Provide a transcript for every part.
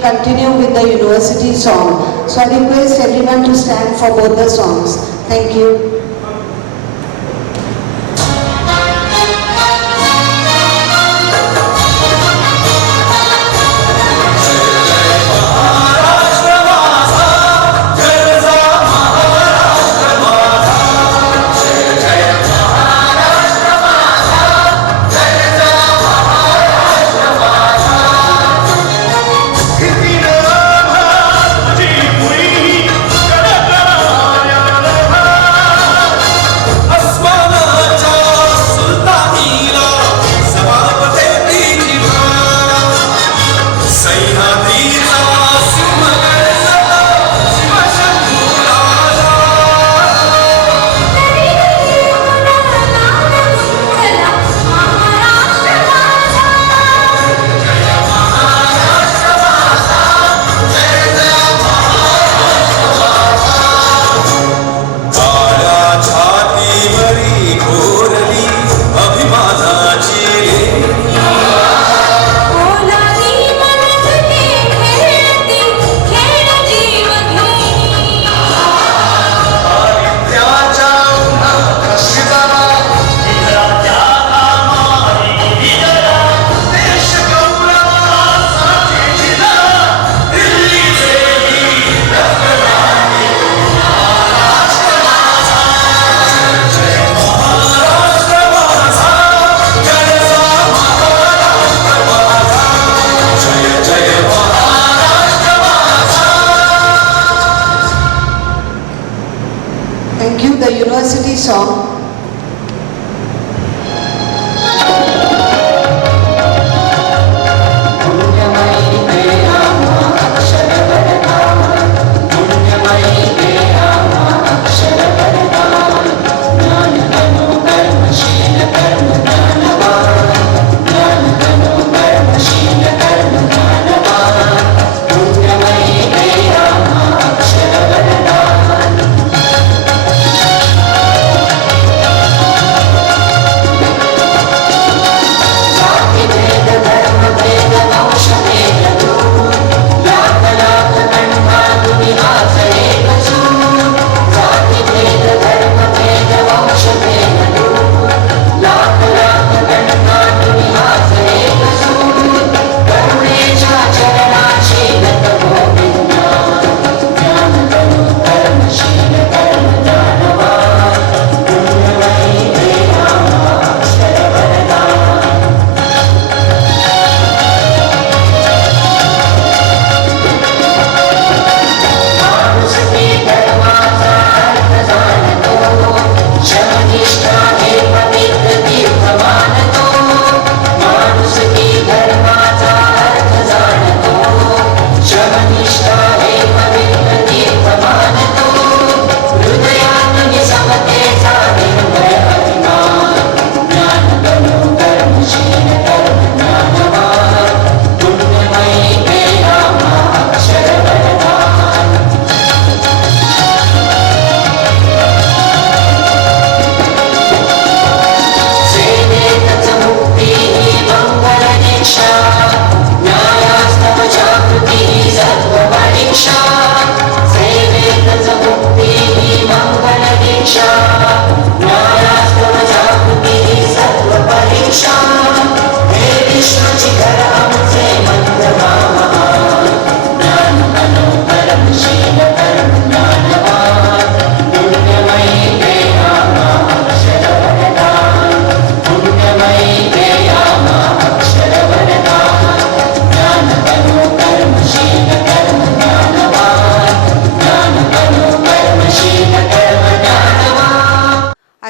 we continue with the university song. So I request everyone to stand for both the songs. Thank you. Thank you. The university song.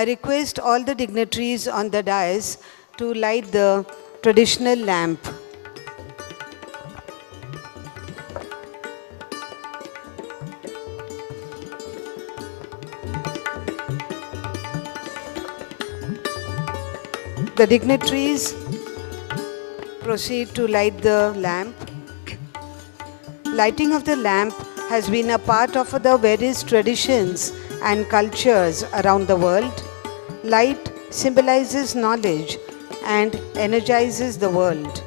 I request all the dignitaries on the dais to light the traditional lamp. The dignitaries proceed to light the lamp. Lighting of the lamp has been a part of the various traditions and cultures around the world. Light symbolizes knowledge and energizes the world.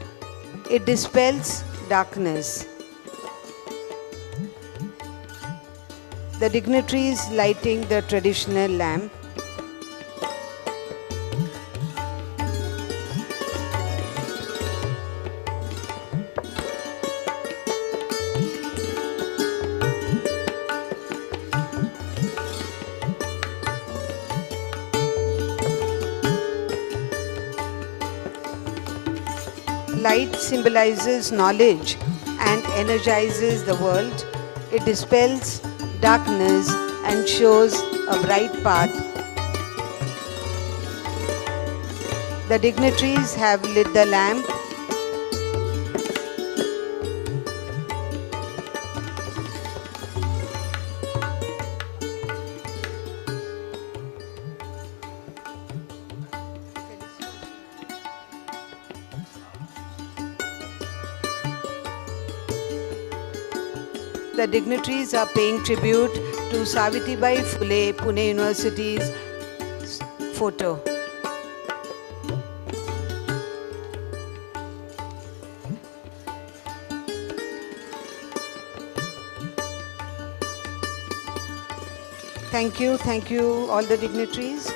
It dispels darkness. The dignitaries lighting the traditional lamp. Light symbolizes knowledge and energizes the world. It dispels darkness and shows a bright path. The dignitaries have lit the lamp. The dignitaries are paying tribute to Savitribai Phule, Pune University's photo. Thank you all the dignitaries.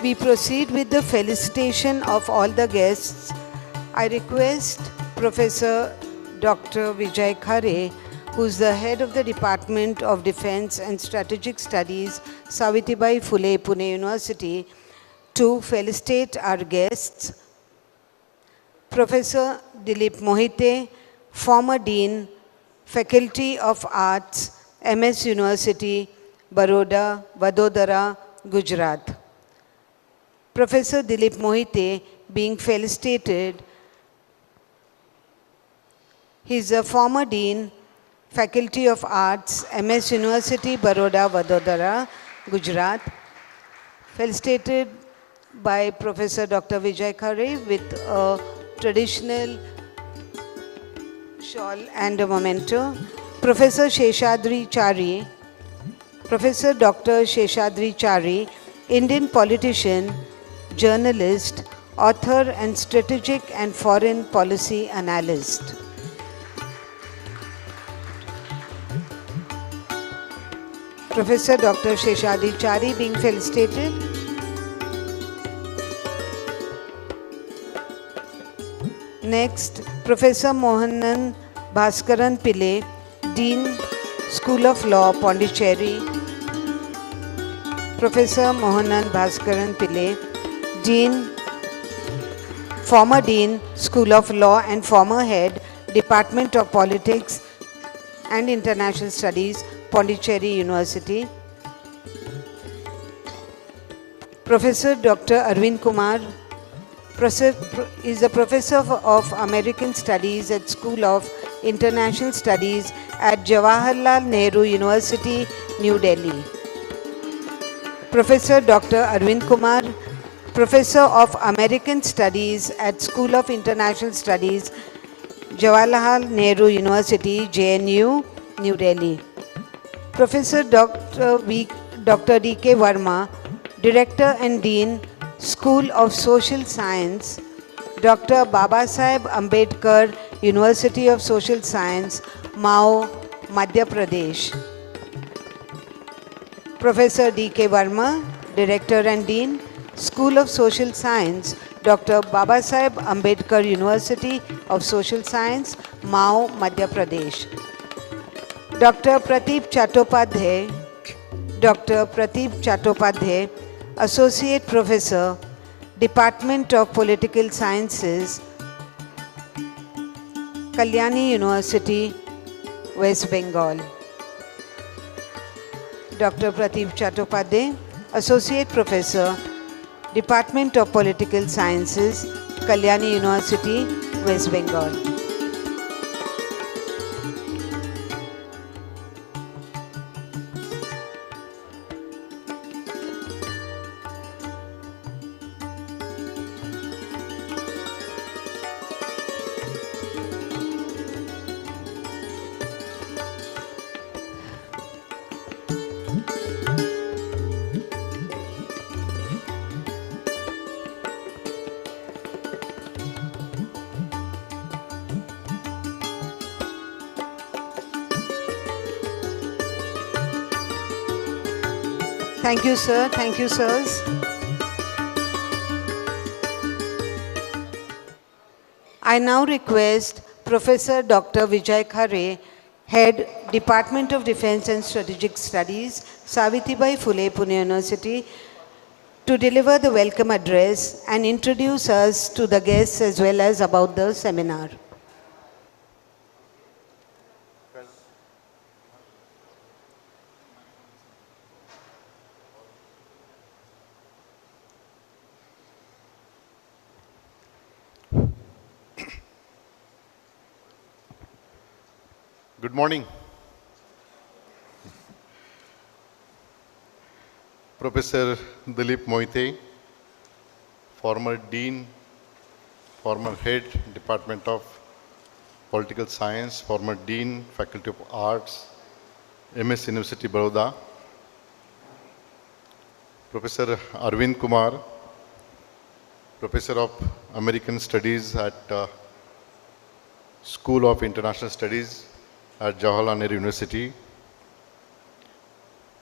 We proceed with the felicitation of all the guests. I request Professor Dr. Vijay Khare, who is the head of the Department of Defense and Strategic Studies, Savitribai Phule, Pune University, to felicitate our guests. Professor Dilip Mohite, former Dean, Faculty of Arts, MS University, Baroda, Vadodara, Gujarat. Professor Dilip Mohite being felicitated. He is a former Dean, Faculty of Arts, MS University, Baroda, Vadodara, Gujarat. Felicitated by Professor Dr. Vijay Khare with a traditional shawl and a memento. Professor Sheshadri Chari, Professor Dr. Sheshadri Chari, Indian politician, journalist, author and strategic and foreign policy analyst. Professor Dr. Sheshadri Chari being felicitated. Next, Professor Mohanan Bhaskaran Pillai, Dean, School of Law, Pondicherry. Professor Mohanan Bhaskaran Pillai, Dean, former Dean, School of Law and former Head, Department of Politics and International Studies, Pondicherry University. Professor Dr. Arvind Kumar is a Professor of American Studies at School of International Studies at Jawaharlal Nehru University, New Delhi. Professor Dr. Arvind Kumar, Professor of American Studies at School of International Studies, Jawaharlal Nehru University, JNU, New Delhi. Professor Dr. D.K. Verma, Director and Dean, School of Social Science, Dr. Babasaheb Ambedkar, University of Social Science, Mao, Madhya Pradesh. Professor D.K. Verma, Director and Dean, School of Social Science, Dr. Babasaheb Ambedkar, University of Social Science, Mao, Madhya Pradesh. Dr. Pradeep Chattopadhyay, Associate Professor, Department of Political Sciences, Kalyani University, West Bengal. Dr. Pradeep Chattopadhyay, Associate Professor, Department of Political Sciences, Kalyani University, West Bengal. Thank you, sir. Thank you, sirs. I now request Professor Dr. Vijay Khare, Head, Department of Defense and Strategic Studies, Savitribai Phule, Pune University, to deliver the welcome address and introduce us to the guests as well as about the seminar. Good morning. Professor Dilip Moite, former Dean, former Head, Department of Political Science, former Dean, Faculty of Arts, MS University Baroda. Professor Arvind Kumar, Professor of American Studies at School of International Studies at Jawaharlal Nehru University.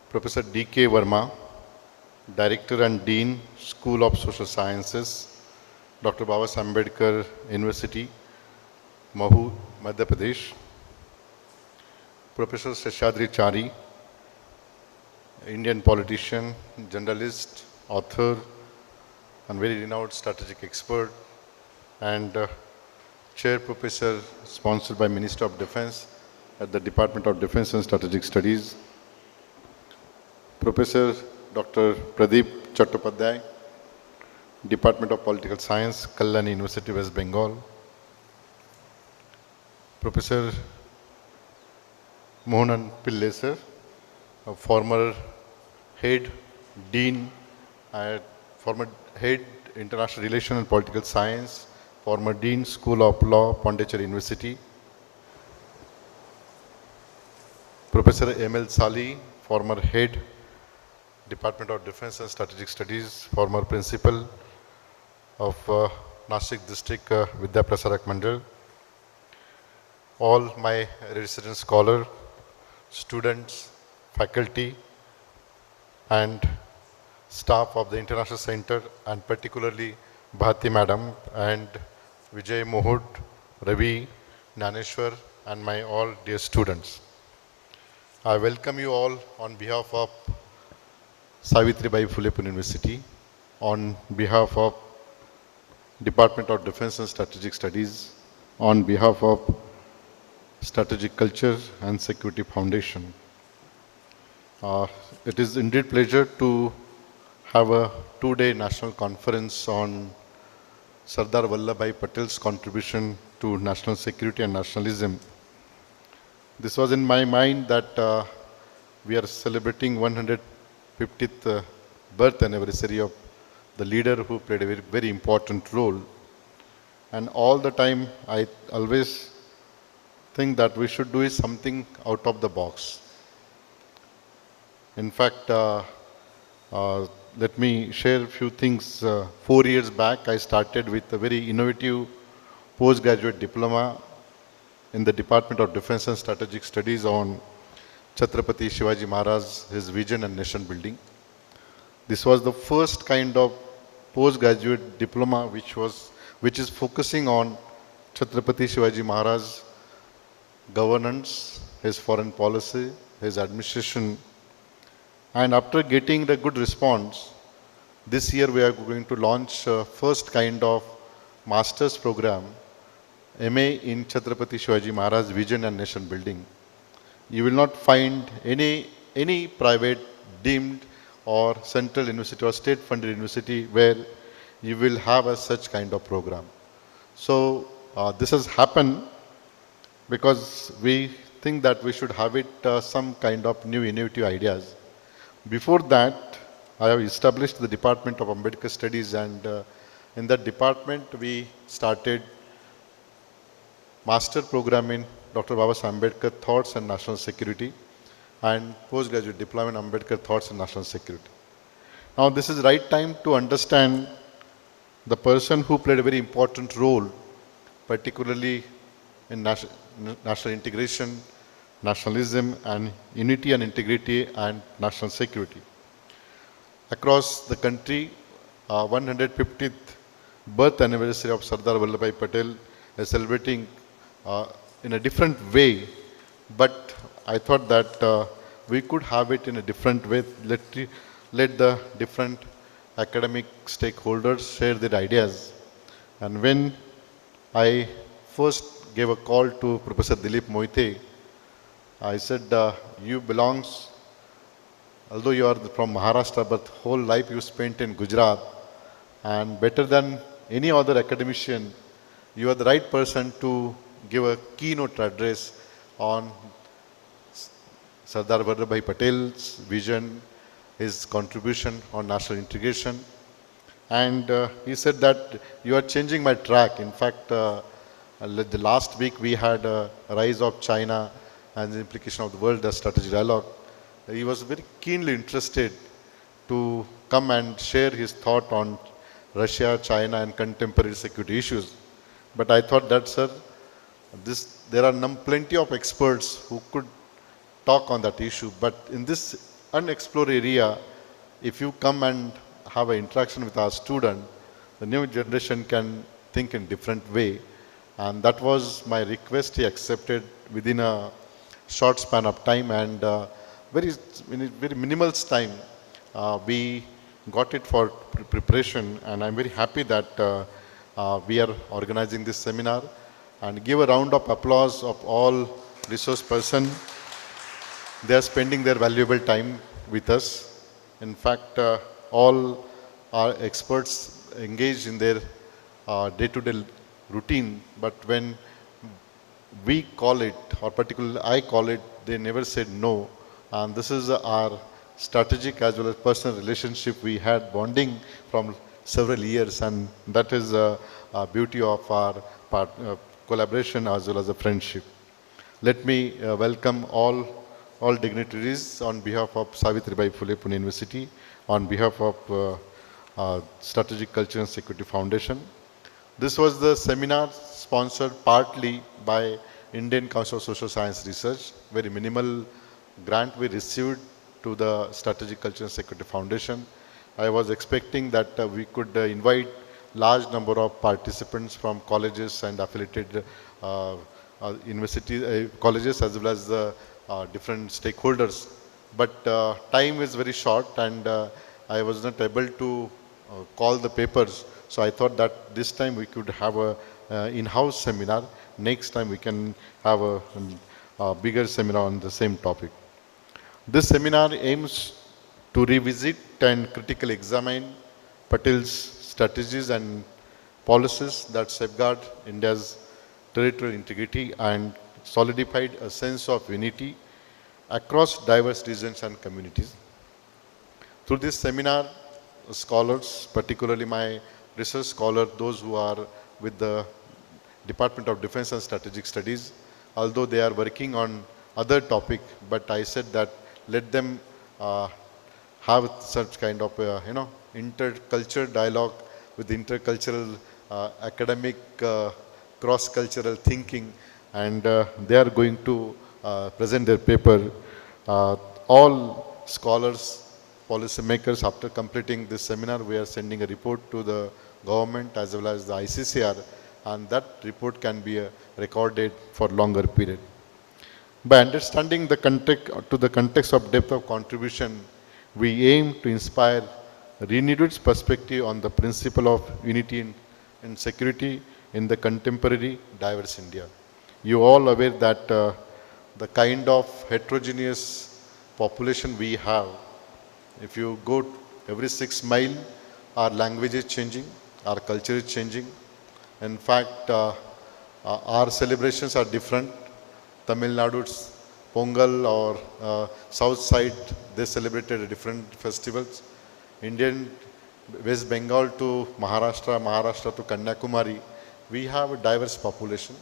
Professor D.K. Verma, Director and Dean, School of Social Sciences, Dr. Baba Ambedkar University, Mahu, Madhya Pradesh. Professor Seshadri Chari, Indian politician, journalist, author, and very renowned strategic expert, and Chair Professor sponsored by Minister of Defense at the Department of Defense and Strategic Studies. Professor Dr. Pradeep Chattopadhyay, Department of Political Science, Kalyani University, West Bengal. Professor Mohanan Pillai, sir, a former Head, Dean, former Head, International Relations and Political Science, former Dean, School of Law, Pondicherry University. Professor M.L. Sali, former Head, Department of Defense and Strategic Studies, former Principal of Nashik District Vidya Prasarak Mandal. All my resident scholars, students, faculty, and staff of the International Center, and particularly Bharti Madam and Vijay Mohud, Ravi, Naneshwar, and my all dear students. I welcome you all on behalf of Savitribai Phule Pune University, on behalf of Department of Defense and Strategic Studies, on behalf of Strategic Culture and Security Foundation. It is indeed pleasure to have a two-day national conference on Sardar Vallabhbhai Patel's contribution to national security and nationalism. This was in my mind that we are celebrating 150th birth anniversary of the leader who played a very, very important role. And all the time, I always think that we should do something out of the box. In fact, let me share a few things. 4 years back, I started with a very innovative postgraduate diploma in the Department of Defense and Strategic Studies on Chhatrapati Shivaji Maharaj, his vision and nation building. This was the first kind of postgraduate diploma which is focusing on Chhatrapati Shivaji Maharaj governance, his foreign policy, his administration. And after getting the good response, this year we are going to launch first kind of master's program, MA in Chhatrapati Shivaji Maharaj Vision and Nation Building. You will not find any private, deemed or central university or state-funded university where you will have such kind of program. So this has happened because we think that we should have it some kind of new innovative ideas. Before that, I have established the Department of Ambedkar Studies, and in that department we started master program in Dr. Baba Ambedkar Thoughts and National Security, and postgraduate diploma in Ambedkar Thoughts and National Security. Now this is the right time to understand the person who played a very important role, particularly in national integration, nationalism, and unity and integrity and national security. across the country. 150th birth anniversary of Sardar Vallabhbhai Patel is celebrating in a different way, but I thought that we could have it in a different way. Let the different academic stakeholders share their ideas. And when I first gave a call to Professor Dilip Moite, I said, you belongs, although you are from Maharashtra, but whole life you spent in Gujarat, and better than any other academician, you are the right person to give a keynote address on Sardar Vallabhbhai Patel's vision, his contribution on national integration. And he said that you are changing my track. In fact, the last week we had a rise of China and the implication of the world as strategy dialogue. He was very keenly interested to come and share his thought on Russia, China, and contemporary security issues. But I thought that, sir, there are plenty of experts who could talk on that issue. But in this unexplored area, if you come and have an interaction with our student, the new generation can think in different way. And that was my request. He accepted within a short span of time, and in a very minimal time, we got it for preparation. And I'm very happy that we are organizing this seminar, and give a round of applause of all resource person. They are spending their valuable time with us. In fact, all our experts engaged in their day-to-day routine, but when we call it, or particularly I call it, they never said no. And this is our strategic as well as personal relationship. We had bonding from several years, and that is a beauty of our collaboration as well as a friendship. Let me welcome all dignitaries on behalf of Savitribai Phule Pune University, on behalf of Strategic Culture and Security Foundation. This was the seminar sponsored partly by Indian Council of Social Science Research. Very minimal grant we received to the Strategic Culture and Security Foundation. I was expecting that we could invite large number of participants from colleges and affiliated university colleges as well as the different stakeholders. But time is very short, and I was not able to call the papers. So I thought that this time we could have a in-house seminar. Next time we can have a bigger seminar on the same topic. This seminar aims to revisit and critically examine Patel's strategies and policies that safeguard India's territorial integrity and solidified a sense of unity across diverse regions and communities. Through this seminar, scholars, particularly my research scholars, those who are with the Department of Defense and Strategic Studies, although they are working on other topic, but I said that let them have such kind of intercultural dialogue with intercultural academic cross-cultural thinking, and they are going to present their paper. All scholars, policymakers, after completing this seminar, we are sending a report to the government as well as the ICCR, and that report can be recorded for longer period. By understanding the context of depth of contribution, we aim to inspire a renewed perspective on the principle of unity and security in the contemporary diverse India. You all aware that the kind of heterogeneous population we have, if you go every 6 miles, our language is changing, our culture is changing. In fact, our celebrations are different. Tamil Nadu's Pongal or South side, they celebrated different festivals. Indian West Bengal to Maharashtra, Maharashtra to Kanyakumari, we have a diverse population,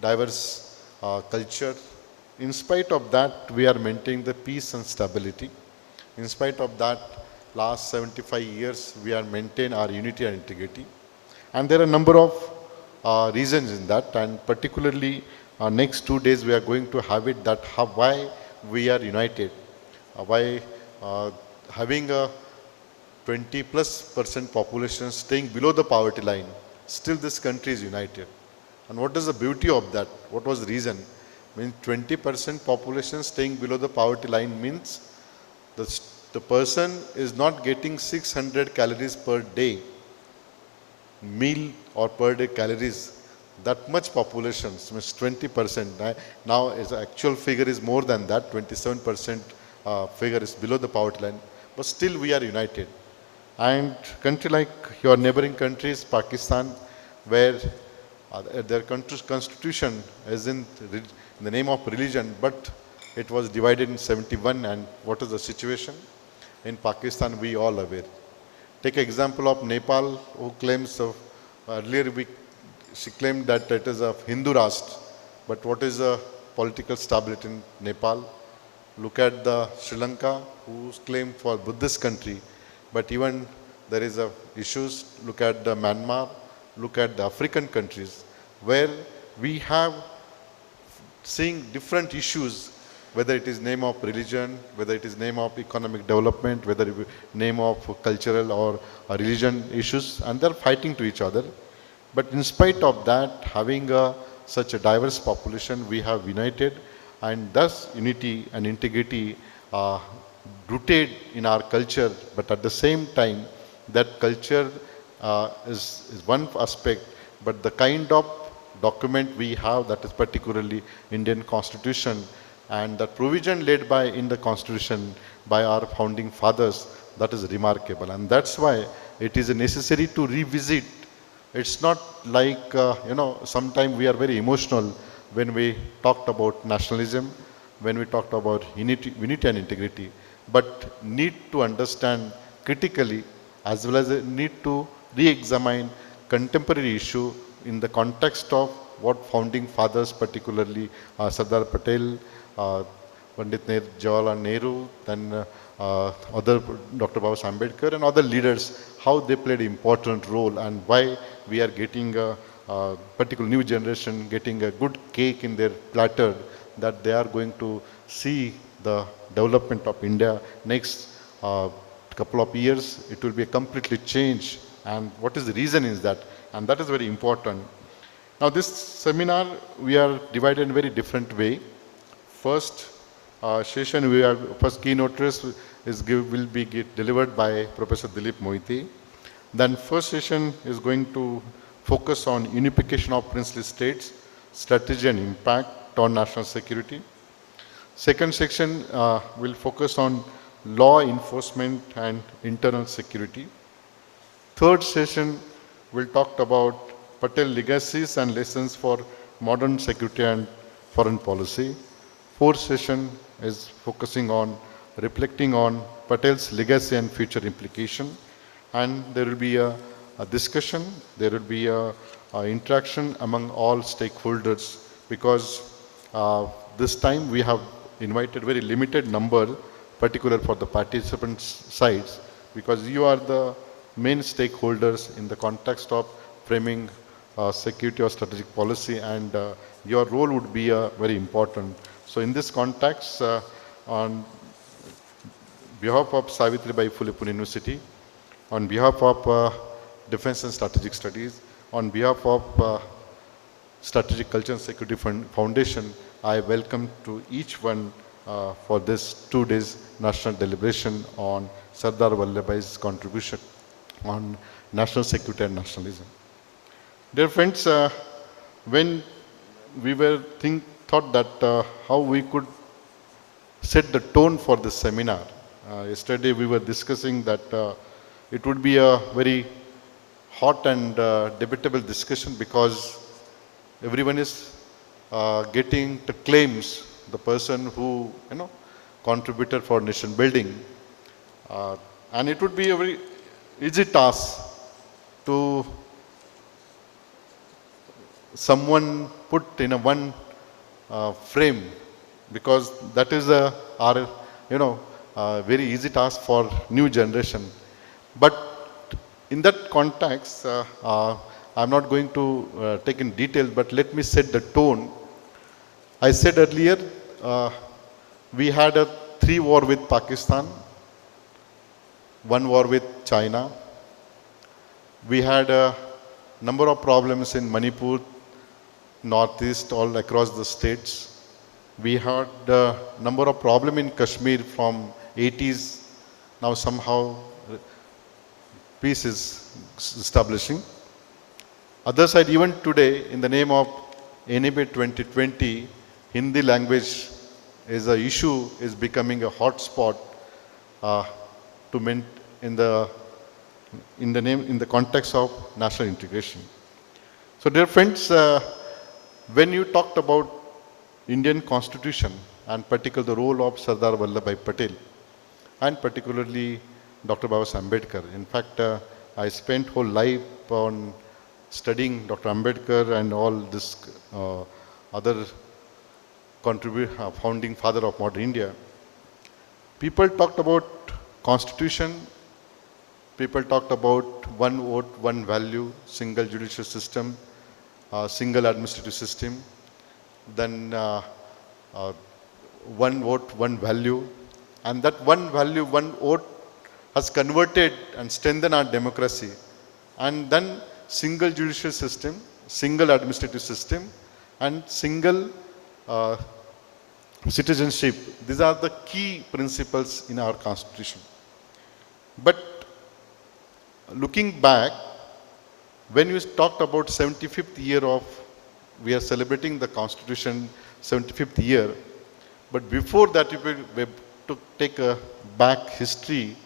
diverse culture. In spite of that, we are maintaining the peace and stability. In spite of that, last 75 years, we are maintaining our unity and integrity. And there are a number of reasons in that, and particularly next 2 days we are going to have it that why we are united, why having a 20+% population staying below the poverty line, still this country is united. And what is the beauty of that? What was the reason? Means 20% population staying below the poverty line means the person is not getting 600 calories per day meal or per day calories. That much population means 20%. Now its actual figure is more than that. 27% figure is below the poverty line. But still we are united. And country like your neighboring countries, Pakistan, where their country's constitution is in the name of religion, but it was divided in 71. And what is the situation? In Pakistan, we all aware. Take example of Nepal, who claims earlier she claimed that it is a Hindu Rashtra, but what is the political stability in Nepal? Look at the Sri Lanka, who's claimed for Buddhist country, but even there is issues. Look at the Myanmar, look at the African countries, where we have seeing different issues, whether it is name of religion, whether it is name of economic development, whether it is name of cultural or religion issues, and they're fighting to each other. But in spite of that, having such a diverse population, we have united, and thus unity and integrity rooted in our culture. But at the same time, that culture is one aspect, but the kind of document we have, that is particularly Indian Constitution, and the provision laid by in the Constitution by our founding fathers, that is remarkable. And that's why it is necessary to revisit. It's not like, sometimes we are very emotional when we talked about nationalism, when we talked about unity and integrity, but need to understand critically, as well as need to re-examine contemporary issue in the context of what founding fathers, particularly Sardar Patel, Pandit Jawaharlal Nehru, then other Dr. Baba Ambedkar and other leaders, how they played an important role, and why we are getting a particular new generation getting a good cake in their platter, that they are going to see the development of India next couple of years. It will be a completely change. And what is the reason is that, and that is very important. Now this seminar, we are divided in a very different way. First session, first keynote address will be delivered by Professor Dilip Moiti. Then first session is going to focus on unification of princely states, strategy and impact on national security. Second section will focus on law enforcement and internal security. Third session will talk about Patel legacies and lessons for modern security and foreign policy. Fourth session is focusing on reflecting on Patel's legacy and future implication. And there will be a discussion, there will be a interaction among all stakeholders, because this time we have invited very limited number, particular for the participants' sides, because you are the main stakeholders in the context of framing security or strategic policy, and your role would be very important. So in this context, on behalf of Savitribai Phule Pune University, on behalf of Defense and Strategic Studies, on behalf of Strategic Culture and Security Foundation, I welcome to each one for this 2 days national deliberation on Sardar Vallabhbhai's contribution on national security and nationalism. Dear friends, when we were thought that how we could set the tone for this seminar, yesterday we were discussing that it would be a very hot and debatable discussion, because everyone is getting the claims, the person who contributed for nation building, and it would be a very easy task to someone put in a one frame, because that is our very easy task for new generation. But in that context, I'm not going to take in detail, but let me set the tone. I said earlier, we had 3 wars with Pakistan, 1 war with China. We had a number of problems in Manipur, Northeast, all across the states. We had a number of problems in Kashmir from 80s. Now somehow peace is establishing. Other side, even today, in the name of NAB 2020, Hindi language is a issue, is becoming a hot spot to in the in the context of national integration. So, dear friends, when you talked about Indian Constitution and particularly the role of Sardar Vallabhbhai Patel and particularly Dr. Babasaheb Ambedkar. In fact, I spent whole life on studying Dr. Ambedkar and all this other founding father of modern India. People talked about constitution, people talked about one vote, one value, single judicial system, single administrative system, then one vote, one value, and that one value, one vote has converted and strengthened our democracy. And then single judicial system, single administrative system, and single citizenship. These are the key principles in our constitution. But looking back, when you talked about 75th year of, we are celebrating the constitution 75th year, but before that, if we to take a back history,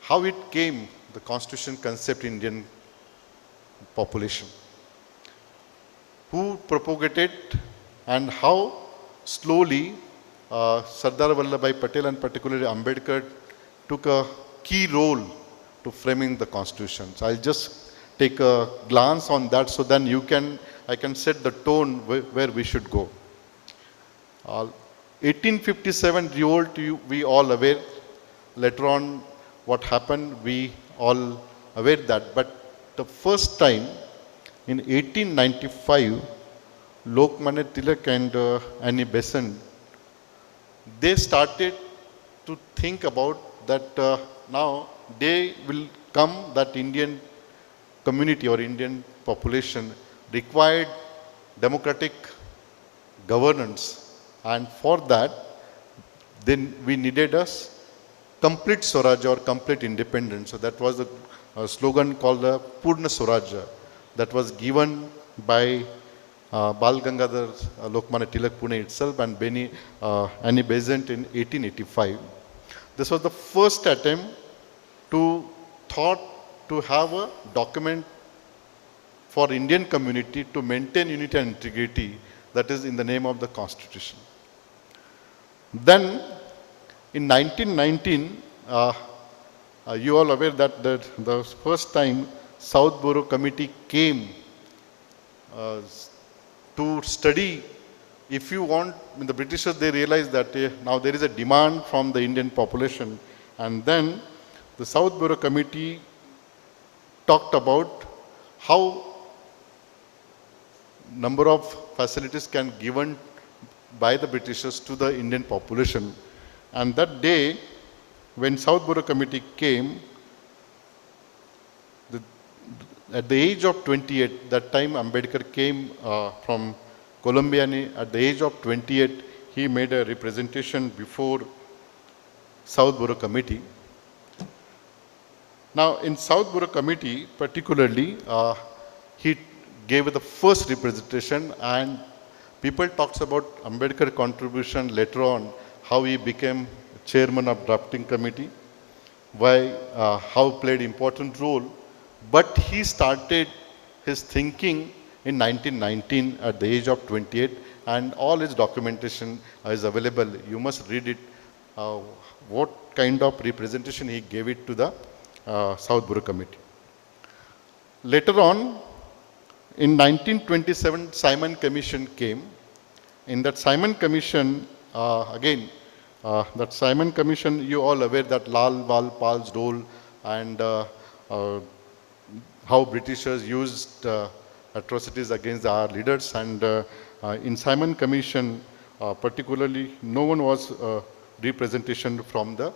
how it came, the constitution concept in Indian population, who propagated and how slowly Sardar Vallabhbhai Patel and particularly Ambedkar took a key role to framing the constitution. So I'll just take a glance on that so then I can set the tone where we should go. 1857 revolt, we all aware. Later on, what happened, we all aware that. But the first time, in 1895, Lokmanya Tilak and Annie Besant, they started to think about that now day will come that Indian community or Indian population required democratic governance, and for that then we needed a complete Swaraj or complete independence. So that was a slogan called the Purna Swaraj that was given by Bal Gangadhar Lokmanya Tilak Pune itself and Annie Besant in 1885. This was the first attempt to have a document for Indian community to maintain unity and integrity, that is in the name of the constitution. Then in 1919, you all aware that the first time South Bureau Committee came to study. If you want, the Britishers, they realized that now there is a demand from the Indian population, and then the South Bureau Committee talked about how number of facilities can given by the Britishers to the Indian population. And that day, when South Bureau Committee came, at the age of 28, that time Ambedkar came from Columbia, and at the age of 28, he made a representation before South Bureau Committee. Now, in South Bureau Committee, particularly, he gave the first representation, and people talks about Ambedkar contribution later on, how he became chairman of drafting committee, why, how played important role. But he started his thinking in 1919 at the age of 28, and all his documentation is available. You must read it, what kind of representation he gave it to the South Bureau Committee. Later on, in 1927, Simon Commission came. In that Simon Commission, again, that Simon Commission, you all aware that Lal Wal Pal's role and how Britishers used atrocities against our leaders. And in Simon Commission, particularly, no one was representation from the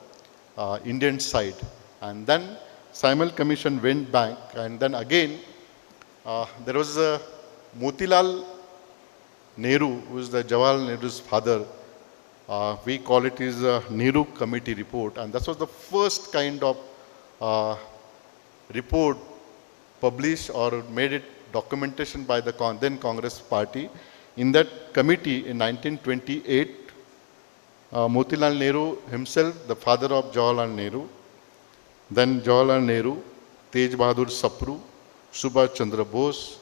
Indian side. And then Simon Commission went back, and then again there was a Motilal Nehru, who is the Jawaharlal Nehru's father. We call it is a Nehru Committee report, and that was the first kind of report published or made it documentation by the then Congress party. In that committee in 1928, Motilal Nehru himself, the father of Jawaharlal Nehru, then Jawaharlal Nehru, Tej Bahadur Sapru, Subhash Chandra Bose,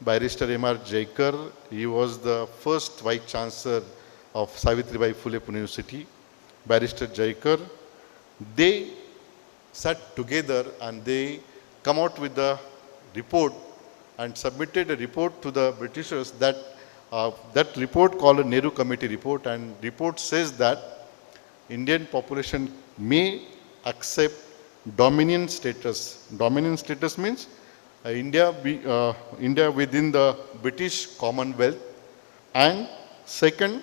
Barrister M.R. Jaikar, he was the first Vice Chancellor of Savitribai Phule Pune University, Barrister Jaikar, they sat together and they come out with the report and submitted a report to the Britishers that that report called a Nehru Committee report, and report says that Indian population may accept dominion status. Dominion status means India within the British Commonwealth, and second,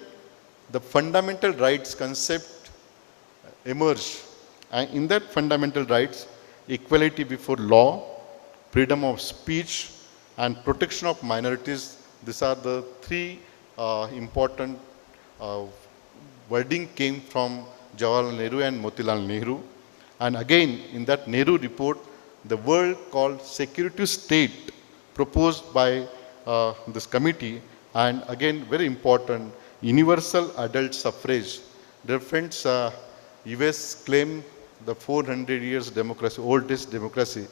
the fundamental rights concept emerged. And in that fundamental rights, equality before law, freedom of speech, and protection of minorities, these are the three important wording came from Jawaharlal Nehru and Motilal Nehru. And again, in that Nehru report, the word called security state proposed by this committee, and again, very important, universal adult suffrage. Dear friends, US claim the 400 years democracy, oldest democracy,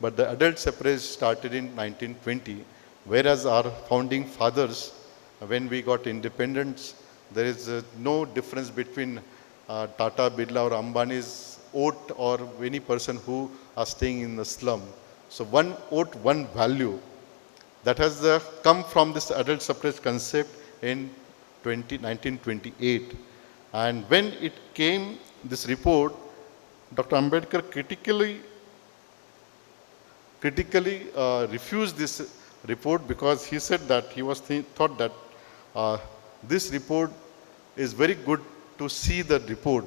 but the adult suffrage started in 1920, whereas our founding fathers, when we got independence, there is no difference between Tata, Birla or Ambani's vote or any person who are staying in the slum. So one vote, one value. That has come from this adult suffrage concept in 1928. And when it came, this report, Dr. Ambedkar critically refused this report because he said that he was thought that this report is very good to see the report,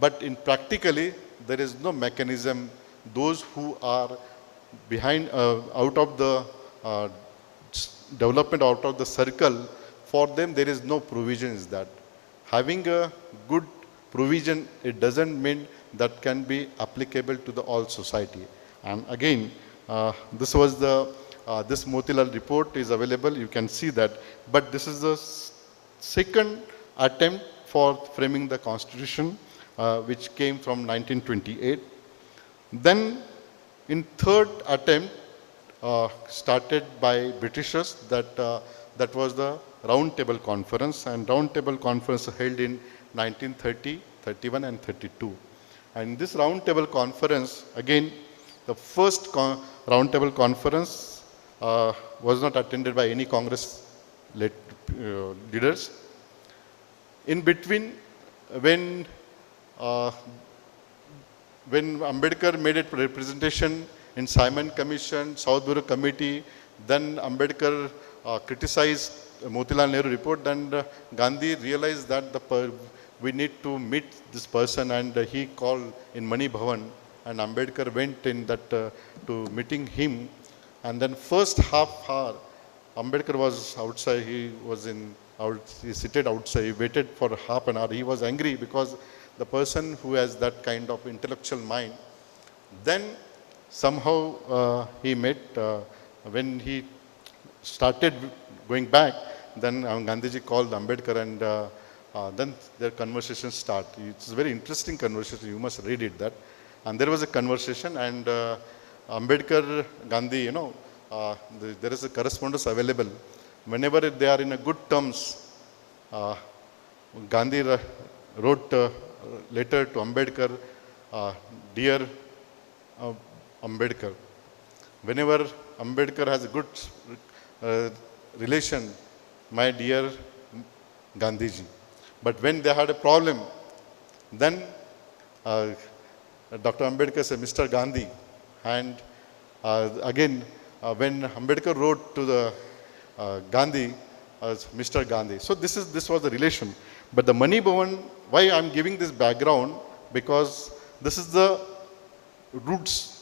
but in practically there is no mechanism. Those who are behind, out of the development, out of the circle, for them there is no provisions that. Having a good provision, it doesn't mean that can be applicable to the all society. And again, this was the, this Motilal report is available, you can see that. But this is the second attempt for framing the constitution, which came from 1928. Then in third attempt, started by Britishers, that was the Round Table Conference, and Round Table Conference held in 1930, 31 and 32. And this Round Table Conference, again, the first Round Table Conference was not attended by any Congress leaders. In between, when Ambedkar made a representation in Simon Commission, South Bureau Committee, then Ambedkar criticized Motilal Nehru report, then Gandhi realized that we need to meet this person, and he called in Mani Bhavan, and Ambedkar went in that to meeting him. And then first half hour, Ambedkar was outside, he seated outside, he waited for half an hour. He was angry because the person who has that kind of intellectual mind, then somehow he met, when he started going back, then Gandhiji called Ambedkar, and then their conversation started. It's a very interesting conversation, you must read it that. And there was a conversation, and Ambedkar, Gandhi, there is a correspondence available. Whenever they are in a good terms, Gandhi wrote a letter to Ambedkar, dear Ambedkar. Whenever Ambedkar has a good relation, my dear Gandhiji. But when they had a problem, then Dr. Ambedkar said, Mr. Gandhi. And again, when Ambedkar wrote to the Gandhi, Mr. Gandhi. So this was the relation. But the Mani Bhavan, why I'm giving this background? Because this is the roots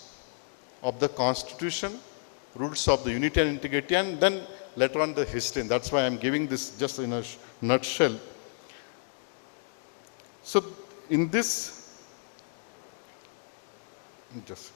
of the constitution, rules of the unity and integrity, and then later on the history. And that's why I'm giving this just in a nutshell. So in this, just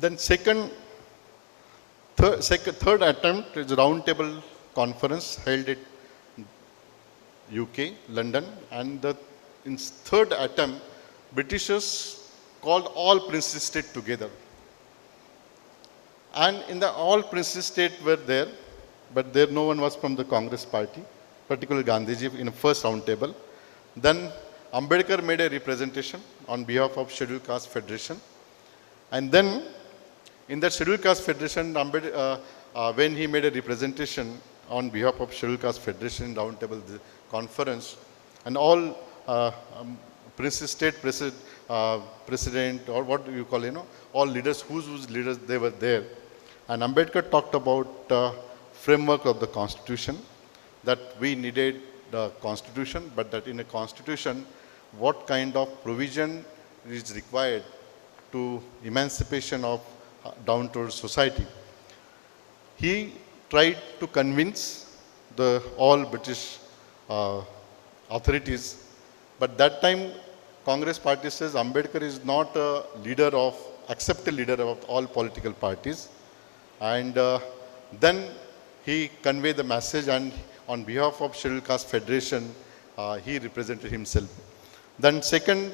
then third attempt is a roundtable conference held at UK, London, and in third attempt, Britishers called all princely states together. And in the all princely states were there, but there no one was from the Congress party, particularly Gandhiji in the first roundtable. Then Ambedkar made a representation on behalf of Scheduled Caste Federation. And then in that Scheduled Caste Federation, when he made a representation on behalf of Scheduled Caste Federation roundtable conference, and all princely state president, or what do you call, all leaders, whose leaders they were there. And Ambedkar talked about framework of the constitution, that we needed the constitution, but that in a constitution, what kind of provision is required to emancipation of down-to-earth society. He tried to convince all British authorities, but that time Congress party says Ambedkar is not a accepted leader of all political parties. And then he conveyed the message, and on behalf of Scheduled Caste Federation, he represented himself. Then second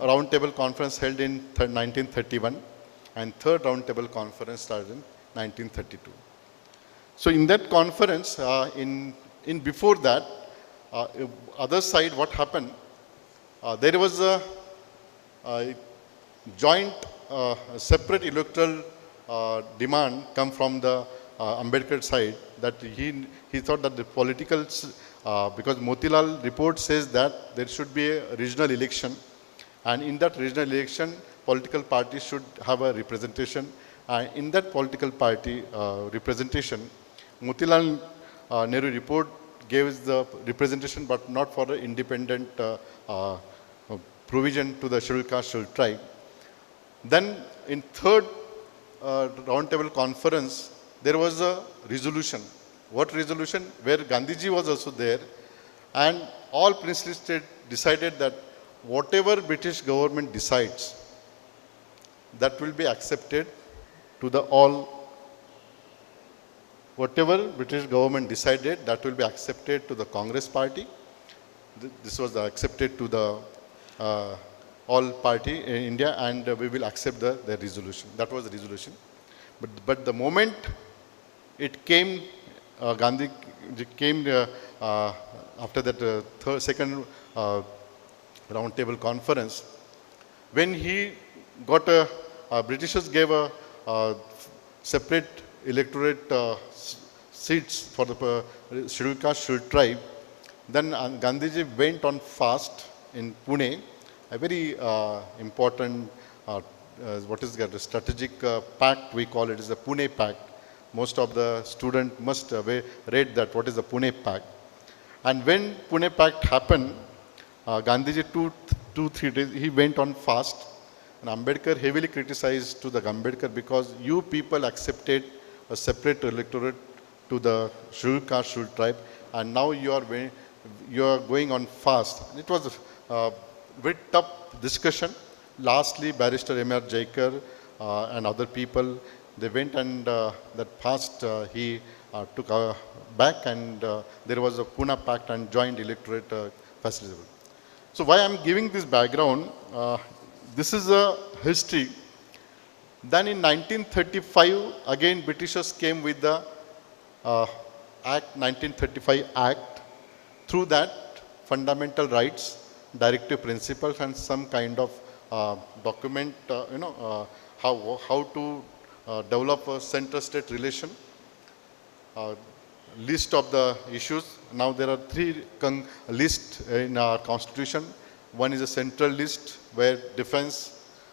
roundtable conference held in 1931, and third roundtable conference started in 1932. So in that conference, in before that, other side, what happened? There was a joint, separate electoral demand come from the Ambedkar side, that he thought that the political, because Motilal report says that there should be a regional election, and in that regional election, political parties should have a representation. In that political party representation, Motilal Nehru report gave the representation, but not for an independent provision to the Scheduled Caste Scheduled Tribe. Then in third roundtable conference, there was a resolution. What resolution? Where Gandhiji was also there, and all princely states decided that whatever British government decides, that will be accepted to the all. Whatever British government decided, that will be accepted to the Congress party. This was accepted to the all party in India, and we will accept the resolution. That was the resolution. But the moment it came, Gandhi came after that second roundtable conference, when he got Britishers gave a separate electorate seats for the Scheduled Caste Scheduled Tribe, then Gandhiji went on fast in Pune, a very important, what is that, a strategic pact, we call it, is the Pune Pact. Most of the students must read that, what is the Pune Pact. And when Pune Pact happened, Gandhiji 2-3 days, he went on fast. And Ambedkar heavily criticized to the Ambedkar, because you people accepted a separate electorate to the Scheduled Caste Scheduled Tribe, and now you are going on fast. It was a very tough discussion. Lastly, Barrister M.R. Jaikar and other people, they went, and that fast he took back, and there was a Pune Pact and joint electorate facility. So why I'm giving this background, this is a history. Then in 1935, again Britishers came with the Act, 1935 Act. Through that, fundamental rights, directive principles, and some kind of document, how to develop a center-state relation, list of the issues. Now there are 3 lists in our constitution. One is a central list where defense,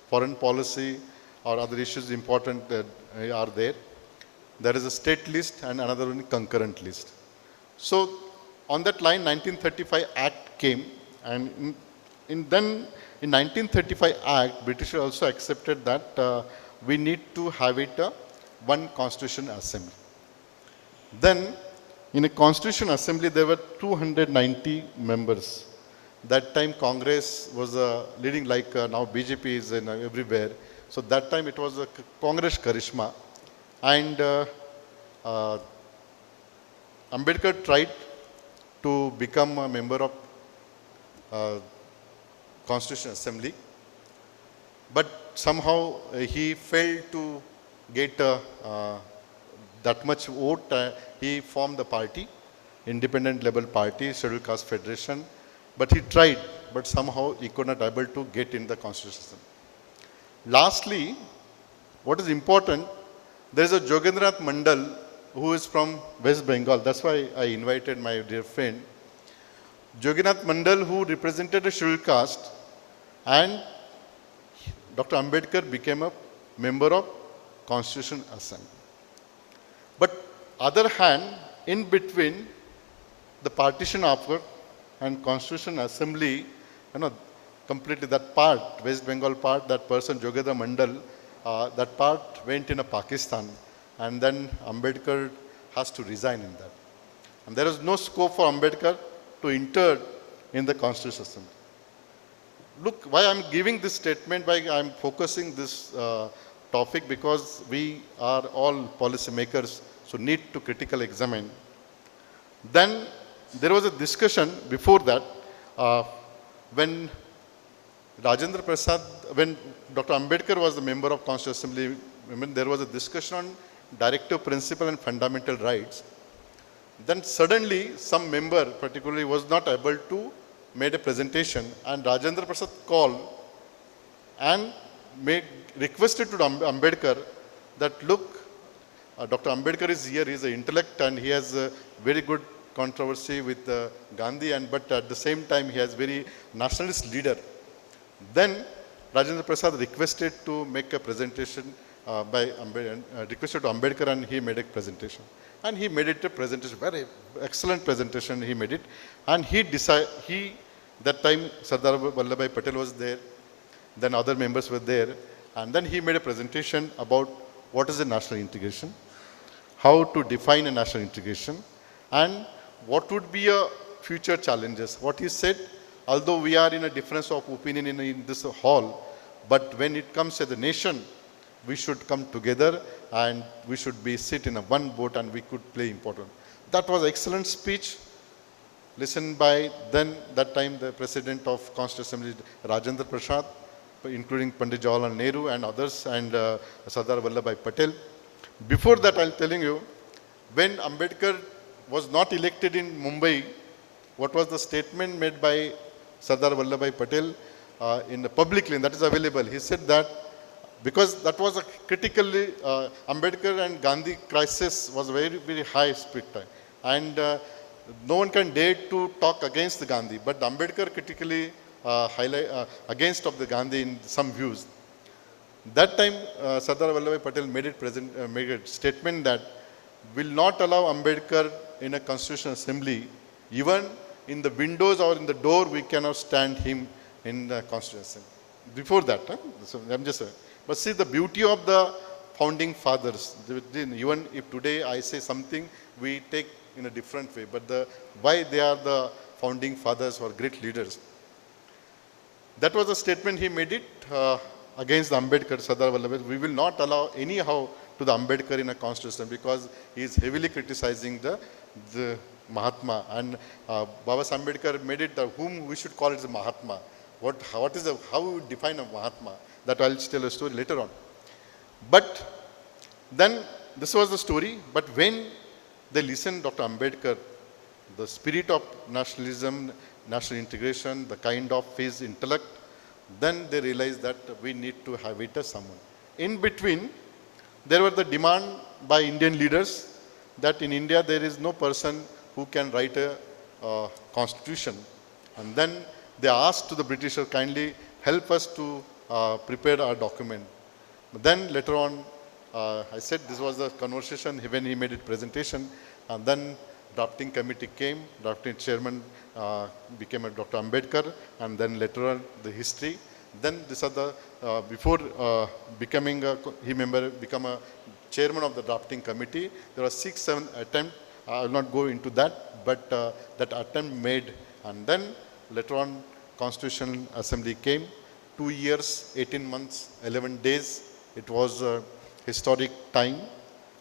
foreign policy or other issues important are there. There is a state list and another one concurrent list. So on that line 1935 Act came, and then in 1935 Act, British also accepted that we need to have it one constitution assembly. Then in a constitution assembly there were 290 members. That time Congress was leading, like now BJP is everywhere. So that time it was a Congress charisma. And uh, Ambedkar tried to become a member of Constitution Assembly, but somehow he failed to get that much vote. He formed the party, independent level party, Scheduled Caste Federation, but he tried, but somehow he could not able to get in the Constitution Assembly. Lastly, what is important, there is a Jogendrath Mandal who is from West Bengal. That's why I invited my dear friend. Jogendrath Mandal, who represented a scheduled caste, and Dr. Ambedkar became a member of Constitution Assembly. But other hand, in between the partition after and Constitution Assembly, completely that part, West Bengal part, that person, Jogendrath Mandal, that part went in Pakistan, and then Ambedkar has to resign in that. And there is no scope for Ambedkar to enter in the Constitution Assembly. Look, why I'm giving this statement, why I'm focusing this topic, because we are all policy makers, so need to critically examine. Then there was a discussion before that when Rajendra Prasad, when Dr. Ambedkar was the member of Constitutional Assembly, there was a discussion on directive principle and fundamental rights. Then suddenly some member particularly was not able to make a presentation, and Rajendra Prasad called and requested to Ambedkar that look, Dr. Ambedkar is here, he is an intellect and he has a very good controversy with Gandhi, but at the same time he has very nationalist leader. Then Rajendra Prasad requested to make a presentation requested to Ambedkar, and he made a presentation. And he made it a presentation, very excellent presentation he made it. And that time Sardar Vallabhbhai Patel was there, then other members were there. And then he made a presentation about what is a national integration, how to define a national integration, and what would be a future challenges. What he said, although we are in a difference of opinion in this hall, but when it comes to the nation, we should come together and we should sit in a one boat and we could play important. That was excellent speech listened by then, that time, the President of Constitutional Assembly, Rajendra Prasad, including Pandit Jawaharlal Nehru and others, and Sardar Vallabhbhai Patel. Before that, I'm telling you, when Ambedkar was not elected in Mumbai, what was the statement made by Sardar Vallabhbhai Patel in the publicly, and that is available. He said that because that was a critically, Ambedkar and Gandhi crisis was very, very high speed time. And no one can dare to talk against the Gandhi, but Ambedkar critically against of the Gandhi in some views. That time, Sardar Vallabhbhai Patel made a statement that will not allow Ambedkar in a Constitutional Assembly, even in the windows or in the door, we cannot stand him in the Constitutional Assembly. Before that, so I'm just but see the beauty of the founding fathers. Even if today I say something, we take in a different way, but why they are the founding fathers or great leaders. That was a statement he made it against the Ambedkar, Sardar Vallabhbhai. We will not allow anyhow to the Ambedkar in a constitution because he is heavily criticizing the Mahatma. And Baba Ambedkar made it whom we should call it as a Mahatma. How we define a Mahatma? That I'll tell a story later on. But then this was the story. But when they listened Dr. Ambedkar, the spirit of nationalism, national integration, the kind of his intellect, then they realized that we need to have it as someone. In between, there were the demand by Indian leaders that in India there is no person who can write a constitution. And then they asked to the Britisher, kindly help us to prepare our document. But then later on, I said this was the conversation when he made it presentation, and then drafting committee came, drafting chairman became a Dr. Ambedkar, and then later on the history. Then these are the, before becoming a, he member, become a chairman of the drafting committee, there were 6-7 attempts. I will not go into that, but that attempt made, and then later on Constitutional Assembly came. 2 years, 18 months, 11 days. It was a historic time.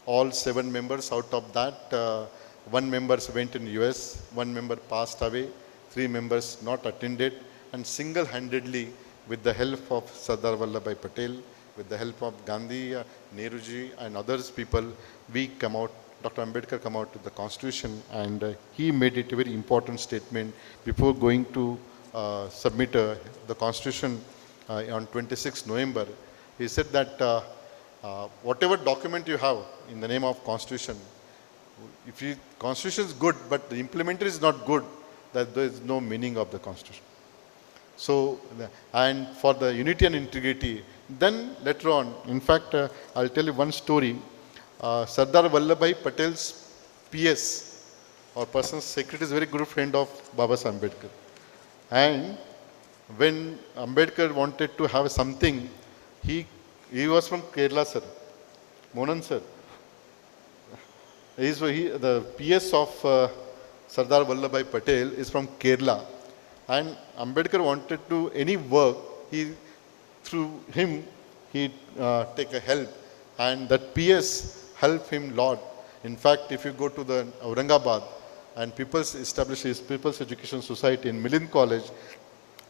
All 7 members, out of that, 1 member went in US, 1 member passed away, 3 members not attended, and single-handedly, with the help of Sardar Vallabhbhai Patel, with the help of Gandhi, Nehruji, and others people, we come out, Dr. Ambedkar come out with the Constitution, and he made it a very important statement before going to submit the Constitution on 26 November. He said that whatever document you have in the name of Constitution, if the Constitution is good, but the implementer is not good, that there is no meaning of the Constitution. So, and for the unity and integrity, then later on, in fact, I'll tell you one story. Sardar Vallabhbhai Patel's PS, or personal secretary, is a very good friend of Baba Saheb Ambedkar. And when Ambedkar wanted to have something, he was from Kerala, sir. Monan, sir. The PS of Sardar Vallabhbhai Patel is from Kerala. And Ambedkar wanted to, any work, through him, he take a help. And that PS helped him lot. In fact, if you go to the Aurangabad, and established his People's Education Society in Milind College,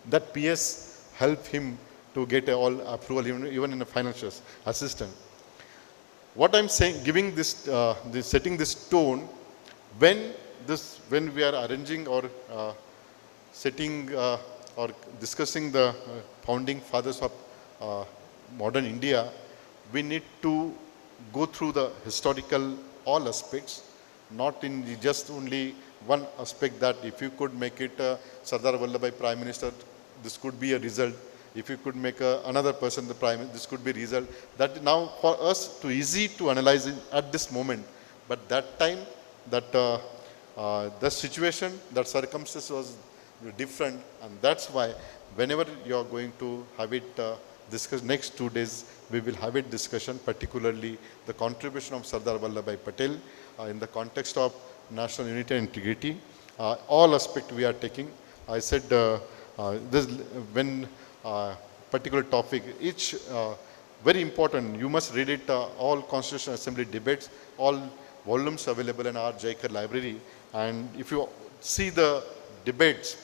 that PS helped him to get all approval, even in a financial assistance. What I'm saying, giving this, setting this tone, when we are arranging or setting or discussing the founding fathers of modern India, we need to go through the historical all aspects, not in just only one aspect, that if you could make it Sardar Vallabhbhai Prime Minister, this could be a result. If you could make another person the Prime Minister, this could be a result. That now for us too easy to analyze it at this moment. But that time, that the situation, that circumstance was different, and that's why whenever you are going to have it discuss next 2 days, we will have it discussion, particularly the contribution of Sardar Vallabhbhai Patel in the context of national unity and integrity. All aspects we are taking. I said this when particular topic, each very important, you must read it, all Constitutional Assembly debates, all volumes available in our Jaikar library. And if you see the debates,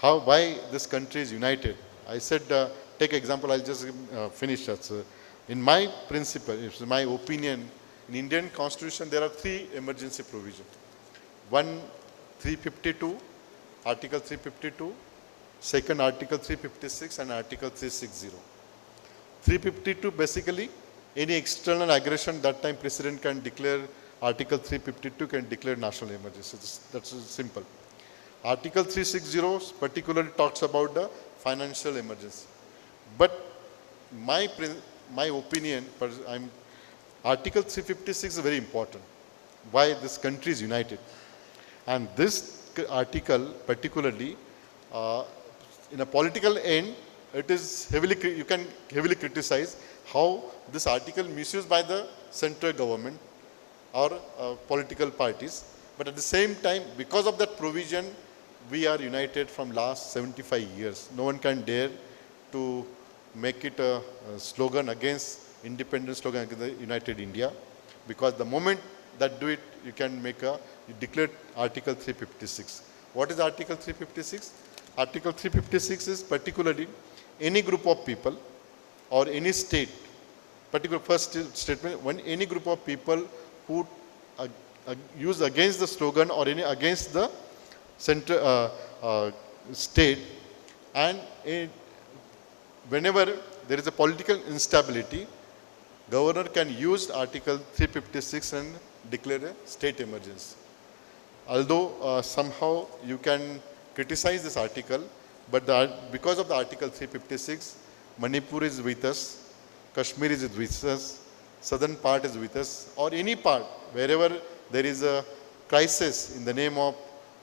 why this country is united. I said, take example, I'll just finish that. In my principle, in my opinion, in Indian Constitution, there are 3 emergency provisions. One, 352, Article 352, second, Article 356, and Article 360. 352, basically, any external aggression, that time President can declare, Article 352 can declare national emergency. That's simple. Article 360 particularly talks about the financial emergency. But my opinion, Article 356 is very important. Why this country is united. And this article particularly, in a political end, it is you can heavily criticize how this article misused by the central government or political parties. But at the same time, because of that provision, we are united from last 75 years. No one can dare to make it a slogan against, independent slogan against the United India. Because the moment that do it, you can make you declare Article 356. What is Article 356? Article 356 is particularly any group of people or any state, particular first statement, when any group of people who use against the slogan or any against the central state, and whenever there is a political instability, governor can use Article 356 and declare a state emergency. Although somehow you can criticize this article, but because of the Article 356, Manipur is with us, Kashmir is with us, southern part is with us, or any part, wherever there is a crisis in the name of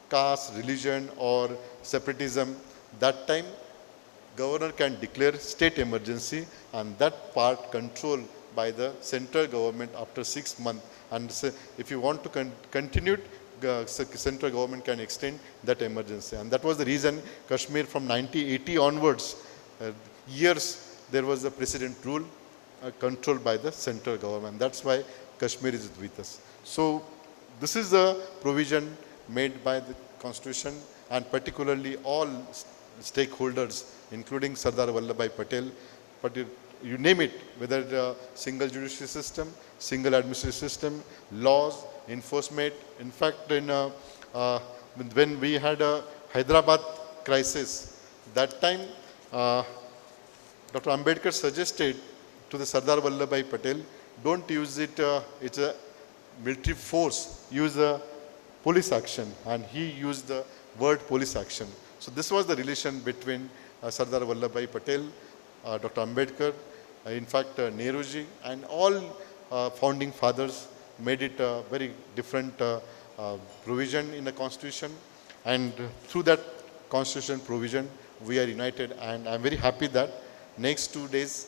caste, religion, or separatism, that time governor can declare state emergency, and that part controlled by the central government after 6 months. And if you want to continue, central government can extend that emergency. And that was the reason Kashmir from 1980 onwards, years there was a precedent rule controlled by the central government. That's why Kashmir is with us. So this is the provision made by the Constitution, and particularly all stakeholders, including Sardar Vallabhbhai Patel, but you name it, whether the single judicial system, single administrative system, laws, enforcement. In fact, when we had a Hyderabad crisis, that time Dr. Ambedkar suggested to the Sardar Vallabhbhai Patel, don't use it, it's a military force, use a police action, and he used the word police action. So this was the relation between Sardar Vallabhbhai Patel, Dr. Ambedkar, in fact Nehruji, and all founding fathers made it a very different provision in the Constitution, and through that Constitution provision we are united, and I am very happy that next 2 days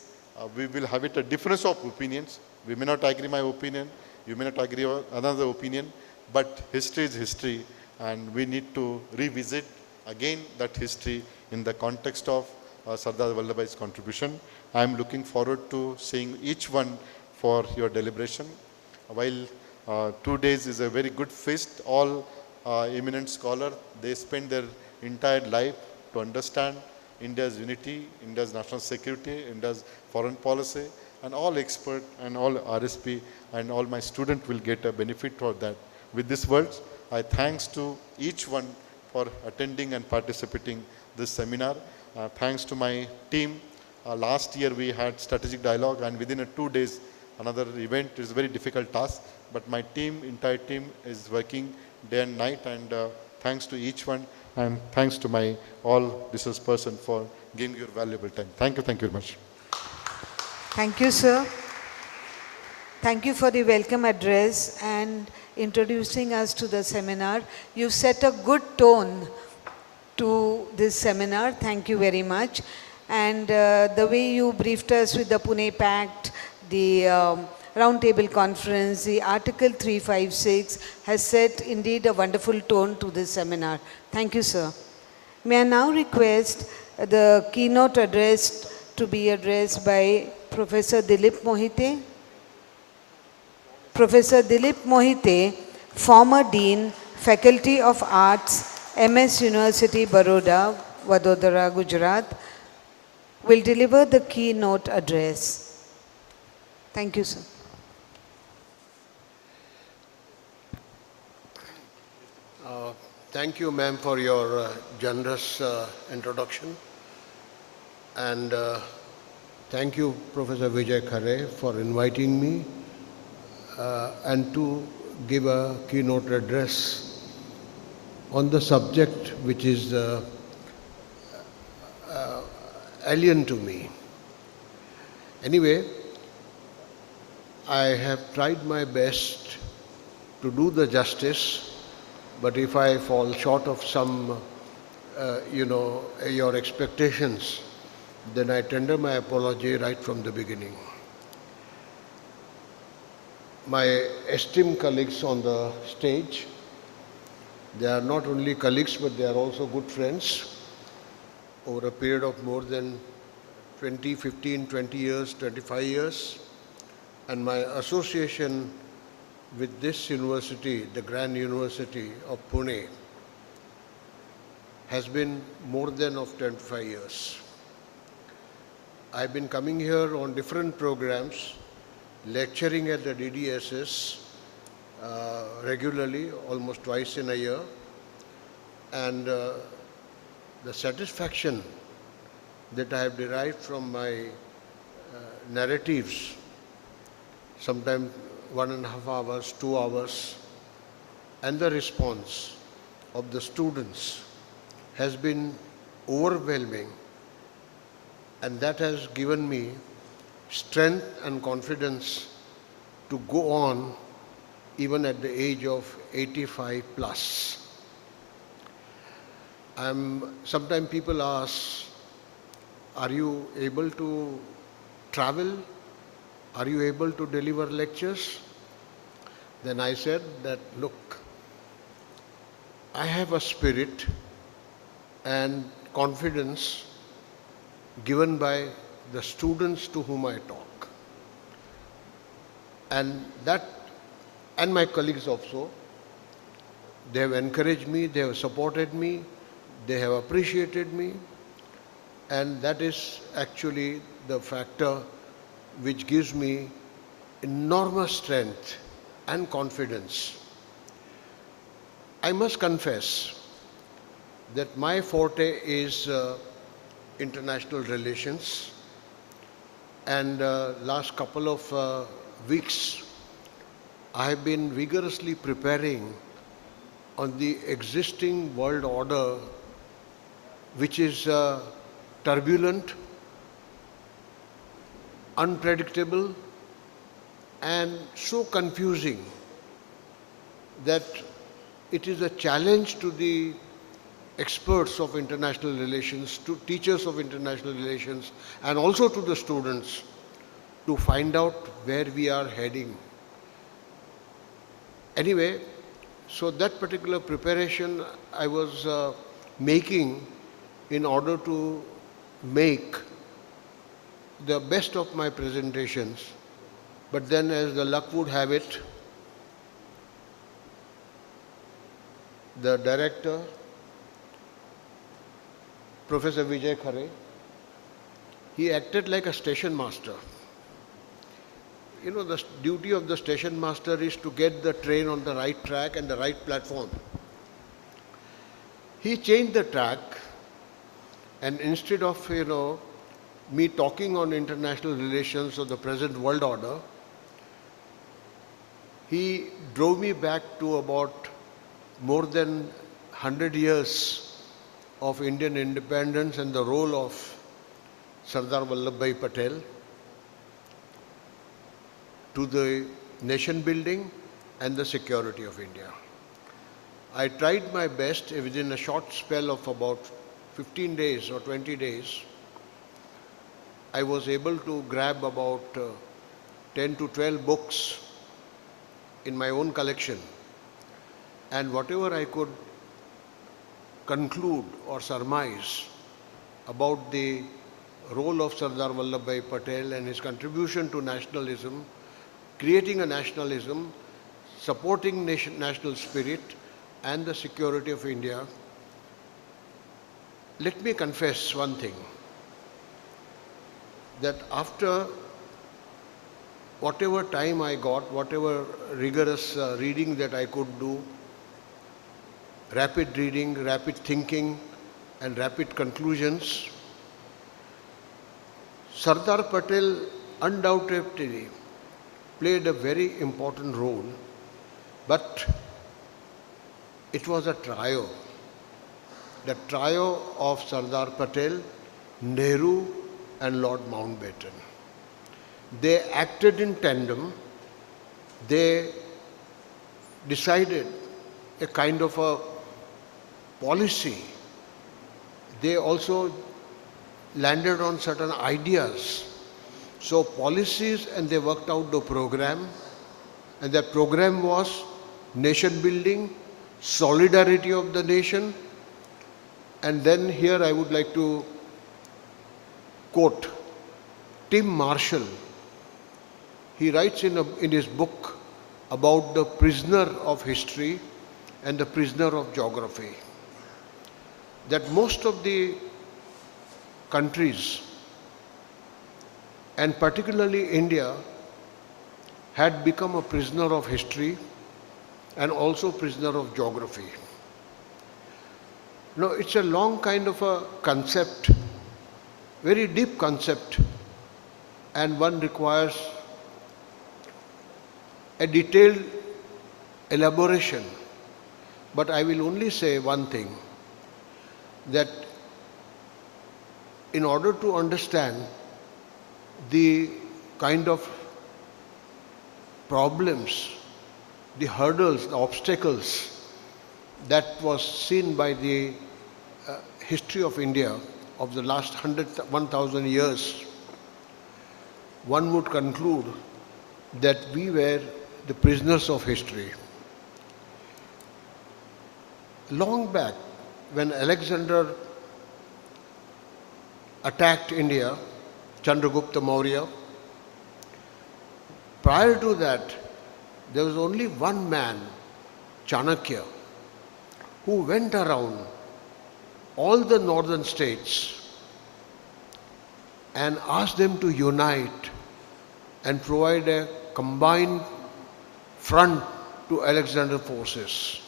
we will have it a difference of opinions. We may not agree my opinion, you may not agree on another opinion, but history is history, and we need to revisit again that history in the context of Sardar Vallabhbhai's contribution. I am looking forward to seeing each one for your deliberation. While 2 days is a very good feast, all eminent scholars, they spend their entire life to understand India's unity, India's national security, India's foreign policy, and all experts and all RSP and all my students will get a benefit for that. With these words, I thanks to each one for attending and participating this seminar. Thanks to my team. Last year we had strategic dialogue, and within 2 days another event. Is a very difficult task, but my team, entire team is working day and night, and thanks to each one, and thanks to my all resource person for giving your valuable time. Thank you very much. Thank you, sir. Thank you for the welcome address and introducing us to the seminar. You set a good tone to this seminar. Thank you very much. And the way you briefed us with the Pune Pact, the Roundtable Conference, the Article 356 has set indeed a wonderful tone to this seminar. Thank you, sir. May I now request the keynote address to be addressed by Professor Dilip Mohite. Professor Dilip Mohite, former Dean, Faculty of Arts, MS University, Baroda, Vadodara, Gujarat, will deliver the keynote address. Thank you, sir. Thank you, ma'am, for your generous introduction. And thank you, Professor Vijay Khare, for inviting me and to give a keynote address on the subject which is alien to me. Anyway, I have tried my best to do the justice, but if I fall short of some, your expectations, then I tender my apology right from the beginning. My esteemed colleagues on the stage, they are not only colleagues, but they are also good friends over a period of more than 20, 15, 20 years, 25 years. And my association with this university, the Grand University of Pune, has been more than of 25 years. I've been coming here on different programs, lecturing at the DDSS regularly, almost twice in a year, and the satisfaction that I have derived from my narratives, sometimes 1.5 hours, 2 hours, and the response of the students has been overwhelming, and that has given me strength and confidence to go on even at the age of 85 plus. Sometimes people ask, are you able to travel? Are you able to deliver lectures? Then I said that, look, I have a spirit and confidence given by the students to whom I talk. And my colleagues also, they have encouraged me, they have supported me, they have appreciated me, and that is actually the factor which gives me enormous strength and confidence. I must confess that my forte is international relations, and last couple of weeks I have been vigorously preparing on the existing world order, which is turbulent, unpredictable, and so confusing that it is a challenge to the experts of international relations, to teachers of international relations, and also to the students to find out where we are heading. Anyway, so that particular preparation I was making in order to make the best of my presentations, but then as the luck would have it, the director, Professor Vijay Khare, he acted like a station master. You know, the duty of the station master is to get the train on the right track and the right platform. He changed the track, and instead of, me talking on international relations or the present world order, he drove me back to about more than 100 years of Indian independence and the role of Sardar Vallabhbhai Patel, to the nation building and the security of India. I tried my best within a short spell of about 15 days or 20 days. I was able to grab about 10 to 12 books in my own collection, and whatever I could conclude or surmise about the role of Sardar Vallabhbhai Patel and his contribution to nationalism, creating a nationalism, supporting national spirit and the security of India. Let me confess one thing, that after whatever time I got, whatever rigorous reading that I could do, rapid reading, rapid thinking, and rapid conclusions, Sardar Patel undoubtedly played a very important role, but it was a trio. The trio of Sardar Patel, Nehru, and Lord Mountbatten. They acted in tandem. They decided a kind of a policy. They also landed on certain ideas. So policies, and they worked out the program, and that program was nation building, solidarity of the nation. And then here I would like to quote Tim Marshall. He writes in his book about the prisoner of history and the prisoner of geography, that most of the countries, and particularly India, had become a prisoner of history and also prisoner of geography. Now, it's a long kind of a concept, very deep concept, and one requires a detailed elaboration. But I will only say one thing, that in order to understand the kind of problems, the hurdles, the obstacles that was seen by the history of India of the last 1,000 years, one would conclude that we were the prisoners of history. Long back, when Alexander attacked India, Chandragupta Maurya, prior to that, there was only one man, Chanakya, who went around all the northern states and asked them to unite and provide a combined front to Alexander's forces.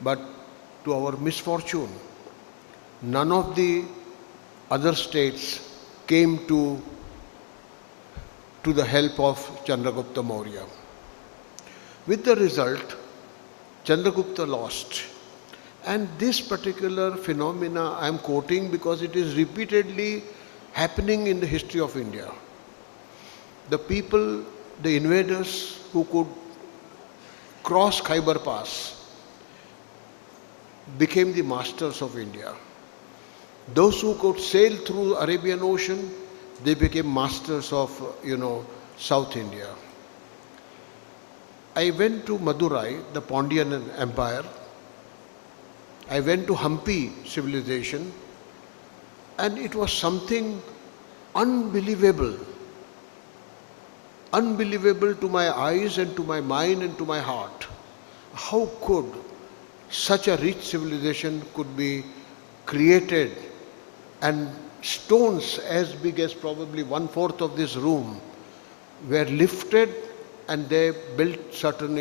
But to our misfortune, none of the other states came to the help of Chandragupta Maurya. With the result, Chandragupta lost. And this particular phenomena I am quoting because it is repeatedly happening in the history of India. The people, the invaders who could cross Khyber Pass became the masters of India. Those who could sail through Arabian Ocean, they became masters of, South India. I went to Madurai, the Pandyan Empire. I went to Hampi civilization, and it was something unbelievable. Unbelievable to my eyes and to my mind and to my heart. How could such a rich civilization could be created, and stones as big as probably 1/4 of this room were lifted, and they built certain,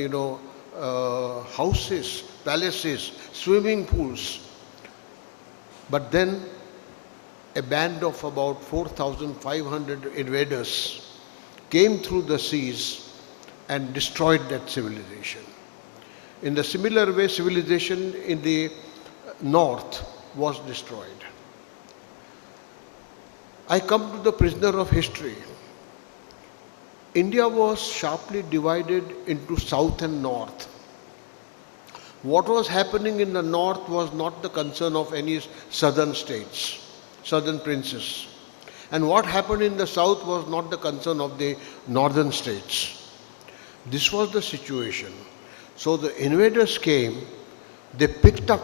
houses, palaces, swimming pools. But then a band of about 4,500 invaders came through the seas and destroyed that civilization. In the similar way, civilization in the north was destroyed. I come to the prisoner of history. India was sharply divided into south and north. What was happening in the north was not the concern of any southern states, southern princes. And what happened in the south was not the concern of the northern states. This was the situation. So the invaders came, they picked up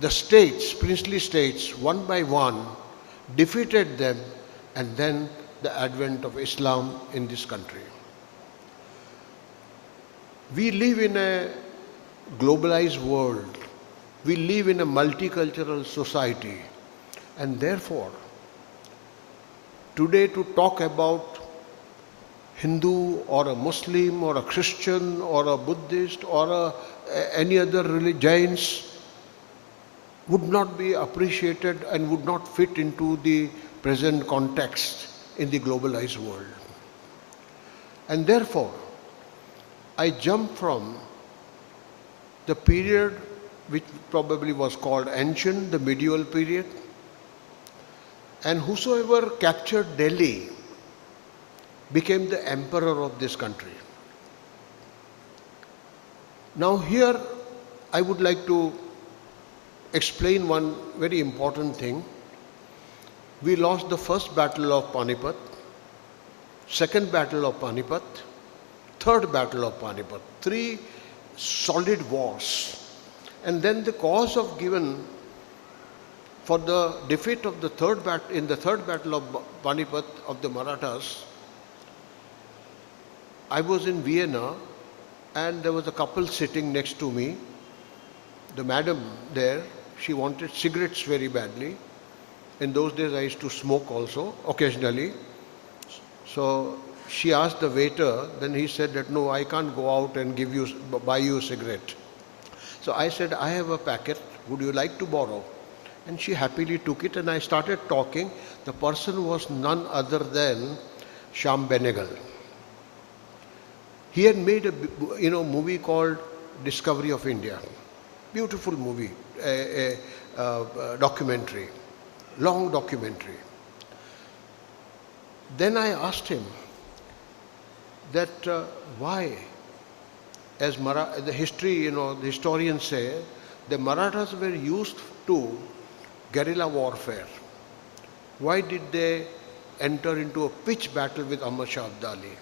the states, princely states, one by one, defeated them, and then the advent of Islam in this country. We live in a globalized world. We live in a multicultural society. And therefore, today to talk about Hindu or a Muslim or a Christian or a Buddhist or any other religions would not be appreciated and would not fit into the present context in the globalized world. And therefore, I jump from the period which probably was called ancient, the medieval period, and whosoever captured Delhi became the emperor of this country. Now here I would like to explain one very important thing. We lost the first battle of Panipat, second battle of Panipat, third battle of Panipat, 3 solid wars. And then the cause of given for the defeat of the third battle of Panipat of the Marathas. I was in Vienna, and there was a couple sitting next to me. The madam there, she wanted cigarettes very badly. In those days I used to smoke also, occasionally. So she asked the waiter, then he said that, no, I can't go out and buy you a cigarette. So I said, I have a packet, would you like to borrow? And she happily took it, and I started talking. The person was none other than Shyam Benegal. He had made a movie called Discovery of India. Beautiful movie, documentary, long documentary. Then I asked him that why, as the history, the historians say, the Marathas were used to guerrilla warfare. Why did they enter into a pitched battle with Ahmad Shah Abdali?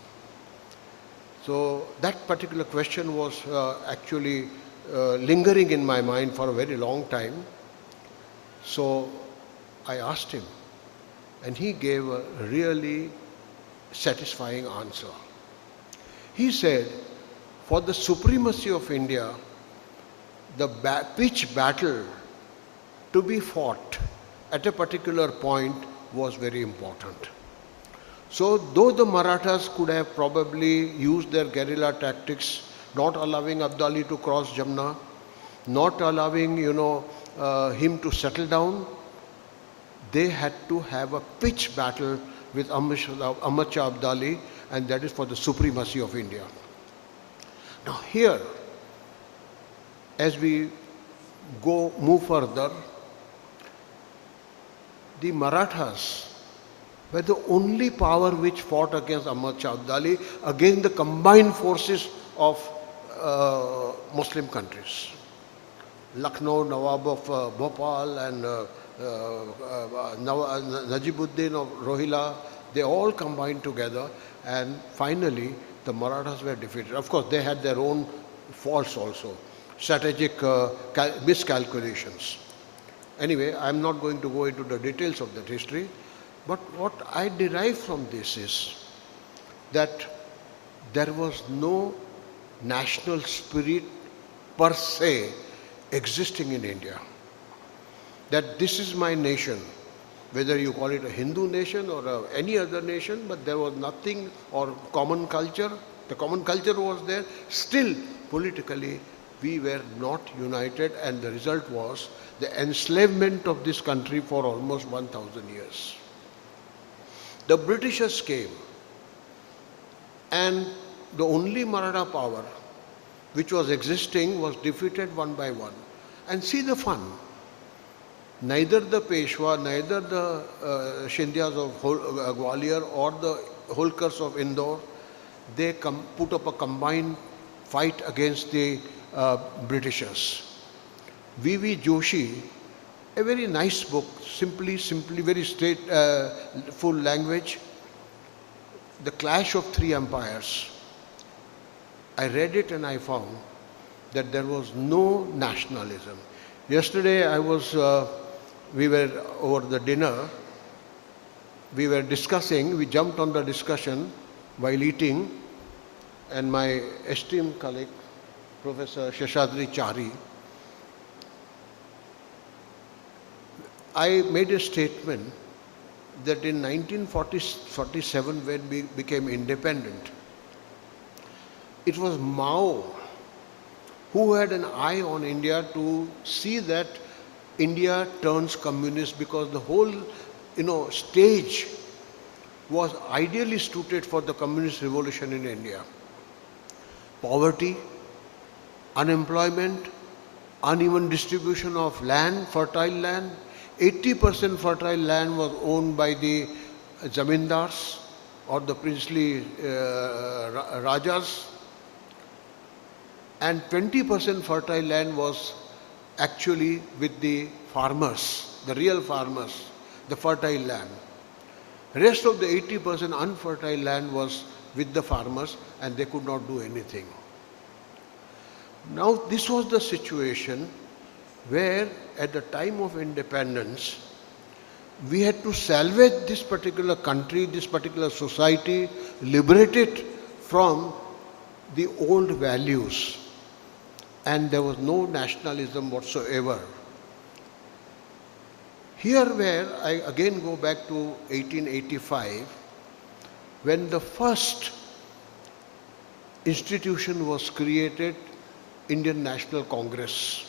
So that particular question was actually lingering in my mind for a very long time. So I asked him, and he gave a really satisfying answer. He said, for the supremacy of India, the pitch battle to be fought at a particular point was very important. So though the Marathas could have probably used their guerrilla tactics, not allowing Abdali to cross Jamna, not allowing, him to settle down, they had to have a pitch battle with Ahmad Shah Abdali, and that is for the supremacy of India. Now here, as we move further, the Marathas were the only power which fought against Ahmad Shah Abdali, against the combined forces of Muslim countries. Lucknow, Nawab of Bhopal, and Najibuddin of Rohila, they all combined together, and finally the Marathas were defeated. Of course, they had their own faults also, strategic miscalculations. Anyway, I'm not going to go into the details of that history, but what I derive from this is that there was no national spirit per se existing in India. That this is my nation, whether you call it a Hindu nation or any other nation, but there was nothing, or common culture. The common culture was there. Still, politically, we were not united, and the result was the enslavement of this country for almost 1,000 years. The Britishers came, and the only Maratha power which was existing was defeated one by one. And see the fun. Neither the Peshwa, neither the Scindias of Gwalior or the Holkars of Indore, they put up a combined fight against the Britishers. V.V. Joshi, a very nice book, simply, very straight, full language, The Clash of Three Empires. I read it and I found that there was no nationalism. Yesterday we were over the dinner, we were discussing, we jumped on the discussion while eating, and my esteemed colleague, Professor Sheshadri Chari, I made a statement that in 1947, when we became independent, it was Mao who had an eye on India to see that India turns communist, because the whole, stage was ideally suited for the communist revolution in India. Poverty, unemployment, uneven distribution of land, fertile land. 80% fertile land was owned by the zamindars or the princely rajas, and 20% fertile land was actually with the farmers, the real farmers, the fertile land. Rest of the 80% unfertile land was with the farmers, and they could not do anything. Now this was the situation where at the time of independence, we had to salvage this particular country, this particular society, liberate it from the old values. And there was no nationalism whatsoever. Here where I again go back to 1885, when the first institution was created, Indian National Congress.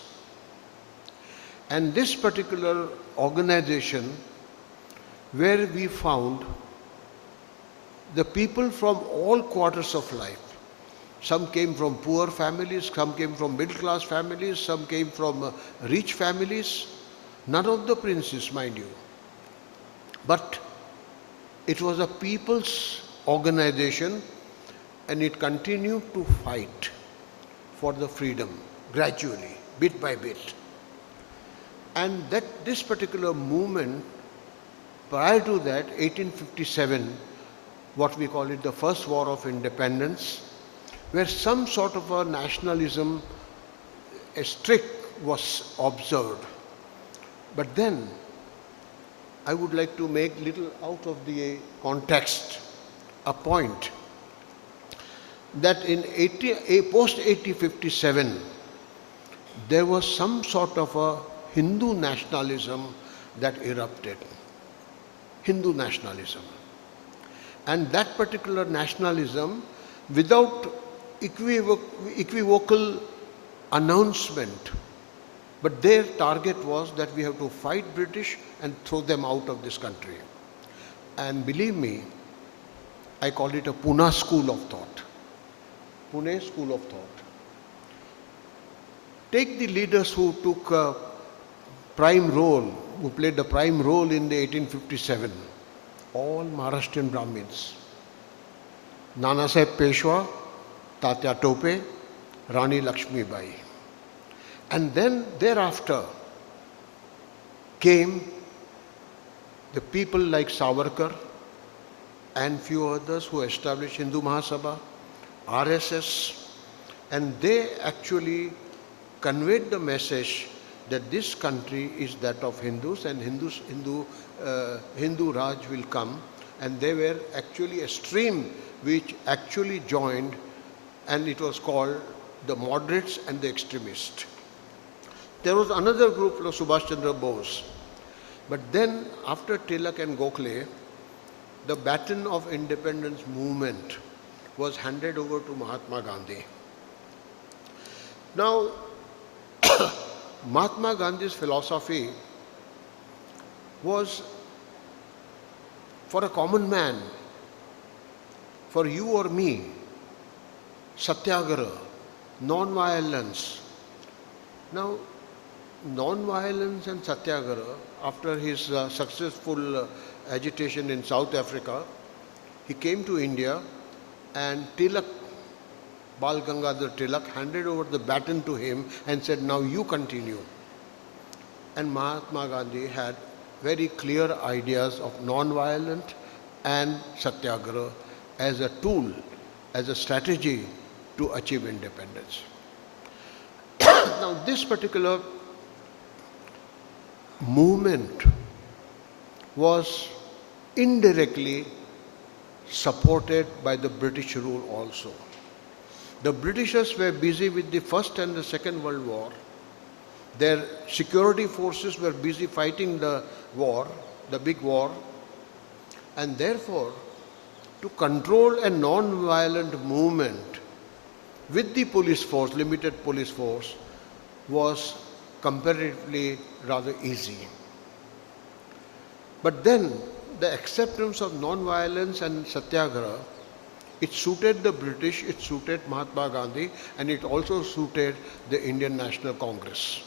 And this particular organization, where we found the people from all quarters of life, Some came from poor families, some came from middle class families, some came from rich families. None of the princes, mind you. But it was a people's organization, and it continued to fight for the freedom gradually, bit by bit. And that this particular movement, prior to that, 1857, what we call it the First War of Independence, where some sort of a nationalism, a streak was observed. But then, I would like to make little out of the context a point that in post 1857, there was some sort of a Hindu nationalism that erupted. Hindu nationalism. And that particular nationalism, without equivocal announcement, but their target was that we have to fight British and throw them out of this country. And believe me, I call it a Pune school of thought. Pune school of thought. Take the leaders who took a prime role, who played the prime role in the 1857. All Maharashtrian Brahmins. Nanasaheb Peshwa, Tatya Tope, Rani Lakshmibai. And then thereafter came the people like Savarkar and few others who established Hindu Mahasabha, RSS, and they actually conveyed the message that this country is that of Hindus, and Hindu Raj will come, and they were actually a stream which actually joined, and it was called the moderates and the extremists. There was another group of Subhash Chandra Bose, but then after Tilak and Gokhale, the baton of independence movement was handed over to Mahatma Gandhi. Now, Mahatma Gandhi's philosophy was for a common man, for you or me, satyagraha, non-violence. Now, non-violence and satyagraha, after his successful agitation in South Africa, he came to India, and Tilak, Bal Gangadhar Tilak, handed over the baton to him and said, now you continue. And Mahatma Gandhi had very clear ideas of non-violent and satyagraha as a tool, as a strategy to achieve independence. Now this particular movement was indirectly supported by the British rule also. The Britishers were busy with the First and the Second World War. Their security forces were busy fighting the war, the big war, and therefore to control a non-violent movement with the police force, limited police force, was comparatively rather easy. But then the acceptance of non-violence and satyagraha, it suited the British, it suited Mahatma Gandhi, and it also suited the Indian National Congress.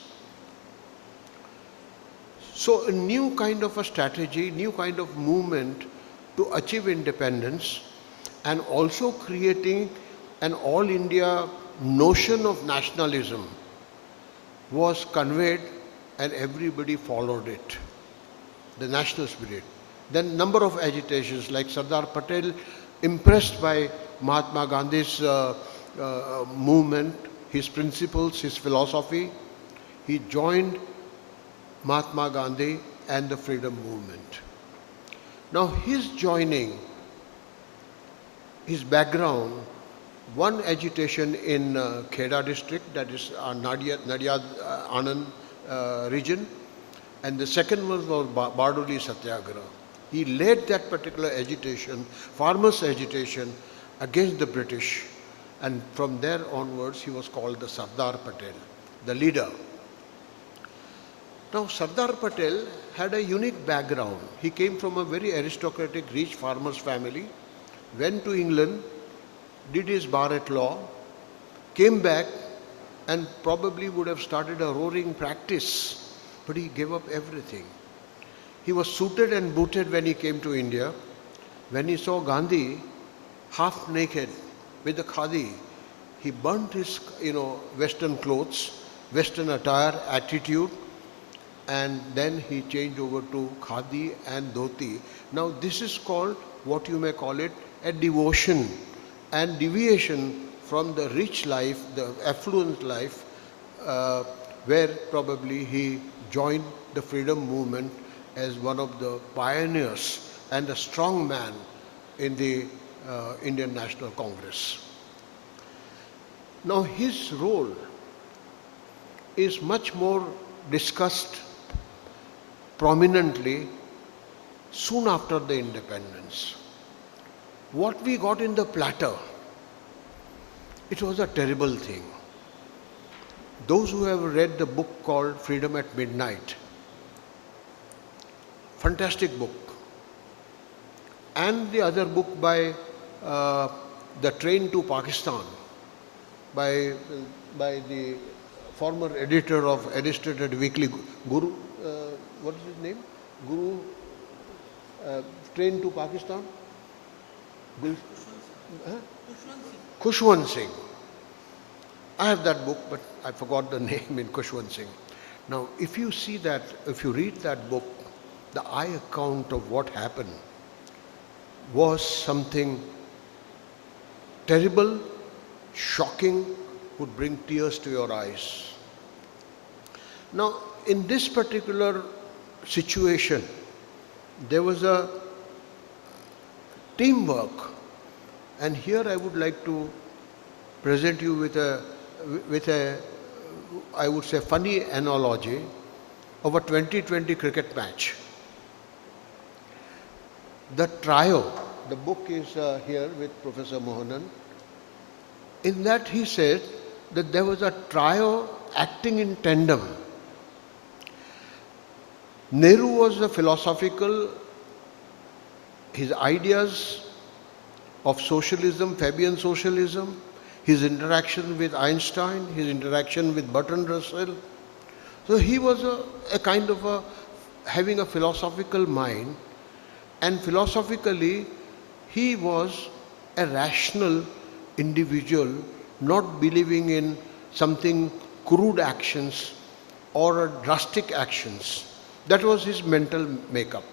So a new kind of a strategy, new kind of movement to achieve independence, and also creating an all-India notion of nationalism was conveyed, and everybody followed it, the national spirit. Then number of agitations like Sardar Patel, impressed by Mahatma Gandhi's movement, his principles, his philosophy, he joined Mahatma Gandhi and the freedom movement. Now his joining, his background, one agitation in Kheda district, that is Nadia Anand region, and the second one was Bardoli Satyagraha. He led that particular agitation, farmers' agitation against the British, and from there onwards he was called the Sardar Patel, the leader. Now Sardar Patel had a unique background. He came from a very aristocratic, rich farmers' family, went to England, did his bar at law, came back and probably would have started a roaring practice, but he gave up everything. He was suited and booted when he came to India. When he saw Gandhi half naked with the khadi, he burnt his, Western clothes, Western attire, attitude, and then he changed over to khadi and dhoti. Now this is called, what you may call it, a devotion and deviation from the rich life, the affluent life, where probably he joined the freedom movement as one of the pioneers and a strong man in the Indian National Congress. Now his role is much more discussed prominently soon after the independence. What we got in the platter, it was a terrible thing. Those who have read the book called Freedom at Midnight, fantastic book, and the other book by The Train to Pakistan, by the former editor of Illustrated Weekly, Guru, what is his name? Guru, Train to Pakistan? Khushwant Singh. I have that book, but I forgot the name in Khushwant Singh. Now, if you see that, if you read that book, the eye account of what happened was something terrible, shocking, would bring tears to your eyes. Now, in this particular situation, there was a teamwork, and here I would like to present you with a I would say funny analogy of a 2020 cricket match. The trio, the book is here with Professor Mohanan. In that he said that there was a trio acting in tandem. Nehru was a philosophical, his ideas of socialism, Fabian socialism, his interaction with Einstein, his interaction with Bertrand Russell. So he was a kind of having a philosophical mind, and philosophically he was a rational individual, not believing in something crude actions or drastic actions. That was his mental makeup.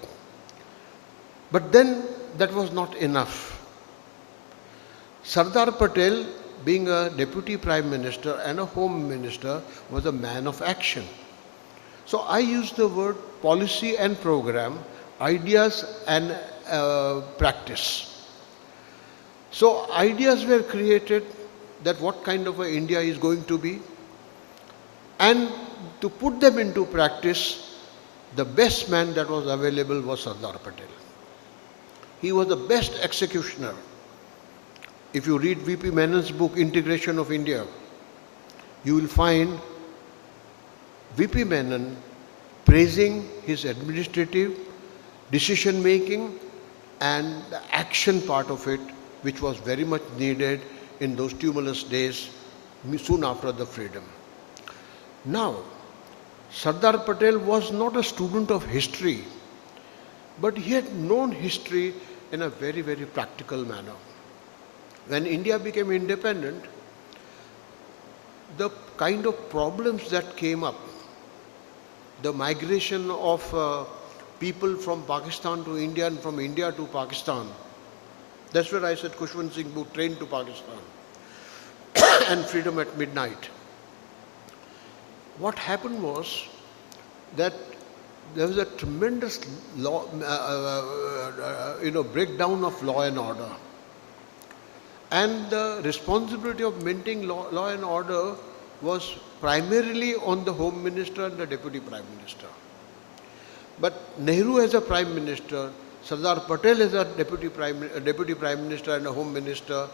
But then that was not enough. Sardar Patel, being a deputy prime minister and a home minister, was a man of action. So I use the word policy and program, ideas and practice. So ideas were created that what kind of a India is going to be, and to put them into practice, the best man that was available was Sardar Patel. He was the best executioner. If you read V.P. Menon's book, Integration of India, you will find V.P. Menon praising his administrative, decision-making and the action part of it, which was very much needed in those tumultuous days soon after the freedom. Now, Sardar Patel was not a student of history, but he had known history in a very, very practical manner. When India became independent, the kind of problems that came up, the migration of people from Pakistan to India and from India to Pakistan, that's where I said Khushwant Singh book, Train to Pakistan, and Freedom at Midnight. What happened was that there was a tremendous breakdown of law and order. And the responsibility of maintaining law and order was primarily on the Home Minister and the Deputy Prime Minister. But Nehru as a Prime Minister, Sardar Patel as a Deputy Prime Minister and a Home Minister,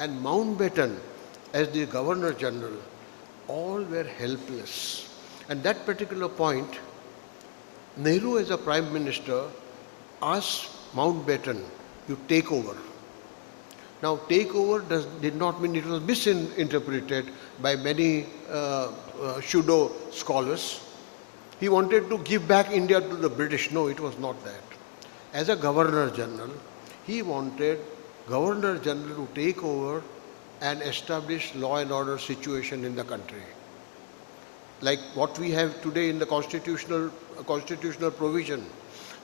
and Mountbatten as the Governor General, all were helpless. And that particular point, Nehru as a Prime Minister asked Mountbatten, you take over. Now, takeover did not mean, it was misinterpreted by many pseudo scholars. He wanted to give back India to the British. No, it was not that. As a Governor General, he wanted Governor General to take over and establish law and order situation in the country. Like what we have today in the constitutional provision,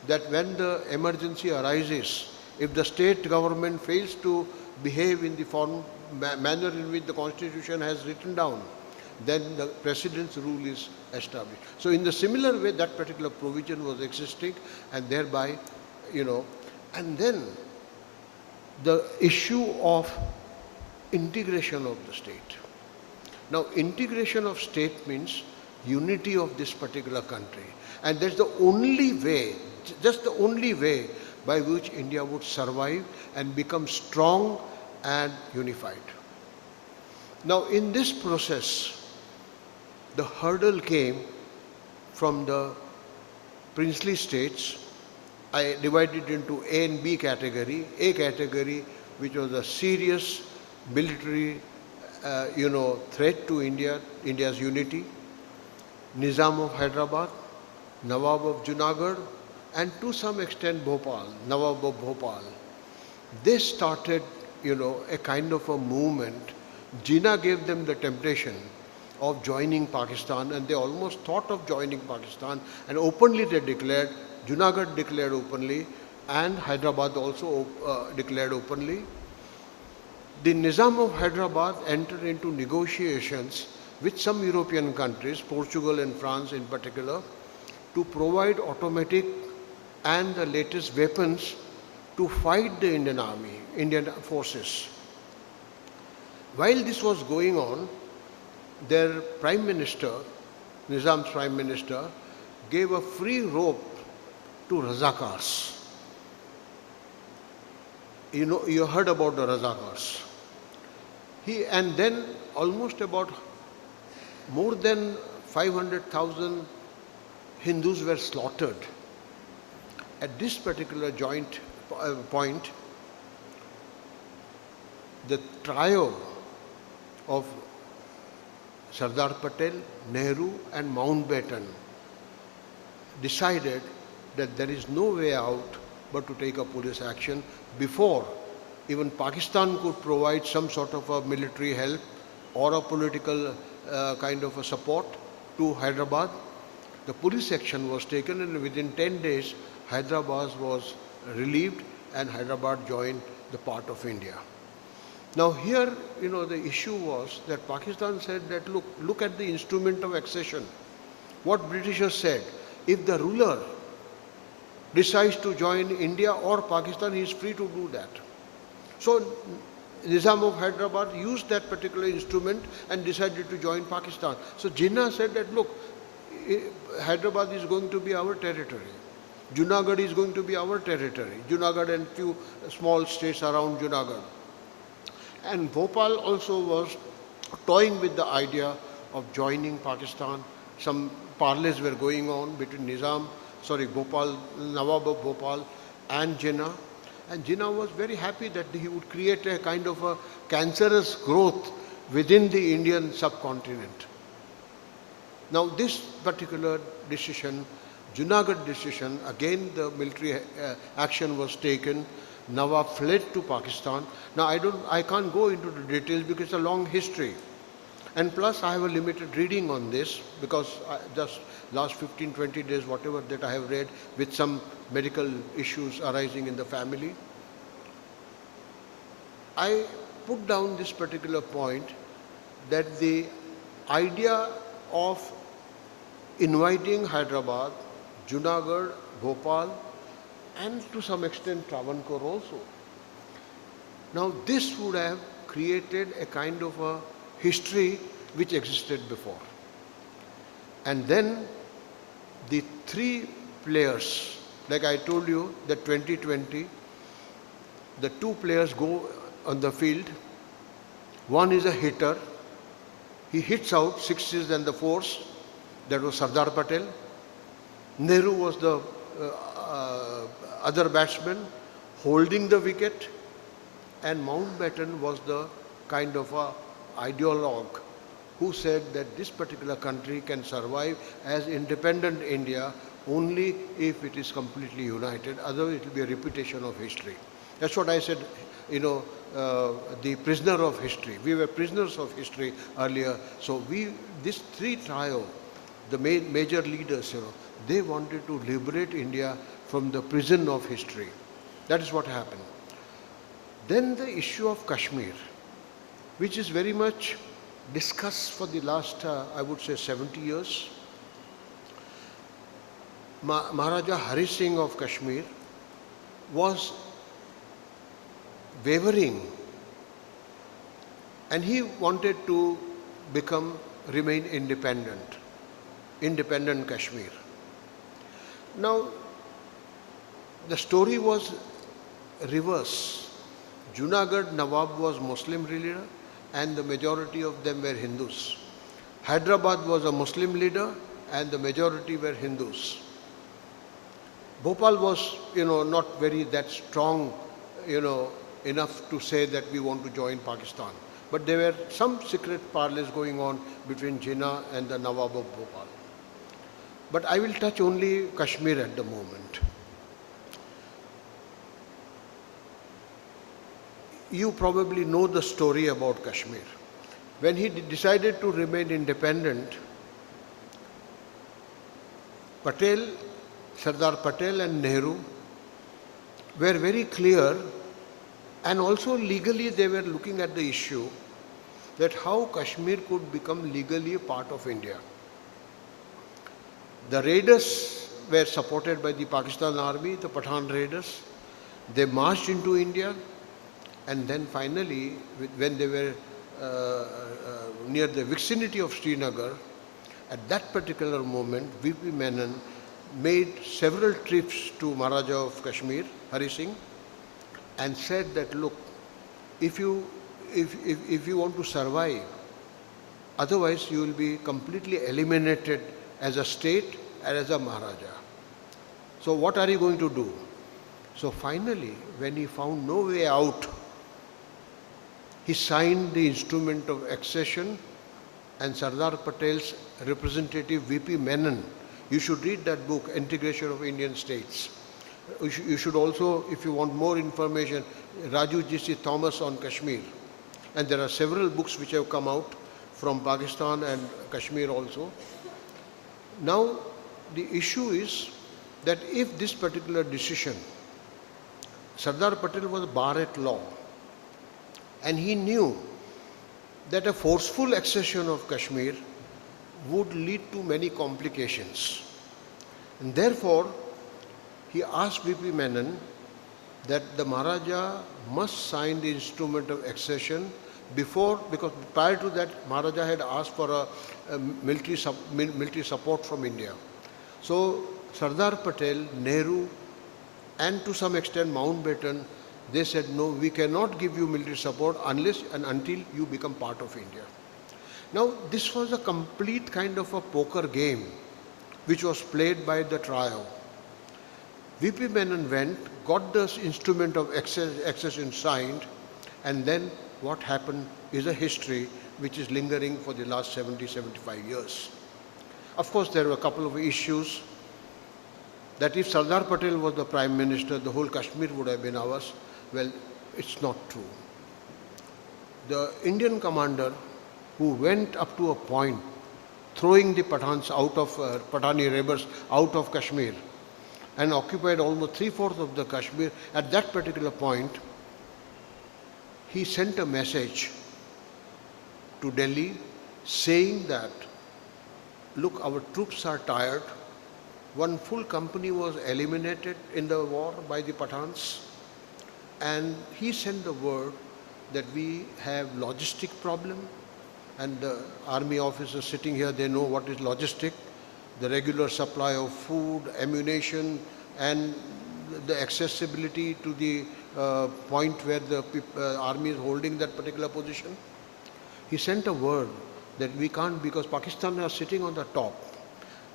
that when the emergency arises, if the state government fails to behave in the manner in which the constitution has written down, then the president's rule is established. So in the similar way, that particular provision was existing, and thereby, and then the issue of integration of the state. Now, integration of state means unity of this particular country. And that's the only way, just the only way by which India would survive and become strong and unified. Now, in this process, the hurdle came from the princely states. I divided into A and B category. A category, which was a serious military, threat to India's unity. Nizam of Hyderabad, Nawab of Junagadh, and to some extent Bhopal, Nawab of Bhopal. They started, a kind of a movement. Jinnah gave them the temptation of joining Pakistan, and they almost thought of joining Pakistan, and openly they declared, Junagadh declared openly, and Hyderabad also declared openly. The Nizam of Hyderabad entered into negotiations with some European countries, Portugal and France in particular, to provide automatic and the latest weapons to fight the Indian army, Indian forces. While this was going on, their Prime Minister, Nizam's Prime Minister, gave a free rope to Razakars. You heard about the Razakars. And then almost about more than 500,000 Hindus were slaughtered. At this particular point, the trio of Sardar Patel, Nehru and Mountbatten decided that there is no way out but to take a police action before even Pakistan could provide some sort of a military help or a political kind of a support to Hyderabad. The police action was taken, and within 10 days, Hyderabad was relieved and Hyderabad joined the part of India. Now here, the issue was that Pakistan said that, look at the instrument of accession. What Britishers said, if the ruler decides to join India or Pakistan, he is free to do that. So Nizam of Hyderabad used that particular instrument and decided to join Pakistan. So Jinnah said that, look, Hyderabad is going to be our territory. Junagadh is going to be our territory. Junagadh and few small states around Junagadh. And Bhopal also was toying with the idea of joining Pakistan. Some parleys were going on between Bhopal, Nawab of Bhopal and Jinnah. And Jinnah was very happy that he would create a kind of a cancerous growth within the Indian subcontinent. Now this particular decision, Junagadh decision, again the military action was taken. Nawab fled to Pakistan. Now I can't go into the details because it's a long history. And plus I have a limited reading on this because just last 15-20 days, whatever that I have read with some medical issues arising in the family. I put down this particular point that the idea of inviting Hyderabad, Junagadh, Bhopal, and to some extent Travancore also. Now this would have created a kind of a history which existed before. And then the three players, like I told you, that 2020, the two players go on the field. One is a hitter. He hits out sixes and the fours. That was Sardar Patel. Nehru was the other batsman holding the wicket. and Mountbatten was the kind of a ideologue who said that this particular country can survive as independent India only if it is completely united, otherwise it will be a repetition of history. That's what I said, the prisoner of history. We were prisoners of history earlier. So this three trio, the major leaders, they wanted to liberate India from the prison of history. That is what happened. Then the issue of Kashmir, which is very much discussed for the last, I would say, 70 years. Maharaja Hari Singh of Kashmir was wavering, and he wanted to remain independent Kashmir. Now, the story was reverse. Junagadh Nawab was Muslim leader and the majority of them were Hindus. Hyderabad was a Muslim leader and the majority were Hindus. Bhopal was, not very that strong, enough to say that we want to join Pakistan. But there were some secret parleys going on between Jinnah and the Nawab of Bhopal. But I will touch only Kashmir at the moment. You probably know the story about Kashmir. When he decided to remain independent, Sardar Patel and Nehru were very clear, and also legally they were looking at the issue that how Kashmir could become legally a part of India. The raiders were supported by the Pakistan army, the Pathan raiders. They marched into India, and then finally, when they were near the vicinity of Srinagar, at that particular moment, V.P. Menon made several trips to Maharaja of Kashmir, Hari Singh, and said that, look, if you want to survive, otherwise you will be completely eliminated as a state and as a Maharaja. So what are you going to do? So finally, when he found no way out, he signed the instrument of accession, and Sardar Patel's representative V.P. Menon, you should read that book, Integration of Indian States. You should also, if you want more information, Raju G.C. Thomas on Kashmir. And there are several books which have come out from Pakistan and Kashmir also. Now, the issue is that if this particular decision, Sardar Patel was bar at law, and he knew that a forceful accession of Kashmir would lead to many complications. And therefore, he asked V.P. Menon that the Maharaja must sign the instrument of accession because prior to that, Maharaja had asked for a military support from India. So, Sardar Patel, Nehru, and to some extent Mountbatten, they said, no, we cannot give you military support unless and until you become part of India. Now, this was a complete kind of a poker game which was played by the trio. V.P. Menon went, got the instrument of accession signed, and then what happened is a history which is lingering for the last 70-75 years. Of course, there were a couple of issues that if Sardar Patel was the Prime Minister, the whole Kashmir would have been ours. Well, it's not true. The Indian commander who went up to a point, throwing the Pathans out of, Pathani rebels out of Kashmir, and occupied almost 3/4 of the Kashmir, at that particular point, he sent a message to Delhi saying that, look, our troops are tired. One full company was eliminated in the war by the Pathans, and he sent the word that we have logistic problem, and the army officers sitting here, they know what is logistic, the regular supply of food, ammunition, and the accessibility to the point where the army is holding that particular position. He sent a word that we can't, because Pakistan are sitting on the top,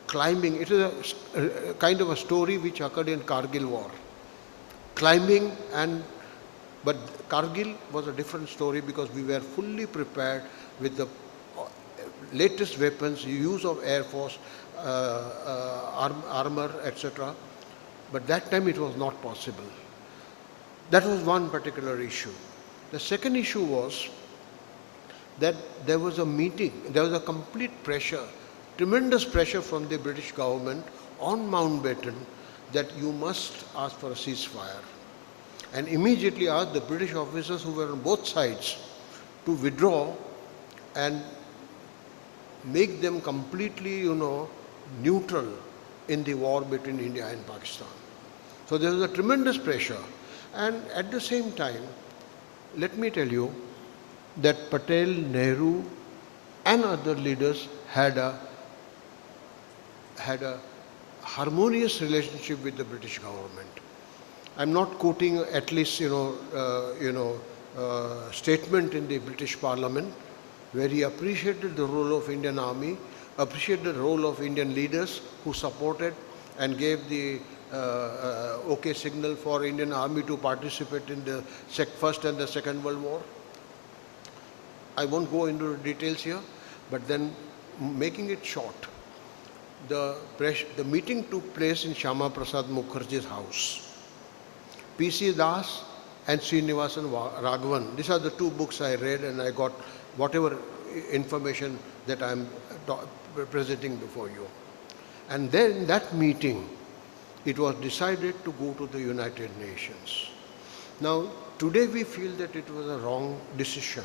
climbing. It is a kind of a story which occurred in Kargil war. Climbing and But Kargil was a different story because we were fully prepared with the latest weapons, use of Air Force, armor, etc. But that time it was not possible. That was one particular issue. The second issue was that there was a meeting, there was a complete pressure, tremendous pressure from the British government on Mountbatten that you must ask for a ceasefire. And immediately asked the British officers who were on both sides to withdraw and make them completely, neutral in the war between India and Pakistan. So there was a tremendous pressure. And at the same time, let me tell you that Patel, Nehru and other leaders had a harmonious relationship with the British government. I'm not quoting at least, statement in the British Parliament where he appreciated the role of Indian Army, appreciated the role of Indian leaders who supported and gave the okay signal for Indian Army to participate in the First and the Second World War. I won't go into the details here, but then making it short, the meeting took place in Shyama Prasad Mukherjee's house. P.C. Das and Srinivasan Raghavan, these are the two books I read and I got whatever information that I am presenting before you. And then in that meeting, it was decided to go to the United Nations. Now, today we feel that it was a wrong decision.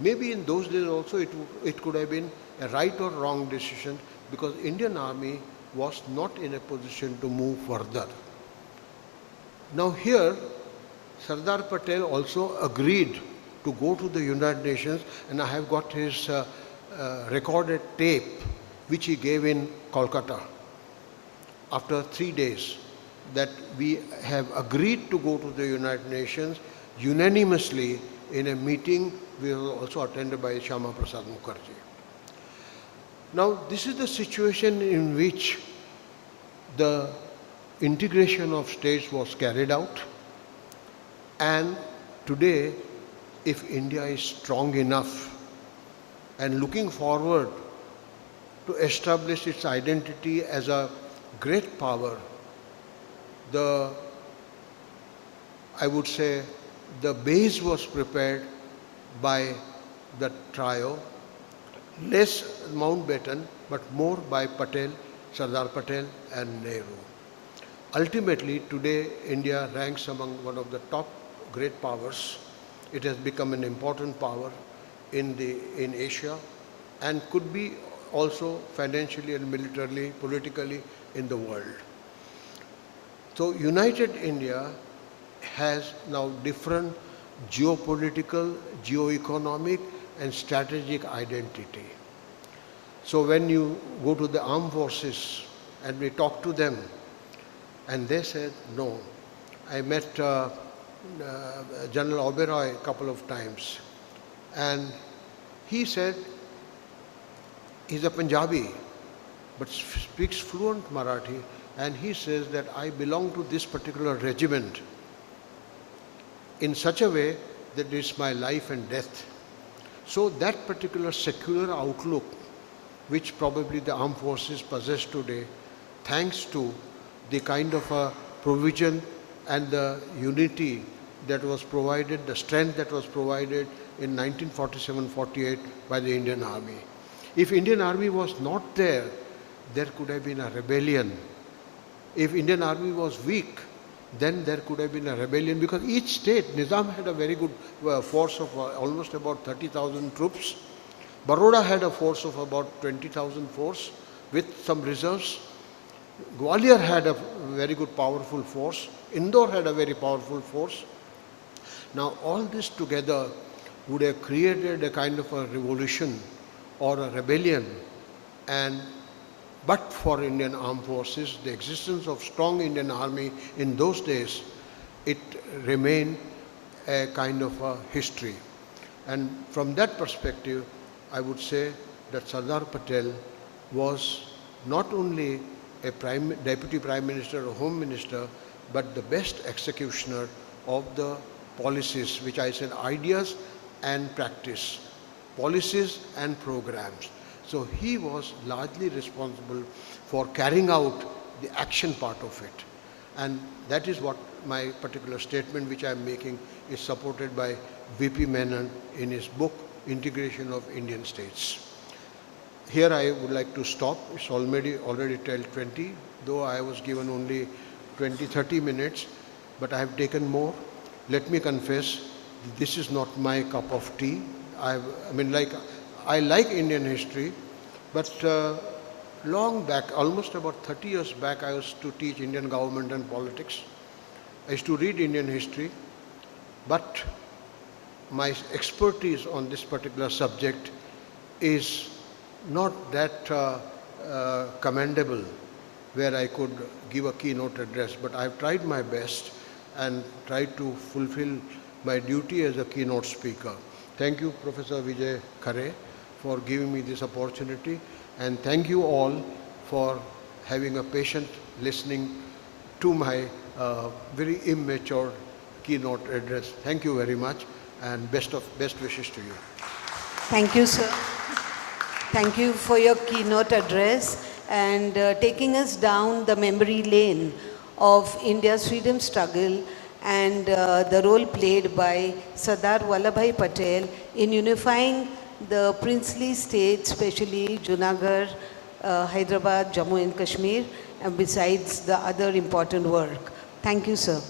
Maybe in those days also it could have been a right or wrong decision because Indian Army was not in a position to move further. Now here, Sardar Patel also agreed to go to the United Nations, and I have got his recorded tape which he gave in Kolkata after 3 days, that we have agreed to go to the United Nations unanimously in a meeting which was also attended by Shyama Prasad Mukherjee. Now this is the situation in which the integration of states was carried out, and today if India is strong enough and looking forward to establish its identity as a great power, I would say the base was prepared by the trio, less Mountbatten but more by Patel, Sardar Patel and Nehru. Ultimately, today India ranks among one of the top great powers. It has become an important power in Asia and could be also financially and militarily, politically in the world. So United India has now different geopolitical, geoeconomic and strategic identity. So when you go to the armed forces and we talk to them, and they said no. I met General Oberoi a couple of times, and he said he's a Punjabi but speaks fluent Marathi, and he says that I belong to this particular regiment in such a way that it's my life and death. So that particular secular outlook which probably the armed forces possess today, thanks to the kind of a provision and the unity that was provided, the strength that was provided in 1947-48 by the Indian Army. If Indian Army was not there, there could have been a rebellion. If Indian Army was weak, then there could have been a rebellion, because each state, Nizam had a very good force of almost about 30,000 troops. Baroda had a force of about 20,000 force with some reserves. Gwalior had a very good powerful force. Indore had a very powerful force. Now all this together would have created a kind of a revolution or a rebellion, and but for Indian armed forces, the existence of strong Indian army in those days, it remained a kind of a history. And from that perspective, I would say that Sardar Patel was not only a Deputy Prime Minister or Home Minister, but the best executioner of the policies, which I said ideas and practice, policies and programs. So he was largely responsible for carrying out the action part of it. And that is what my particular statement which I am making is supported by V.P. Menon in his book, Integration of Indian States. Here I would like to stop. It's already till 20, though I was given only 20-30 minutes, but I have taken more. Let me confess, this is not my cup of tea. I like Indian history, but long back, almost about 30 years back, I used to teach Indian government and politics. I used to read Indian history, but my expertise on this particular subject is not that commendable where I could give a keynote address, but I've tried my best and tried to fulfill my duty as a keynote speaker. Thank you, Professor Vijay Khare, for giving me this opportunity, and thank you all for having a patient listening to my very immature keynote address. Thank you very much, and best wishes to you. Thank you, sir. Thank you for your keynote address and taking us down the memory lane of India's freedom struggle and the role played by Sardar Vallabhbhai Patel in unifying the princely states, especially Junagadh, Hyderabad, Jammu and Kashmir, and besides the other important work. Thank you, sir.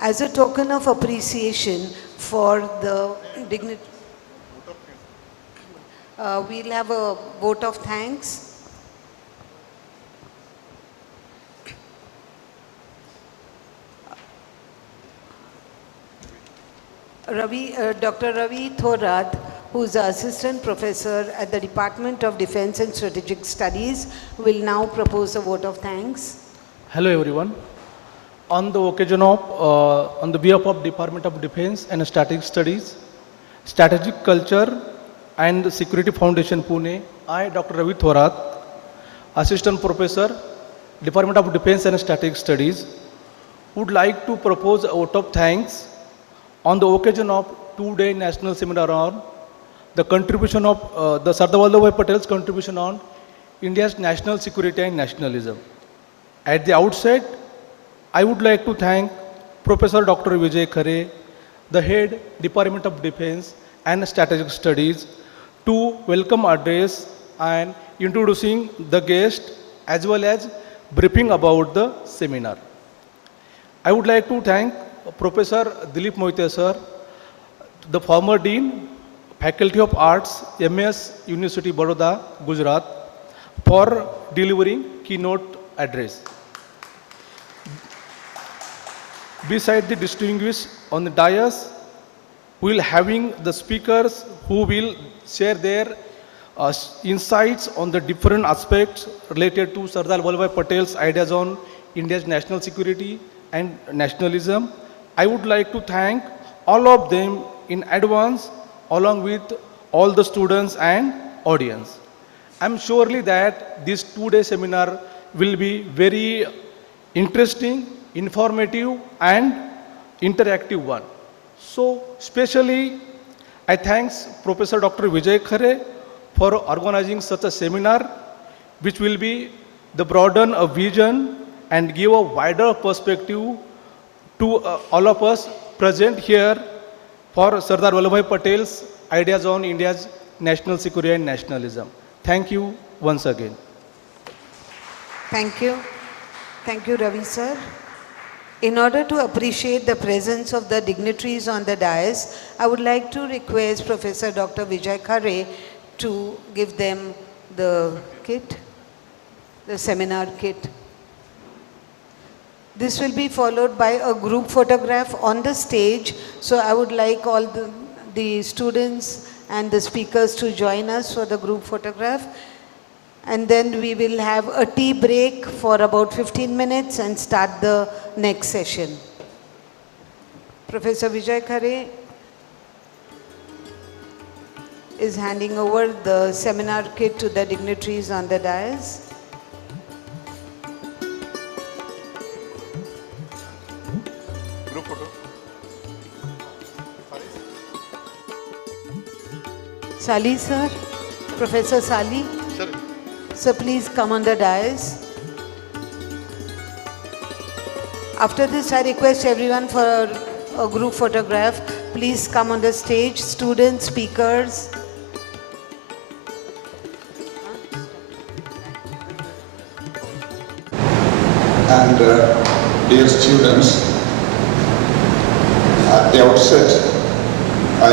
As a token of appreciation for the dignity, we'll have a vote of thanks. Dr. Ravi Thorat, who is the Assistant Professor at the Department of Defense and Strategic Studies, will now propose a vote of thanks. Hello everyone. On the occasion of, on the behalf of Department of Defense and Strategic Studies, Strategic Culture and Security Foundation Pune, I, Dr. Ravi Thorat, Assistant Professor, Department of Defense and Strategic Studies, would like to propose a vote of thanks on the occasion of two-day national seminar on the contribution of the Sardar Vallabhbhai Patel's contribution on India's national security and nationalism. At the outset, I would like to thank Professor Dr. Vijay Khare, the head Department of Defense and Strategic Studies, to welcome address and introducing the guest as well as briefing about the seminar. I would like to thank Professor Dilip Moite sir, the former Dean, Faculty of Arts, MS, University Baroda, Gujarat, for delivering keynote address. Beside the distinguished on the dais, we will having the speakers who will share their insights on the different aspects related to Sardar Vallabhbhai Patel's ideas on India's national security and nationalism. I would like to thank all of them in advance along with all the students and audience. I'm surely that this two-day seminar will be very interesting, informative and interactive one. So especially I thanks Professor Dr. Vijay Khare for organizing such a seminar which will be the broaden a vision and give a wider perspective to all of us present here for Sardar Vallabhbhai Patel's ideas on India's national security and nationalism. Thank you once again. Thank you. Thank you, Ravi sir. In order to appreciate the presence of the dignitaries on the dais, I would like to request Professor Dr. Vijay Khare to give them the kit, the seminar kit. This will be followed by a group photograph on the stage. So I would like all the students and the speakers to join us for the group photograph. And then we will have a tea break for about 15 minutes and start the next session. Professor Vijay Khare is handing over the seminar kit to the dignitaries on the dais. Group photo. Sali sir, Professor Sali. Sir. So please come on the dais. After this, I request everyone for a group photograph. Please come on the stage, students, speakers. And dear students, at the outset, I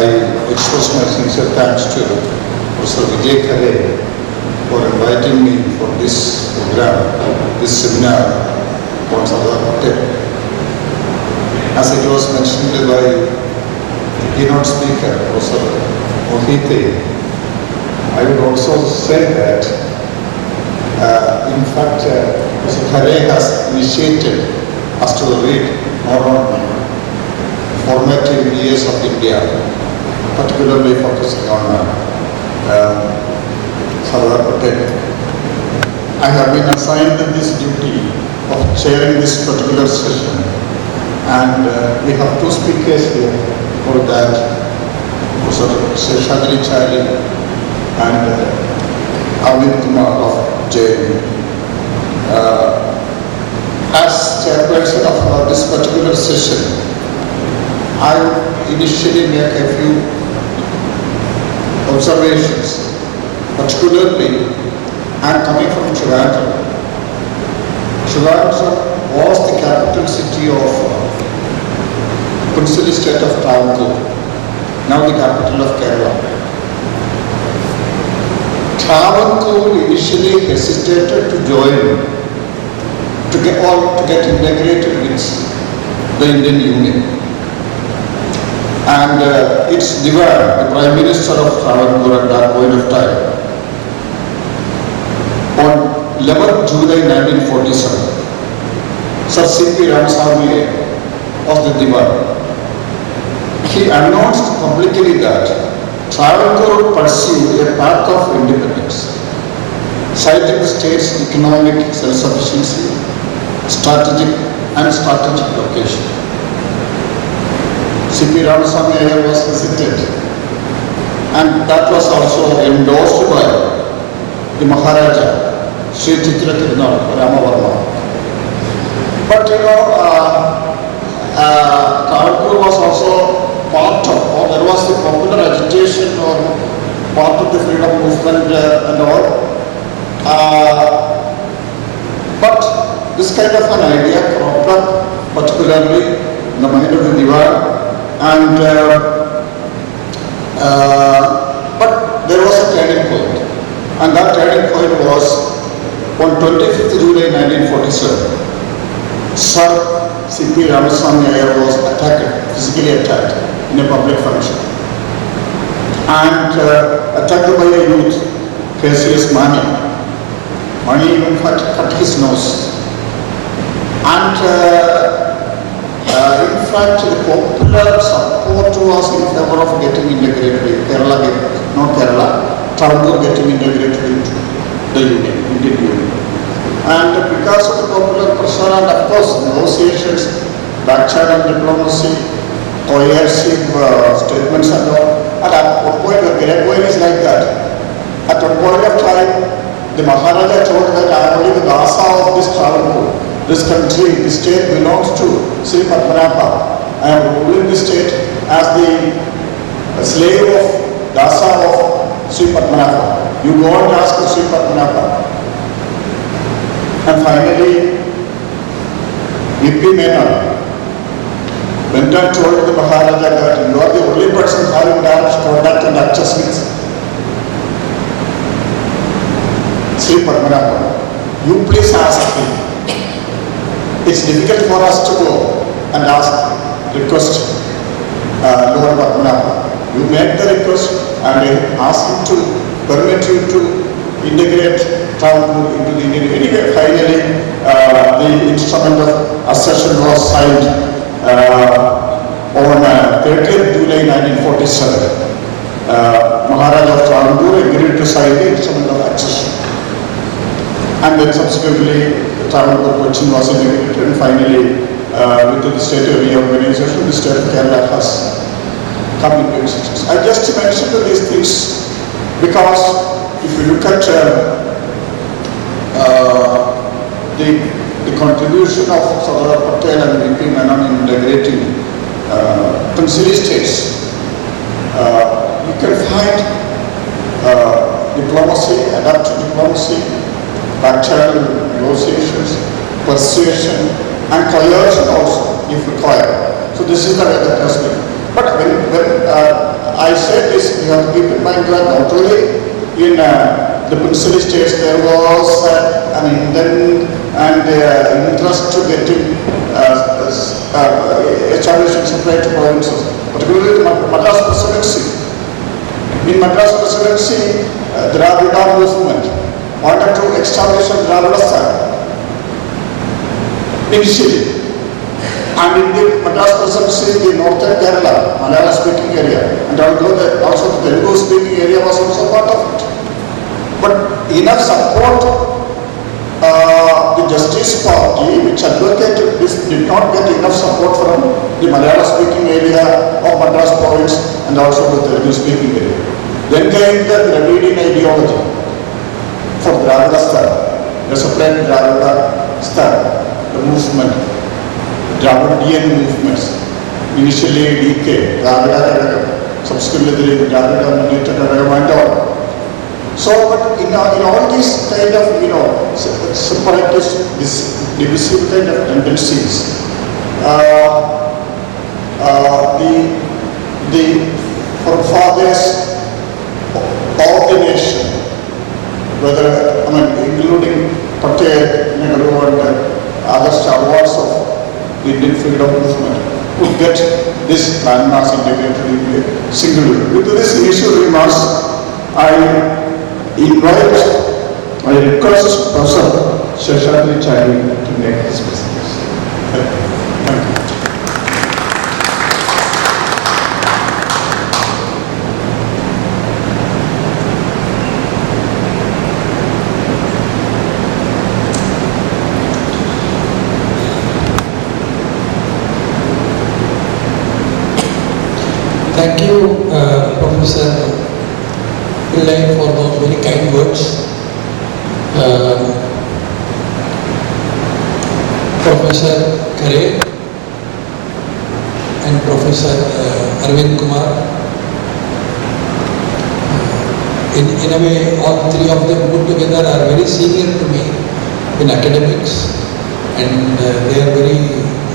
express my sincere thanks to Prof. Vijay Khare for inviting me for this program, this seminar on Sardar Patel. As it was mentioned by the keynote speaker, Professor Mohite, I would also say that in fact, Mr. Khare has initiated us to read more on formative years of India, particularly focusing on Sardar Patel. I have been assigned this duty of chairing this particular session, and we have two speakers here for that, Professor Shadri Chari and Arvind Kumar of JNU. As chairperson of this particular session, I initially make a few observations. Particularly, I am coming from Trivandrum. Trivandrum was the capital city of princely state of Travancore, now the capital of Kerala. Travancore initially hesitated to join, to get integrated with the Indian Union. And its divan, the Prime Minister of Travancore at that point of time, on 11th July 1947, Sir C.P. Ramaswamy was the divan. He announced publicly that Travancore would pursue a path of independence, citing the state's economic self-sufficiency, strategic location. C.P. Ramaswamy Iyer was hesitant, and that was also endorsed by the Maharaja, Sri Chitra Tirunal Ramavarma. But Travancore was also part of, or there was the popular agitation or part of the freedom movement and all. But this kind of an idea cropped up, particularly in the mind of the Diwan, and but there was a turning point, and that turning point was on 25th July 1947. Sir C.P. Ramaswamy Iyer was attacked, physically attacked in a public function, and attacked by a youth, K.C.S. Mani. Mani in fact cut his nose, and in fact the popular support was in favor of getting integrated, Travancore getting integrated into the Indian Union. And because of the popular pressure and of course negotiations, backchannel diplomacy, coercive statements and all, and at one point the great point is like that. At one point of time, the Maharaja told that I am only the Dasa of this Travancore. This country, this state belongs to Sri Padmanabha. I am ruling this state as the slave of Dasa of Sri Padmanabha. You go and ask Sri Padmanabha. And finally, V.P. Menon went and told the Maharaja that you are the only person having direct contact and access with Sri Padmanabha. You please ask him. It's difficult for us to go and request Lord Padmanabha. You make the request and ask him to permit you to integrate Travancore into the Indian Union. Anyway, finally, the instrument of accession was signed on 30th July 1947. Maharaja of Travancore agreed to sign the instrument of accession. And then subsequently, Travancore Cochin was integrated, and finally, with the state reorganization, the state of Kerala has come into existence. I just mentioned these things Because if you look at the contribution of Sardar Patel and VP Menon in integrating Pencil states, you can find diplomacy, adaptive diplomacy, bilateral negotiations, persuasion, and coercion also, if required. So this is the way that has been. But when I said this, you have to keep in mind that not only in the Pencil states there was an intent and interest to getting establishing separate provinces, particularly the Madras Presidency. In Madras Presidency, Dravida movement wanted to establish a Dravida style initially. And in the Madras Presidency, the northern Kerala, Malayalam speaking area, and also the Telugu speaking area was also part of it. But enough support, the Justice Party, which advocated this, did not get enough support from the Malayalam speaking area of Madras province and also the Telugu speaking area. Then came the Dravidian ideology for Dravida style, the separate Dravida style, the movement, Dravidian movements. Initially DK, Dravida Kadagam, subsequently Dravida Munita Kadagam and all. So, but in all these kind of, separatist, divisive kind of tendencies, the forefathers of the nation, whether, including Patel, Nehru and other stalwarts of the Indian freedom movement, would get this landmass integrated into a single unit. With this initial remarks, I request Professor Sheshadri Chari to make this presentation. Thank you. Thank you, Professor Pillai, for those very kind words. Professor Khare and Professor Arvind Kumar. In a way, all three of them put together are very senior to me in academics, and they are very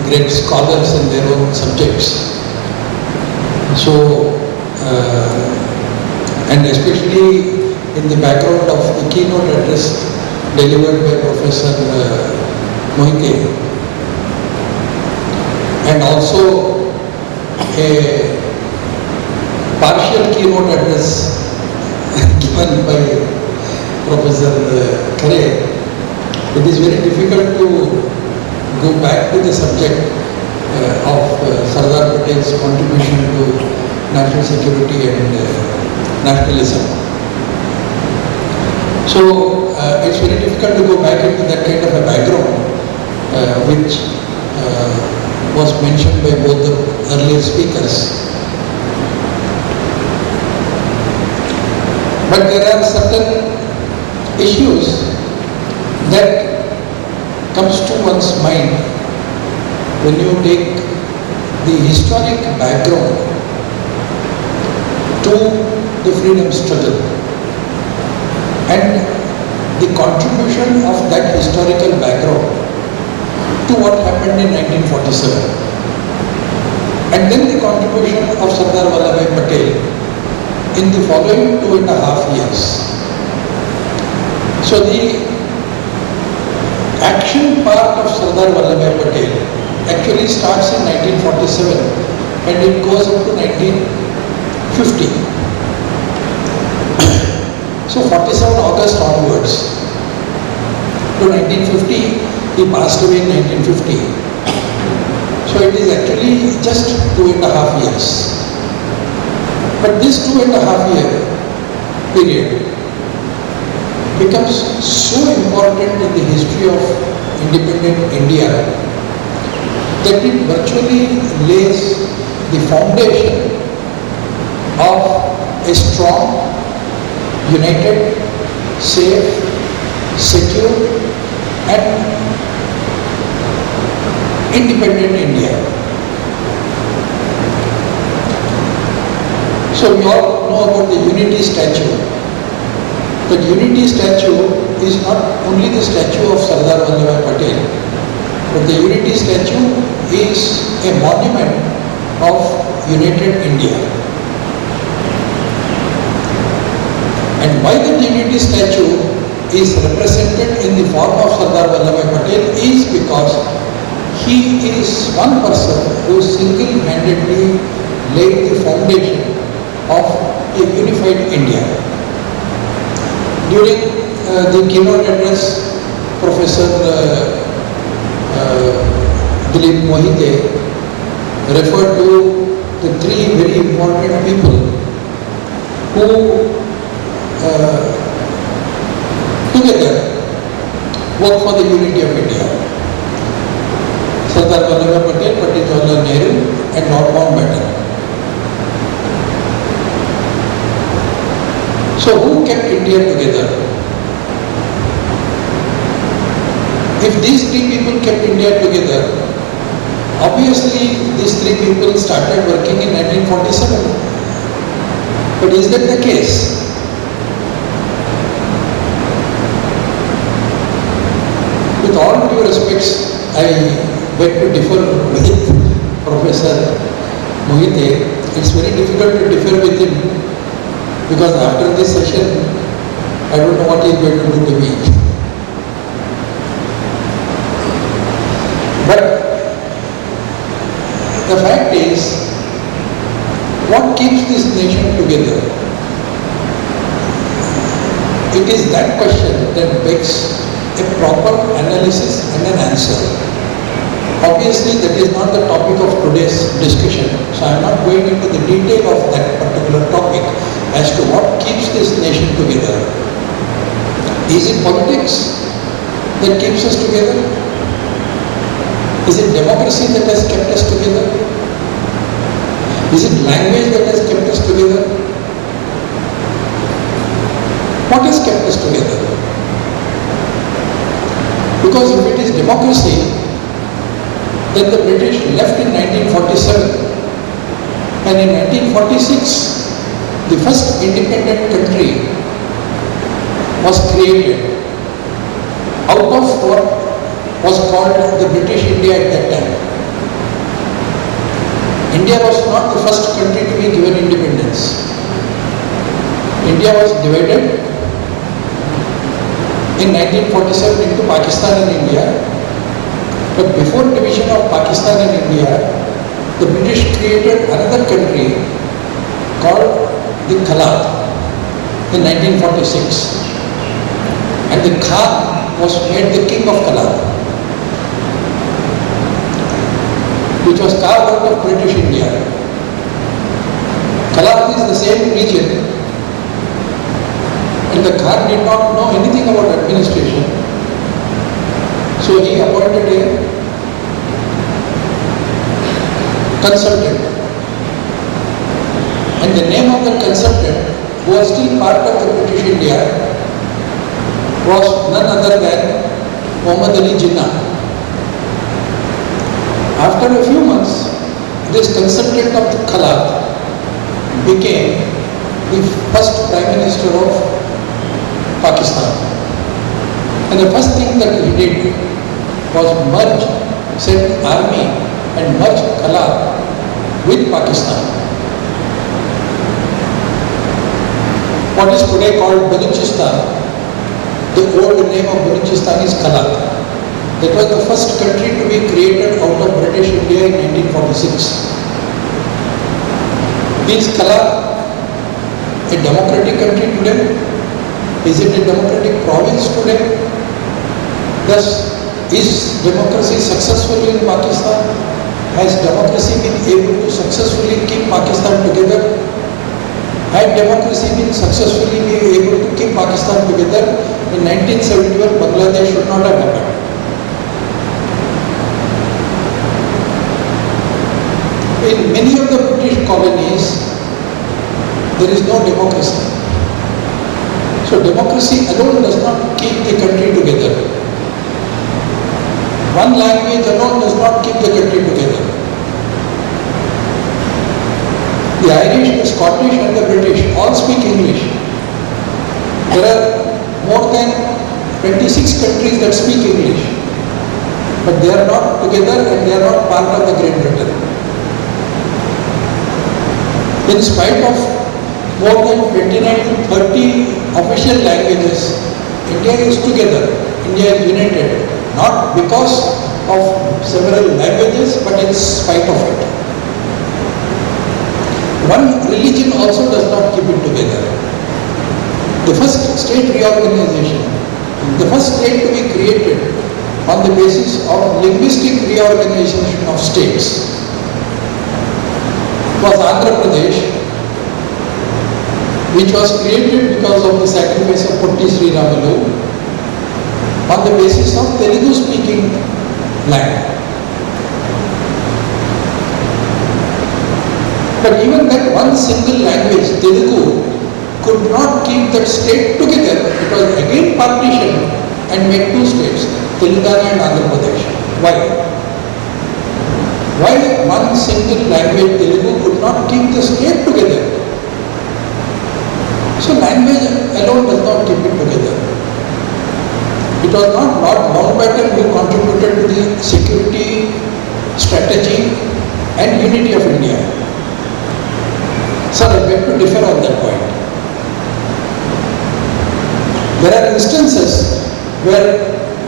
great scholars in their own subjects. So, and especially in the background of the keynote address delivered by Professor Mohike, and also a partial keynote address given by Professor Khare, it is very difficult to go back to the subject of Sardar Patel's contribution to national security and nationalism. So it's very difficult to go back into that kind of a background which was mentioned by both the earlier speakers. But there are certain issues that comes to one's mind when you take the historic background to the freedom struggle and the contribution of that historical background to what happened in 1947, and then the contribution of Sardar Vallabhbhai Patel in the following 2.5 years. So the action part of Sardar Vallabhbhai Patel actually starts in 1947 and it goes up to 1950. So 47 August onwards to 1950, he passed away in 1950. So it is actually just 2.5 years. But this 2.5 year period becomes so important in the history of independent India that it virtually lays the foundation of a strong united, safe, secure and independent India. So we all know about the unity statue. The unity statue is not only the statue of Sardar Vallabhbhai Patel, but the unity statue is a monument of united India. And why the unity statue is represented in the form of Sardar Vallabhbhai Patel is because he is one person who single-handedly laid the foundation of a unified India. During the keynote address, Professor Dilip Mohite referred to the three very important people who together work for the unity of India. Sardar Vallabhbhai Patel, Pandit Jawaharlal Nehru and Lord Mountbatten. So who kept India together? If these three people kept India together, obviously these three people started working in 1947. But is that the case? With all due respects, I beg to differ with Professor Mohite. It's very difficult to differ with him because after this session, I don't know what he's going to do to me. But the fact is, what keeps this nation together? It is that question that begs a proper analysis and an answer. Obviously, that is not the topic of today's discussion, so I am not going into the detail of that particular topic as to what keeps this nation together. Is it politics that keeps us together? Is it democracy that has kept us together? Is it language that has kept us together? What has kept us together? Because if it is democracy, then the British left in 1947 and in 1946 the first independent country was created out of what was called the British India at that time. India was not the first country to be given independence. India was divided in 1947 into Pakistan and India. But before division of Pakistan and India, the British created another country called the Khalat in 1946. And the Khan was made the king of Khalat, which was carved out of British India. Khalat is the same region, and the Khan did not know anything about administration. So he appointed a consultant. And the name of the consultant, who was still part of the British India, was none other than Muhammad Ali Jinnah. After a few months, this consultant of the Khalat became the first Prime Minister of Pakistan. And the first thing that he did was send army and merge Khalat with Pakistan. What is today called Balochistan, the old name of Balochistan is Khalat. That was the first country to be created out of British India in 1946. Is Khalat a democratic country today? Is it a democratic province today? Thus, is democracy successful in Pakistan? Has democracy been able to successfully keep Pakistan together? Had democracy been successfully able to keep Pakistan together, in 1971 Bangladesh should not have happened. In many of the British colonies, there is no democracy. So democracy alone does not keep the country together. One language alone does not keep the country together. The Irish, the Scottish and the British all speak English. There are more than 26 countries that speak English, but they are not together and they are not part of the Great Britain. In spite of more than 29 to 30 official languages, India is together, India is united, not because of several languages, but in spite of it. One religion also does not keep it together. The first state reorganization, the first state to be created on the basis of linguistic reorganization of states was Andhra Pradesh, which was created because of the sacrifice of Potti Sri Ramalu on the basis of Telugu speaking land. But even that one single language, Telugu, could not keep that state together. It was again partitioned and made two states, Telangana and Andhra Pradesh. Why? Why one single language, Telugu, could not keep the state together? So language alone does not keep it together. It was not Lord Mountbatten who contributed to the security, strategy and unity of India. Sir, I beg to differ on that point. There are instances where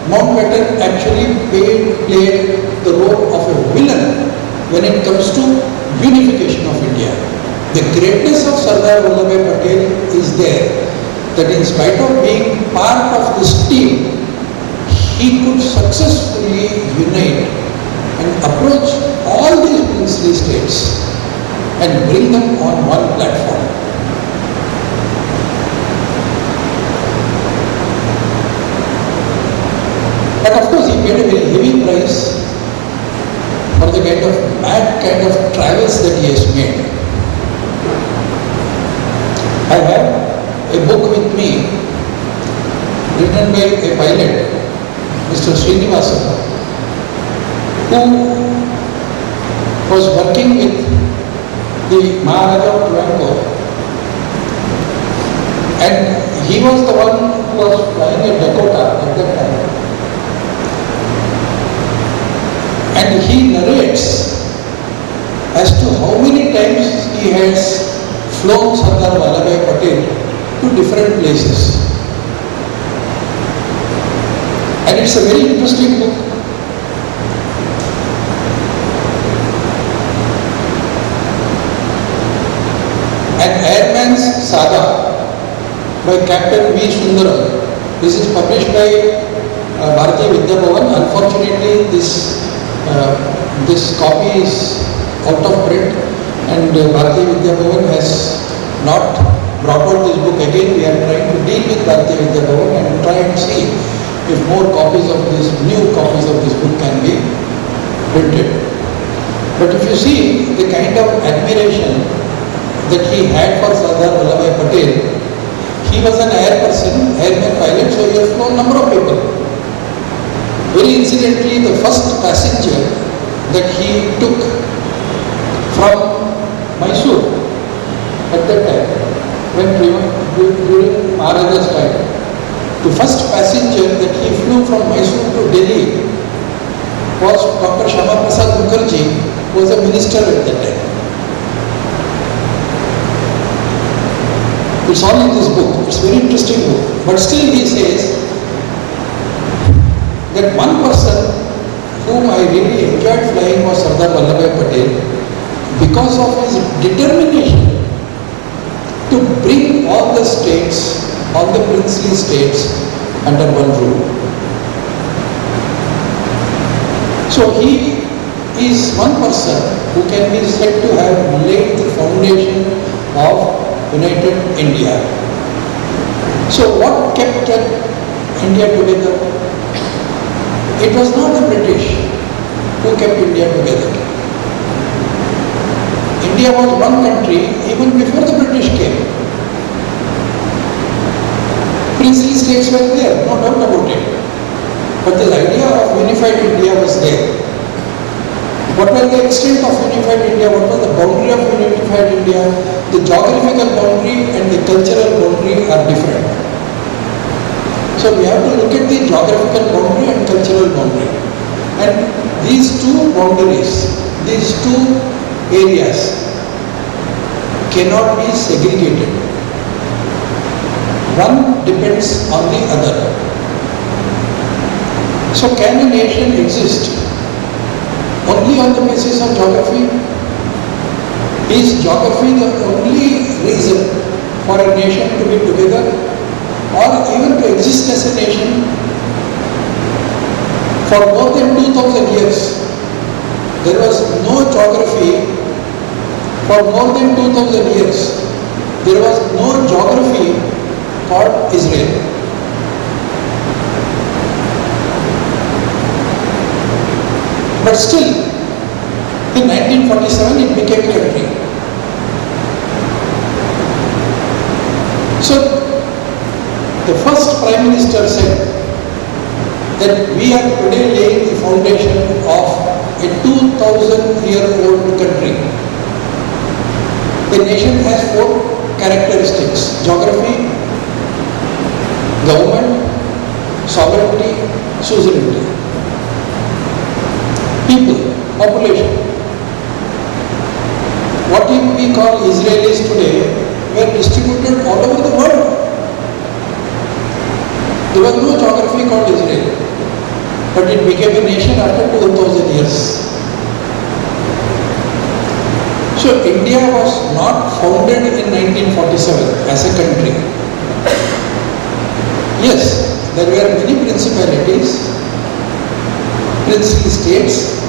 Mountbatten actually played the role of a villain when it comes to unification of India. The greatness of Sardar Vallabhbhai Patel is there, that in spite of being part of this team, he could successfully unite and approach all these princely states and bring them on one platform. And of course, he paid a very heavy price for the kind of mad kind of travels that he has made. I have a book with me written by a pilot, Mr. Srinivasan, who was working with the Maharaja of Trivandrum, and he was the one who was flying a Dakota at that time. And he narrates as to how many times he has flown Sardar Vallabhbhai Patel to different places. And it's a very interesting book. An Airman's Saga by Captain V. Sundaram. This is published by Bharatiya Vidya Bhavan. Unfortunately, this copy is out of print, and Bharatiya Vidya Bhavan has not brought out this book again. We are trying to deal with Bharatiya Vidya Bhavan and try and see if more copies of this, new copies of this book can be printed. But if you see the kind of admiration that he had for Sardar Vallabhbhai Patel, he was an air person, airman pilot, so he has flown number of people. Very incidentally, the first passenger that he took from Mysore at that time, during Maharaja's time, the first passenger that he flew from Mysore to Delhi was Dr. Shama Prasad Mukherjee, who was a minister at that time. It's all in this book. It's a very interesting book. But still he says that one person whom I really enjoyed flying was Sardar Vallabhbhai Patel because of his determination to bring all the states, all the princely states under one rule. So he is one person who can be said to have laid the foundation of United India. So what kept India together? It was not the British who kept India together. India was one country even before the British came. Princely states were there, no doubt about it. But the idea of unified India was there. What was the extent of unified India? What was the boundary of unified India? The geographical boundary and the cultural boundary are different. So we have to look at the geographical boundary and cultural boundary. And these two boundaries, these two areas cannot be segregated. One depends on the other. So can a nation exist only on the basis of geography? Is geography the only reason for a nation to be together or even to exist as a nation? For more than 2000 years, there was no geography. For more than 2000 years, there was no geography called Israel. But still, in 1947 it became a country. So, the first Prime Minister said that we are today laying the foundation of a 2000-year-old country. The nation has 4 characteristics: geography, government, sovereignty, suzerainty. People, population. What we call Israelis today were distributed all over the world. There was no geography called Israel, but it became a nation after 2000 years. So India was not founded in 1947 as a country. Yes, there were many principalities, princely states,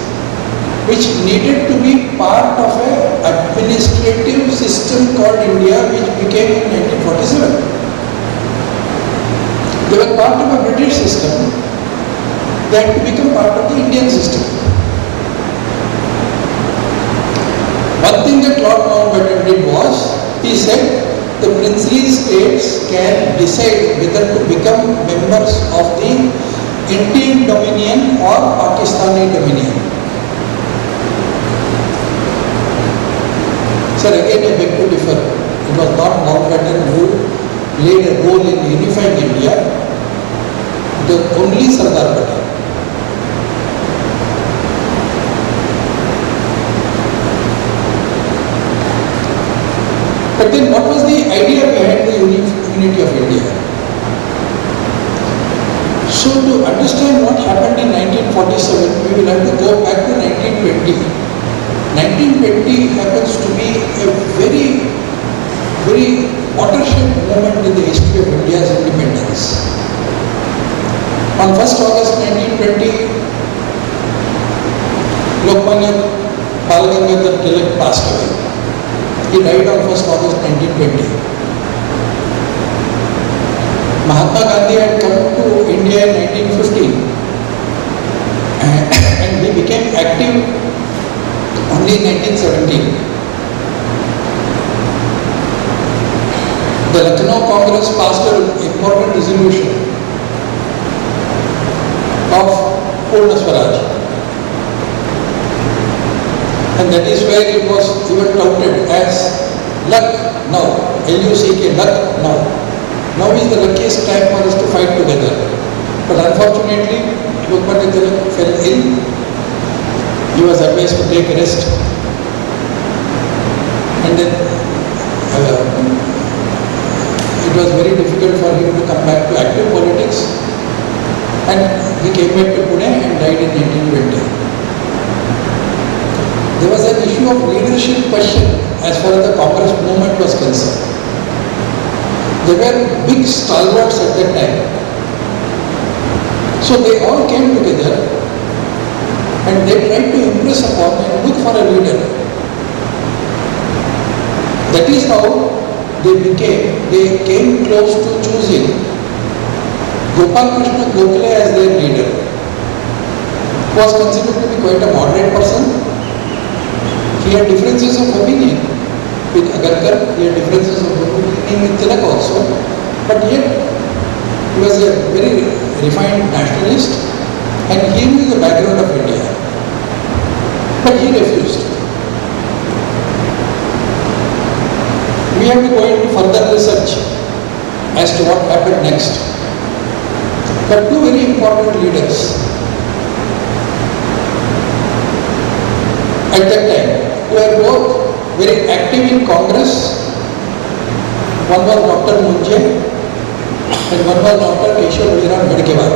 which needed to be part of an administrative system called India, which became in 1947. They were part of a British system. They had to become part of the Indian system. One thing that Lord Mountbatten did was, he said, the princely states can decide whether to become members of the Indian Dominion or Pakistani Dominion. Sir, again I beg to differ. It was not Mountbatten who played a role in unifying India. The only Sardar Patel. But then what was the idea behind the unity of India? So to understand what happened in 1947, we will have to go back to 1920. 1920 happens to be a very, very watershed moment in the history of India's independence. On 1st August 1920, Lokmanya Balgangadhar Tilak passed away. He died on 1st August 1920. Mahatma Gandhi had come to India in 1915 and he became active only in 1917. The Lucknow Congress passed an important resolution of Purna Swaraj. And that is where it was even touted as Lucknow, L-U-C-K, Lucknow. Now is the luckiest time for us to fight together. But unfortunately, Lokmanya Tilak fell ill. He was advised to take a rest. And then it was very difficult for him to come back to active politics. And he came back to Pune and died in 1920. There was an issue of leadership question as far as the Congress movement was concerned. There were big stalwarts at that time. So they all came together and they tried to impress upon and look for a leader. That is how they came close to choosing Gopal Krishna Gokhale as their leader. He was considered to be quite a moderate person. He had differences of opinion with Agarkar, he had differences of opinion with Tilak also, but yet He was a very refined nationalist and he knew the background of India. But he refused. We have to go into further research as to what happened next. But two very important leaders at that time who were both very active in Congress. One was Dr. Munje and one was Dr. Keshav Bedkewar.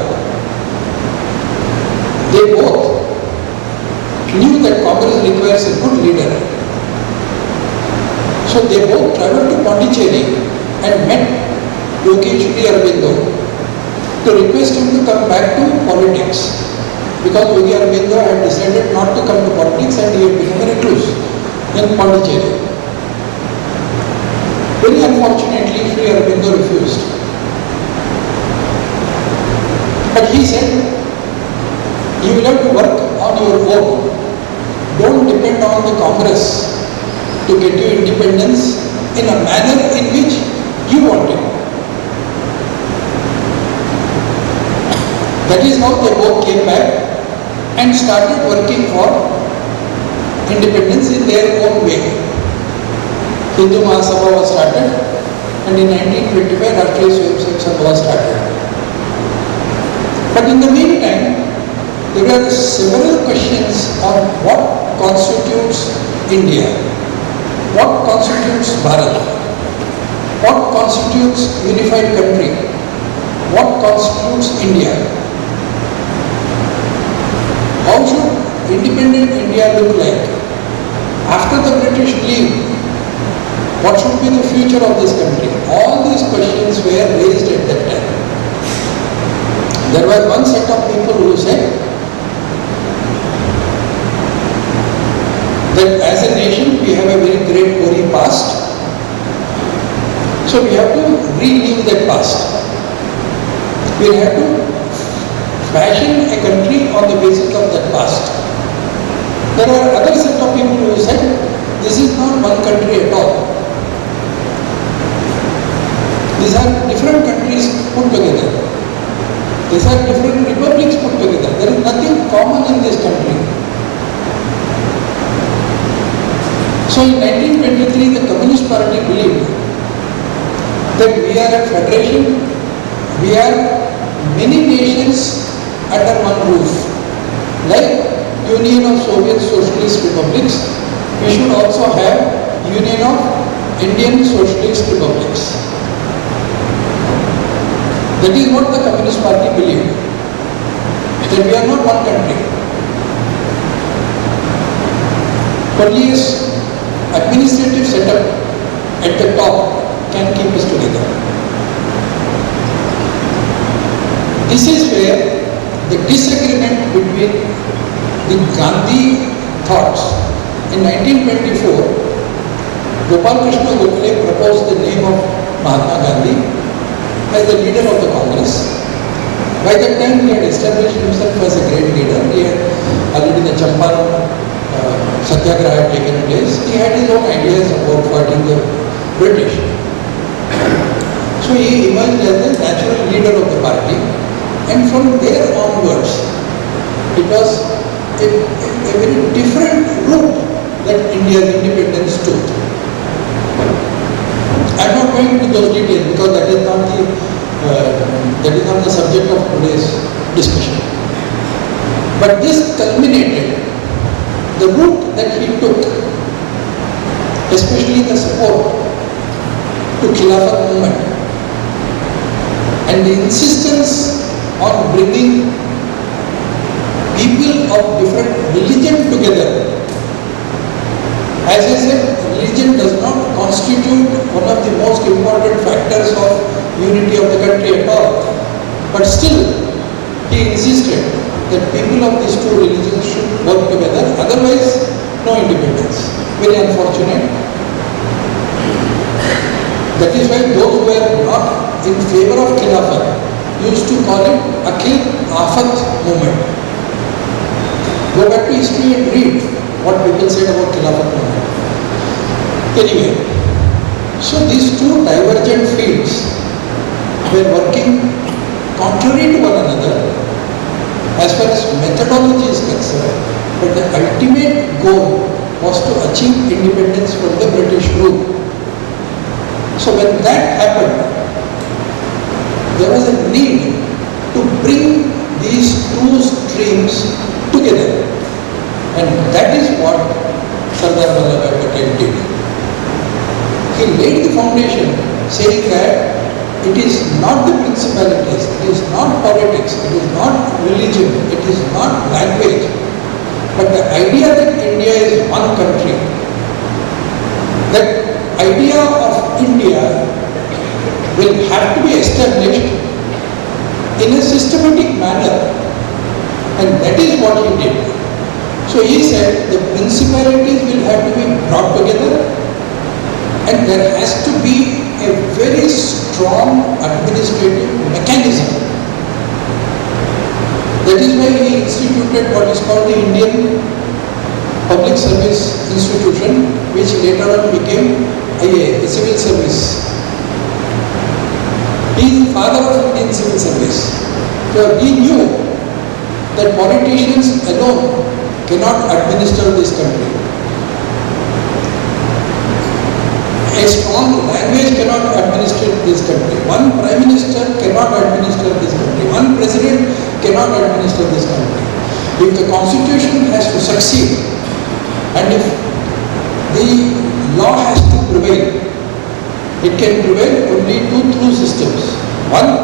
They both knew that Congress requires a good leader. So they both travelled to Pondicherry and met Yogi Sri Aurobindo to request him to come back to politics, because Yogi Aurobindo had decided not to come to politics and he had become a recluse in Pondicherry. Very unfortunately, Sri Aurobindo refused. But he said, you will have to work on your own. Don't depend on the Congress to get you independence in a manner in which you want it. That is how they both came back and started working for independence in their own way. Hindu Mahasabha was started and in 1925 Rashtriya Swayamsevak Sangh was started. But in the meantime, there were several questions on what constitutes India, what constitutes Bharat, what constitutes unified country, what constitutes India. How should independent India look like? After the British leave, what should be the future of this country? All these questions were raised at that time. There was one set of people who said that as a nation we have a very great hoary past, so we have to renew that past. We have to fashion a country on the basis of that past. There are other set of people who said this is not one country at all. These are different countries put together. These are different republics put together. There is nothing common in this country. So in 1923 the Communist Party believed that we are a federation, we are many nations under one roof. Like Union of Soviet Socialist Republics, we should also have Union of Indian Socialist Republics. That is what the Communist Party believed, that we are not one country. Only administrative setup at the top can keep us together. This is where the disagreement between the Gandhi thoughts. In 1924, Gopal Krishna Gokhale proposed the name of Mahatma Gandhi as the leader of the Congress. By that time he had established himself as a great leader. He had already the Champaran Satyagraha had taken place. He had his own ideas about fighting the British. So he emerged as the natural leader of the party, and from there onwards it was a very different route that India's independence took. I am not going into those details because that is not the subject of today's discussion. But this culminated, the route that he took, especially the support to Khilafat movement and the insistence on bringing people of different religion together. As I said, religion does not constitute one of the most important factors of unity of the country at all. But still, he insisted that people of these two religions should work together, otherwise no independence. Very unfortunate. That is why those who were not in favor of Khilafat used to call it Akhil Afat movement. Go back to history and read what people said about Khilafat movement. Anyway, so these two divergent fields were working contrary to one another as far as methodology is concerned, but the ultimate goal was to achieve independence from the British rule. So when that happened, there was a need to bring these two streams together, and that is what Sardar Vallabhbhai Patel did. He laid the foundation saying that it is not the principalities, it is not politics, it is not religion, it is not language, but the idea that India is one country, that idea of India will have to be established in a systematic manner, and that is what he did. So he said the principalities will have to be brought together, and there has to be a very strong administrative mechanism. That is why he instituted what is called the Indian Public Service Institution, which later on became IA, the civil service. He is the father of Indian civil service. So he knew that politicians alone cannot administer this country. A strong language cannot administer this country. One prime minister cannot administer this country. One president cannot administer this country. If the constitution has to succeed, and if the law has to prevail, it can prevail only through systems. One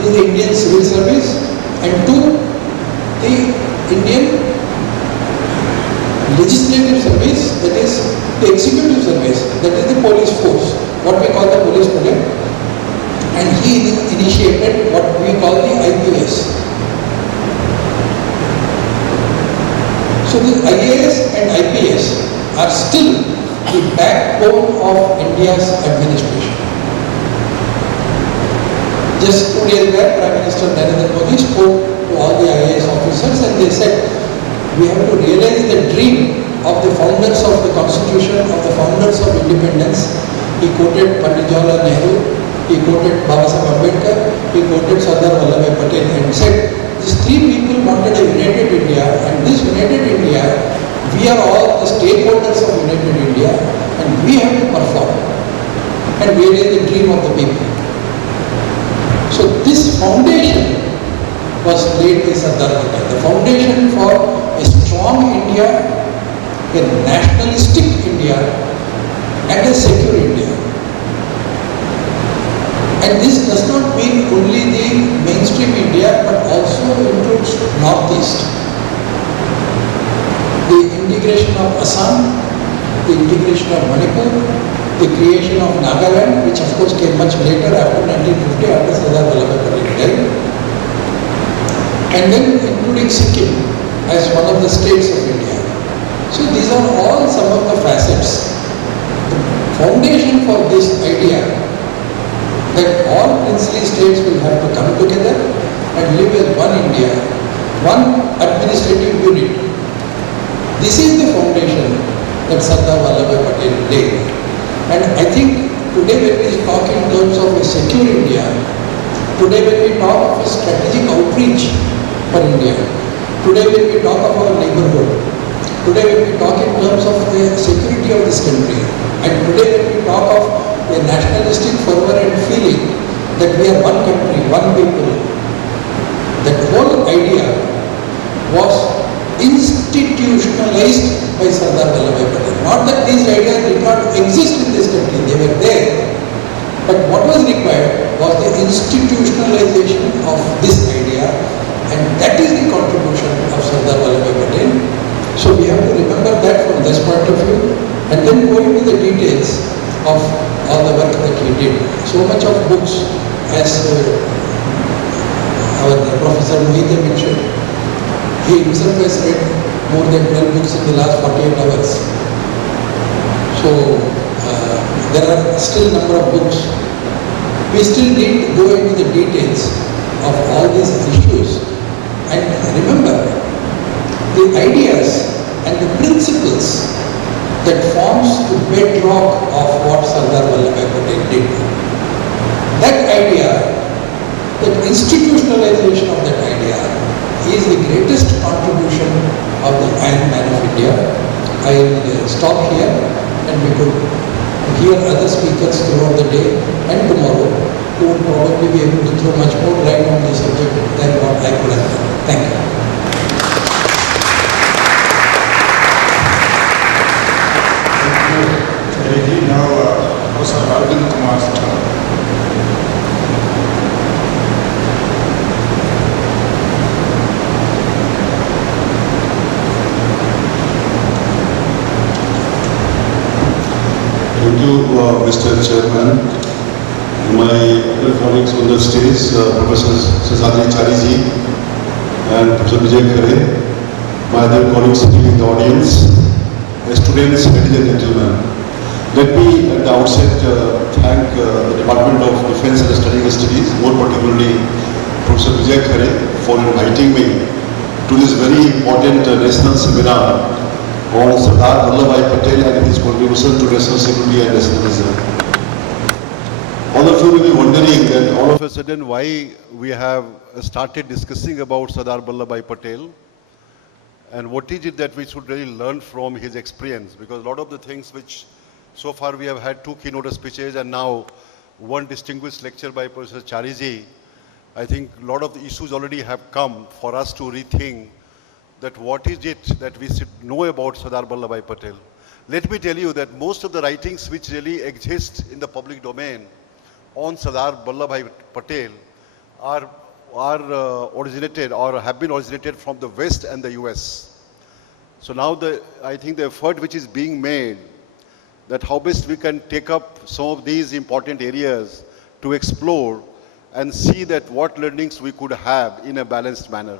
is the Indian civil service, and two, the Indian legislative service, that is the executive service, that is the police force, what we call the police today. And he initiated what we call the IPS. So the IAS and IPS are still the backbone of India's administration. Just 2 days back, Prime Minister Narendra Modi spoke to all the IAS officers, and they said, we have to realize the dream of the founders of the Constitution, of the founders of independence. He quoted Pandit Jawaharlal Nehru, he quoted Babasaheb Ambedkar, he quoted Sardar Vallabhbhai Patel, and said, these three people wanted a united India, and this united India, we are all the stakeholders of united India, and we have to perform and realize the dream of the people. So this foundation was laid by Sardar Patel, the foundation for a strong India, a nationalistic India, and a secure India. And this does not mean only the mainstream India, but also includes Northeast. The integration of Assam, the integration of Manipur, the creation of Nagaland, which of course came much later after 1950, after Sardar Vallabhbhai Patel died, and then including Sikkim as one of the states of India. So these are all some of the facets. The foundation for this idea that all princely states will have to come together and live as one India, one administrative unit. This is the foundation that Sardar Vallabhbhai Patel laid. And I think today when we talk in terms of a secure India, today when we talk of a strategic outreach for India, today when we talk of our neighborhood, today when we talk in terms of the security of this country, and today when we talk of a nationalistic fervor and feeling that we are one country, one people, that whole idea was institutionalized by Sardar Vallabhbhai Patel. Not that these ideas did not exist in this country, they were there. But what was required was the institutionalization of this idea, and that is the contribution of Sardar Vallabhbhai Patel. So we have to remember that from this point of view, and then go into the details of all the work that he did. So much of books, as our Professor Mohite mentioned, he himself has read more than 12 books in the last 48 hours. So there are still a number of books. We still need to go into the details of all these issues. And remember, the ideas and the principles that forms the bedrock of what Sardar Vallabhbhai Patel did. That idea that institutionalization of that idea is the greatest contribution of the Iron Man of India. I will stop here and we could hear other speakers throughout the day and tomorrow who would probably be able to throw much more light on the subject than what I could have done. Thank you. Now, Professor Arvind Kumar's turn. Thank you, Mr. Chairman. My other colleagues on the stage, Professor Sardar Patel and Professor Vijay Khare, my other colleagues sitting in the audience, students, ladies and gentlemen. Let me at the outset thank the Department of Defense and Strategic Studies, more particularly Professor Vijay Khare, for inviting me to this very important national seminar on Sardar Vallabhbhai Patel and his contribution to national security and nationalism. All of you will be wondering that all of a sudden why we have started discussing about Sardar Vallabhbhai Patel and what is it that we should really learn from his experience, because a lot of the things which so far we have had 2 keynote speeches and now 1 distinguished lecture by Professor Chariji. I think a lot of the issues already have come for us to rethink that what is it that we should know about Sardar Vallabhbhai Patel. Let me tell you that most of the writings which really exist in the public domain on Sardar Vallabhbhai Patel are originated or have been originated from the West and the US. So now I think the effort which is being made that how best we can take up some of these important areas to explore and see that what learnings we could have in a balanced manner.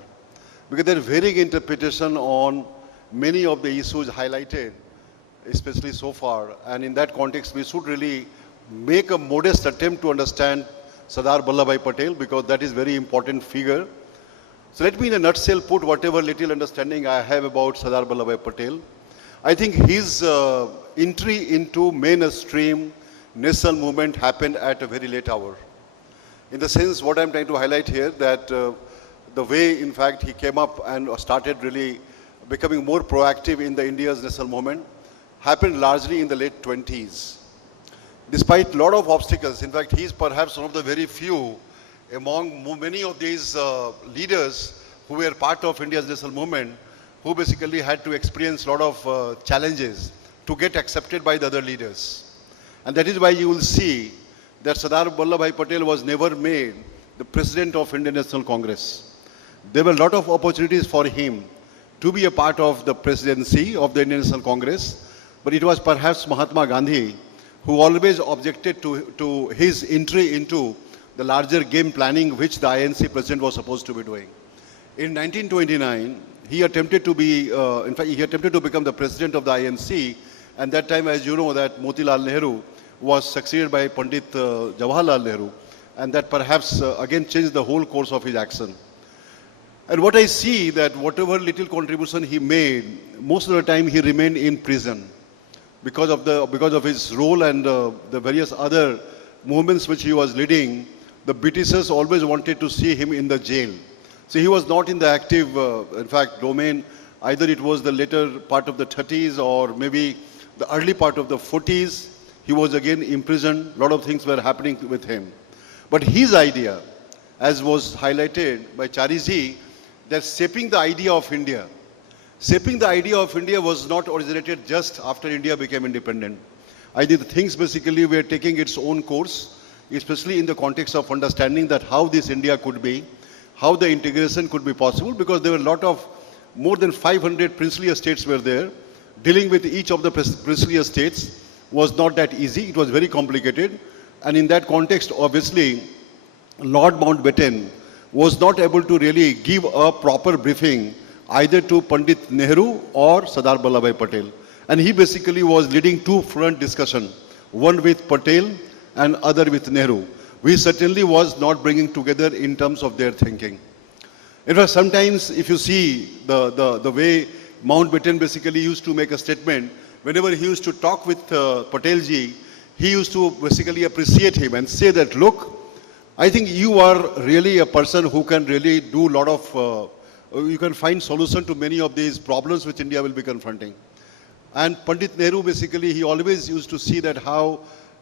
Because there are varying interpretation on many of the issues highlighted, especially so far. And in that context, we should really make a modest attempt to understand Sardar Vallabhbhai Patel, because that is very important figure. So let me in a nutshell put whatever little understanding I have about Sardar Vallabhbhai Patel. I think his entry into mainstream national movement happened at a very late hour. In the sense, what I'm trying to highlight here, that the way, in fact, he came up and started really becoming more proactive in the India's national movement happened largely in the late 20s. Despite a lot of obstacles, in fact, he is perhaps one of the very few among many of these leaders who were part of India's national movement who basically had to experience a lot of challenges to get accepted by the other leaders. And that is why you will see that Sardar Vallabhbhai Patel was never made the president of Indian National Congress. There were a lot of opportunities for him to be a part of the presidency of the Indian National Congress, but it was perhaps Mahatma Gandhi who always objected to his entry into the larger game planning which the INC president was supposed to be doing. In 1929, he attempted to be, in fact, he attempted to become the president of the INC, and that time, as you know, that Motilal Nehru was succeeded by Pandit Jawaharlal Nehru, and that perhaps again changed the whole course of his action. And what I see that whatever little contribution he made, most of the time he remained in prison because of his role and the various other movements which he was leading. The Britishers always wanted to see him in the jail. So he was not in the active, in fact, domain. Either it was the later part of the 30s or maybe the early part of the 40s. He was again imprisoned. A lot of things were happening with him. But his idea, as was highlighted by Chariji, that shaping the idea of India was not originated just after India became independent. I think the things basically were taking its own course, especially in the context of understanding that how this India could be, how the integration could be possible, because there were a lot of, more than 500 princely estates were there. Dealing with each of the princely estates was not that easy. It was very complicated. And in that context, obviously, Lord Mountbatten was not able to really give a proper briefing either to Pandit Nehru or Sardar Vallabhbhai Patel. And he basically was leading two front discussion, one with Patel and other with Nehru, which certainly was not bringing together in terms of their thinking. In fact, sometimes if you see the way Mountbatten basically used to make a statement, whenever he used to talk with Patelji, he used to basically appreciate him and say that, look, I think you are really a person who can really do a lot of, you can find solution to many of these problems which India will be confronting. And Pandit Nehru, basically, he always used to see that how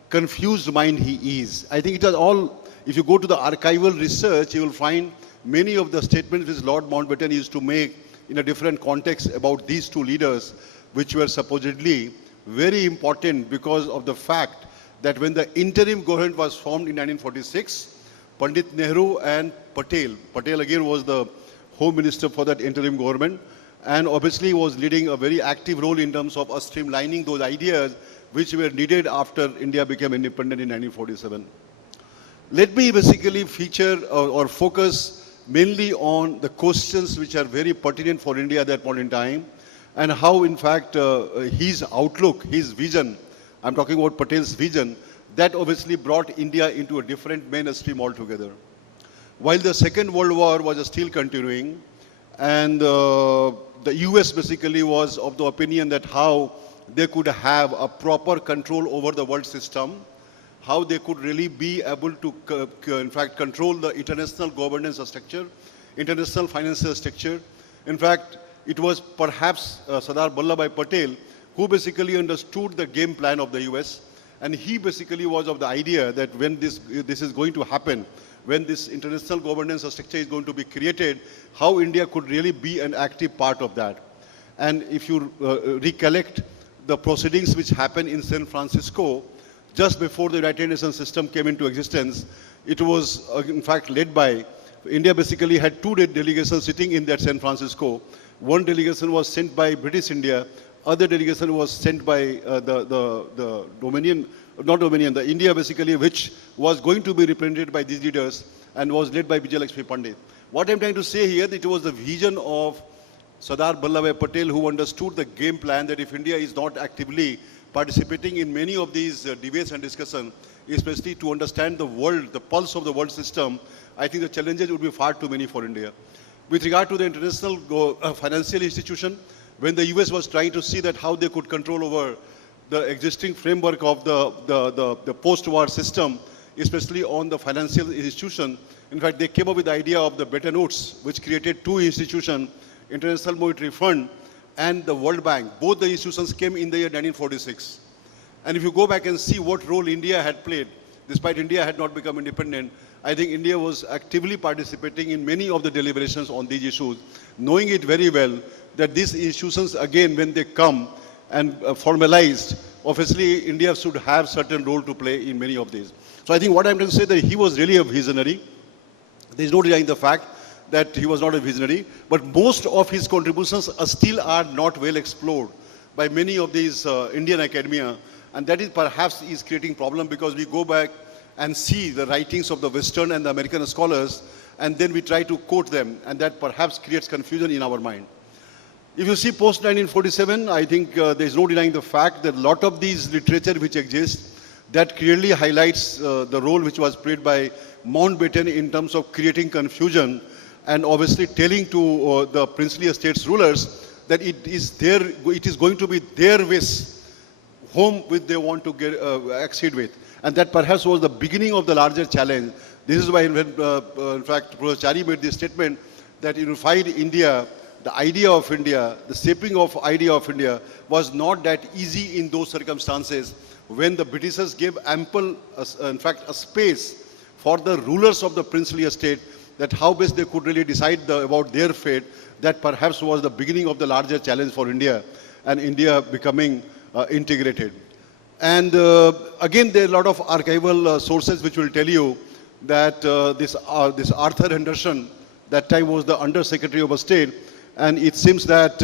confused mind he is. I think it is all, if you go to the archival research, you will find many of the statements which Lord Mountbatten used to make in a different context about these two leaders, which were supposedly very important because of the fact that when the interim government was formed in 1946, Pandit Nehru and Patel again was the Home Minister for that interim government, and obviously was leading a very active role in terms of us streamlining those ideas which were needed after India became independent in 1947. Let me basically feature or focus mainly on the questions which are very pertinent for India at that point in time, and how in fact his outlook, his vision, I'm talking about Patel's vision, that obviously brought India into a different mainstream altogether. While the Second World War was still continuing, and the US basically was of the opinion that how they could have a proper control over the world system, how they could really be able to, in fact, control the international governance structure, international financial structure. In fact, it was perhaps Sardar Vallabhbhai Patel who basically understood the game plan of the US, and he basically was of the idea that when this is going to happen, when this international governance structure is going to be created, how India could really be an active part of that. And if you recollect the proceedings which happened in San Francisco just before the United Nations system came into existence, it was in fact led by, India basically had two delegations sitting in that San Francisco. One delegation was sent by British India, other delegation was sent by the Dominion, not Dominion, the India basically, which was going to be represented by these leaders and was led by Vijay Khare. What I'm trying to say here, that it was the vision of Sardar Vallabhbhai Patel who understood the game plan that if India is not actively participating in many of these debates and discussion, especially to understand the world, the pulse of the world system, I think the challenges would be far too many for India. With regard to the international financial institution, when the US was trying to see that how they could control over the existing framework of the post-war system, especially on the financial institution, in fact, they came up with the idea of the Bretton Woods, which created two institutions, International Monetary Fund and the World Bank. Both the institutions came in the year 1946. And if you go back and see what role India had played, despite India had not become independent, I think India was actively participating in many of the deliberations on these issues, knowing it very well that these institutions, again, when they come and formalized, obviously India should have certain role to play in many of these. So I think what I'm trying to say that he was really a visionary. There is no denying the fact that he was not a visionary, but most of his contributions still are not well explored by many of these Indian academia, and that is perhaps is creating problem because we go back and see the writings of the Western and the American scholars, and then we try to quote them, and that perhaps creates confusion in our mind. If you see post-1947, I think there is no denying the fact that a lot of these literature which exists, that clearly highlights the role which was played by Mountbatten in terms of creating confusion and obviously telling to the princely estates rulers that it is going to be their wish, whom which they want to get accede with. And that perhaps was the beginning of the larger challenge. This is why, when, in fact, Professor Chari made this statement that unified India, the idea of India, the shaping of idea of India was not that easy in those circumstances when the Britishers gave ample, in fact, a space for the rulers of the princely estate, that how best they could really decide about their fate. That perhaps was the beginning of the larger challenge for India and India becoming integrated. And again, there are a lot of archival sources which will tell you that this Arthur Henderson, that time was the Under Secretary of State, and it seems that,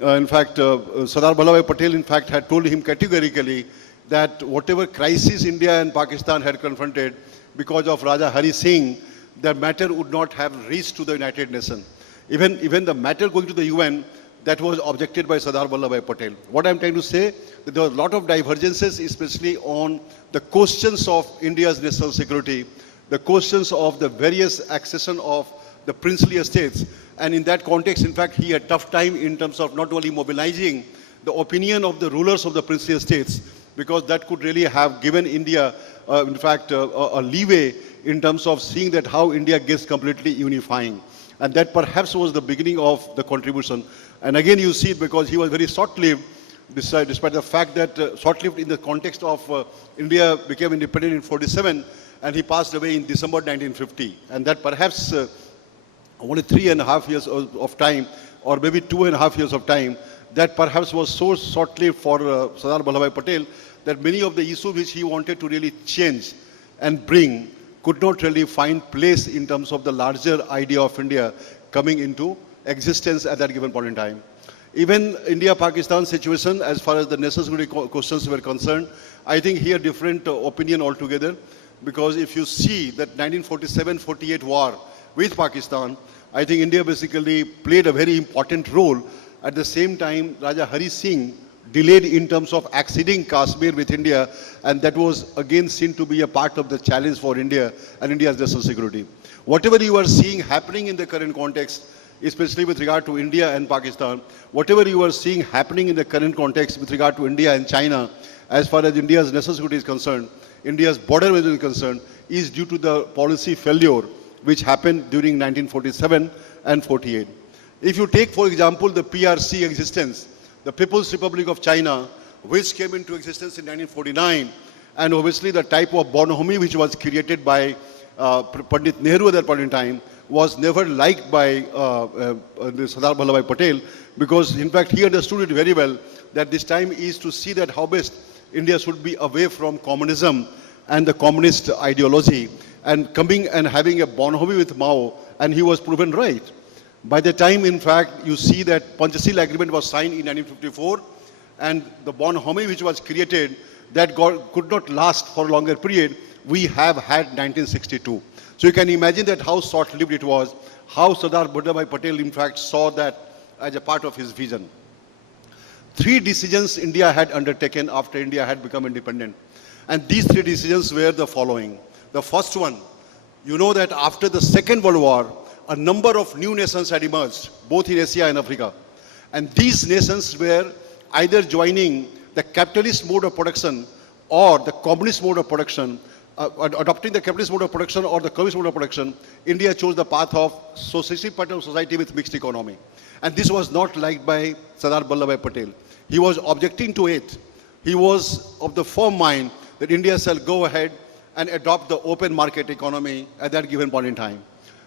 in fact, Sardar Vallabhbhai Patel, in fact, had told him categorically that whatever crisis India and Pakistan had confronted because of Raja Hari Singh, the matter would not have reached to the United Nations. Even the matter going to the UN, that was objected by Sardar Vallabhbhai Patel. What I'm trying to say, that there was a lot of divergences, especially on the questions of India's national security, the questions of the various accession of the princely estates. And in that context, in fact, he had tough time in terms of not only mobilizing the opinion of the rulers of the princely estates, because that could really have given India, in fact, a leeway in terms of seeing that how India gets completely unifying. And that perhaps was the beginning of the contribution. And again, you see it because he was very short-lived, despite the fact that short-lived in the context of India became independent in 47, and he passed away in December 1950. And that perhaps only 3.5 years of time, or maybe 2.5 years of time, that perhaps was so short-lived for Sardar Vallabhbhai Patel that many of the issues which he wanted to really change and bring could not really find place in terms of the larger idea of India coming into existence at that given point in time. Even India-Pakistan situation, as far as the national security questions were concerned, I think here different opinion altogether, because if you see that 1947-48 war with Pakistan, I think India basically played a very important role. At the same time, Raja Hari Singh delayed in terms of acceding Kashmir with India, and that was again seen to be a part of the challenge for India and India's national security. Whatever you are seeing happening in the current context, especially with regard to India and Pakistan, whatever you are seeing happening in the current context with regard to India and China, as far as India's national security is concerned, India's border management is concerned, is due to the policy failure which happened during 1947 and 48. If you take, for example, the PRC existence, the People's Republic of China, which came into existence in 1949, and obviously the type of bonhomie which was created by Pandit Nehru at that point in time, was never liked by Sardar Vallabhbhai Patel, because in fact he understood it very well that this time is to see that how best India should be away from communism and the communist ideology, and coming and having a bonhomie with Mao, and he was proven right. By the time, in fact, you see that Panchashila agreement was signed in 1954, and the bonhomie which was created, that could not last for a longer period, we have had 1962. So you can imagine that how short-lived it was, how Sardar Vallabhbhai Patel, in fact, saw that as a part of his vision. 3 decisions India had undertaken after India had become independent. And these 3 decisions were the following. The first one, you know that after the Second World War, a number of new nations had emerged, both in Asia and Africa. And these nations were either joining the capitalist mode of production or the communist mode of production, adopting the capitalist mode of production or the communist mode of production. India chose the path of socialistic pattern of society with mixed economy. And this was not liked by Sardar Vallabhbhai Patel. He was objecting to it. He was of the firm mind that India shall go ahead and adopt the open market economy at that given point in time.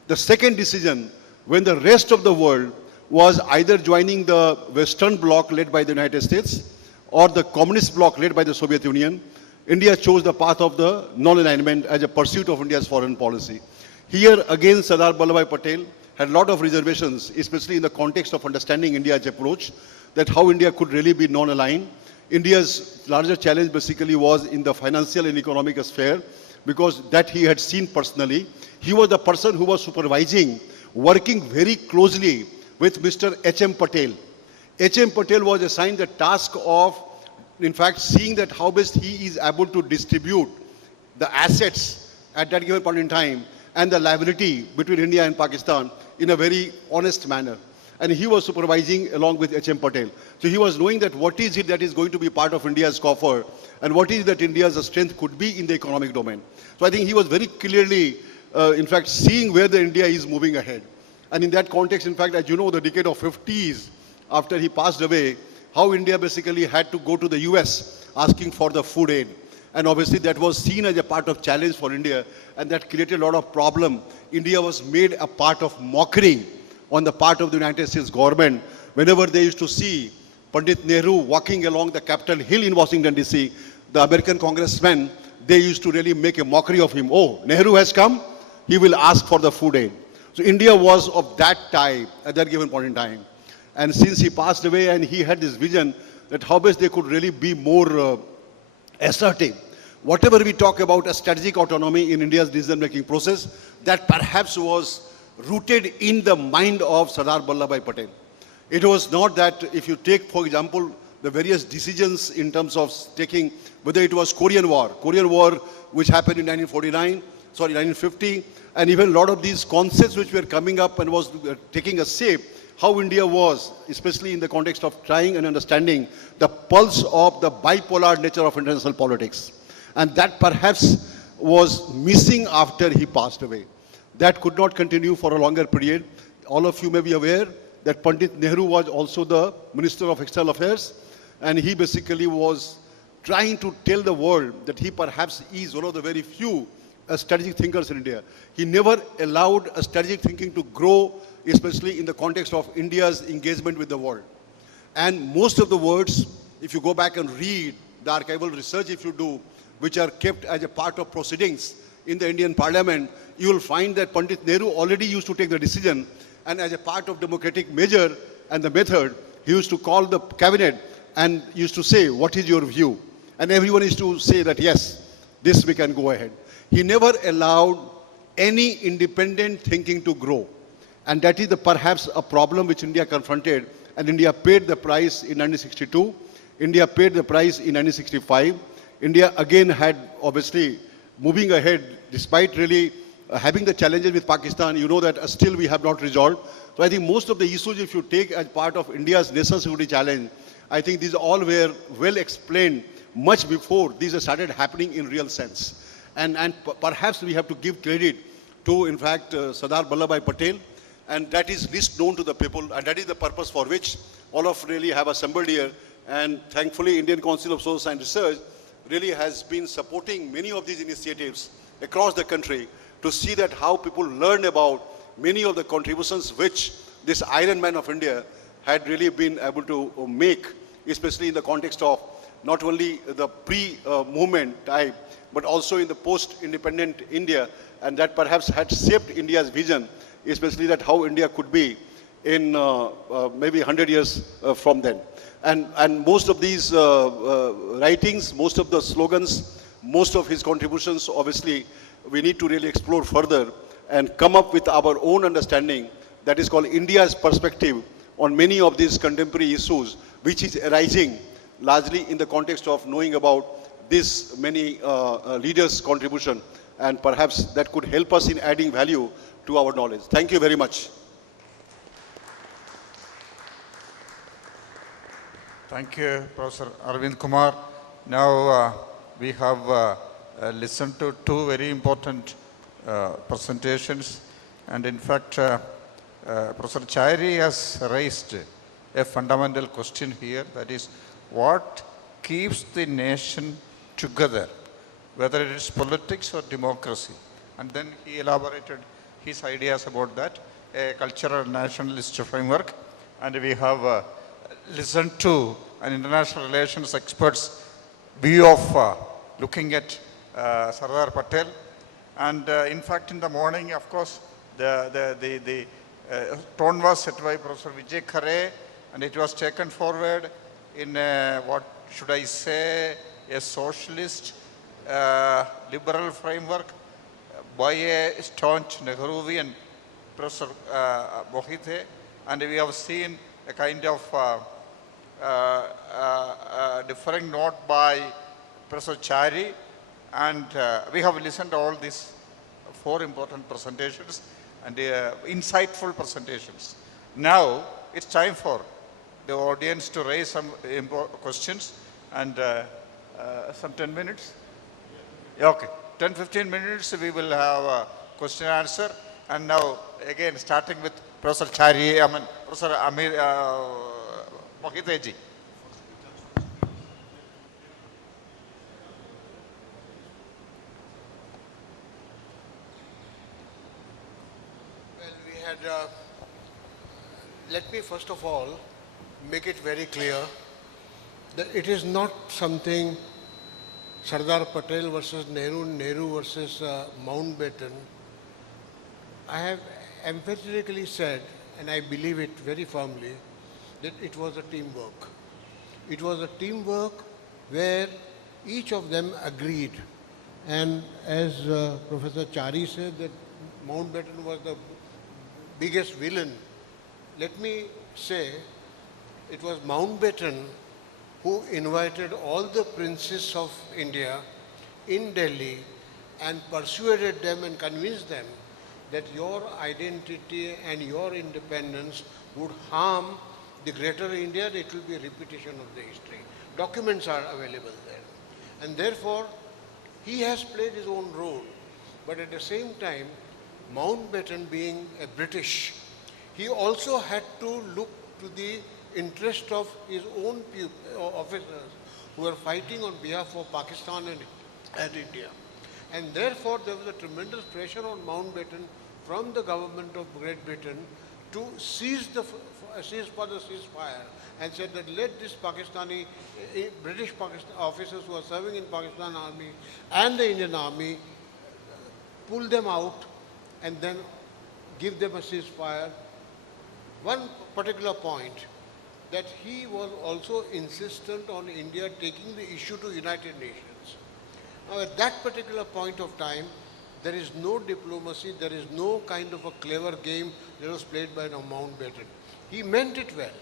The second decision, when the rest of the world was either joining the Western bloc led by the United States or the communist bloc led by the Soviet Union, India chose the path of the non-alignment as a pursuit of India's foreign policy. Here again, Sardar Vallabhbhai Patel had a lot of reservations, especially in the context of understanding India's approach, that how India could really be non-aligned. India's larger challenge basically was in the financial and economic sphere, because that he had seen personally. He was the person who was supervising, working very closely with Mr. H.M. Patel. H.M. Patel was assigned the task of, in fact, seeing that how best he is able to distribute the assets at that given point in time and the liability between India and Pakistan in a very honest manner. And he was supervising along with H.M. Patel. So he was knowing that what is it that is going to be part of India's coffer and what is that India's strength could be in the economic domain. So I think he was very clearly, in fact, seeing where the India is moving ahead. And in that context, in fact, as you know, the decade of 50s, after he passed away, how India basically had to go to the US asking for the food aid. And obviously that was seen as a part of challenge for India, and that created a lot of problem. India was made a part of mockery on the part of the United States government. Whenever they used to see Pandit Nehru walking along the Capitol Hill in Washington, D.C., the American congressmen, they used to really make a mockery of him. Oh, Nehru has come, he will ask for the food aid. So India was of that type at that given point in time. And since he passed away and he had this vision that how best they could really be more assertive. Whatever we talk about a strategic autonomy in India's decision-making process, that perhaps was rooted in the mind of Sardar Vallabhbhai Patel. It was not that if you take, for example, the various decisions in terms of taking, whether it was Korean War which happened in 1950, and even a lot of these concepts which were coming up and was taking a shape, how India was, especially in the context of trying and understanding the pulse of the bipolar nature of international politics. And that perhaps was missing after he passed away. That could not continue for a longer period. All of you may be aware that Pandit Nehru was also the Minister of External Affairs, and he basically was trying to tell the world that he perhaps is one of the very few strategic thinkers in India. He never allowed a strategic thinking to grow, especially in the context of India's engagement with the world. And most of the words, if you go back and read the archival research, if you do, which are kept as a part of proceedings in the Indian Parliament, you will find that Pandit Nehru already used to take the decision, and as a part of democratic measure and the method, he used to call the cabinet and used to say, what is your view? And everyone used to say that, yes, this we can go ahead. He never allowed any independent thinking to grow. And that is perhaps a problem which India confronted, and India paid the price in 1962. India paid the price in 1965. India again had, obviously, moving ahead, despite really having the challenges with Pakistan, you know that still we have not resolved. So I think most of the issues, if you take as part of India's national security challenge, I think these all were well explained much before these started happening in real sense. And perhaps we have to give credit to, in fact, Sardar Vallabhbhai Patel, and that is least known to the people, and that is the purpose for which all of really have assembled here. And thankfully, Indian Council of Social Science Research really has been supporting many of these initiatives across the country to see that how people learn about many of the contributions which this Iron Man of India had really been able to make, especially in the context of not only the pre-movement type, but also in the post-independent India, and that perhaps had shaped India's vision, especially that how India could be in maybe 100 years from then. And most of these writings, most of the slogans, most of his contributions, obviously, we need to really explore further and come up with our own understanding that is called India's perspective on many of these contemporary issues, which is arising largely in the context of knowing about this many leaders' contribution, and perhaps that could help us in adding value to our knowledge. Thank you very much. Thank you, Professor Arvind Kumar. Now we have listened to two very important presentations, and in fact, Professor Chairi has raised a fundamental question here, that is, what keeps the nation together, whether it is politics or democracy? And then he elaborated his ideas about that, a cultural nationalist framework, and we have listened to an international relations expert's view of looking at Sardar Patel. And in fact, in the morning, of course, the tone was set by Professor Vijay Khare, and it was taken forward in what should I say, a socialist liberal framework by a staunch Nehruvian, Professor Mohite, and we have seen a kind of differing note by Professor Chari, and we have listened to all these four important presentations and insightful presentations. Now it's time for the audience to raise some questions, and some 10 minutes. Okay, 10-15 minutes we will have a question and answer. And now again starting with Professor Chari, Professor Amir Mohiteji. Well, we had, let me first of all make it very clear that it is not something Sardar Patel versus Nehru, Nehru versus Mountbatten. I have emphatically said, and I believe it very firmly, that it was a teamwork. It was a teamwork where each of them agreed. And as Professor Chari said, that Mountbatten was the biggest villain, let me say it was Mountbatten who invited all the princes of India in Delhi and persuaded them and convinced them that your identity and your independence would harm the greater India, it will be a repetition of the history. Documents are available there. And therefore, He has played his own role, but at the same time, Mountbatten being a British, he also had to look to the interest of his own officers who were fighting on behalf of Pakistan and India. And therefore, there was a tremendous pressure on Mountbatten from the government of Great Britain to cease for the ceasefire and said that let this Pakistani, British Pakistan officers who are serving in Pakistan Army and the Indian Army, pull them out and then give them a ceasefire. One particular point, that he was also insistent on India taking the issue to United Nations. Now at that particular point of time, there is no diplomacy, there is no kind of a clever game that was played by Mountbatten. He meant it well,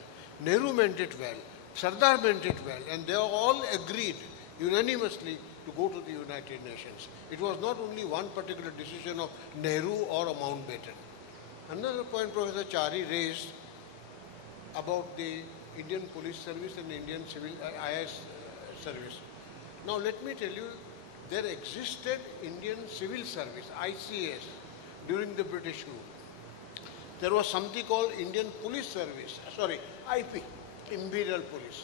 Nehru meant it well, Sardar meant it well, and they all agreed unanimously to go to the United Nations. It was not only one particular decision of Nehru or a Mountbatten. Another point Professor Chari raised about the Indian Police Service and Indian Civil IS Service. Now let me tell you, there existed Indian Civil Service, ICS, during the British rule. There was something called Indian Police Service, IP, Imperial Police.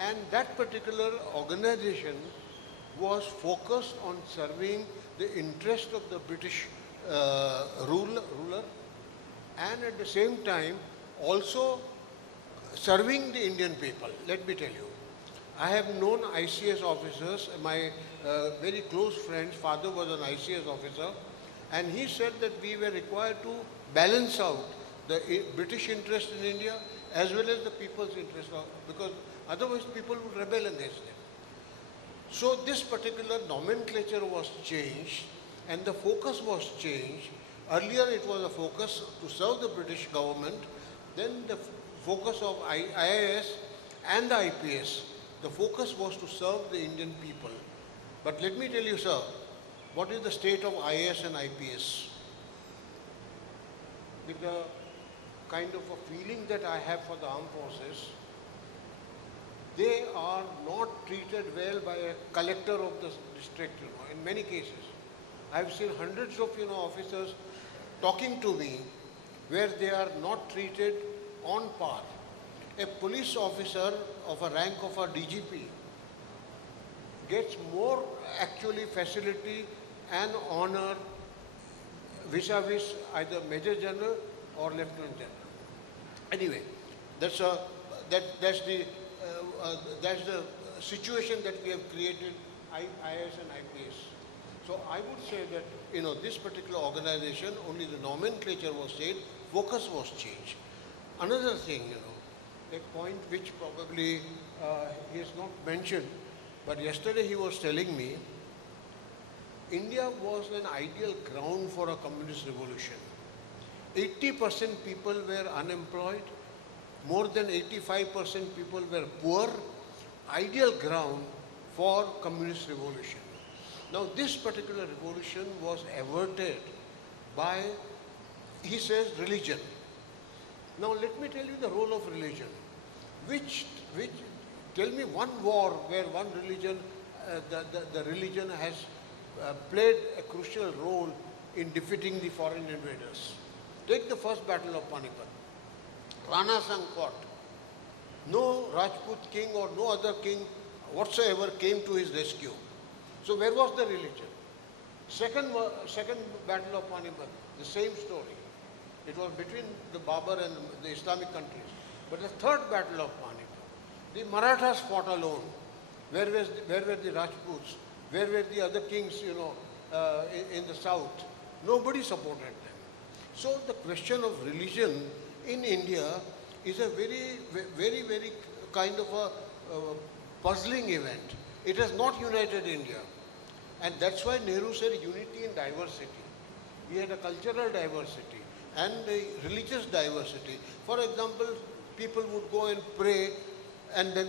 And that particular organization was focused on serving the interest of the British ruler and at the same time also serving the Indian people. Let me tell you, I have known ICS officers. My very close friend's father was an ICS officer, and he said that we were required to balance out the British interest in India as well as the people's interest, because otherwise people would rebel against them. So this particular nomenclature was changed and the focus was changed. Earlier it was a focus to serve the British government, then the focus of IIS and the IPS, the focus was to serve the Indian people. But let me tell you, sir, what is the state of IAS and IPS? With the kind of a feeling that I have for the armed forces, they are not treated well by a collector of the district, in many cases. I have seen hundreds of, officers talking to me where they are not treated on par. A police officer of a rank of a DGP gets more actually facility and honor vis-a-vis either Major General or Lieutenant General. Anyway, that's the situation that we have created, IAS and IPS. So I would say that, this particular organization, only the nomenclature was changed, focus was changed. Another thing, a point which probably he has not mentioned, but yesterday he was telling me, India was an ideal ground for a communist revolution. 80% people were unemployed, more than 85% people were poor, ideal ground for communist revolution. Now this particular revolution was averted by, he says, religion. Now let me tell you the role of religion. Tell me one war where one religion, the religion has played a crucial role in defeating the foreign invaders. Take the first battle of Panipat. Rana Sangh fought. No Rajput king or no other king whatsoever came to his rescue. So where was the religion? Second battle of Panipat, the same story. It was between the Babur and the Islamic countries. But the third battle of Panipat, the Marathas fought alone. Where were the Rajputs? Where were the other kings, in the south? Nobody supported them. So the question of religion in India is a very, very, very kind of a puzzling event. It has not united India. And that's why Nehru said unity in diversity. We had a cultural diversity and a religious diversity. For example, people would go and pray, and then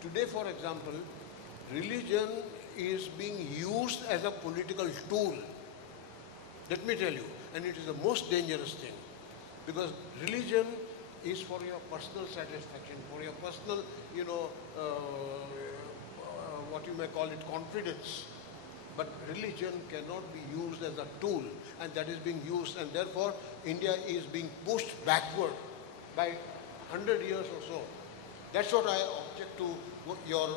today, for example, religion is being used as a political tool. Let me tell you, and it is the most dangerous thing, because religion is for your personal satisfaction, for your personal, what you may call it, confidence. but religion cannot be used as a tool, and that is being used, and therefore India is being pushed backward by 100 years or so. That's what I object to your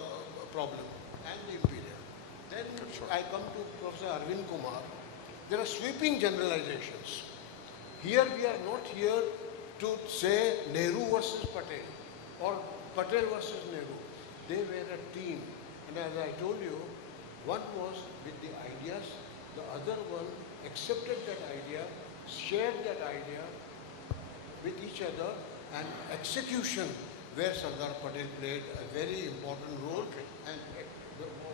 problem and the imperial. Then I come to Professor Arvind Kumar. There are sweeping generalizations. Here we are not here to say Nehru versus Patel or Patel versus Nehru. They were a team, and as I told you, one was with the ideas, the other one accepted that idea, shared that idea with each other, and execution where Sardar Patel played a very important role. And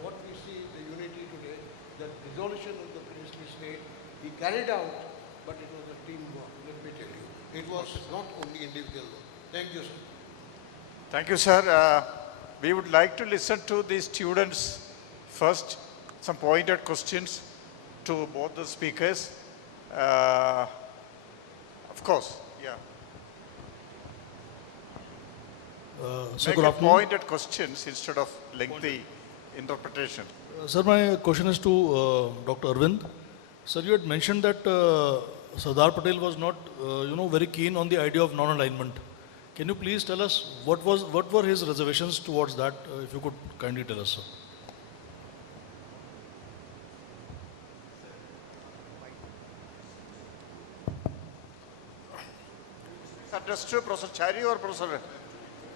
what we see, the unity today, the dissolution of the princely state, he carried out, but it was a teamwork, let me tell you. It was not only individual work. Thank you, sir. Thank you, sir. We would like to listen to the students first, some pointed questions to both the speakers. Of course, yeah. So Make good a afternoon. pointed questions instead of lengthy interpretation. Sir, my question is to Dr. Arvind. Sir, you had mentioned that Sardar Patel was not, very keen on the idea of non-alignment. Can you please tell us what were his reservations towards that? If you could kindly tell us, sir. Addressed to Professor Chari or Professor?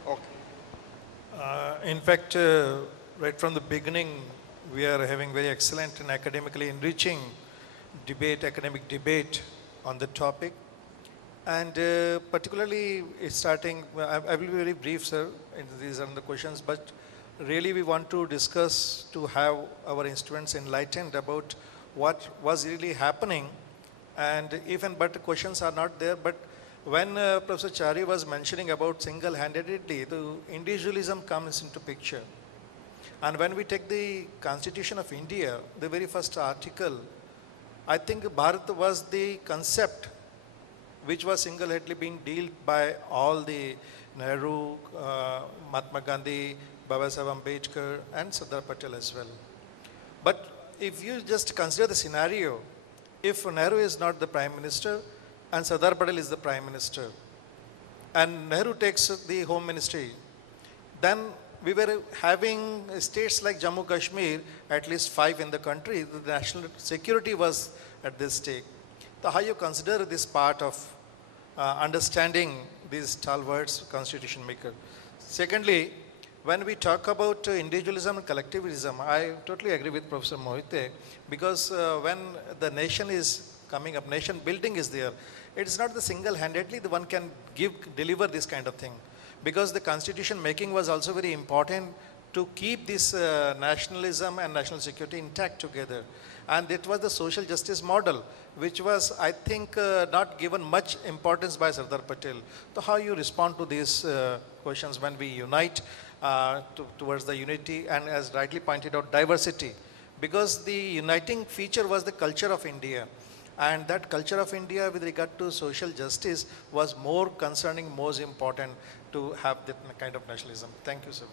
Okay. In fact, right from the beginning, we are having very excellent and academically enriching academic debate on the topic. And particularly starting, I will be very brief, sir, and these are the questions, but really we want to discuss to have our students enlightened about what was really happening. And even, but the questions are not there, but when Professor Chari was mentioning about single-handedly, the individualism comes into picture. And when we take the Constitution of India, the very first article, I think Bharat was the concept which was single-handedly being dealt by all the Nehru, Mahatma Gandhi, Baba Saheb Ambedkar, and Sardar Patel as well. But if you just consider the scenario, if Nehru is not the Prime Minister, and Sardar Patel is the Prime Minister, and Nehru takes the Home Ministry, then we were having states like Jammu Kashmir, at least 5 in the country, the national security was at this stake. So how you consider this part of understanding these stalwarts constitution maker? Secondly, when we talk about individualism and collectivism, I totally agree with Professor Mohite, because when the nation is coming up, nation building is there, it's not the single-handedly the one can deliver this kind of thing. Because the constitution making was also very important to keep this nationalism and national security intact together. And it was the social justice model, which was, I think, not given much importance by Sardar Patel. So how you respond to these questions when we unite towards the unity and, as rightly pointed out, diversity? Because the uniting feature was the culture of India. And that culture of India with regard to social justice was more concerning, most important to have that kind of nationalism. Thank you, sir.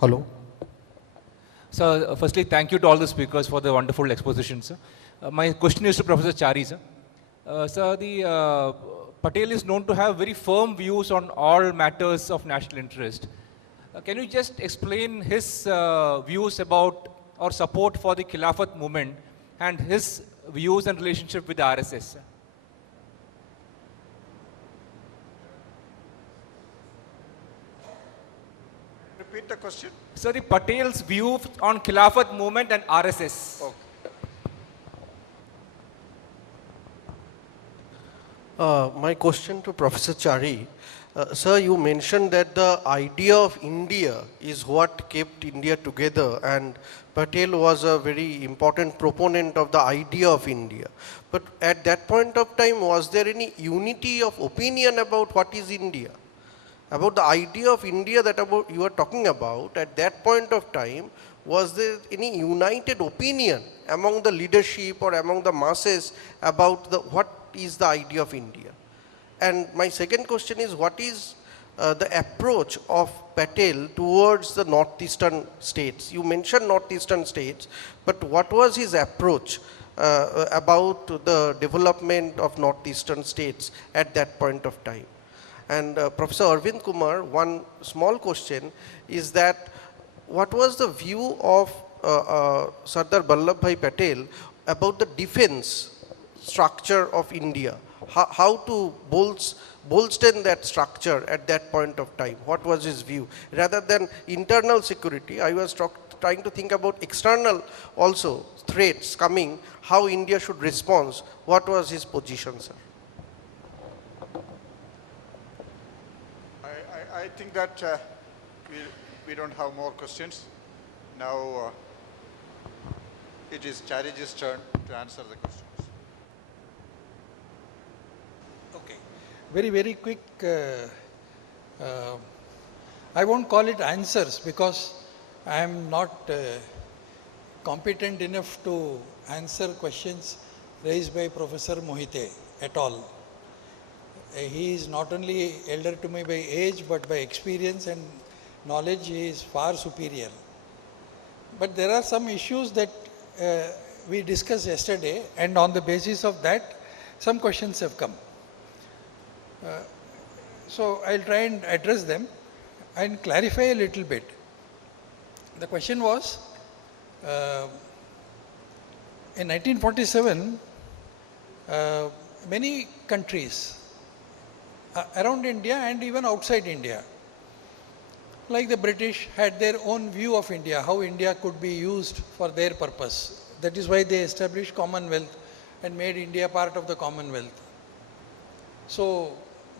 Hello. So, firstly, thank you to all the speakers for the wonderful exposition, sir. My question is to Professor Chari, sir. Sir, the Patel is known to have very firm views on all matters of national interest. Can you just explain his views about or support for the Khilafat movement and his views and relationship with the RSS, sir? Repeat the question. Sir, the Patel's view on Khilafat movement and RSS. Okay. My question to Professor Chari. Sir, you mentioned that the idea of India is what kept India together, and Patel was a very important proponent of the idea of India. But at that point of time, was there any unity of opinion about what is India? About the idea of India that you are talking about, at that point of time, was there any united opinion among the leadership or among the masses about what is the idea of India? And my second question is, what is the approach of Patel towards the northeastern states? You mentioned northeastern states, but what was his approach about the development of northeastern states at that point of time? And Professor Arvind Kumar, one small question is that what was the view of Sardar Vallabhbhai Patel about the defense structure of India? How to bolster that structure at that point of time? What was his view? Rather than internal security, I was trying to think about external also threats coming, how India should respond. What was his position, sir? I think that we don't have more questions. Now it is Chariji's turn to answer the questions. Okay. Very, very quick. I won't call it answers because I am not competent enough to answer questions raised by Professor Mohite at all. He is not only elder to me by age, but by experience and knowledge, he is far superior. But there are some issues that we discussed yesterday, and on the basis of that, some questions have come. So I'll try and address them and clarify a little bit. The question was, in 1947, many countries around India and even outside India, like the British, had their own view of India, how India could be used for their purpose. That is why they established Commonwealth and made India part of the Commonwealth. So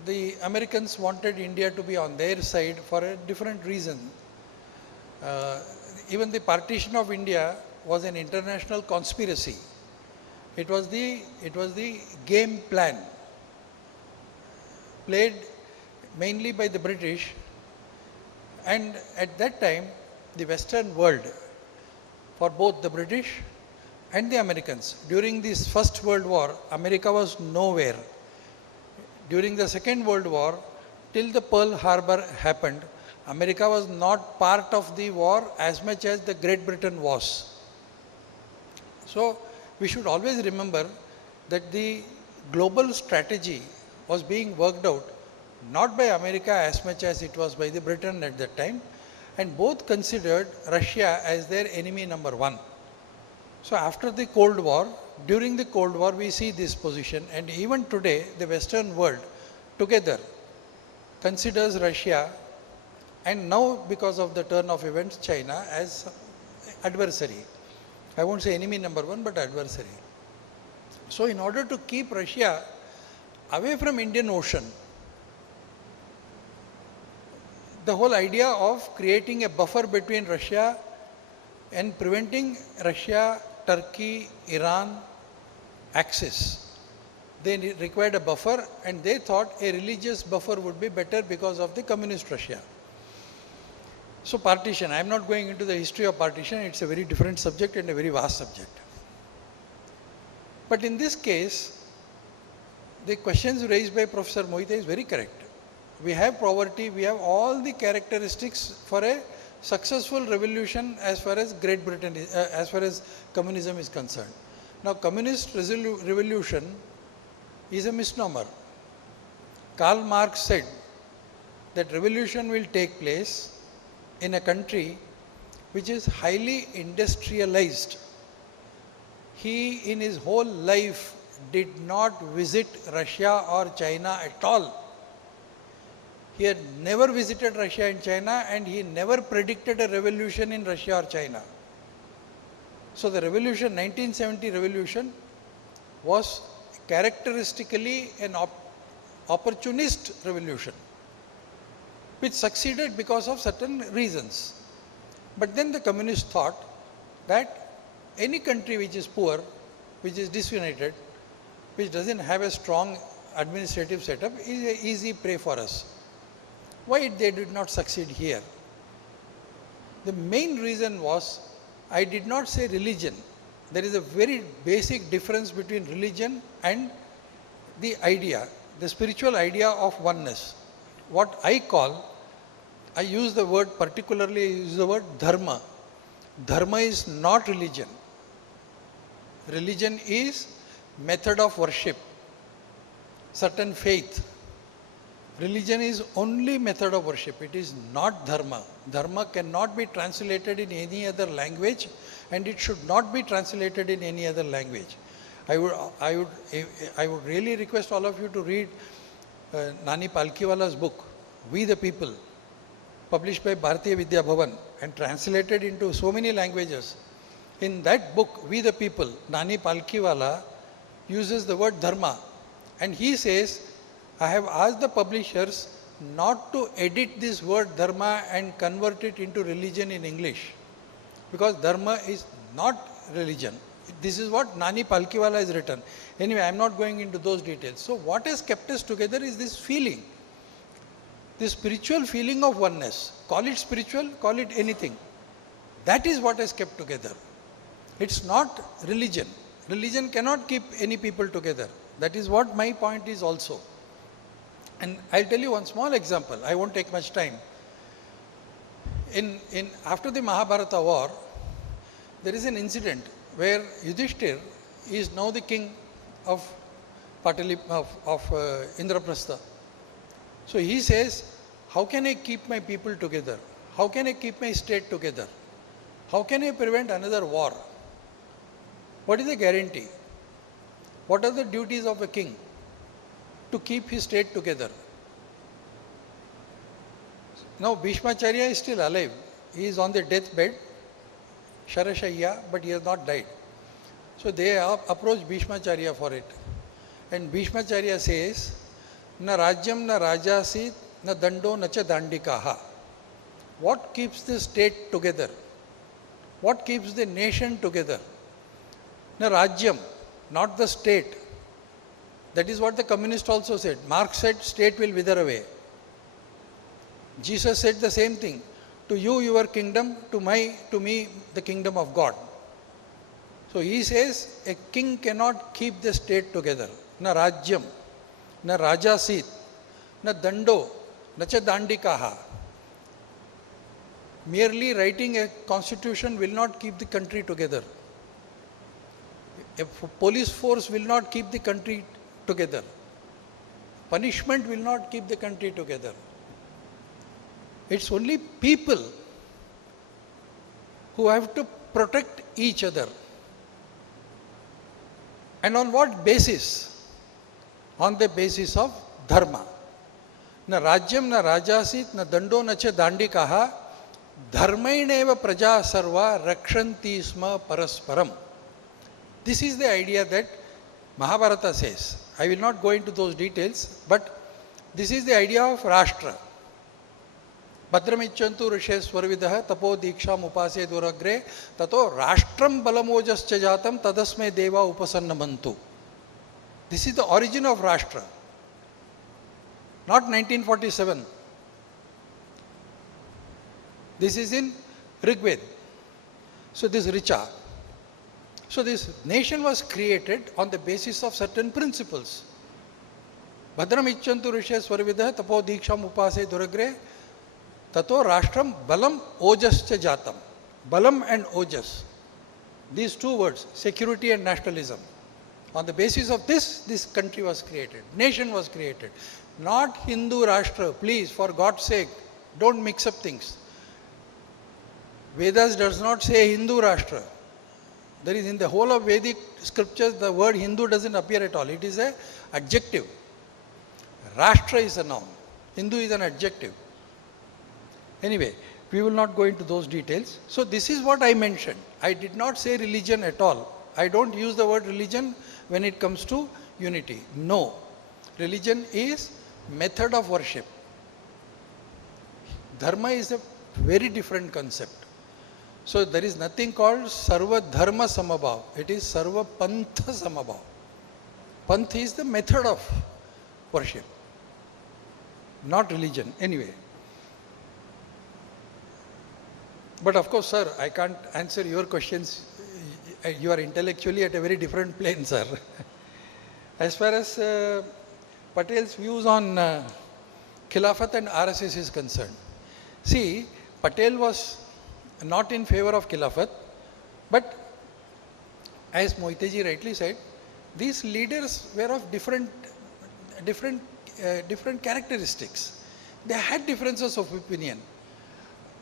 the Americans wanted India to be on their side for a different reason. Even the partition of India was an international conspiracy. It was the game plan played mainly by the British, and at that time the Western world, for both the British and the Americans, during this First World War, America was nowhere. During the Second World War, till the Pearl Harbor happened, America was not part of the war as much as the Great Britain was. So we should always remember that the global strategy was being worked out not by America as much as it was by the Britain at that time, and both considered Russia as their enemy number one. So after the Cold War, during the Cold War, we see this position, and even today the Western world together considers Russia, and now because of the turn of events, China, as adversary. I won't say enemy number one, but adversary. So in order to keep Russia away from Indian Ocean, the whole idea of creating a buffer between Russia and preventing Russia, Turkey, Iran access, they required a buffer, and they thought a religious buffer would be better because of the communist Russia. So partition, I am not going into the history of partition, it's a very different subject and a very vast subject. But in this case, the questions raised by Professor Mohite is very correct. We have poverty, we have all the characteristics for a successful revolution as far as Great Britain is, as far as communism is concerned. Now, communist revolution is a misnomer. Karl Marx said that revolution will take place in a country which is highly industrialized. He, in his whole life, did not visit Russia or China at all. He had never visited Russia and China, and he never predicted a revolution in Russia or China. So the revolution, 1970 revolution, was characteristically an opportunist revolution, which succeeded because of certain reasons. But then the communists thought that any country which is poor, which is disunited, which doesn't have a strong administrative setup, is an easy prey for us. Why they did not succeed here? The main reason was, I did not say religion. There is a very basic difference between religion and the idea, the spiritual idea of oneness. What I use the word, particularly I use the word dharma. Dharma is not religion. Religion is method of worship, certain faith. Religion is only method of worship. It is not dharma. Dharma cannot be translated in any other language, and it should not be translated in any other language. I would really request all of you to read Nani Palkiwala's book, We the People, published by Bharatiya Vidya Bhavan and translated into so many languages. In that book, We the People, Nani Palkiwala uses the word dharma, and he says, I have asked the publishers not to edit this word dharma and convert it into religion in English, because dharma is not religion. This is what Nani Palkiwala has written. Anyway, I am not going into those details. So what has kept us together is this feeling, this spiritual feeling of oneness. Call it spiritual, call it anything. That is what has kept together. It's not religion. Religion cannot keep any people together. That is what my point is also. And I'll tell you one small example. I won't take much time. After the Mahabharata war, there is an incident where Yudhishthir is now the king of Indraprastha. So he says, how can I keep my people together? How can I keep my state together? How can I prevent another war? What is the guarantee? What are the duties of a king to keep his state together? Now Bhishmacharya is still alive. He is on the deathbed, Sharashayya, but he has not died. So they approach Bhishmacharya for it. And Bhishmacharya says, Na rajyam na rajasit na dando na cha dandikaha. What keeps the state together? What keeps the nation together? Na rajyam, not the state. That is what the communist also said. Marx said state will wither away. Jesus said the same thing. To you, your kingdom, to me, the kingdom of God. So he says, a king cannot keep the state together. Na rajyam, na rajasit, na dando, na cha dandikaha. Merely writing a constitution will not keep the country together. A police force will not keep the country together. Punishment will not keep the country together. It's only people who have to protect each other. And on what basis? On the basis of dharma. Na rajyam na rajasit na dando na cha dandikaha dharmaineva praja sarva rakshanti sma parasparam. This is the idea that Mahabharata says. I will not go into those details, but this is the idea of Rashtra. Bhadramichantu rishes swarvidah tapo diksham upase duragre tato rashtram balamojascha jatam tadasme deva upasannamantu. This is the origin of Rashtra. Not 1947. This is in Rigved. So this Richa. So this nation was created on the basis of certain principles. Bhadram ichantu rishes swarvidah tapo diksham upase duragre tato rashtram balam ojascha jatam. Balam and ojas. These two words, security and nationalism. On the basis of this country was created. Nation was created. Not Hindu Rashtra. Please, for God's sake, don't mix up things. Vedas does not say Hindu Rashtra. There is in the whole of Vedic scriptures, the word Hindu doesn't appear at all. It is an adjective. Rashtra is a noun. Hindu is an adjective. Anyway, we will not go into those details. So this is what I mentioned. I did not say religion at all. I don't use the word religion when it comes to unity. No. Religion is method of worship. Dharma is a very different concept. So there is nothing called Sarva Dharma Samabhav. It is Sarva Pantha Samabhav. Panth is the method of worship, not religion. Anyway, But of course, sir, I can't answer your questions. You are intellectually at a very different plane, sir. As far as Patel's views on Khilafat and RSS is concerned, see, Patel was not in favor of Khilafat, but as Moiteji rightly said, these leaders were of different characteristics. They had differences of opinion.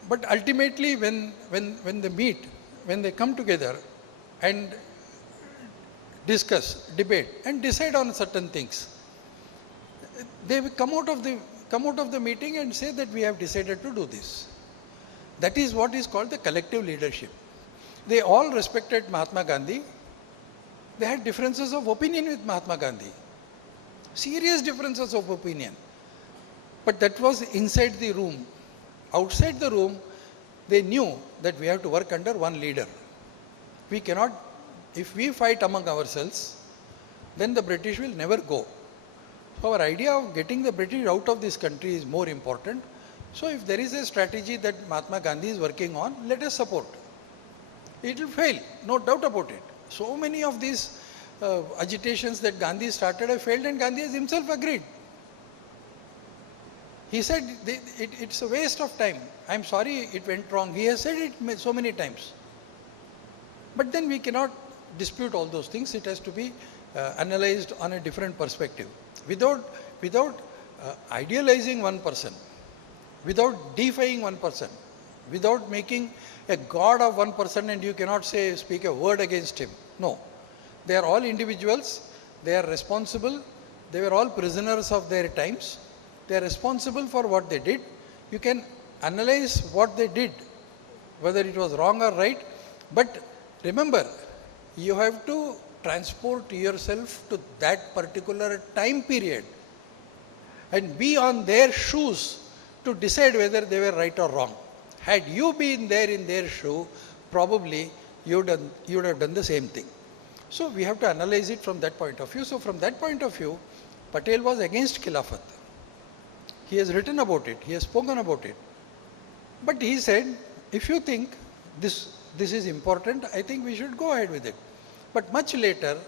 But ultimately, when they meet, when they come together and discuss, debate, and decide on certain things, they will come out of the meeting and say that we have decided to do this. That is what is called the collective leadership. They all respected Mahatma Gandhi. They had differences of opinion with Mahatma Gandhi. Serious differences of opinion. But that was inside the room. Outside the room, they knew that we have to work under one leader. We cannot, if we fight among ourselves, then the British will never go. So our idea of getting the British out of this country is more important. So if there is a strategy that Mahatma Gandhi is working on, let us support. It will fail, no doubt about it. So many of these agitations that Gandhi started have failed, and Gandhi has himself agreed. He said it's a waste of time. I'm sorry it went wrong. He has said it so many times. But then we cannot dispute all those things. It has to be analyzed on a different perspective. Without idealizing one person, without defying one person, without making a god of one person, and you cannot speak a word against him. No. They are all individuals. They are responsible. They were all prisoners of their times. They are responsible for what they did. You can analyze what they did, whether it was wrong or right. But remember, you have to transport yourself to that particular time period and be on their shoes to decide whether they were right or wrong. Had you been there in their shoe, probably you would have done the same thing. So we have to analyze it from that point of view. So from that point of view, Patel was against Khilafat. He has written about it. He has spoken about it. But he said, if you think this is important, I think we should go ahead with it. But much later,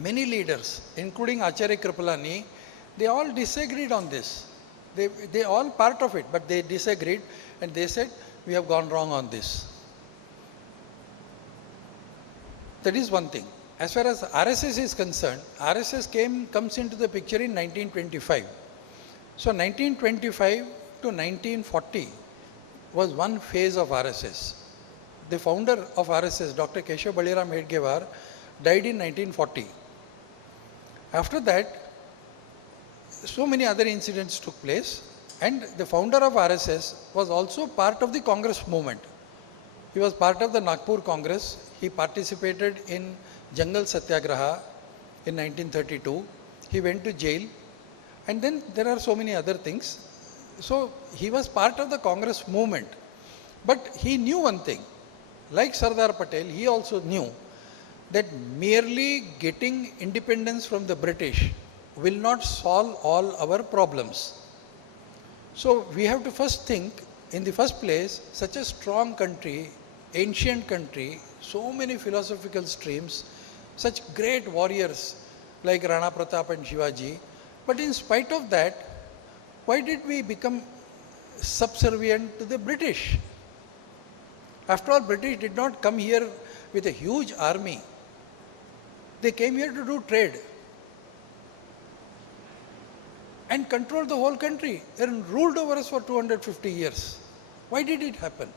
many leaders, including Acharya Kripalani, they all disagreed on this. They all part of it, but they disagreed and they said, we have gone wrong on this. That is one thing. As far as RSS is concerned, RSS comes into the picture in 1925. So 1925 to 1940 was one phase of RSS. The founder of RSS, Dr. Keshav Baliram Hedgewar, died in 1940. After that, so many other incidents took place, and the founder of RSS was also part of the Congress movement. He was part of the Nagpur Congress. He participated in Jangal Satyagraha in 1932. He went to jail. And then there are so many other things. So he was part of the Congress movement. But he knew one thing. Like Sardar Patel, he also knew that merely getting independence from the British will not solve all our problems. So we have to first think, in the first place, such a strong country, ancient country, so many philosophical streams, such great warriors like Rana Pratap and Shivaji. But in spite of that, why did we become subservient to the British? After all, British did not come here with a huge army. They came here to do trade and control the whole country and ruled over us for 250 years. Why did it happen?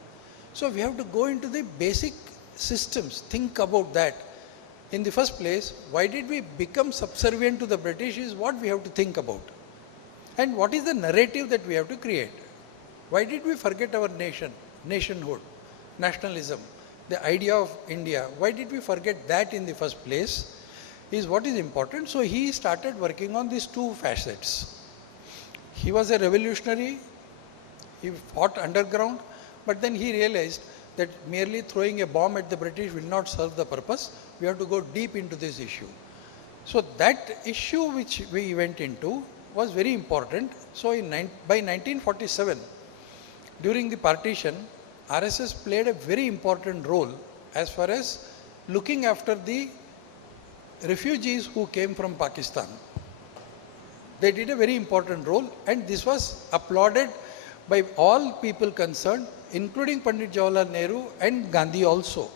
So we have to go into the basic systems, think about that. In the first place, why did we become subservient to the British is what we have to think about. And what is the narrative that we have to create? Why did we forget our nationhood, nationalism, the idea of India? Why did we forget that in the first place is what is important. So he started working on these two facets. He was a revolutionary, he fought underground, but then he realized that merely throwing a bomb at the British will not serve the purpose. We have to go deep into this issue. So that issue which we went into was very important. So by 1947, during the partition, RSS played a very important role as far as looking after the refugees who came from Pakistan. They did a very important role, and this was applauded by all people concerned, including Pandit Jawaharlal Nehru and Gandhi also.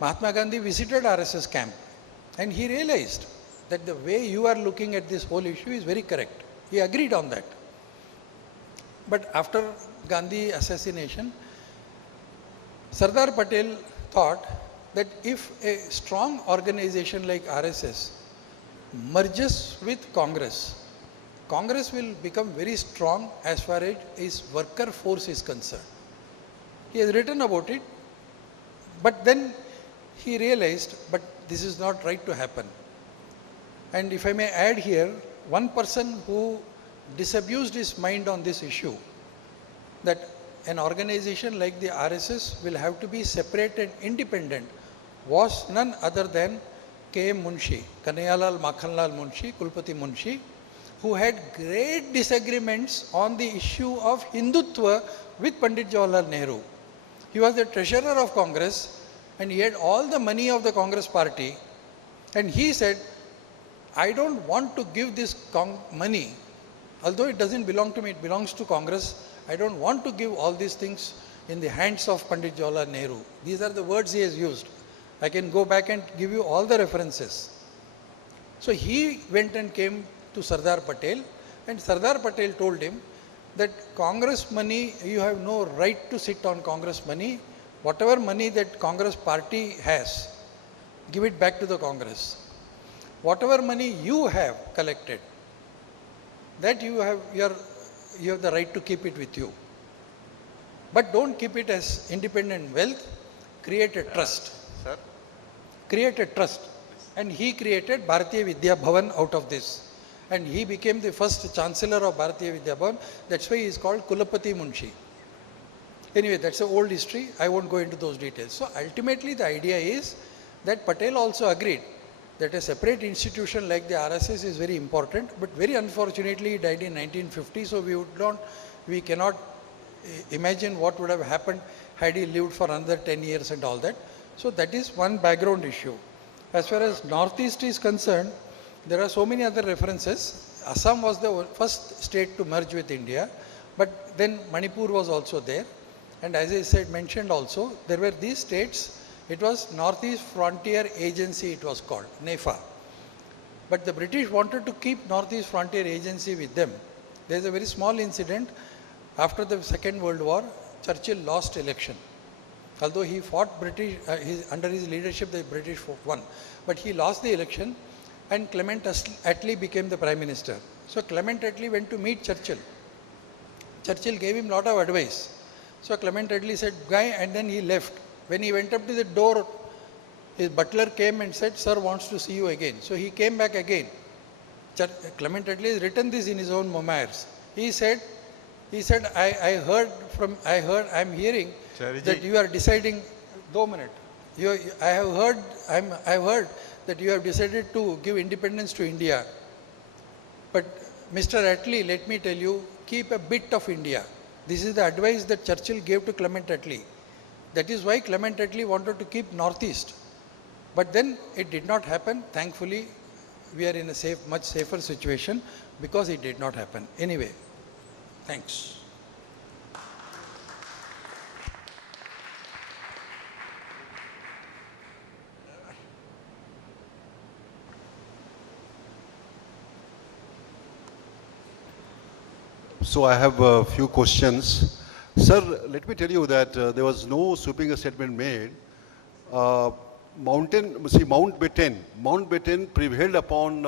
Mahatma Gandhi visited RSS camp and he realized that the way you are looking at this whole issue is very correct. He agreed on that. But after Gandhi assassination, Sardar Patel thought that if a strong organization like RSS merges with Congress, Congress will become very strong as far as its worker force is concerned. He has written about it, but then he realized, but this is not right to happen. And if I may add here, one person who disabused his mind on this issue, that an organization like the RSS will have to be separate and independent, was none other than K.M. Munshi, Kanhayalal Makhanlal Munshi, Kulpati Munshi, who had great disagreements on the issue of Hindutva with Pandit Jawaharlal Nehru. He was the treasurer of Congress and he had all the money of the Congress party, and he said, I don't want to give this money, although it doesn't belong to me, it belongs to Congress. I don't want to give all these things in the hands of Pandit Jawaharlal Nehru. These are the words he has used. I can go back and give you all the references. So he went and came to Sardar Patel, and Sardar Patel told him that Congress money, you have no right to sit on Congress money. Whatever money that Congress party has, give it back to the Congress. Whatever money you have collected, that you have the right to keep it with you. But don't keep it as independent wealth, create a trust. Sir? Create a trust. And he created Bharatiya Vidya Bhavan out of this. And he became the first chancellor of Bharatiya Vidya Bhavan. That's why he is called Kulapati Munshi. Anyway, that's an old history. I won't go into those details. So ultimately the idea is that Patel also agreed that a separate institution like the RSS is very important, but very unfortunately he died in 1950, so we cannot imagine what would have happened had he lived for another 10 years and all that. So that is one background issue. As far as Northeast is concerned, there are so many other references. Assam was the first state to merge with India, but then Manipur was also there. And as I said, mentioned also, there were these states. It was Northeast Frontier Agency, it was called, NEFA. But the British wanted to keep Northeast Frontier Agency with them. There is a very small incident. After the Second World War, Churchill lost election. Although he fought British, under his leadership the British won. But he lost the election and Clement Attlee became the Prime Minister. So Clement Attlee went to meet Churchill. Churchill gave him a lot of advice. So Clement Attlee said, "Guy," and then he left. When he went up to the door, his butler came and said, "Sir wants to see you again." So he came back again. Clement Attlee has written this in his own memoirs. He said, I'm hearing that you are deciding, I've heard that you have decided to give independence to India. But Mr. Attlee, let me tell you, keep a bit of India. This is the advice that Churchill gave to Clement Attlee. That is why Clement Attlee wanted to keep Northeast. But then it did not happen. Thankfully, we are in a much safer situation because it did not happen. Anyway, thanks. So I have a few questions. Sir, let me tell you that there was no sweeping statement made. Mount Batten prevailed upon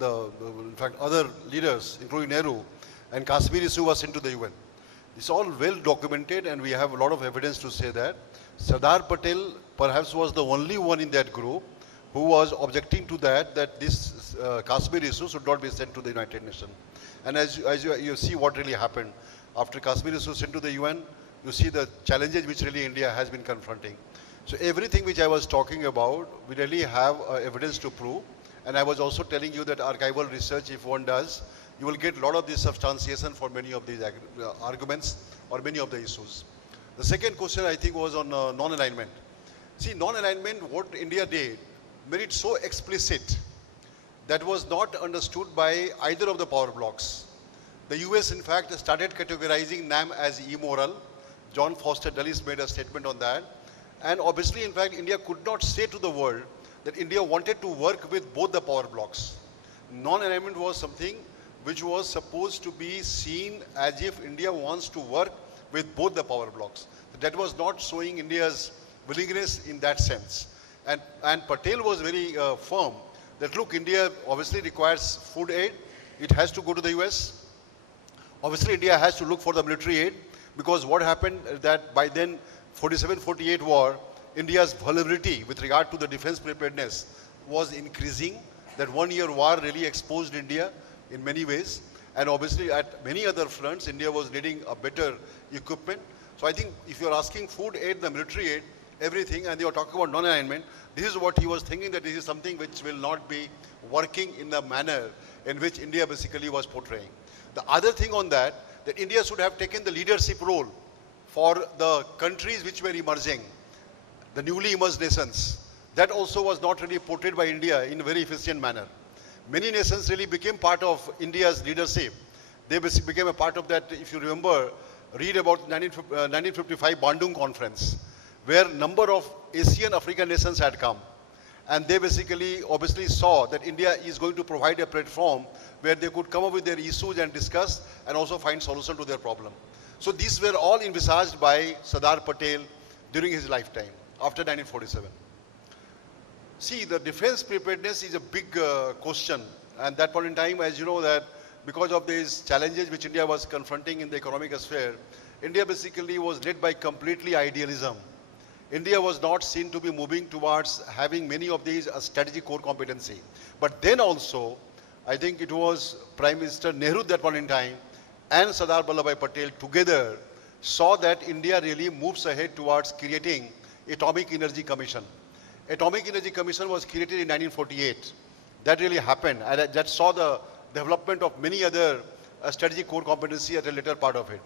in fact, other leaders, including Nehru, and Kashmir issue was sent to the UN. It's all well documented and we have a lot of evidence to say that. Sardar Patel perhaps was the only one in that group who was objecting to that this Kashmir issue should not be sent to the United Nations. And as you see what really happened, after Kashmir issue sent to the UN, you see the challenges which really India has been confronting. So everything which I was talking about, we really have evidence to prove. And I was also telling you that archival research, if one does, you will get a lot of this substantiation for many of these arguments. or many of the issues. The second question I think was on non-alignment. See, non-alignment, what India did, made it so explicit that was not understood by either of the power blocks. The US, in fact, started categorizing NAM as immoral. John Foster Dulles made a statement on that. And obviously, in fact, India could not say to the world that India wanted to work with both the power blocks. Non-alignment was something which was supposed to be seen as if India wants to work with both the power blocks. That was not showing India's willingness in that sense. And Patel was very firm that, look, India obviously requires food aid. It has to go to the US. Obviously, India has to look for the military aid, because what happened that by then, 47-48 war, India's vulnerability with regard to the defense preparedness was increasing. That 1 year war really exposed India in many ways. And obviously at many other fronts, India was needing a better equipment. So I think if you're asking food aid, the military aid, everything, and they were talking about non-alignment, this is what he was thinking, that this is something which will not be working in the manner in which India basically was portraying. The other thing on that India should have taken the leadership role for the countries which were emerging, the newly emerged nations. That also was not really portrayed by India in a very efficient manner. Many nations really became part of India's leadership. They became a part of that. If you remember, read about 1955 Bandung Conference, where number of Asian African nations had come. And they basically obviously saw that India is going to provide a platform where they could come up with their issues and discuss and also find solution to their problem. So these were all envisaged by Sardar Patel during his lifetime, after 1947. See, the defense preparedness is a big question. And that point in time, as you know, that because of these challenges which India was confronting in the economic sphere, India basically was led by completely idealism. India was not seen to be moving towards having many of these strategic core competency. But then also, I think it was Prime Minister Nehru at that point in time and Sardar Vallabhbhai Patel together saw that India really moves ahead towards creating Atomic Energy Commission. Atomic Energy Commission was created in 1948. That really happened, and that saw the development of many other strategic core competency at a later part of it.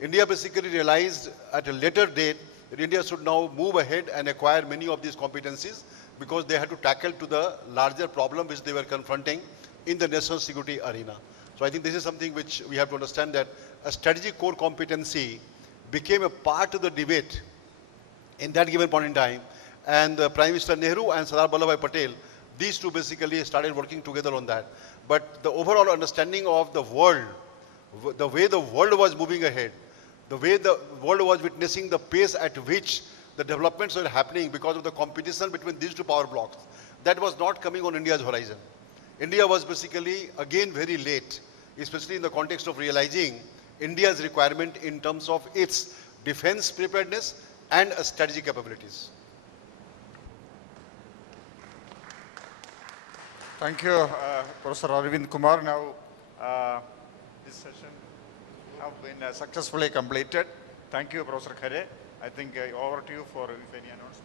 India basically realized at a later date that India should now move ahead and acquire many of these competencies because they had to tackle to the larger problem which they were confronting in the national security arena. So I think this is something which we have to understand, that a strategic core competency became a part of the debate in that given point in time. And Prime Minister Nehru and Sardar Vallabhbhai Patel, these two basically started working together on that. But the overall understanding of the world, the way the world was moving ahead, the way the world was witnessing the pace at which the developments were happening because of the competition between these two power blocks, that was not coming on India's horizon. India was basically, again, very late, especially in the context of realizing India's requirement in terms of its defense preparedness and strategic capabilities. Thank you, Professor Arvind Kumar. Now, this session have been successfully completed. Thank you, Professor Khare. I think over to you for if any announcements.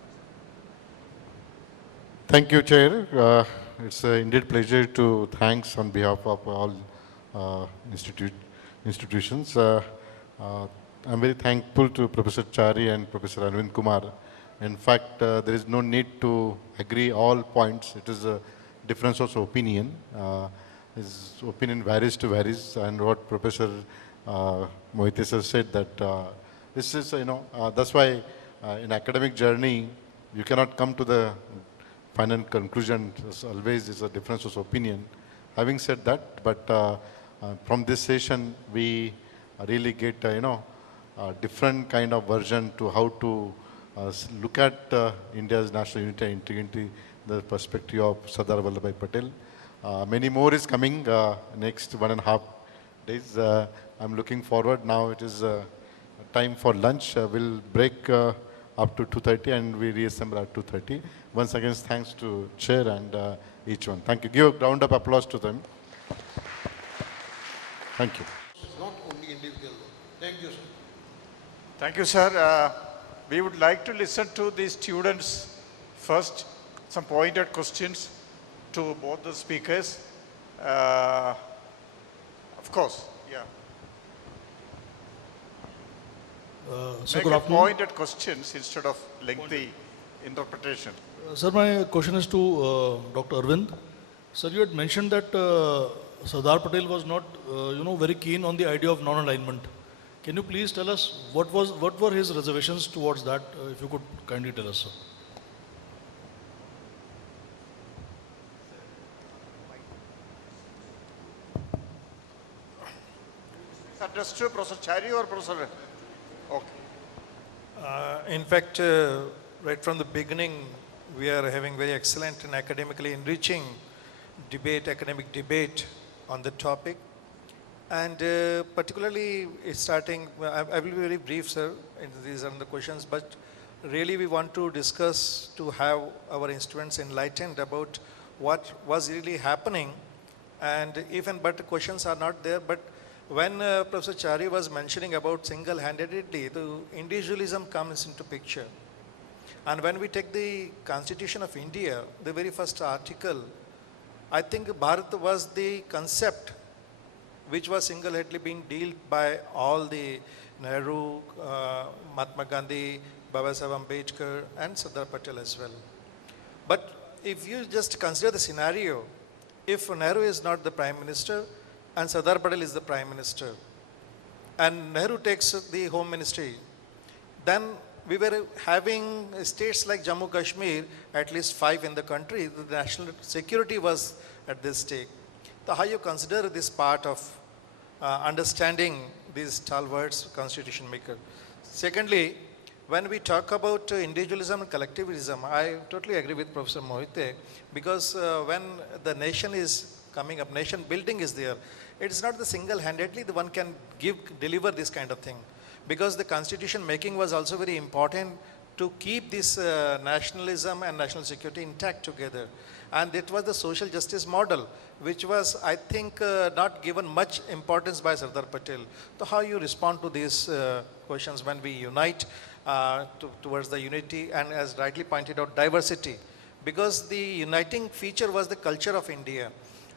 Thank you, Chair. It's indeed pleasure to thanks on behalf of all institutions. I'm very thankful to Professor Chari and Professor Arvind Kumar. In fact, there is no need to agree all points. It is a difference of opinion. His opinion varies, and what Professor Mohites has said, that this is, that's why in academic journey, you cannot come to the final conclusion. There's always is a difference of opinion. Having said that, but from this session, we really get, a different kind of version to how to look at India's national unity and integrity, the perspective of Sardar Vallabhbhai Patel. Many more is coming next 1.5 days. I'm looking forward. Now it is time for lunch. We'll break up to 2:30 and we reassemble at 2:30. Once again, thanks to Chair and each one. Thank you. Give a round of applause to them. Thank you. It's not only individual. Thank you, sir. Thank you, sir. We would like to listen to the students first, some pointed questions to both the speakers. Of course, yeah. Sir, Make good a afternoon. pointed questions instead of lengthy interpretation. Sir, my question is to Dr. Arvind. Sir, you had mentioned that Sardar Patel was not, very keen on the idea of non-alignment. Can you please tell us what were his reservations towards that? If you could kindly tell us, sir. Addressed to Professor Chari or Professor? Okay. In fact, right from the beginning, we are having very excellent and academically enriching academic debate on the topic. And particularly starting, I will be very brief, sir, and these are the questions, but really we want to discuss to have our students enlightened about what was really happening. And even, but the questions are not there, but when Professor Chari was mentioning about single-handedly, the individualism comes into picture. And when we take the Constitution of India, the very first article, I think Bharat was the concept which was single-handedly being dealt by all the Nehru, Mahatma Gandhi, Baba Saheb Ambedkar and Sardar Patel as well. But if you just consider the scenario, if Nehru is not the Prime Minister and Sardar Patel is the Prime Minister and Nehru takes the Home Ministry, then we were having states like Jammu Kashmir, at least 5 in the country, the national security was at this stake. So how you consider this part of understanding these stalwarts constitution maker? Secondly, when we talk about individualism and collectivism, I totally agree with Professor Mohite, because when the nation is coming up, nation building is there, it's not the single-handedly the one can deliver this kind of thing. Because the constitution making was also very important to keep this nationalism and national security intact together. And it was the social justice model, which was, I think, not given much importance by Sardar Patel. So how you respond to these questions when we unite towards the unity and, as rightly pointed out, diversity? Because the uniting feature was the culture of India.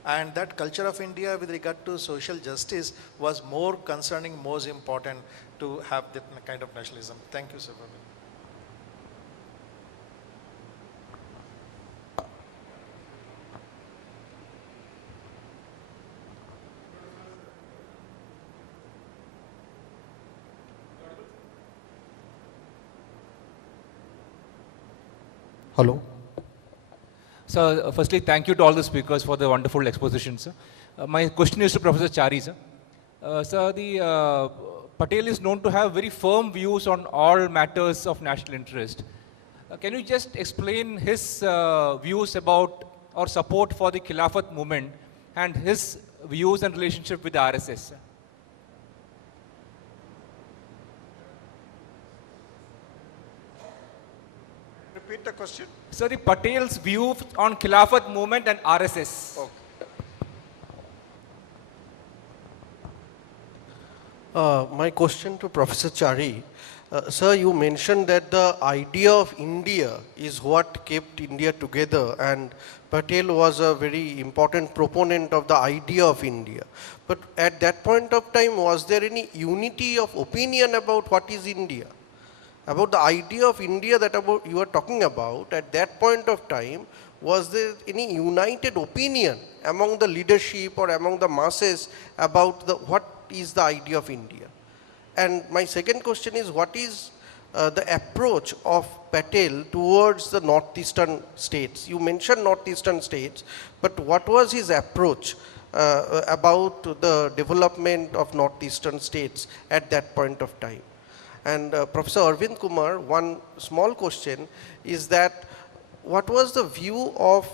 And that culture of India with regard to social justice was more concerning, most important to have that kind of nationalism. Thank you, sir. Hello. So, firstly, thank you to all the speakers for the wonderful exposition, sir. My question is to Professor Chari, sir. Sir, the Patel is known to have very firm views on all matters of national interest. Can you just explain his views about or support for the Khilafat movement and his views and relationship with the RSS? Sir? Repeat the question. Sir, the Patel's view on Khilafat movement and RSS. Okay. My question to Professor Chari. Sir, you mentioned that the idea of India is what kept India together, and Patel was a very important proponent of the idea of India. But at that point of time, was there any unity of opinion about what is India? About the idea of India that you are talking about, at that point of time, was there any united opinion among the leadership or among the masses about what is the idea of India? And my second question is, what is the approach of Patel towards the northeastern states? You mentioned northeastern states, but what was his approach about the development of northeastern states at that point of time? And Professor Arvind Kumar, one small question is that what was the view of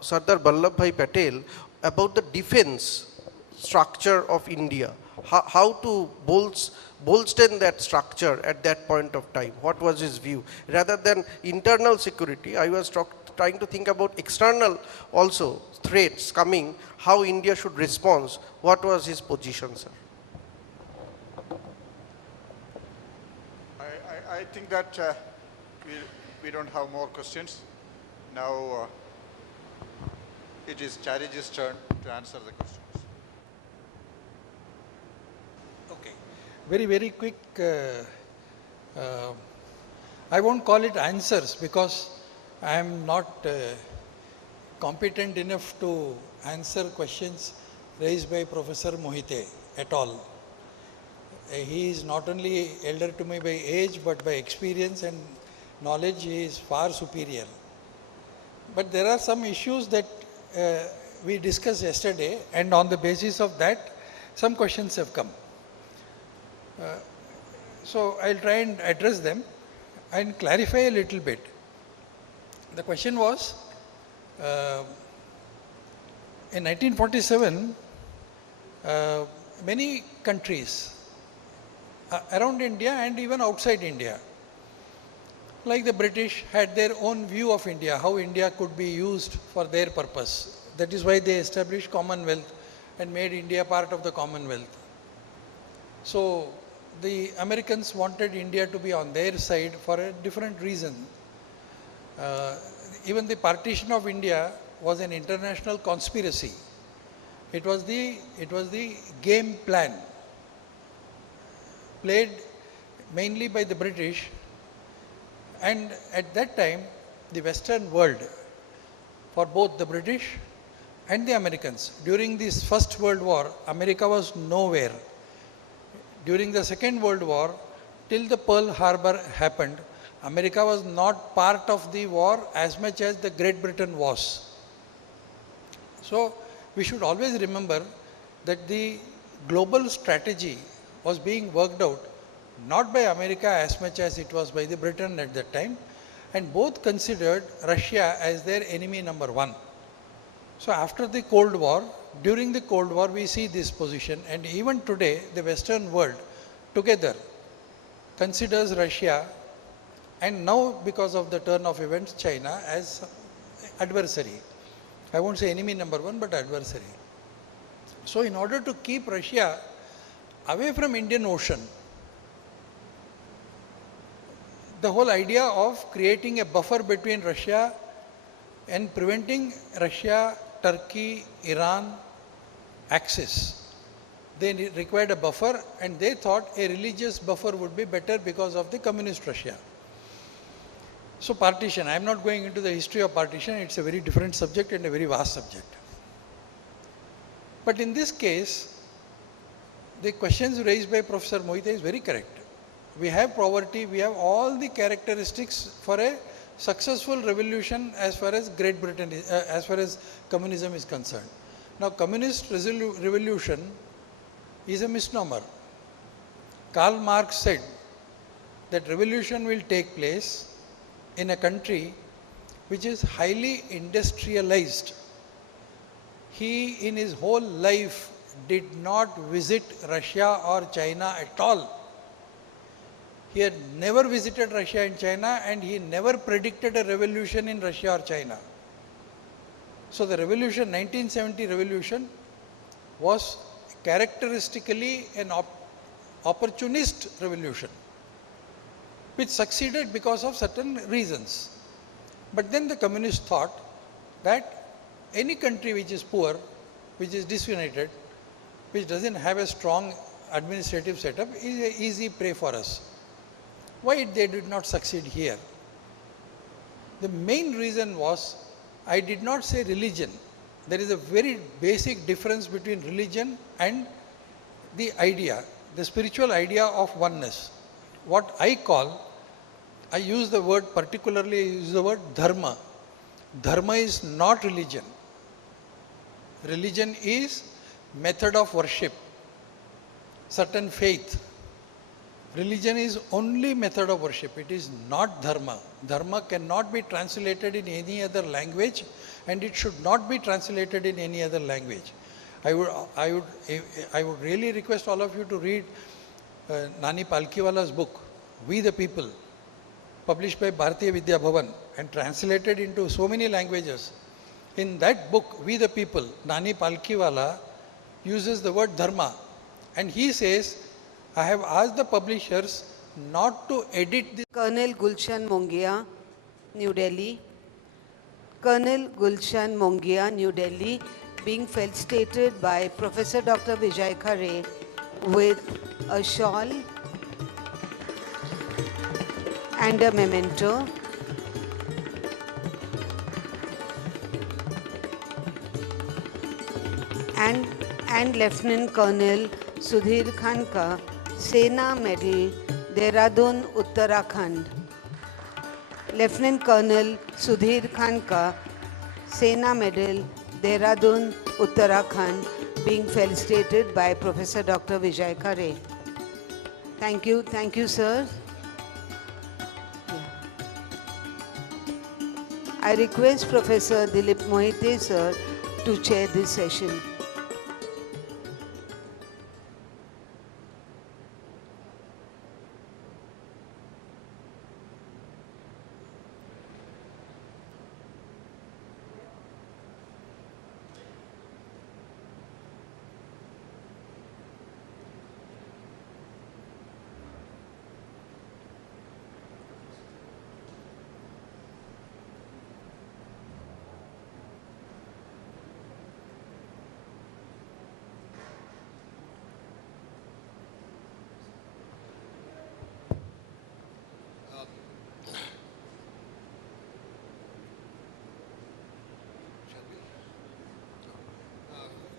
Sardar Vallabhbhai Patel about the defense structure of India? How to bolster that structure at that point of time? What was his view? Rather than internal security, I was trying to think about external also threats coming, how India should respond. What was his position, sir? I think that we don't have more questions. Now it is Chariji's turn to answer the questions. Okay. very quick, I won't call it answers because I am not competent enough to answer questions raised by Professor Mohite at all. He is not only elder to me by age, but by experience and knowledge, he is far superior. But there are some issues that we discussed yesterday, and on the basis of that, some questions have come. So I'll try and address them and clarify a little bit. The question was, in 1947, many countries around India and even outside India, like the British, had their own view of India, how India could be used for their purpose. That is why they established Commonwealth and made India part of the Commonwealth. So the Americans wanted India to be on their side for a different reason. Even the partition of India was an international conspiracy. It was the game plan played mainly by the British, and at that time the Western world, for both the British and the Americans, during this First World War, America was nowhere. During the Second World War, till the Pearl Harbor happened, America was not part of the war as much as the Great Britain was. So we should always remember that the global strategy was being worked out not by America as much as it was by the Britain at that time, and both considered Russia as their enemy number one. So after the Cold War, during the Cold War, we see this position, and even today the Western world together considers Russia, and now because of the turn of events, China, as adversary. I won't say enemy number one, but adversary. So in order to keep Russia away from Indian Ocean, the whole idea of creating a buffer between Russia and preventing Russia, Turkey, Iran access, they required a buffer, and they thought a religious buffer would be better because of the communist Russia. So partition, I am not going into the history of partition, it's a very different subject and a very vast subject. But in this case, the questions raised by Professor Mohite is very correct. We have poverty, we have all the characteristics for a successful revolution as far as Great Britain is, as far as communism is concerned. Now, communist revolution is a misnomer. Karl Marx said that revolution will take place in a country which is highly industrialized. He, in his whole life, did not visit Russia or China at all. He had never visited Russia and China, and he never predicted a revolution in Russia or China. So the revolution, 1970 revolution, was characteristically an opportunist revolution, which succeeded because of certain reasons. But then the communists thought that any country which is poor, which is disunited, which doesn't have a strong administrative setup, is an easy prey for us. Why they did not succeed here? The main reason was, I did not say religion. There is a very basic difference between religion and the idea, the spiritual idea of oneness. What I call, I use the word, particularly I use the word dharma. Dharma is not religion. Religion is method of worship, certain faith. Religion is only method of worship. It is not dharma. Dharma cannot be translated in any other language, and it should not be translated in any other language. I would really request all of you to read Nani Palkiwala's book, We the People, published by Bharatiya Vidya Bhavan and translated into so many languages. In that book, We the People, Nani Palkiwala uses the word dharma, and he says, I have asked the publishers not to edit this. Colonel Gulshan Mongia, New Delhi. Colonel Gulshan Mongia, New Delhi, being felicitated by Professor Dr. Vijay Khare with a shawl and a memento. And Lieutenant Colonel Sudhir Khan ka Sena Medal, Dehradun, Uttarakhand. Lieutenant Colonel Sudhir Khan ka Sena Medal, Dehradun, Uttarakhand, being felicitated by Professor Dr. Vijay Khare. Thank you, sir. I request Professor Dilip Mohite, sir, to chair this session.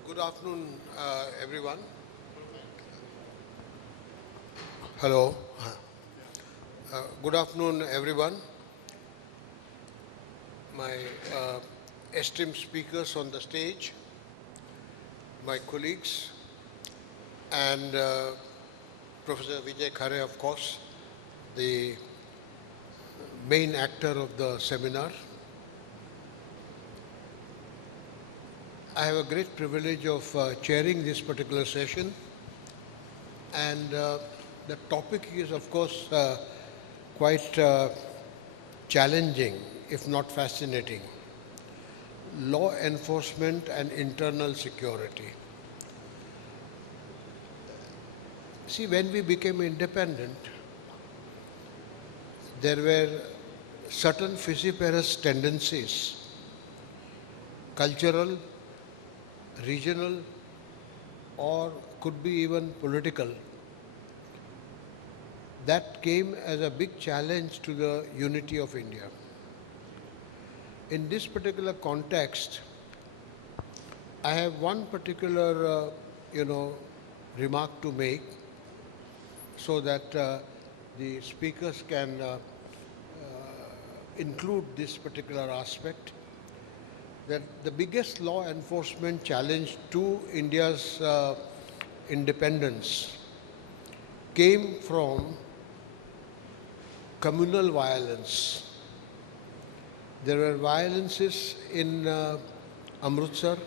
Good afternoon, everyone. Hello. Good afternoon, everyone. My esteemed speakers on the stage, my colleagues, and Professor Vijay Khare, of course, the main actor of the seminar. I have a great privilege of chairing this particular session, and the topic is, of course, quite challenging, if not fascinating. Law enforcement and internal security. See, when we became independent, there were certain vociferous tendencies, cultural, regional, or could be even political, that came as a big challenge to the unity of India. In this particular context, I have one particular, remark to make so that the speakers can include this particular aspect, that the biggest law enforcement challenge to India's independence came from communal violence. There were violences in Amritsar,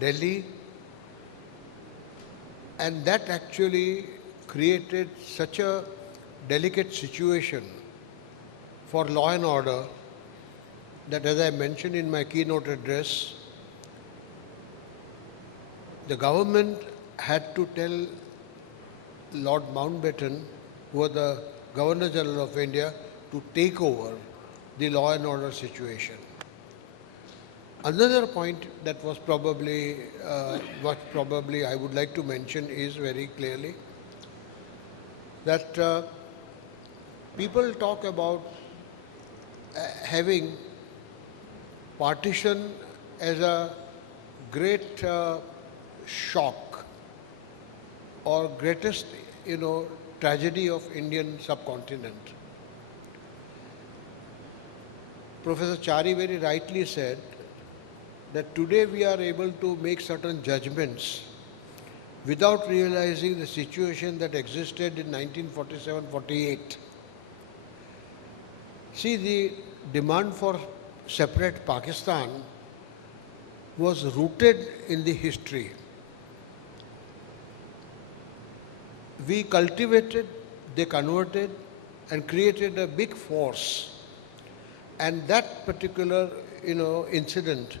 Delhi, and that actually created such a delicate situation for law and order that, as I mentioned in my keynote address, the government had to tell Lord Mountbatten, who was the Governor General of India, to take over the law and order situation. Another point that was probably, what probably I would like to mention is very clearly that people talk about having partition as a great shock or greatest, tragedy of Indian subcontinent. Professor Chari very rightly said that today we are able to make certain judgments without realizing the situation that existed in 1947-48. See, the demand for separate Pakistan was rooted in the history. We cultivated, they converted, and created a big force. And that particular, incident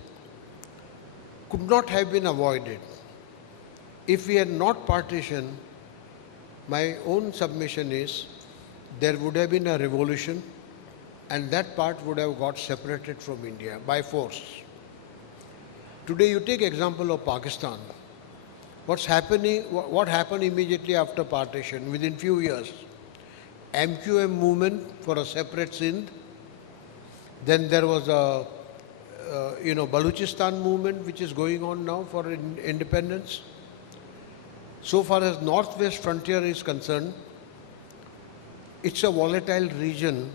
could not have been avoided. If we had not partitioned, my own submission is there would have been a revolution, and that part would have got separated from India by force. Today you take example of Pakistan. what happened immediately after partition, within few years? MQM movement for a separate Sindh. Then there was a, Baluchistan movement which is going on now for independence. So far as northwest frontier is concerned, it's a volatile region,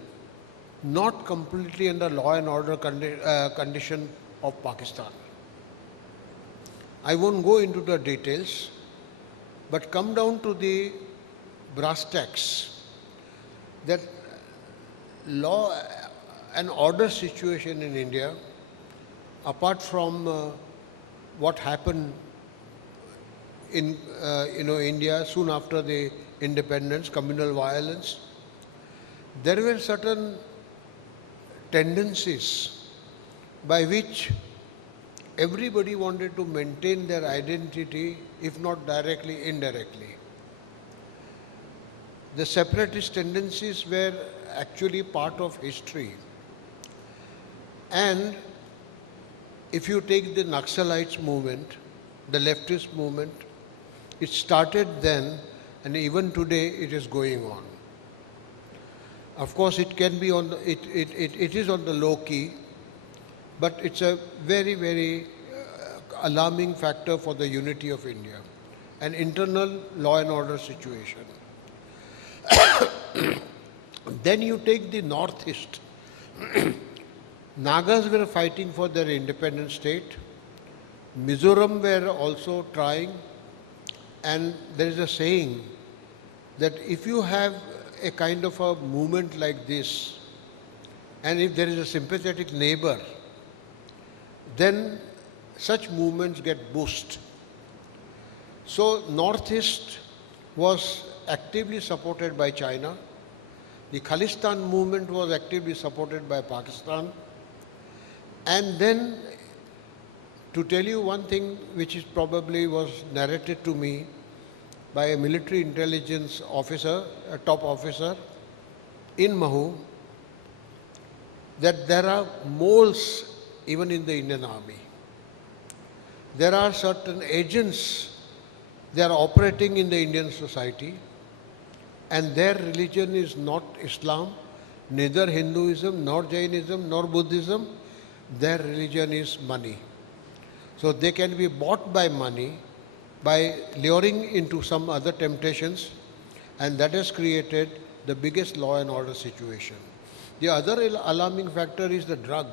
not completely under law and order condition of Pakistan. I won't go into the details, but come down to the brass tacks, that law and order situation in India, apart from what happened in India soon after the independence, communal violence, there were certain tendencies by which everybody wanted to maintain their identity, if not directly, indirectly. The separatist tendencies were actually part of history. And if you take the Naxalites movement, the leftist movement, it started then, and even today it is going on. Of course, it can be on the, it is on the low key, but it's a very, very alarming factor for the unity of India, an internal law and order situation. Then you take the northeast. Nagas were fighting for their independent state. Mizoram were also trying. And there is a saying that if you have a kind of a movement like this, and if there is a sympathetic neighbor, then such movements get boosted. So Northeast was actively supported by China. The Khalistan movement was actively supported by Pakistan. And then, to tell you one thing which is probably was narrated to me by a military intelligence officer, a top officer in Mahu, that there are moles even in the Indian Army. There are certain agents, they are operating in the Indian society, and their religion is not Islam, neither Hinduism, nor Jainism, nor Buddhism. Their religion is money. So they can be bought by money by luring into some other temptations, and that has created the biggest law and order situation. The other alarming factor is the drug.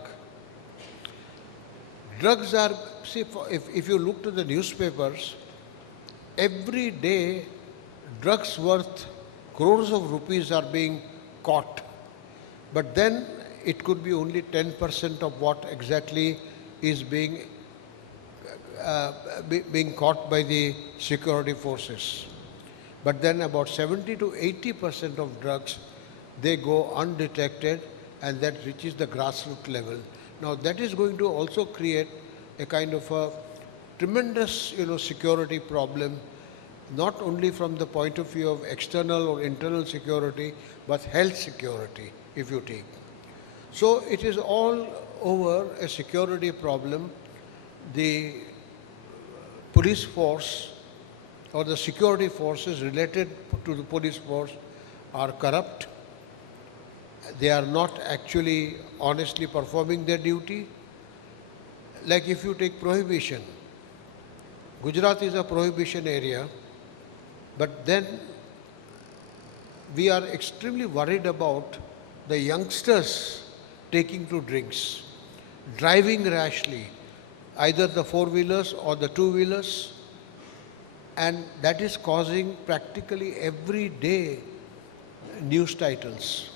Drugs are, see, if you look to the newspapers, every day drugs worth crores of rupees are being caught. But then it could be only 10% of what exactly is being caught by the security forces. But then about 70 to 80% of drugs, they go undetected, and that reaches the grassroots level. Now that is going to also create a kind of a tremendous, security problem, not only from the point of view of external or internal security, but health security, if you take. So it is all over a security problem. The police force or the security forces related to the police force are corrupt. They are not actually honestly performing their duty. Like if you take prohibition, Gujarat is a prohibition area, but then we are extremely worried about the youngsters taking to drinks, driving rashly, either the four-wheelers or the two-wheelers, and that is causing practically every day news titles.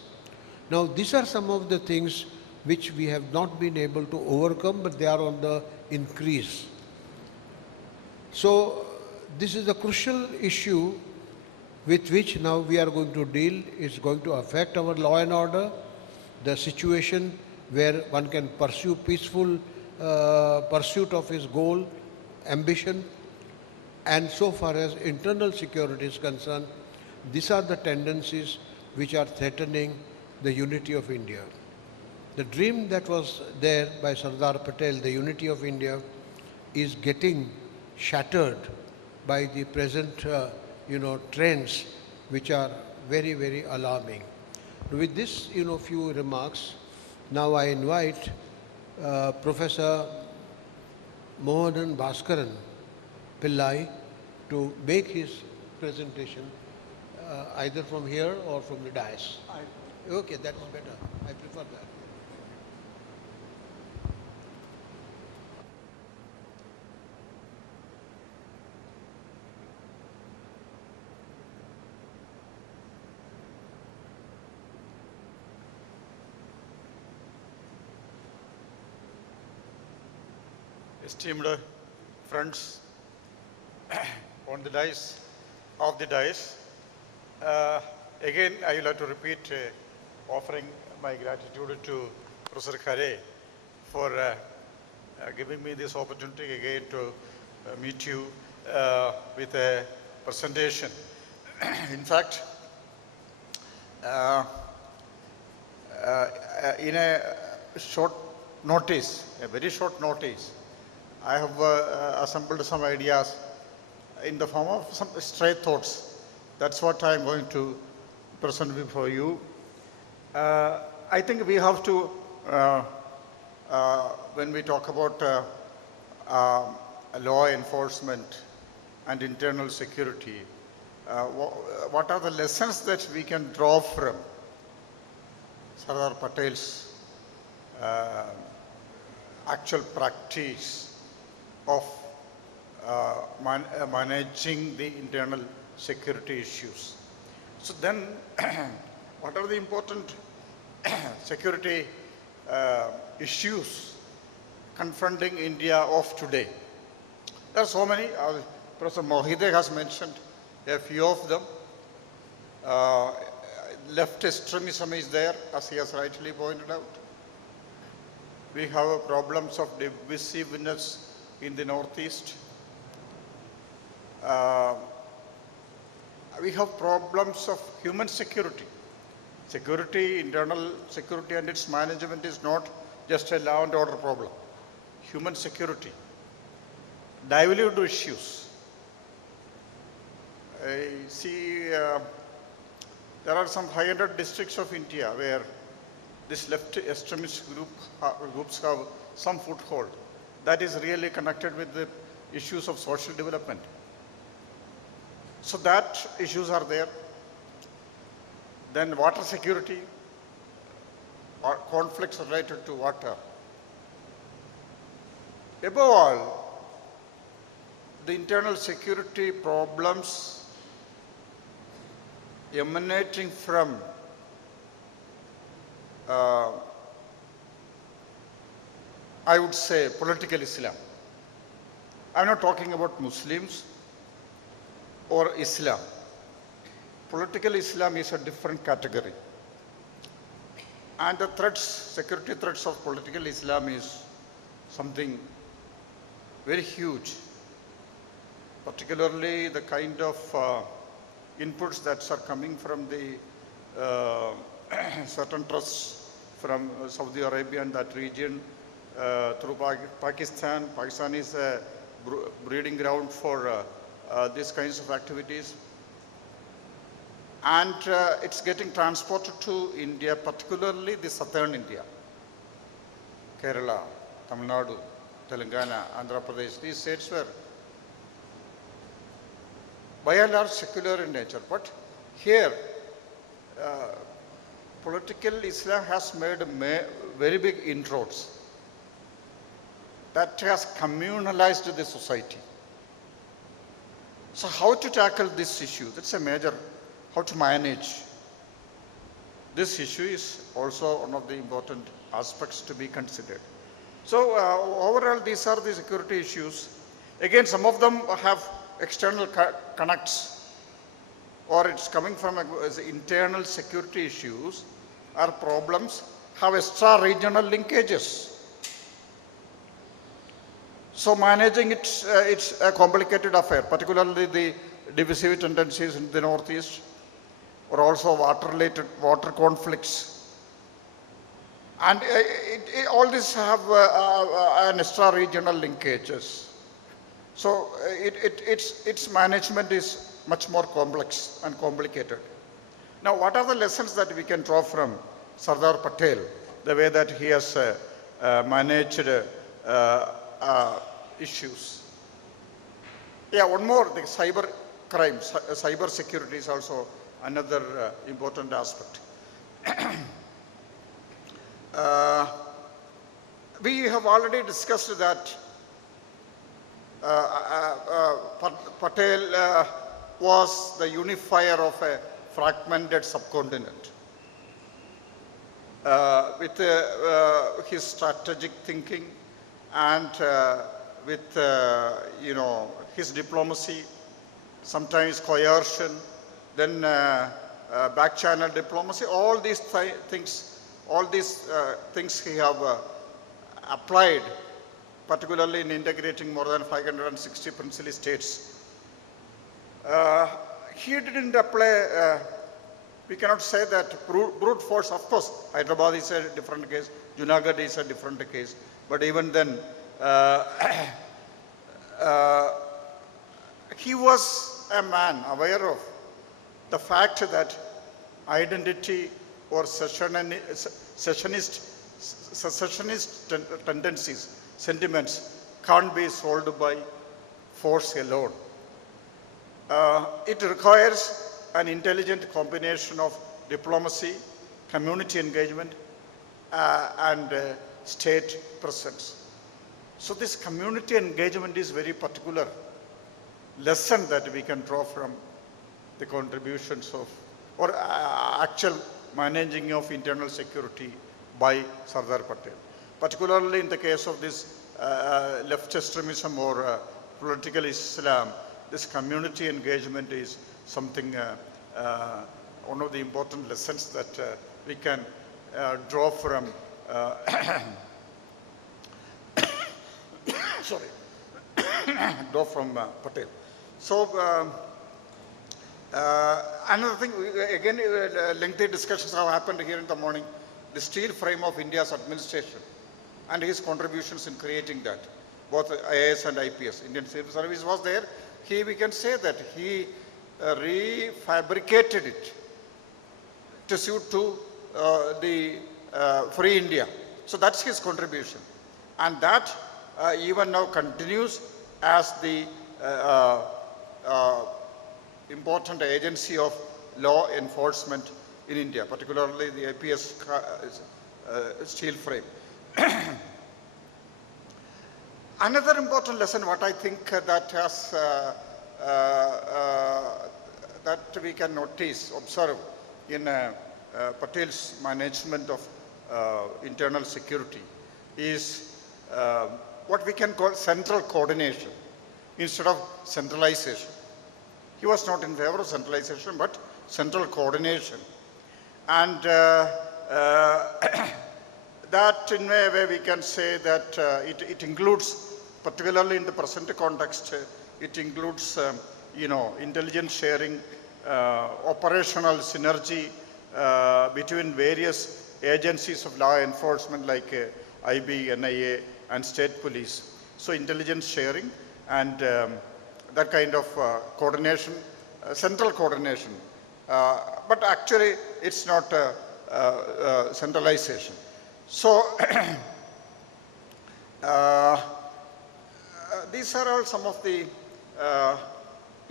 Now, these are some of the things which we have not been able to overcome, but they are on the increase. So, this is a crucial issue with which now we are going to deal. It's going to affect our law and order, the situation where one can pursue peaceful pursuit of his goal, ambition, and so far as internal security is concerned, these are the tendencies which are threatening the unity of India. The dream that was there by Sardar Patel, the unity of India, is getting shattered by the present, trends which are very, very alarming. With this, few remarks, now I invite Professor Mohanan Bhaskaran Pillai to make his presentation either from here or from the dais. Okay, that is better. I prefer that. Esteemed friends on the dais, of the dais, again I will have to repeat offering my gratitude to Professor Khare for giving me this opportunity again to meet you with a presentation. In fact, in a short notice, a very short notice, I have assembled some ideas in the form of some stray thoughts. That's what I'm going to present before you. I think we have to, when we talk about law enforcement and internal security, what are the lessons that we can draw from Sardar Patel's actual practice of managing the internal security issues. So then, what are the important security issues confronting India of today? There are so many. Professor Mohide has mentioned a few of them. Left extremism is there, as he has rightly pointed out. We have problems of divisiveness in the Northeast. We have problems of human security. Security, internal security and its management is not just a law and order problem. Human security, livelihood issues. I see there are some 500 districts of India where this left extremist groups have some foothold. That is really connected with the issues of social development. So that issues are there. Then water security, or conflicts related to water. Above all, the internal security problems emanating from I would say political Islam. I'm not talking about Muslims or Islam. Political Islam is a different category. And the threats, security threats of political Islam is something very huge, particularly the kind of inputs that are coming from the certain trusts from Saudi Arabia and that region through Pakistan. Pakistan is a breeding ground for these kinds of activities. And it's getting transported to India, particularly the southern India. Kerala, Tamil Nadu, Telangana, Andhra Pradesh, these states were by and large secular in nature. But here, political Islam has made very big inroads. That has communalized the society. So how to tackle this issue? That's a major, how to manage. This issue is also one of the important aspects to be considered. So overall, these are the security issues. Again, some of them have external connects, or it's coming from internal security issues or problems have extra-regional linkages. So managing it, it's a complicated affair, particularly the divisive tendencies in the Northeast, or also water conflicts. And all these have an extra-regional linkages. So its management is much more complex and complicated. Now, what are the lessons that we can draw from Sardar Patel, the way that he has managed issues? Yeah, one more, the cyber crime, cyber security is also another important aspect. We have already discussed that Patel was the unifier of a fragmented subcontinent. With his strategic thinking and with his diplomacy, sometimes coercion, then back channel diplomacy, all these things he have applied, particularly in integrating more than 560 princely states. He didn't apply, we cannot say that brute force. Of course, Hyderabad is a different case, Junagadh is a different case, but even then, he was a man aware of the fact that identity or secessionist tendencies, sentiments can't be solved by force alone. It requires an intelligent combination of diplomacy, community engagement, and state presence. So this community engagement is very particular lesson that we can draw from the contributions of, or actual managing of internal security by Sardar Patel. Particularly in the case of this left extremism or political Islam, this community engagement is something, one of the important lessons that we can draw from draw from Patel. So another thing, again, lengthy discussions have happened here in the morning, the steel frame of India's administration and his contributions in creating that, both IAS and IPS. Indian Civil Service was there. We can say that he refabricated it to suit to the free India. So that's his contribution. And that even now continues as the important agency of law enforcement in India, particularly the IPS steel frame. Another important lesson, what I think that has that we can notice, observe in Patel's management of internal security is what we can call central coordination instead of centralization. He was not in favor of centralization, but central coordination. And that in a way we can say that it includes, particularly in the present context, it includes intelligence sharing, operational synergy between various agencies of law enforcement like IB, NIA and state police. So intelligence sharing and that kind of coordination, central coordination, but actually it's not centralization. So these are all some of the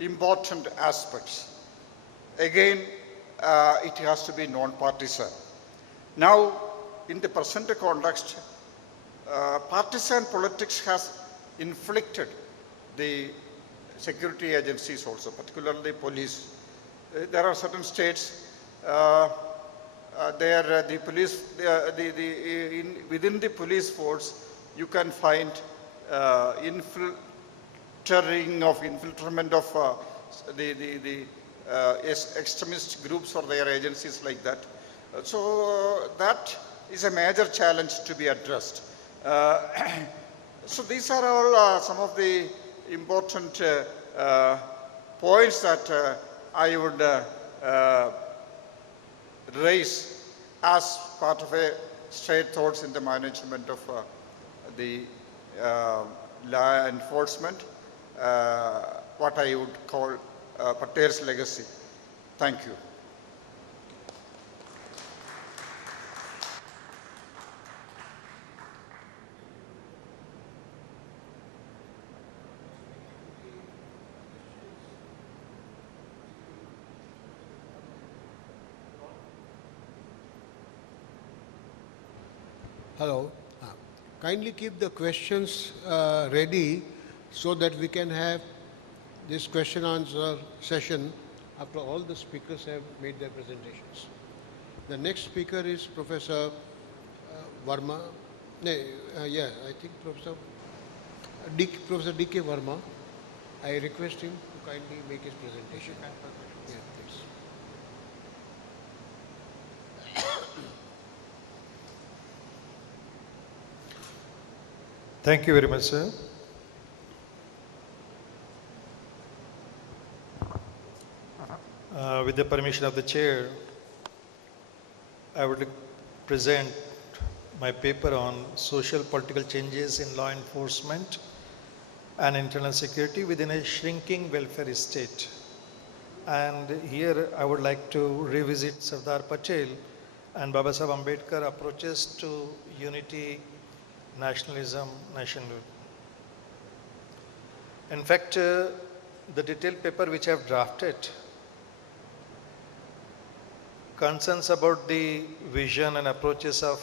important aspects. Again, it has to be non-partisan. Now, in the present context, partisan politics has inflicted the security agencies also, particularly police. There are certain states the police, within the police force, you can find infiltrament of the extremist groups or their agencies like that. So that is a major challenge to be addressed. So these are all some of the important points that I would raise as part of a straight thoughts in the management of the law enforcement what I would call Patel's legacy. Thank you. Hello. Kindly keep the questions ready so that we can have this question answer session after all the speakers have made their presentations. The next speaker is Professor Verma. I think Professor D.K. Verma. I request him to kindly make his presentation. Yeah, please. Thank you very much, sir. With the permission of the chair, I would present my paper on social political changes in law enforcement and internal security within a shrinking welfare state. And here I would like to revisit Sardar Patel and Babasaheb Ambedkar approaches to unity, nationalism, nationhood. In fact, the detailed paper which I have drafted concerns about the vision and approaches of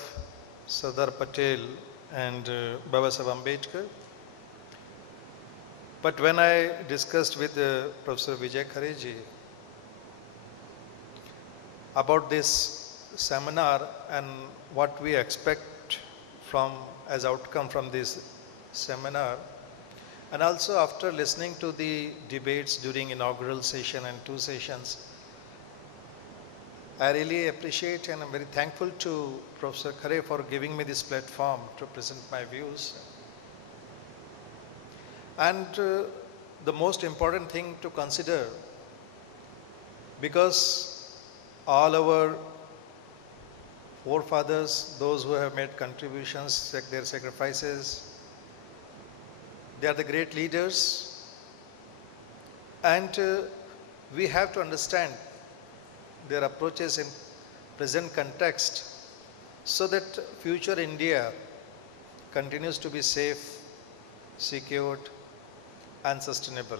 Sardar Patel and Babasaheb Ambedkar. But when I discussed with Professor Vijay Khare ji about this seminar and what we expect from as outcome from this seminar, and also after listening to the debates during inaugural session and 2 sessions, I really appreciate and I'm very thankful to Professor Khare for giving me this platform to present my views. And the most important thing to consider, because all our forefathers, those who have made contributions, their sacrifices, they are the great leaders, and we have to understand their approaches in present context so that future India continues to be safe, secured, and sustainable.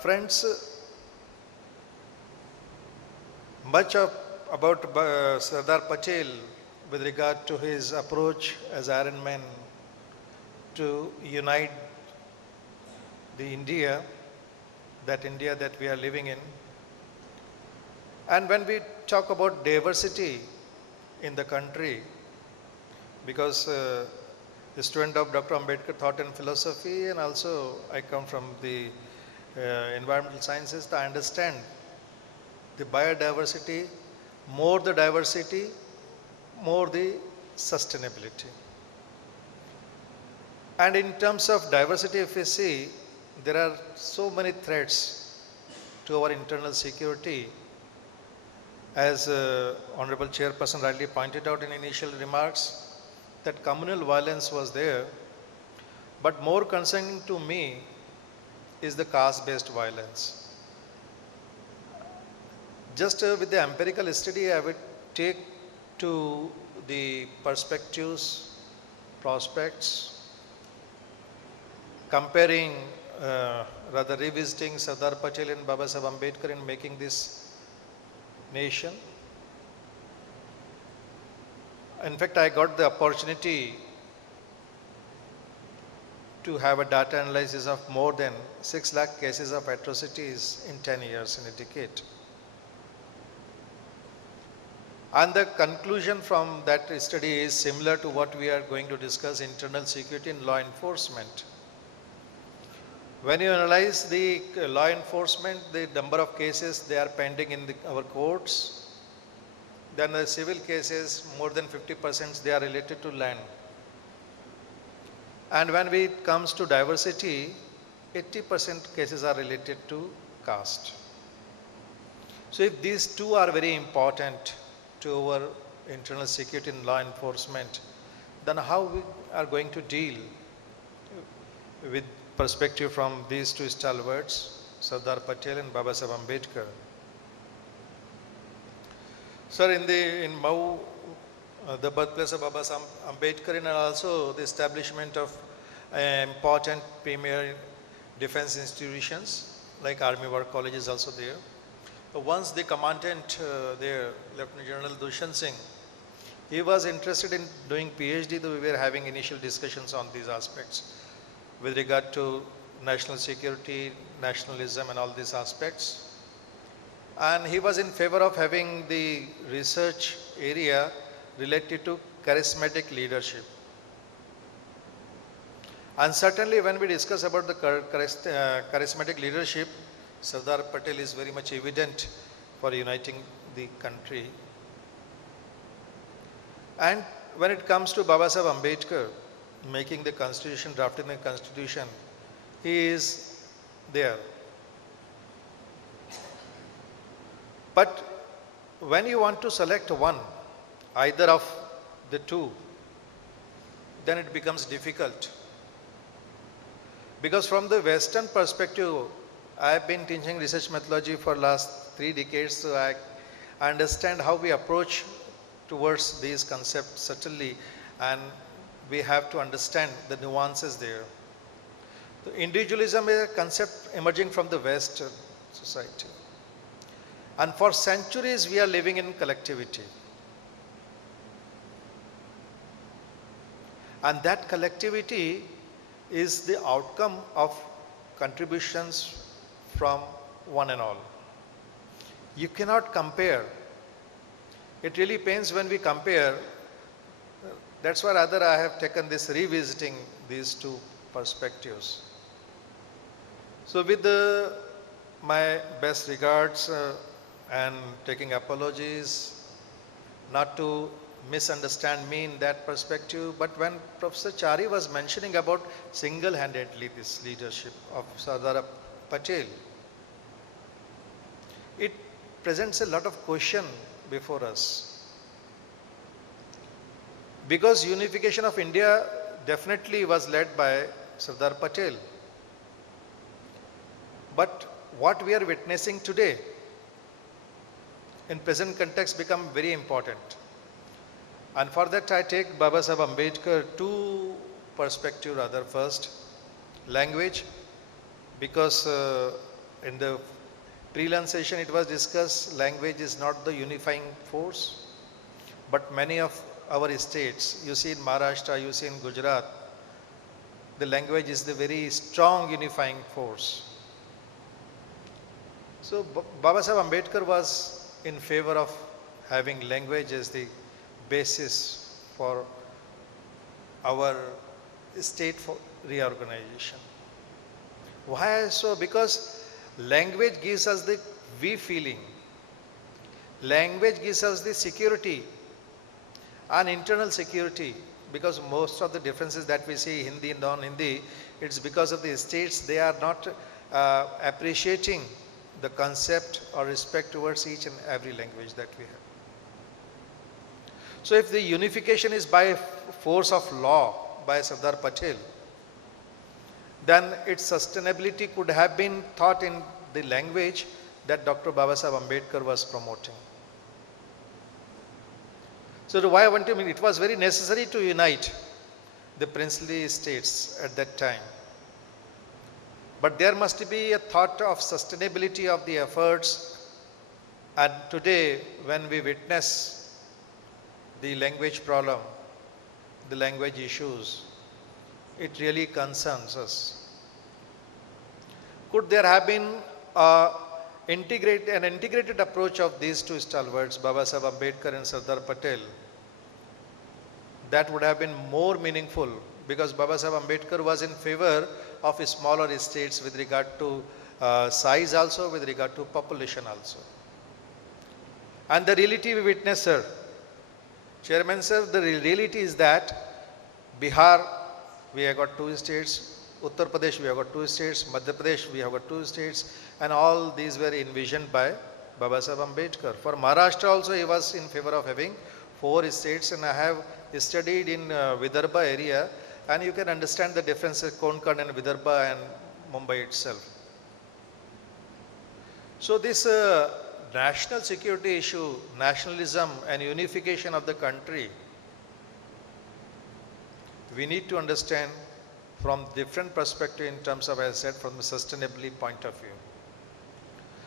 Friends, much about Sardar Patel with regard to his approach as Iron Man to unite the India that we are living in. And when we talk about diversity in the country, because a student of Dr. Ambedkar thought and philosophy, and also I come from the environmental sciences, I understand the biodiversity, more the diversity, more the sustainability. And in terms of diversity, if we see, there are so many threats to our internal security. As Honorable Chairperson rightly pointed out in initial remarks, that communal violence was there, but more concerning to me is the caste-based violence. Just with the empirical study, I would take to the perspectives, prospects, comparing, rather revisiting Sardar Patel and Babasaheb Ambedkar in making this nation. In fact, I got the opportunity to have a data analysis of more than 6 lakh cases of atrocities in 10 years, in a decade. And the conclusion from that study is similar to what we are going to discuss: internal security and law enforcement. When you analyze the law enforcement, the number of cases they are pending in our courts, then the civil cases, more than 50% they are related to land. And when it comes to diversity, 80% cases are related to caste. So if these two are very important to our internal security and law enforcement, then how we are going to deal with perspective from these two stalwarts, Sardar Patel and Babasaheb Ambedkar. Sir, in Mau, the birthplace of Babasaheb Ambedkar, and also the establishment of important premier defense institutions like Army War College is also there. Once the commandant there, Lieutenant General Dushyant Singh, he was interested in doing PhD, though we were having initial discussions on these aspects with regard to national security, nationalism and all these aspects. And he was in favor of having the research area related to charismatic leadership. And certainly when we discuss about the charismatic leadership, Sardar Patel is very much evident for uniting the country. And when it comes to Babasaheb Ambedkar, making the constitution, drafting the constitution, he is there. But when you want to select one, either of the two, then it becomes difficult. Because from the Western perspective, I have been teaching research methodology for last 3 decades, so I understand how we approach towards these concepts subtly, and we have to understand the nuances there. The individualism is a concept emerging from the Western society. And for centuries, we are living in collectivity. And that collectivity is the outcome of contributions from one and all. You cannot compare. It really pains when we compare. That's why rather I have taken this revisiting these two perspectives. So with my best regards and taking apologies, not to misunderstand me in that perspective, but when Professor Chari was mentioning about single-handedly this leadership of Sardar Patel, it presents a lot of question before us. Because unification of India definitely was led by Sardar Patel. But what we are witnessing today in present context become very important. And for that I take Babasaheb Ambedkar two perspectives rather. First, language, because in the pre-lunch session it was discussed, language is not the unifying force, but many of our states, you see in Maharashtra, you see in Gujarat, the language is the very strong unifying force. So Babasaheb Ambedkar was in favor of having language as the basis for our state for reorganization. Why so? Because language gives us the we feeling. Language gives us the security and internal security, because most of the differences that we see Hindi and non-Hindi, it's because of the states, they are not appreciating the concept or respect towards each and every language that we have. So if the unification is by force of law by Sardar Patel, then its sustainability could have been thought in the language that Dr. Babasaheb Ambedkar was promoting. So why I want to mean, it was very necessary to unite the princely states at that time. But there must be a thought of sustainability of the efforts. And today, when we witness the language problem, the language issues, it really concerns us. Could there have been an integrated approach of these two stalwarts, Babasaheb Ambedkar and Sardar Patel? That would have been more meaningful, because Babasaheb Ambedkar was in favor of smaller states with regard to size also, with regard to population also. And the reality we witness, sir, Chairman sir, the reality is that Bihar, we have got 2 states, Uttar Pradesh, we have got 2 states, Madhya Pradesh, we have got 2 states, and all these were envisioned by Babasaheb Ambedkar. For Maharashtra also, he was in favor of having 4 states, and I have studied in Vidarbha area, and you can understand the differences Konkan and Vidarbha and Mumbai itself. So this national security issue, nationalism and unification of the country, we need to understand from different perspective in terms of, as I said, from the sustainability point of view.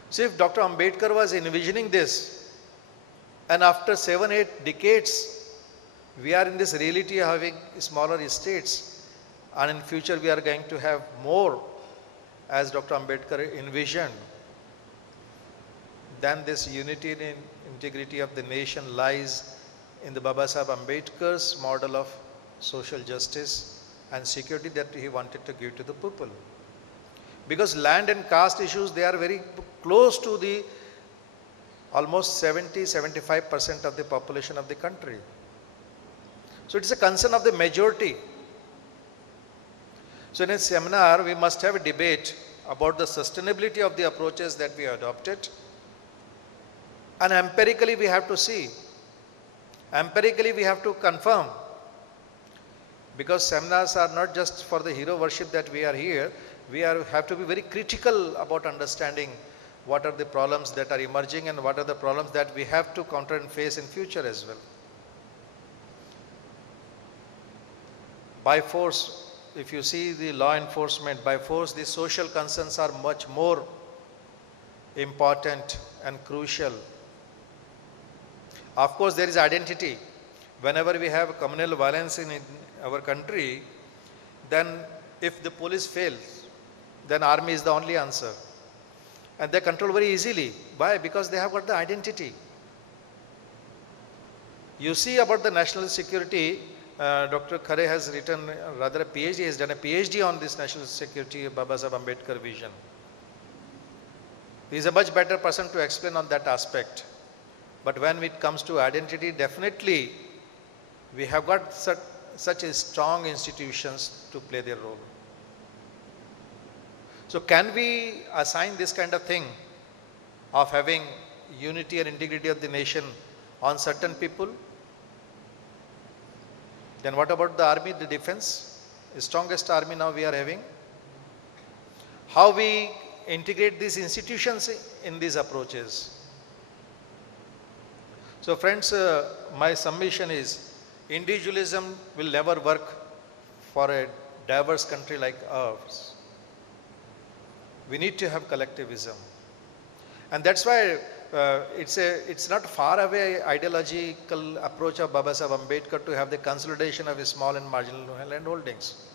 So if Dr. Ambedkar was envisioning this, and after 7-8 decades, we are in this reality of having smaller states, and in future we are going to have more, as Dr. Ambedkar envisioned, then this unity and integrity of the nation lies in the Baba Sahib Ambedkar's model of social justice and security that he wanted to give to the people. Because land and caste issues, they are very close to the almost 70-75% of the population of the country. So it is a concern of the majority. So in a seminar, we must have a debate about the sustainability of the approaches that we adopted. And empirically we have to see. Empirically we have to confirm. Because seminars are not just for the hero worship that we are here. We have to be very critical about understanding what are the problems that are emerging and what are the problems that we have to counter and face in future as well. By force, if you see the law enforcement, by force the social concerns are much more important and crucial. Of course, there is identity. Whenever we have communal violence in our country, then if the police fails, then army is the only answer. And they control very easily. Why? Because they have got the identity. You see about the national security, Dr. Khare has written rather a PhD, he has done a PhD on this national security Baba Sahib Ambedkar vision. He is a much better person to explain on that aspect. But when it comes to identity, definitely we have got such strong institutions to play their role. So can we assign this kind of thing of having unity and integrity of the nation on certain people? Then what about the army, the defense? The strongest army now we are having. How we integrate these institutions in these approaches? So friends, my submission is, individualism will never work for a diverse country like ours. We need to have collectivism. And that's why it's not far away ideological approach of Baba Sahib Ambedkar to have the consolidation of small and marginal land holdings.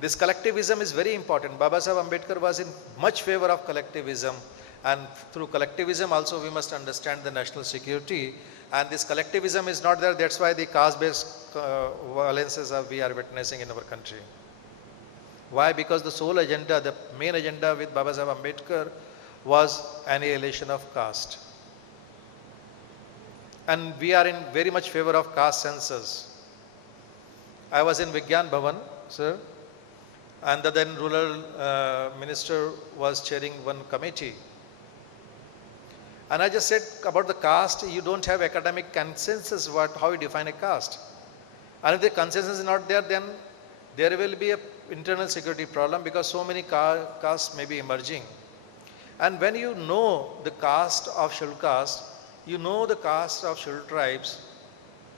This collectivism is very important. Baba Sahib Ambedkar was in much favor of collectivism, and through collectivism also we must understand the national security. And this collectivism is not there, that's why the caste-based violences we are witnessing in our country. Why? Because the sole agenda, the main agenda with Baba Sahib Ambedkar was annihilation of caste. And we are in very much favor of caste census. I was in Vigyan Bhavan, sir, and the then rural minister was chairing one committee. And I just said about the caste, you don't have academic consensus how you define a caste. And if the consensus is not there, then there will be an internal security problem because so many castes may be emerging. And when you know the caste of scheduled caste, you know the caste of scheduled tribes,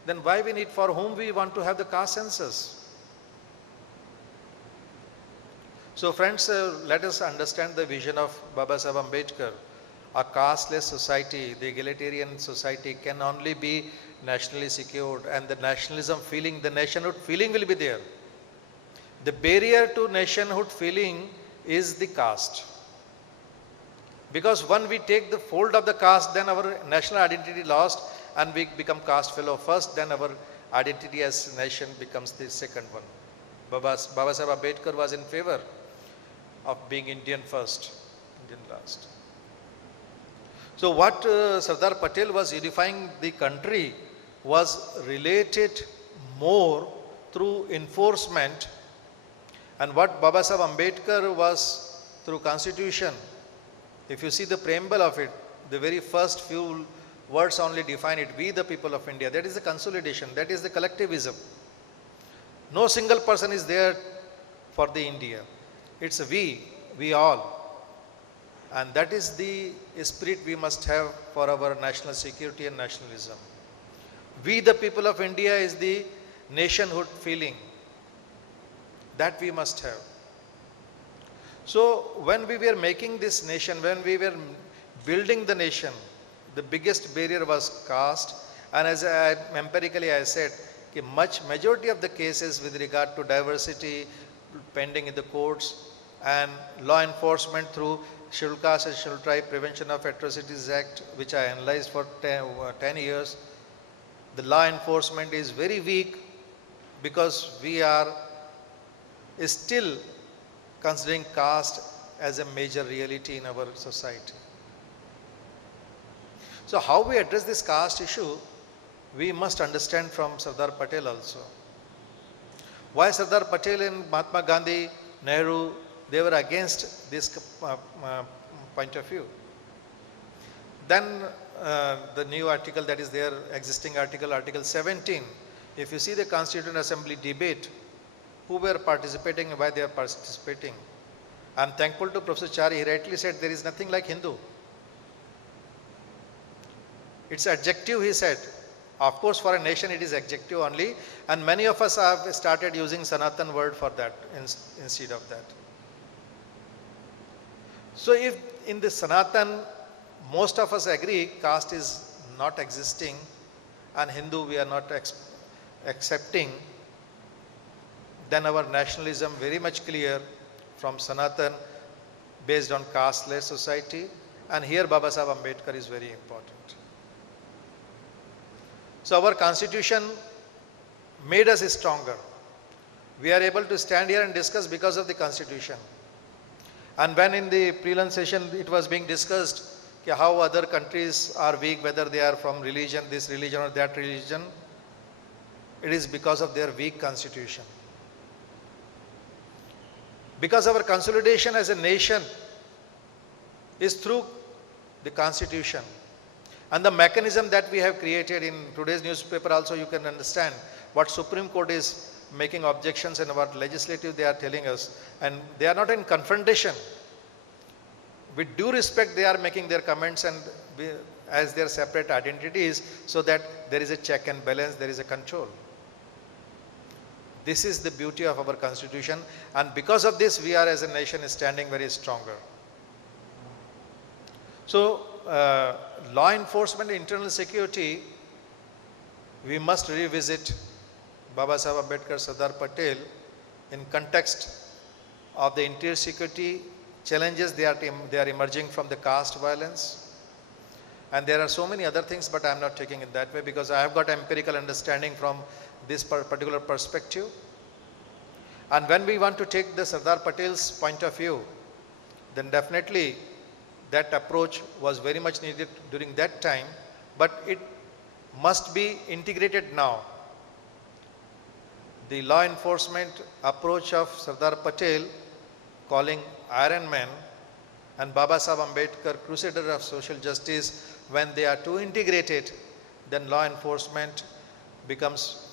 then why we need, for whom we want to have the caste census? So friends, let us understand the vision of Baba Sahib Ambedkar. A casteless society, the egalitarian society can only be nationally secured, and the nationalism feeling, the nationhood feeling will be there. The barrier to nationhood feeling is the caste. Because when we take the fold of the caste, then our national identity lost and we become caste fellow first, then our identity as nation becomes the second one. Baba Sahib Ambedkar was in favor of being Indian first, Indian last. So what Sardar Patel was unifying the country was related more through enforcement, and what Baba Sahib Ambedkar was through constitution. If you see the preamble of it, the very first few words only define it, we the people of India. That is the consolidation, that is the collectivism. No single person is there for the India. It's we all. And that is the spirit we must have for our national security and nationalism. We, the people of India, is the nationhood feeling that we must have. So when we were making this nation, when we were building the nation, the biggest barrier was caste. And as empirically I said, majority of the cases with regard to diversity pending in the courts and law enforcement through Scheduled Caste and Scheduled Tribe Prevention of Atrocities Act, which I analyzed for 10 years, the law enforcement is very weak because we are still considering caste as a major reality in our society. So how we address this caste issue, we must understand from Sardar Patel also. Why Sardar Patel and Mahatma Gandhi, Nehru, they were against this point of view. Then the new article that is there, existing article, Article 17, if you see the Constituent Assembly debate, who were participating and why they are participating. I am thankful to Professor Chari, he rightly said there is nothing like Hindu. It's adjective, he said. Of course, for a nation it is adjective only, and many of us have started using Sanatan word for that instead of that. So if in the Sanatan, most of us agree caste is not existing and Hindu we are not accepting, then our nationalism very much clear from Sanatan based on caste-less society, and here Baba Sahib Ambedkar is very important. So our constitution made us stronger. We are able to stand here and discuss because of the constitution. And when in the prelim session it was being discussed how other countries are weak, whether they are from religion, this religion or that religion, it is because of their weak constitution. Because our consolidation as a nation is through the constitution. And the mechanism that we have created in today's newspaper also, you can understand what Supreme Court is making objections and what legislative they are telling us. And they are not in confrontation. With due respect, they are making their comments and as their separate identities so that there is a check and balance, there is a control. This is the beauty of our constitution, and because of this we are as a nation standing very stronger. So law enforcement, internal security, we must revisit Baba Sahib Ambedkar, Sardar Patel in context of the interior security challenges they are emerging from the caste violence. And there are so many other things, but I am not taking it that way because I have got empirical understanding from this particular perspective. And when we want to take the Sardar Patel's point of view, then definitely that approach was very much needed during that time, but it must be integrated now. The law enforcement approach of Sardar Patel, calling Iron Man, and Baba Sahib Ambedkar, crusader of social justice, when they are too integrated, then law enforcement becomes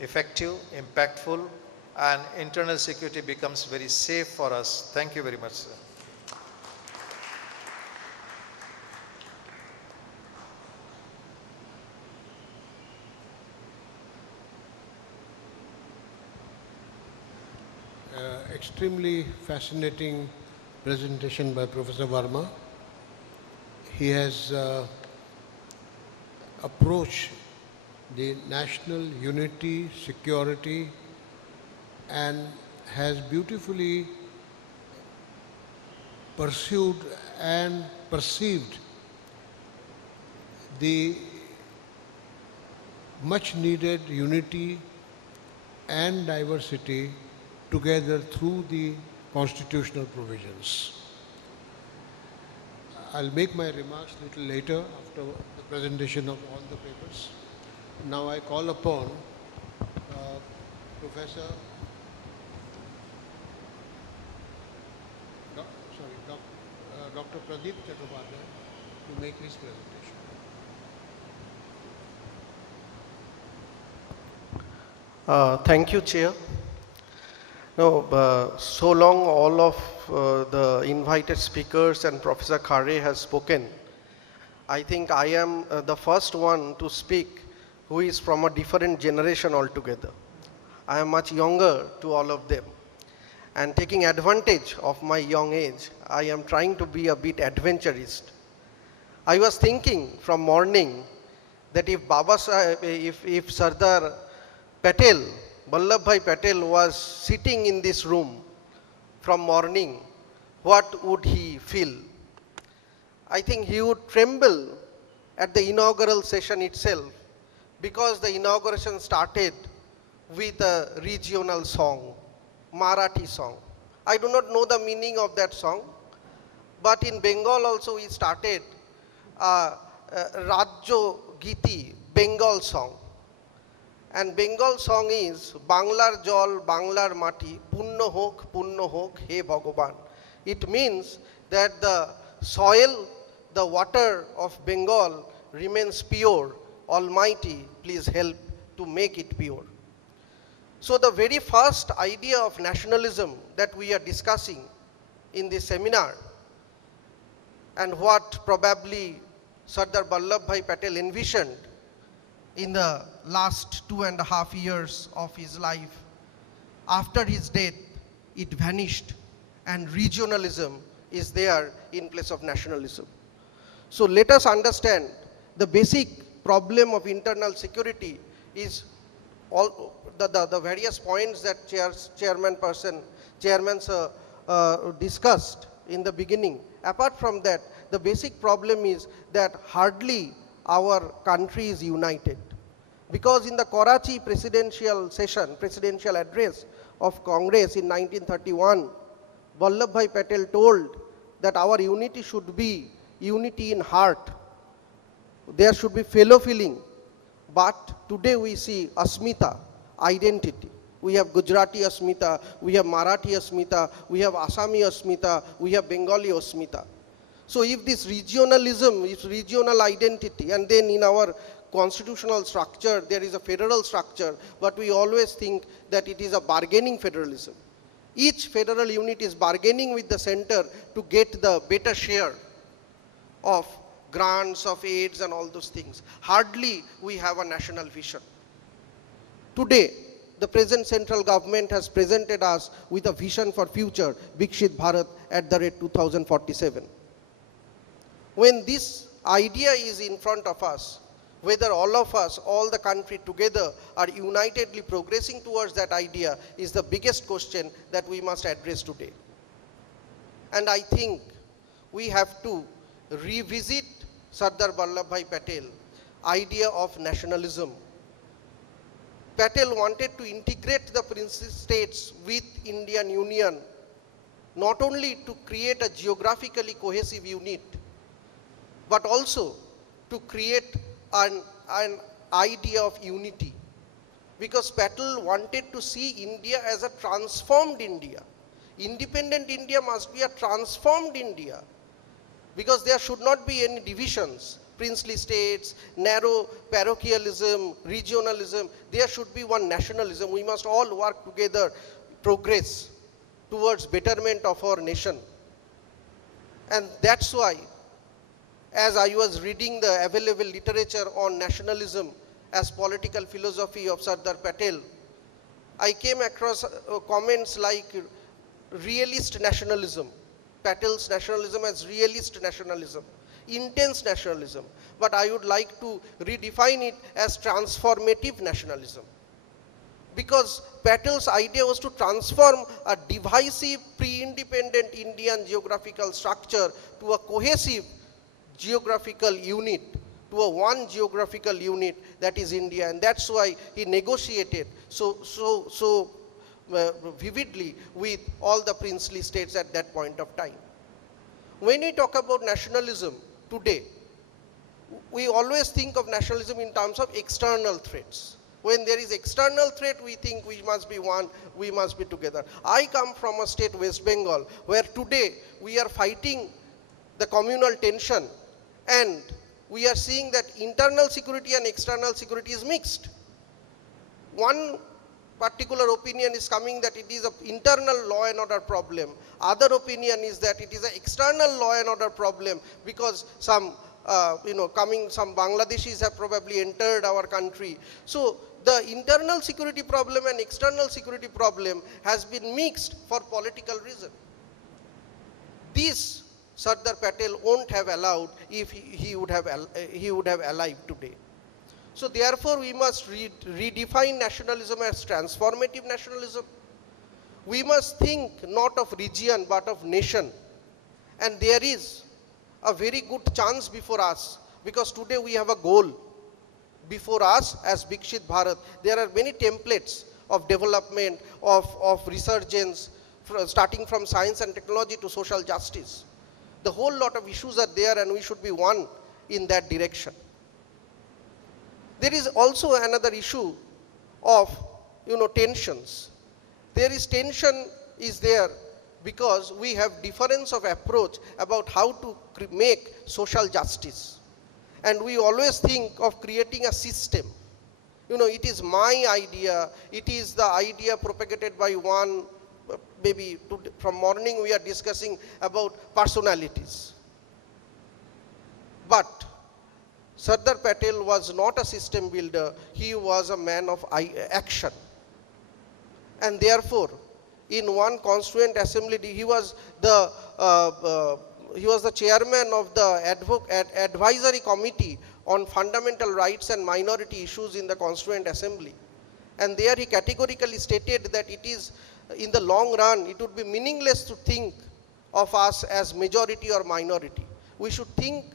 effective, impactful, and internal security becomes very safe for us. Thank you very much, sir. Extremely fascinating presentation by Professor Verma. He has approached the national unity, security, and has beautifully pursued and perceived the much needed unity and diversity together through the constitutional provisions. I'll make my remarks a little later after the presentation of all the papers. Now I call upon Professor Dr. Pradeep Chattopadhyay to make his presentation. Thank you, Chair. No, so long all of the invited speakers and Professor Khare has spoken. I think I am the first one to speak who is from a different generation altogether. I am much younger to all of them. And taking advantage of my young age, I am trying to be a bit adventurist. I was thinking from morning that if Sardar Patel, Vallabhbhai Patel was sitting in this room from morning, what would he feel? I think he would tremble at the inaugural session itself because the inauguration started with a regional song, Marathi song. I do not know the meaning of that song, but in Bengal also we started Rajyo Giti, Bengal song. And Bengal song is Banglar Jol, Banglar Mati, Punno Hok, He Bhagavan. It means that the soil, the water of Bengal remains pure. Almighty, please help to make it pure. So the very first idea of nationalism that we are discussing in this seminar, and what probably Sardar Vallabhbhai Patel envisioned in the last 2.5 years of his life. After his death, it vanished, and regionalism is there in place of nationalism. So let us understand the basic problem of internal security is all the various points that chairman discussed in the beginning. Apart from that, the basic problem is that hardly our country is united. Because in the Karachi presidential address of Congress in 1931, Vallabhbhai Patel told that our unity should be unity in heart. There should be fellow feeling. But today we see Asmita, identity. We have Gujarati Asmita, we have Marathi Asmita, we have Assami Asmita, we have Bengali Asmita. So if this regionalism is regional identity, and then in our constitutional structure there is a federal structure, but we always think that it is a bargaining federalism. Each federal unit is bargaining with the center to get the better share of grants, of aids and all those things. Hardly we have a national vision. Today, the present central government has presented us with a vision for future, Vikshit Bharat at the rate 2047. When this idea is in front of us, whether all of us, all the country together are unitedly progressing towards that idea is the biggest question that we must address today. And I think we have to revisit Sardar Vallabhbhai Patel idea of nationalism. Patel wanted to integrate the princely states with Indian Union, not only to create a geographically cohesive unit, but also to create an idea of unity. Because Patel wanted to see India as a transformed India. Independent India must be a transformed India. Because there should not be any divisions, princely states, narrow parochialism, regionalism. There should be one nationalism. We must all work together, progress towards betterment of our nation. And that's why, as I was reading the available literature on nationalism as political philosophy of Sardar Patel, I came across comments like realist nationalism. Patel's nationalism as realist nationalism, intense nationalism. But I would like to redefine it as transformative nationalism. Because Patel's idea was to transform a divisive, pre-independent Indian geographical structure to a cohesive geographical unit, to a one geographical unit that is India. And that's why he negotiated so vividly with all the princely states at that point of time. When we talk about nationalism today, we always think of nationalism in terms of external threats. When there is external threat, we think we must be one, we must be together. I come from a state, West Bengal, where today we are fighting the communal tension, and we are seeing that internal security and external security is mixed. One particular opinion is coming that it is an internal law and order problem. Other opinion is that it is an external law and order problem because some, some Bangladeshis have probably entered our country. So the internal security problem and external security problem has been mixed for political reason. This Sardar Patel won't have allowed if he would have alive today. So therefore we must redefine nationalism as transformative nationalism. We must think not of region but of nation. And there is a very good chance before us because today we have a goal before us as Viksit Bharat. There are many templates of development, of resurgence, starting from science and technology to social justice. The whole lot of issues are there and we should be one in that direction. There is also another issue of tensions. There is tension is there because we have difference of approach about how to make social justice. And we always think of creating a system. It is my idea, it is the idea propagated by one, maybe from morning we are discussing about personalities. But Sardar Patel was not a system builder, he was a man of action. And therefore, in one constituent assembly, he was the chairman of the advisory committee on fundamental rights and minority issues in the constituent assembly. And there he categorically stated that it is, in the long run, it would be meaningless to think of us as majority or minority. We should think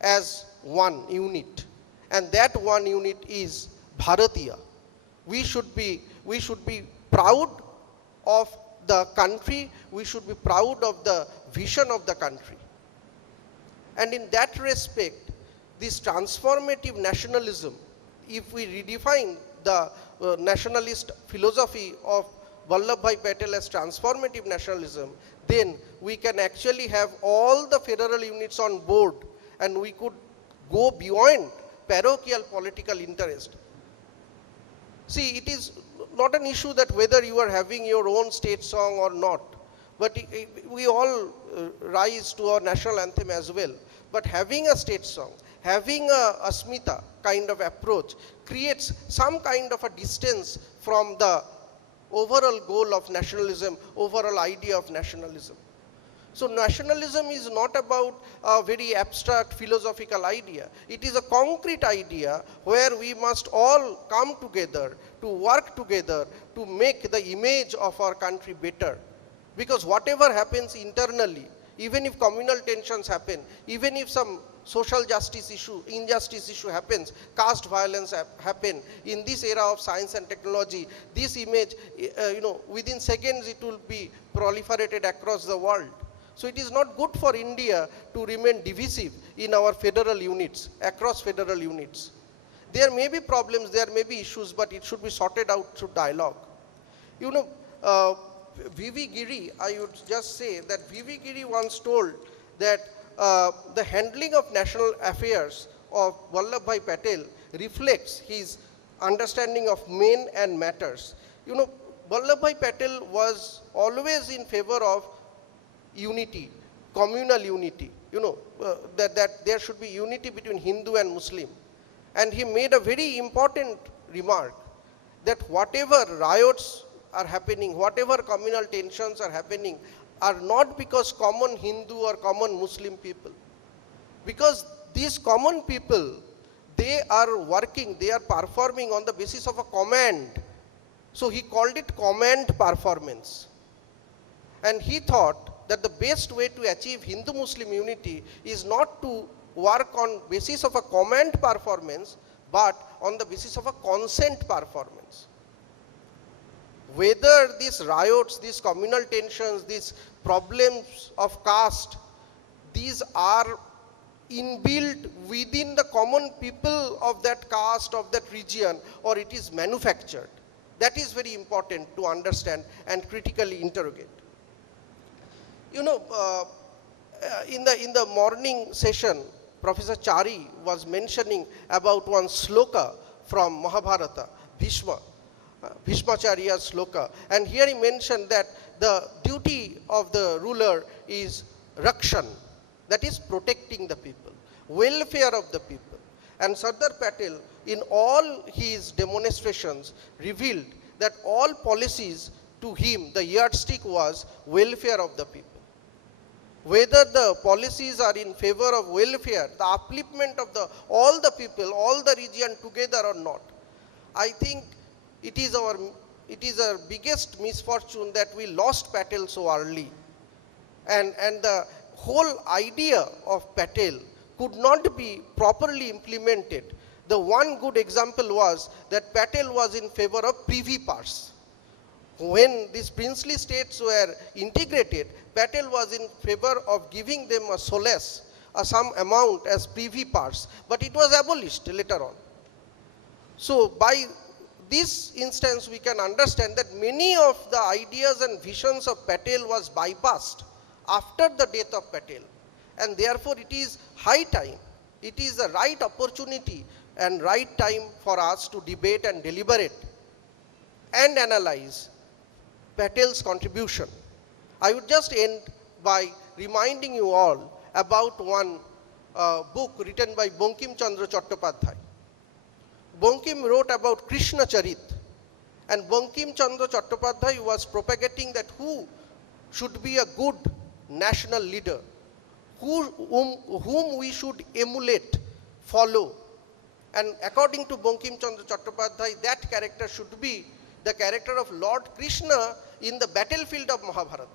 as one unit, and that one unit is Bharatiya. We should be proud of the country, we should be proud of the vision of the country. And in that respect, this transformative nationalism, if we redefine the nationalist philosophy of Vallabhbhai Patel as transformative nationalism, then we can actually have all the federal units on board and we could go beyond parochial political interest. See, it is not an issue that whether you are having your own state song or not, but we all rise to our national anthem as well. But having a state song, having a Asmita kind of approach creates some kind of a distance from the overall goal of nationalism, overall idea of nationalism. So nationalism is not about a very abstract philosophical idea. It is a concrete idea where we must all come together to work together to make the image of our country better. Because whatever happens internally, even if communal tensions happen, even if some social justice issue, injustice issue happens, caste violence happen, in this era of science and technology, this image, within seconds it will be proliferated across the world. So it is not good for India to remain divisive in our federal units, across federal units. There may be problems, there may be issues, but it should be sorted out through dialogue. V.V. Giri, I would just say that V.V. Giri once told that the handling of national affairs of Vallabhbhai Patel reflects his understanding of men and matters. Vallabhbhai Patel was always in favor of unity, communal unity, that there should be unity between Hindu and Muslim. And he made a very important remark that whatever riots are happening, whatever communal tensions are happening, are not because common Hindu or common Muslim people. Because these common people, they are working, they are performing on the basis of a command. So he called it command performance. And he thought that the best way to achieve Hindu-Muslim unity is not to work on basis of a command performance, but on the basis of a consent performance. Whether these riots, these communal tensions, these problems of caste, these are inbuilt within the common people of that caste, of that region, or it is manufactured. That is very important to understand and critically interrogate. In the morning session, Professor Chari was mentioning about one sloka from Mahabharata, Bhishma. Bhishmacharya's sloka. And here he mentioned that the duty of the ruler is Rakshan, that is protecting the people, welfare of the people. And Sardar Patel, in all his demonstrations, revealed that all policies to him, the yardstick was welfare of the people. Whether the policies are in favor of welfare, the upliftment of all the people, all the region together or not, I think it is our biggest misfortune that we lost Patel so early. And the whole idea of Patel could not be properly implemented. The one good example was that Patel was in favor of privy pars. When these princely states were integrated, Patel was in favor of giving them a solace, some amount as privy pars, but it was abolished later on. So by this instance, we can understand that many of the ideas and visions of Patel was bypassed after the death of Patel. And therefore, it is high time, it is the right opportunity and right time for us to debate and deliberate and analyze Patel's contribution. I would just end by reminding you all about one book written by Bankim Chandra Chattopadhyay. Bankim wrote about Krishna Charit, and Bankim Chandra Chattopadhyay was propagating that who should be a good national leader, whom we should emulate, follow. And according to Bankim Chandra Chattopadhyay, that character should be the character of Lord Krishna in the battlefield of Mahabharata.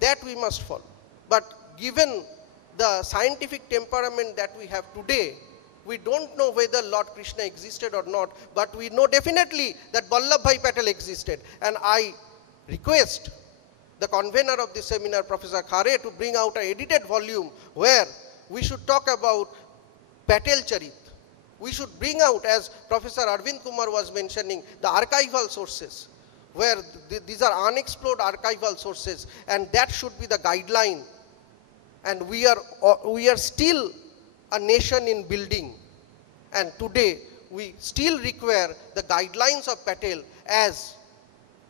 That we must follow. But given the scientific temperament that we have today, we don't know whether Lord Krishna existed or not, but we know definitely that Vallabhbhai Patel existed. And I request the convener of this seminar, Professor Khare, to bring out an edited volume where we should talk about Patel Charit. We should bring out, as Professor Arvind Kumar was mentioning, the archival sources, where these are unexplored archival sources, and that should be the guideline. And we are still a nation in building, and today we still require the guidelines of Patel as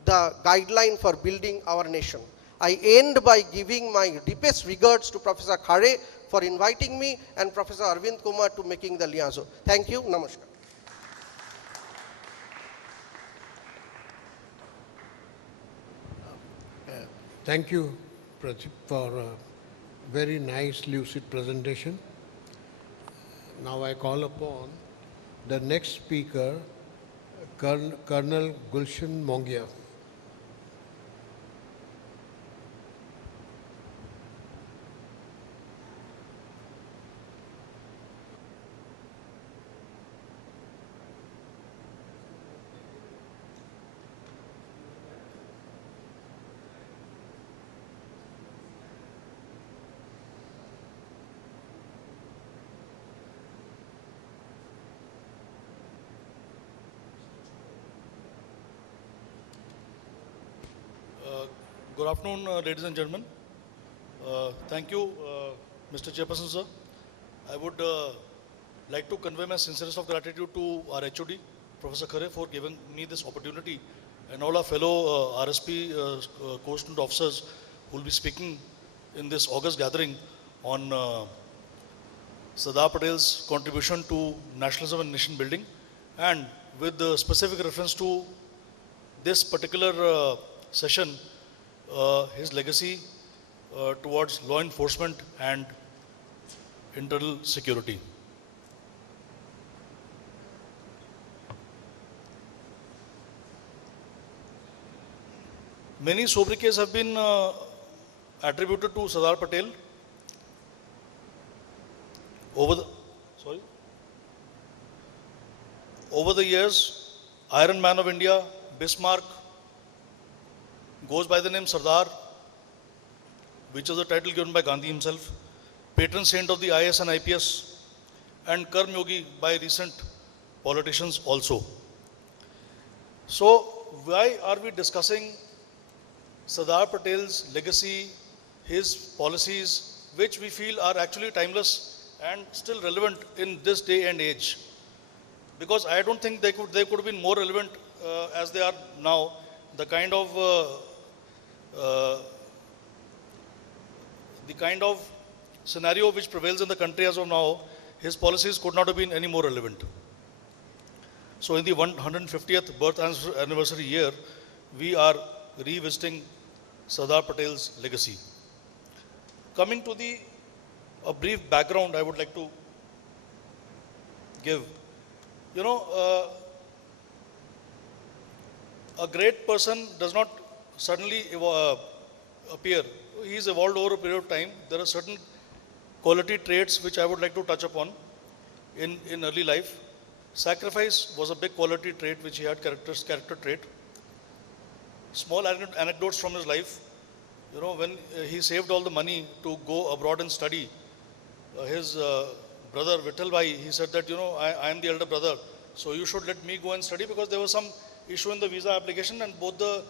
the guideline for building our nation. I end by giving my deepest regards to Professor Khare for inviting me and Professor Arvind Kumar to making the liaison. Thank you. Namaskar. Thank you, Pradeep, for a very nice, lucid presentation. Now I call upon the next speaker, Colonel Gulshan Mongia. Good afternoon, ladies and gentlemen. Thank you, Mr. Chairperson, sir. I would like to convey my sincerest of gratitude to our HOD, Professor Khare, for giving me this opportunity, and all our fellow RSP co-student officers who will be speaking in this August gathering on Sardar Patel's contribution to nationalism and nation building, and with the specific reference to this particular session, his legacy towards law enforcement and internal security. Many sobriquets have been attributed to Sardar Patel over the years. Iron Man of India, Bismarck, goes by the name Sardar, which is the title given by Gandhi himself, patron saint of the IS and IPS, and Karm Yogi by recent politicians also. So why are we discussing Sardar Patel's legacy, his policies, which we feel are actually timeless and still relevant in this day and age? because I don't think they could have been more relevant as they are now. The kind of scenario which prevails in the country as of now, his policies could not have been any more relevant. So in the 150th birth anniversary year, we are revisiting Sardar Patel's legacy. Coming to a brief background I would like to give. You know, a great person does not suddenly appear. He's evolved over a period of time. There are certain quality traits which I would like to touch upon in early life. Sacrifice was a big quality trait which he had, character trait. Small anecdotes from his life. You know, when he saved all the money to go abroad and study, his brother Vallabhbhai, he said that, you know, I am the elder brother, so you should let me go and study, because there was some issue in the visa application and both the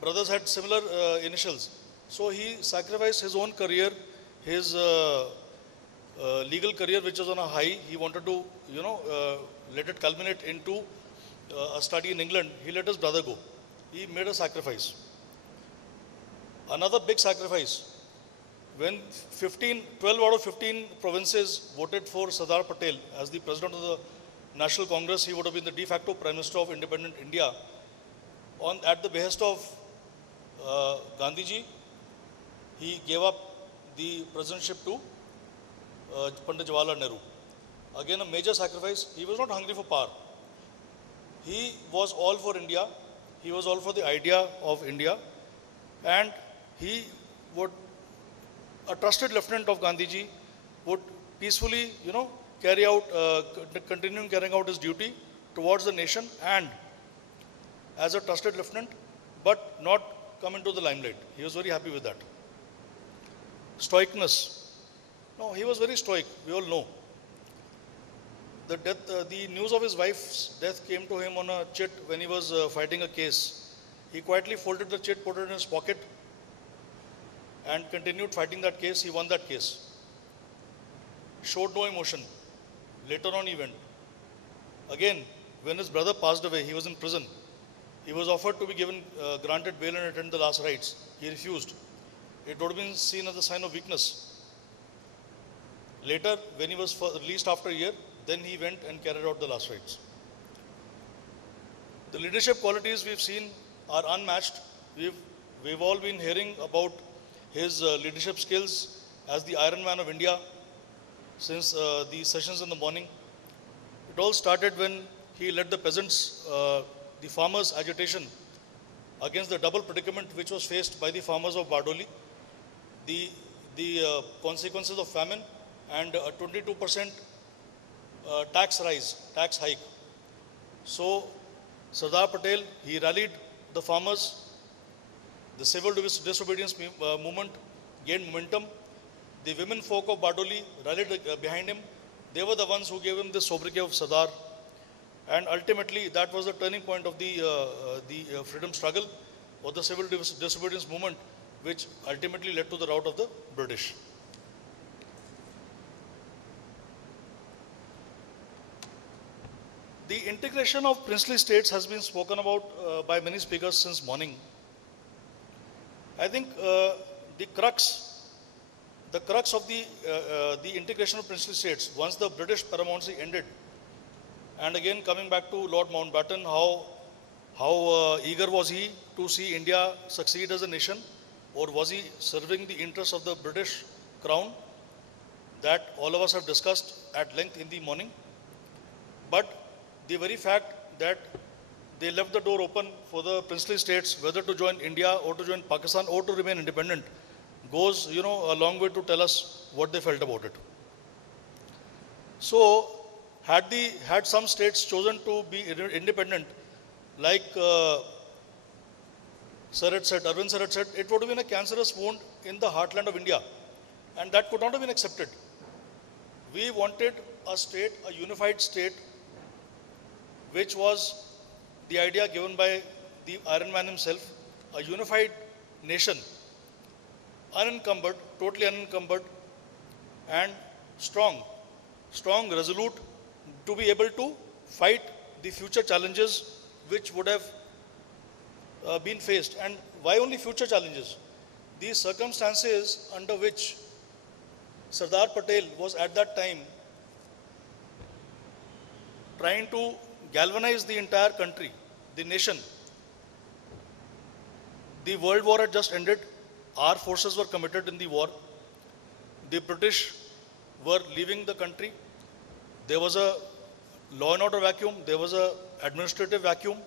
brothers had similar initials. So he sacrificed his own career, his legal career, which was on a high. He wanted to, you know, let it culminate into a study in England. He let his brother go. He made a sacrifice. Another big sacrifice, when 12 out of 15 provinces voted for Sardar Patel as the president of the National Congress, he would have been the de facto Prime Minister of independent India. At the behest of Gandhiji, he gave up the presidentship to Pandit Jawaharlal Nehru. Again, a major sacrifice. He was not hungry for power. He was all for India. He was all for the idea of India. And he would, a trusted lieutenant of Gandhiji, would peacefully, you know, continuing carrying out his duty towards the nation and as a trusted lieutenant, but not come into the limelight. He was very happy with that. Stoicness. No, he was very stoic. We all know. The news of his wife's death came to him on a chit when he was fighting a case. He quietly folded the chit, put it in his pocket, and continued fighting that case. He won that case. Showed no emotion. Later on he went. Again, when his brother passed away, he was in prison. He was offered to be granted bail and attend the last rites. He refused. It would have been seen as a sign of weakness. Later, when he was released after a year, then he went and carried out the last rites. The leadership qualities we've seen are unmatched. We've all been hearing about his leadership skills as the Iron Man of India since the sessions in the morning. It all started when he led the peasants, the farmers' agitation against the double predicament which was faced by the farmers of Bardoli, the consequences of famine and a 22% tax hike. So Sardar Patel, he rallied the farmers. The civil disobedience movement gained momentum. The women folk of Bardoli rallied behind him. They were the ones who gave him the sobriquet of Sardar. And ultimately, that was the turning point of the freedom struggle or the civil disobedience movement, which ultimately led to the rout of the British. The integration of princely states has been spoken about by many speakers since morning. I think the crux of the integration of princely states, once the British paramountcy ended, and again coming back to Lord Mountbatten, how eager was he to see India succeed as a nation, or was he serving the interests of the British crown? That all of us have discussed at length in the morning. But the very fact that they left the door open for the princely states, whether to join India or to join Pakistan or to remain independent, goes, you know, a long way to tell us what they felt about it. So, had some states chosen to be independent, like Arvind Sir had said, it would have been a cancerous wound in the heartland of India, and that could not have been accepted. We wanted a state, a unified state, which was the idea given by the Iron Man himself, a unified nation, unencumbered, totally unencumbered, and strong, resolute, to be able to fight the future challenges which would have been faced. And why only future challenges? The circumstances under which Sardar Patel was at that time trying to galvanize the entire country, the nation. The World War had just ended. Our forces were committed in the war. The British were leaving the country. There was a law and order vacuum. There was a administrative vacuum.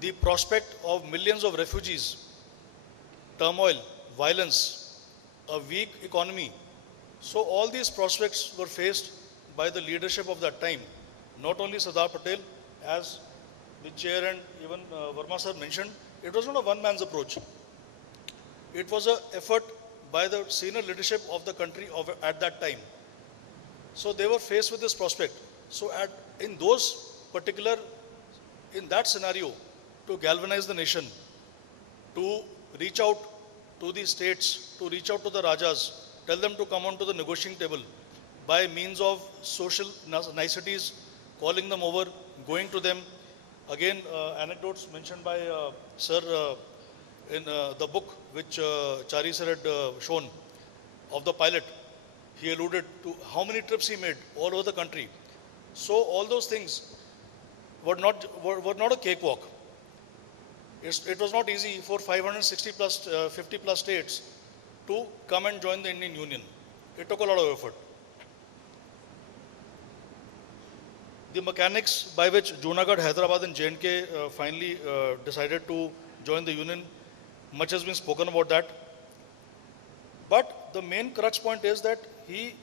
The prospect of millions of refugees, turmoil, violence, a weak economy. So all these prospects were faced by the leadership of that time. Not only Sardar Patel, as the chair and even Verma sir mentioned, it was not a one-man's approach. It was an effort by the senior leadership of the country at that time. So they were faced with this prospect. So in that scenario, to galvanize the nation, to reach out to the states, to reach out to the Rajas, tell them to come onto the negotiating table by means of social niceties, calling them over, going to them. Again, anecdotes mentioned by Sir in the book which Chari sir had shown of the pilot. He alluded to how many trips he made all over the country. So all those things were not a cakewalk. It was not easy for 560 plus, 50 plus states to come and join the Indian Union. It took a lot of effort. The mechanics by which Junagadh, Hyderabad and J&K finally decided to join the Union, much has been spoken about that. But the main crux point is that he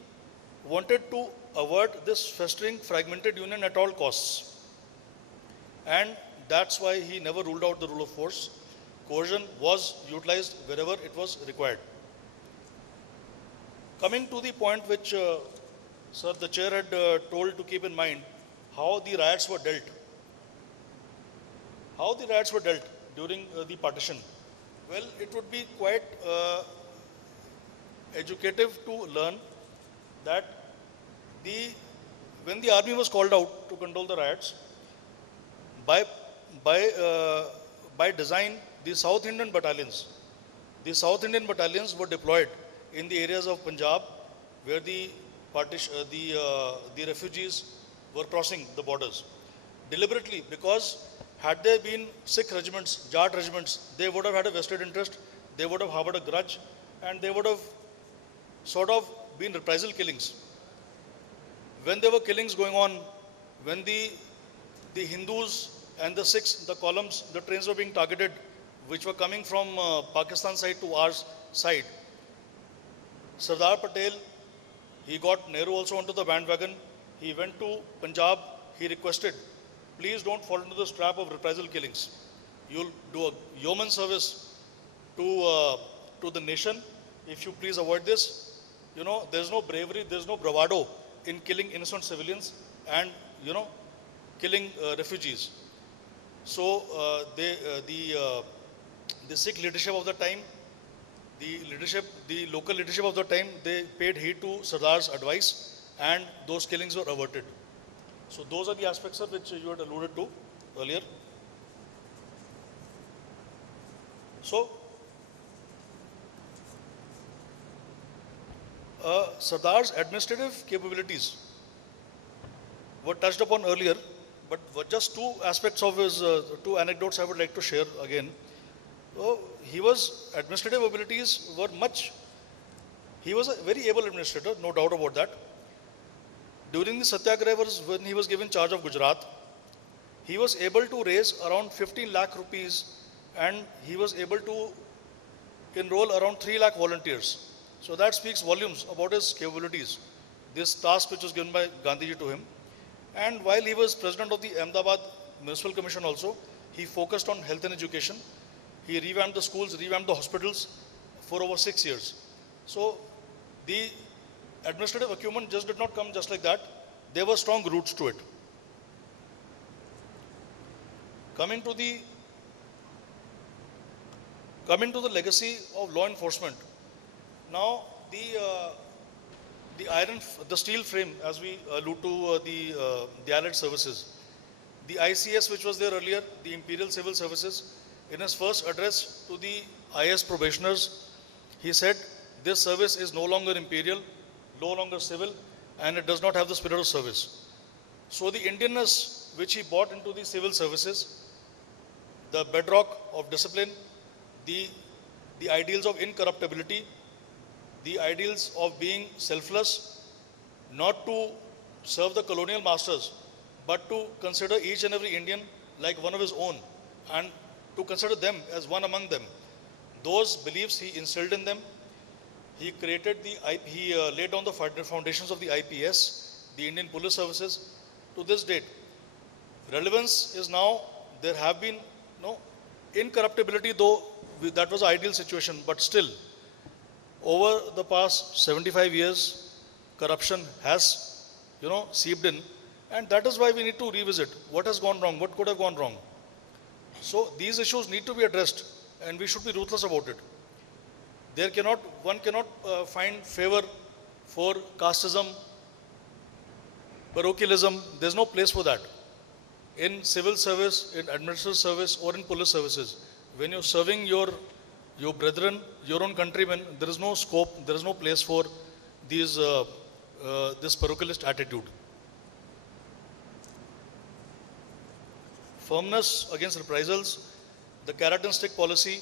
wanted to avert this festering, fragmented Union at all costs. And that's why he never ruled out the rule of force. Coercion was utilized wherever it was required. Coming to the point which, sir, the chair had told to keep in mind, how the riots were dealt. How the riots were dealt during the partition. Well, it would be quite educative to learn that when the army was called out to control the riots, by design, the South Indian battalions were deployed in the areas of Punjab where the refugees were crossing the borders deliberately, because had there been Sikh regiments, Jat regiments, they would have had a vested interest, they would have harbored a grudge, and they would have sort of been reprisal killings. When there were killings going on, when the Hindus and the Sikhs, the columns, the trains were being targeted, which were coming from Pakistan side to our side, Sardar Patel, he got Nehru also onto the bandwagon. He went to Punjab, he requested, please don't fall into this trap of reprisal killings. You'll do a yeoman service to the nation if you please avoid this. You know, there's no bravery, there's no bravado in killing innocent civilians and, killing refugees. So the Sikh leadership of the time, the local leadership of the time, they paid heed to Sardar's advice, and those killings were averted. So those are the aspects, sir, which you had alluded to earlier. So, Sardar's administrative capabilities were touched upon earlier, but just two aspects of his, two anecdotes I would like to share again. So, administrative abilities were he was a very able administrator, no doubt about that. During the Satyagraha, when he was given charge of Gujarat, he was able to raise around 15 lakh rupees and he was able to enroll around 3 lakh volunteers. So that speaks volumes about his capabilities, this task which was given by Gandhiji to him. And while he was president of the Ahmedabad Municipal Commission also, he focused on health and education. He revamped the schools, revamped the hospitals for over 6 years. So the administrative acumen just did not come just like that. There were strong roots to it. Coming to the legacy of law enforcement. Now, the the steel frame, as we allude to the allied services. The ICS, which was there earlier, the Imperial Civil Services, in his first address to the IS probationers, he said, this service is no longer imperial, no longer civil, and it does not have the spirit of service. So the Indianness which he brought into the civil services, the bedrock of discipline, the ideals of incorruptibility, the ideals of being selfless, not to serve the colonial masters, but to consider each and every Indian like one of his own, and to consider them as one among them. Those beliefs he instilled in them. He laid down the foundations of the IPS, the Indian Police Services, to this date. Relevance is now, there have been no incorruptibility, though that was an ideal situation, but still, over the past 75 years, corruption has, seeped in, and that is why we need to revisit what has gone wrong, what could have gone wrong. So these issues need to be addressed, and we should be ruthless about it. One cannot find favor for casteism, parochialism. There's no place for that. In civil service, in administrative service, or in police services, when you're serving your brethren, your own countrymen, there is no scope, there is no place for this parochialist attitude. Firmness against reprisals, the carrot and stick policy,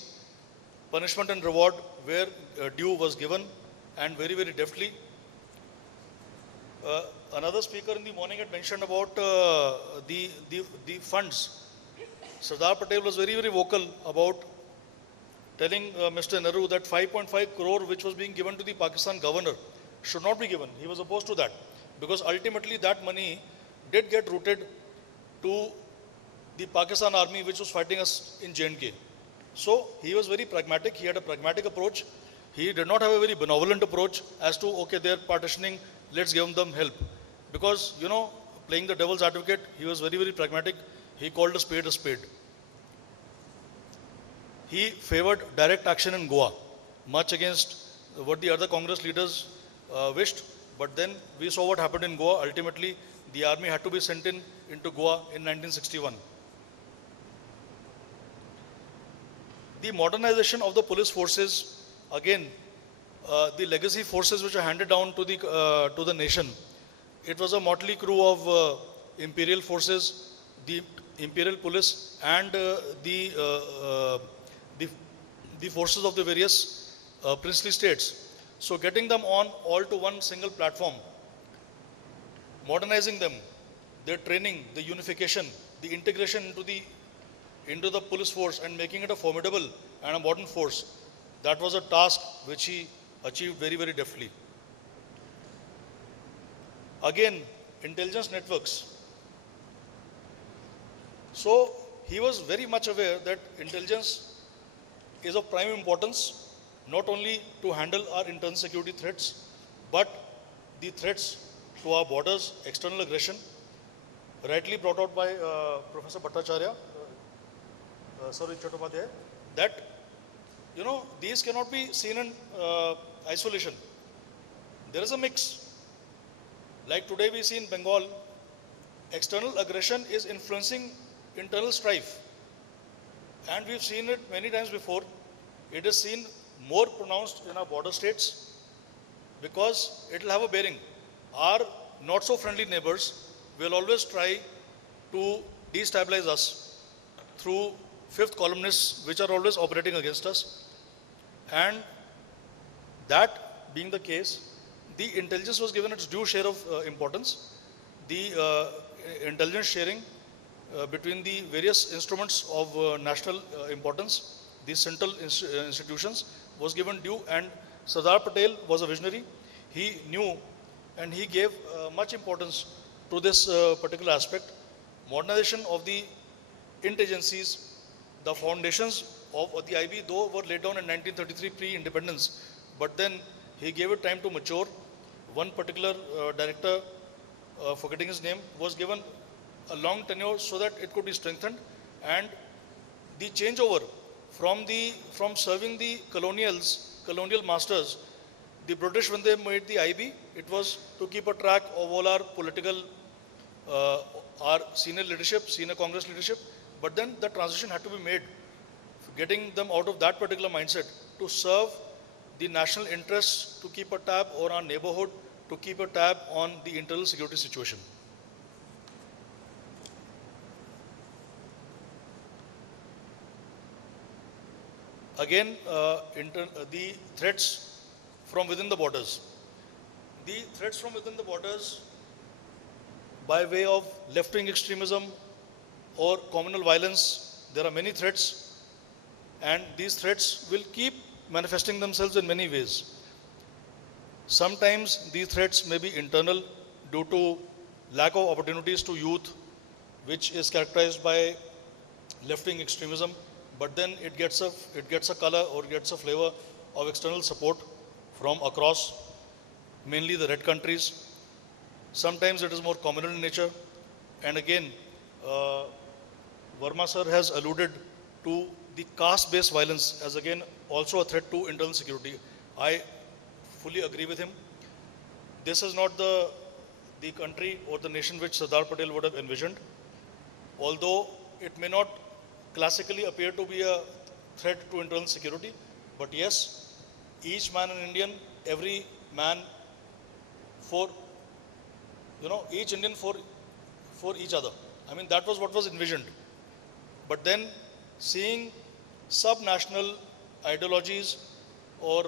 punishment and reward where due was given, and very, very deftly. Another speaker in the morning had mentioned about the funds. Sardar Patel was very, very vocal about telling Mr. Nehru that 5.5 crore which was being given to the Pakistan governor should not be given. He was opposed to that because ultimately that money did get routed to the Pakistan army which was fighting us in J&K. So he was very pragmatic. He had a pragmatic approach. He did not have a very benevolent approach as to, okay, they're partitioning, let's give them help. Because, playing the devil's advocate, he was very, very pragmatic. He called a spade a spade. He favored direct action in Goa, much against what the other Congress leaders wished. But then we saw what happened in Goa. Ultimately, the army had to be sent into Goa in 1961. The modernization of the police forces, again, the legacy forces which are handed down to the nation. It was a motley crew of imperial forces, the imperial police, and the forces of the various princely states. So getting them on all to one single platform, modernizing them, their training, the unification, the integration into the police force and making it a formidable and a modern force. That was a task which he achieved very, very deftly. Again, intelligence networks. So he was very much aware that intelligence is of prime importance, not only to handle our internal security threats, but the threats to our borders, external aggression, rightly brought out by Professor Bhattacharya, that these cannot be seen in isolation. There is a mix. Like today we see in Bengal, external aggression is influencing internal strife. And we've seen it many times before. It is seen more pronounced in our border states because it will have a bearing. Our not so friendly neighbors will always try to destabilize us through fifth columnists which are always operating against us. And that being the case, the intelligence was given its due share of importance. The intelligence sharing between the various instruments of national importance, the central institutions, was given due, and Sardar Patel was a visionary. He knew and he gave much importance to this particular aspect. Modernization of the intelligencies, the foundations of the IB, though were laid down in 1933 pre-independence, but then he gave it time to mature. One particular director, forgetting his name, was given a long tenure so that it could be strengthened, and the changeover from serving the colonial masters The British, when they made the IB, it was to keep a track of all our political, our senior leadership, senior Congress leadership. But then the transition had to be made, getting them out of that particular mindset to serve the national interests, to keep a tab on our neighborhood, to keep a tab on the internal security situation. Again, the threats from within the borders. The threats from within the borders by way of left-wing extremism or communal violence, there are many threats, and these threats will keep manifesting themselves in many ways. Sometimes these threats may be internal due to lack of opportunities to youth, which is characterized by left-wing extremism, but then it gets a color or gets a flavor of external support from across, mainly the red countries. Sometimes it is more communal in nature. And again, Verma sir has alluded to the caste-based violence as again also a threat to internal security. I fully agree with him. This is not the country or the nation which Sardar Patel would have envisioned, although it may not classically appear to be a threat to internal security. But yes, each man an Indian, every man for, each Indian for each other. I mean, that was what was envisioned. But then seeing sub-national ideologies or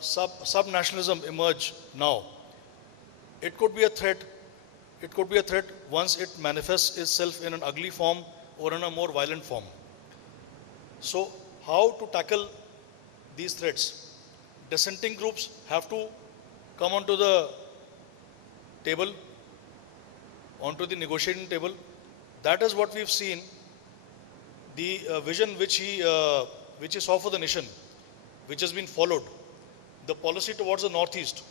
sub-nationalism emerge now, it could be a threat. It could be a threat once it manifests itself in an ugly form or in a more violent form. So how to tackle these threats? Dissenting groups have to come onto the table, onto the negotiating table. That is what we've seen, the vision which he saw for the nation, which has been followed. The policy towards the Northeast,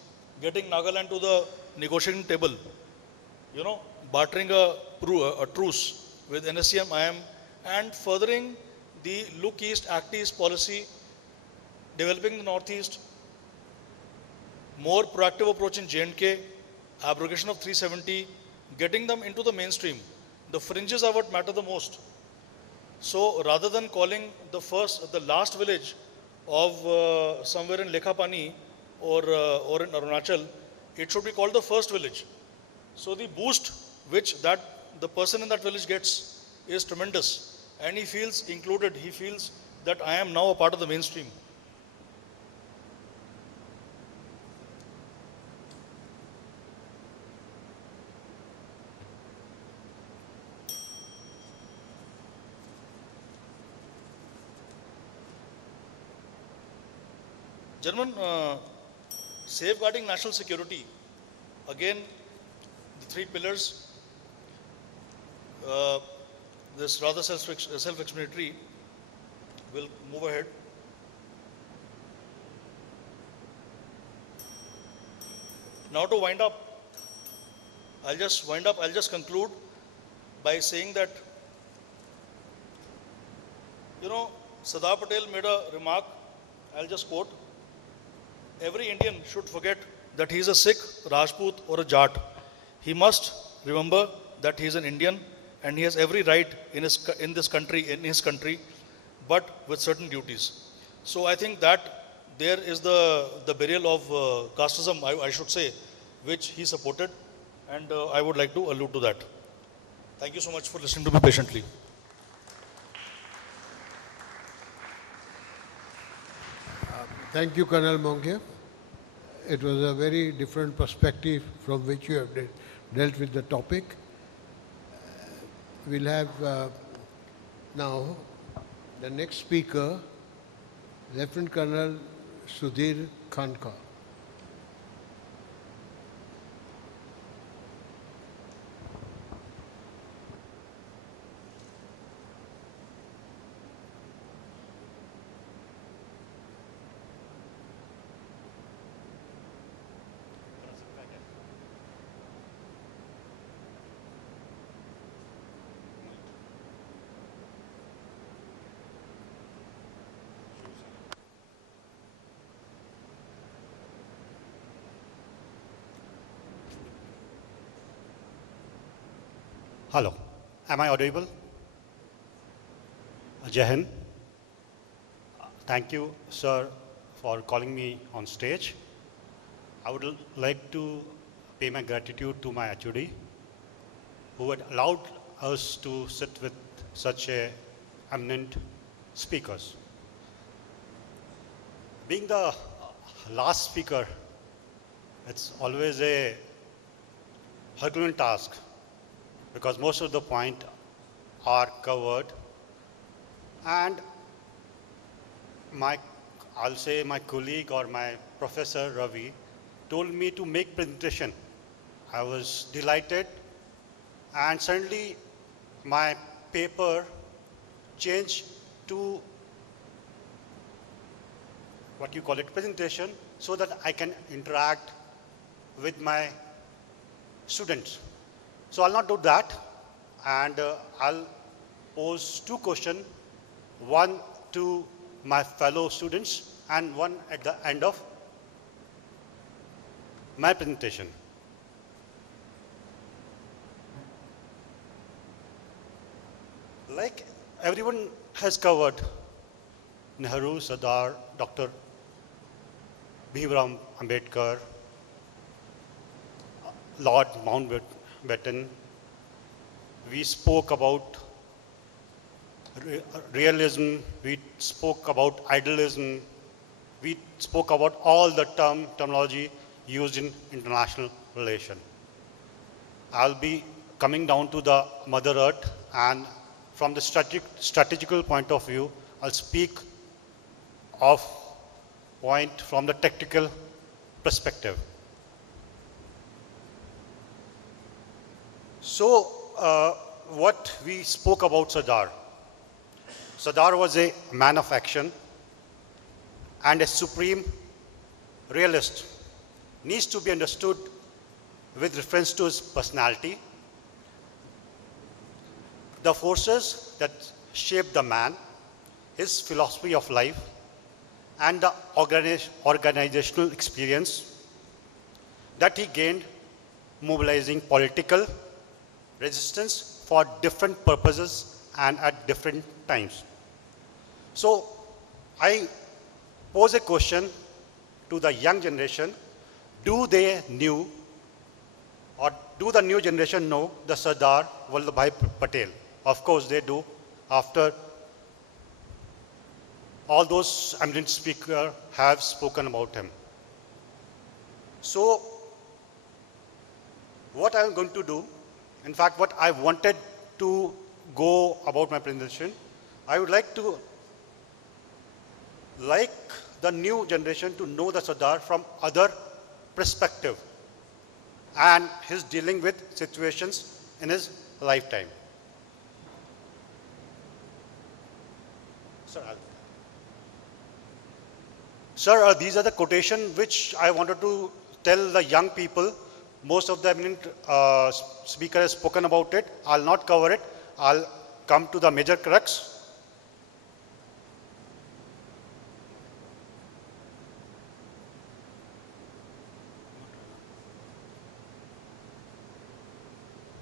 getting Nagaland to the negotiating table, bartering a truce with NSCM, IM, and furthering the Look East, Act East policy, developing the Northeast, more proactive approach in J&K, abrogation of 370, getting them into the mainstream. The fringes are what matter the most. So rather than calling the last village of somewhere in Lekhapani or in Arunachal, it should be called the first village. So the boost which the person in that village gets is tremendous. And he feels included, he feels that I am now a part of the mainstream. Gentlemen, safeguarding national security, again, the three pillars, this rather self-explanatory, will move ahead. Now to wind up, I'll just conclude by saying that, Sardar Patel made a remark, I'll just quote, every Indian should forget that he is a Sikh, Rajput or a Jat. He must remember that he is an Indian and he has every right in his country, but with certain duties. So I think that there is the burial of casteism, I should say, which he supported, and I would like to allude to that. Thank you so much for listening to me patiently. Thank you, Colonel Monge. It was a very different perspective from which you have dealt with the topic. We'll have now the next speaker, Lieutenant Colonel Sudhir Khanka. Hello, am I audible? Jai Hind. Thank you, sir, for calling me on stage. I would like to pay my gratitude to my HOD, who had allowed us to sit with such a eminent speakers. Being the last speaker, it's always a Herculean task because most of the points are covered, and I'll say my colleague or my professor Ravi told me to make presentation. I was delighted, and suddenly my paper changed to what you call it, presentation, so that I can interact with my students. So I'll not do that, and I'll pose two questions, one to my fellow students and one at the end of my presentation. Like everyone has covered, Nehru, Sardar, Dr. Bhimrao Ambedkar, Lord Mountbatten. We spoke about realism, we spoke about idealism, we spoke about all the terminology used in international relation. I'll be coming down to the Mother Earth, and from the strategical point of view, I'll speak of point from the tactical perspective. So, what we spoke about Sardar. Sardar was a man of action and a supreme realist. Needs to be understood with reference to his personality, the forces that shaped the man, his philosophy of life, and the organizational experience that he gained mobilizing political resistance for different purposes and at different times. So I pose a question to the young generation. Do they knew, or do the new generation know the Sardar Vallabhbhai Patel? Of course they do, after all those eminent speakers have spoken about him. So what I'm going to do, in fact what I wanted to go about my presentation, I would like the new generation to know the Sardar from other perspective and his dealing with situations in his lifetime. Sir, these are the quotations which I wanted to tell the young people. Most of the eminent speaker has spoken about it. I'll not cover it. I'll come to the major crux.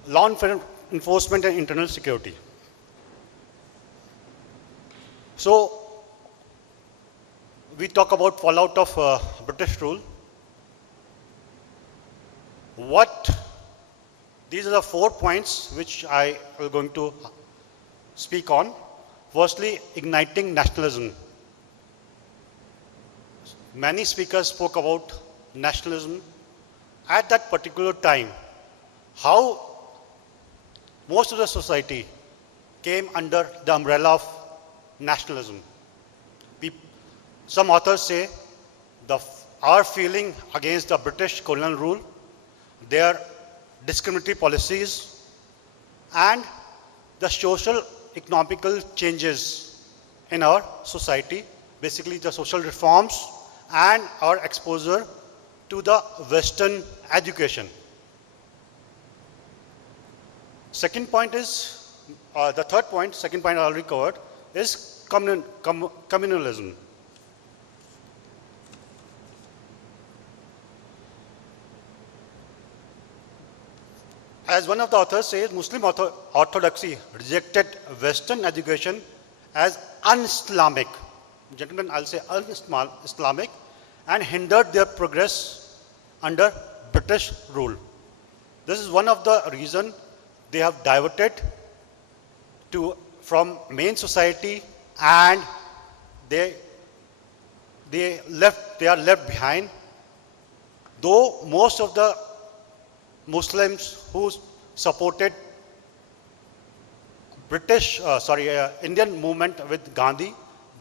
Law enforcement and internal security. So, we talk about fallout of British rule. These are the 4 points which I am going to speak on. Firstly, igniting nationalism. Many speakers spoke about nationalism at that particular time, how most of the society came under the umbrella of nationalism. Some authors say our feeling against the British colonial rule, their discriminatory policies, and the social economical changes in our society, basically the social reforms and our exposure to the Western education. Second point is, the third point, second point I already covered, is communalism. as one of the authors says, Muslim orthodoxy rejected Western education as un-Islamic. Gentlemen, I'll say un-Islamic, and hindered their progress under British rule. This is one of the reasons they have diverted from main society, and they are left behind. Though most of the Muslims who supported Indian movement with Gandhi,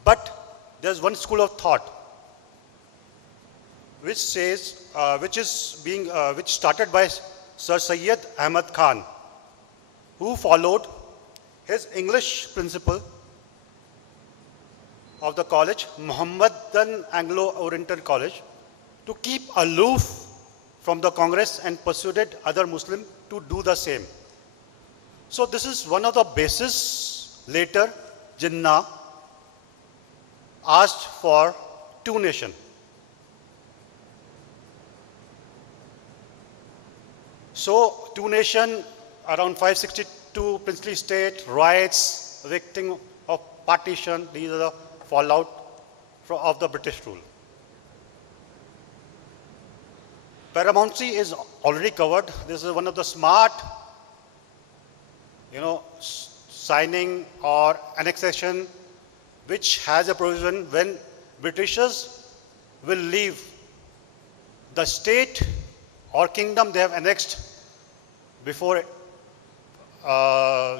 but there's one school of thought which says, which started by Sir Syed Ahmad Khan, who followed his English principal of the college, Mohammedan Anglo-Oriental College, to keep aloof from the Congress and persuaded other Muslims to do the same. So this is one of the bases. Later, Jinnah asked for two nations. So two nation, around 562 princely state, riots, victim of partition, these are the fallout of the British rule. Paramountcy is already covered. This is one of the smart, signing or annexation, which has a provision when Britishers will leave the state or kingdom they have annexed before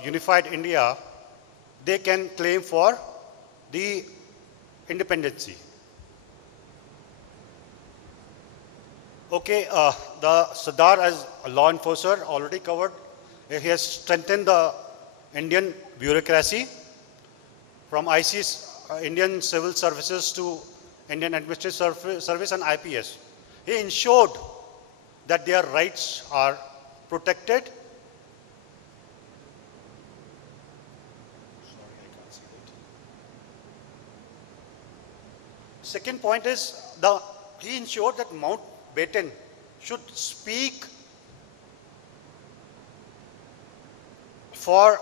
unified India, they can claim for the independency. Okay, the Sardar as a law enforcer already covered. He has strengthened the Indian bureaucracy from ICS, Indian Civil Services, to Indian Administrative Service and IPS. He ensured that their rights are protected. Second point is he ensured that Mountbatten should speak for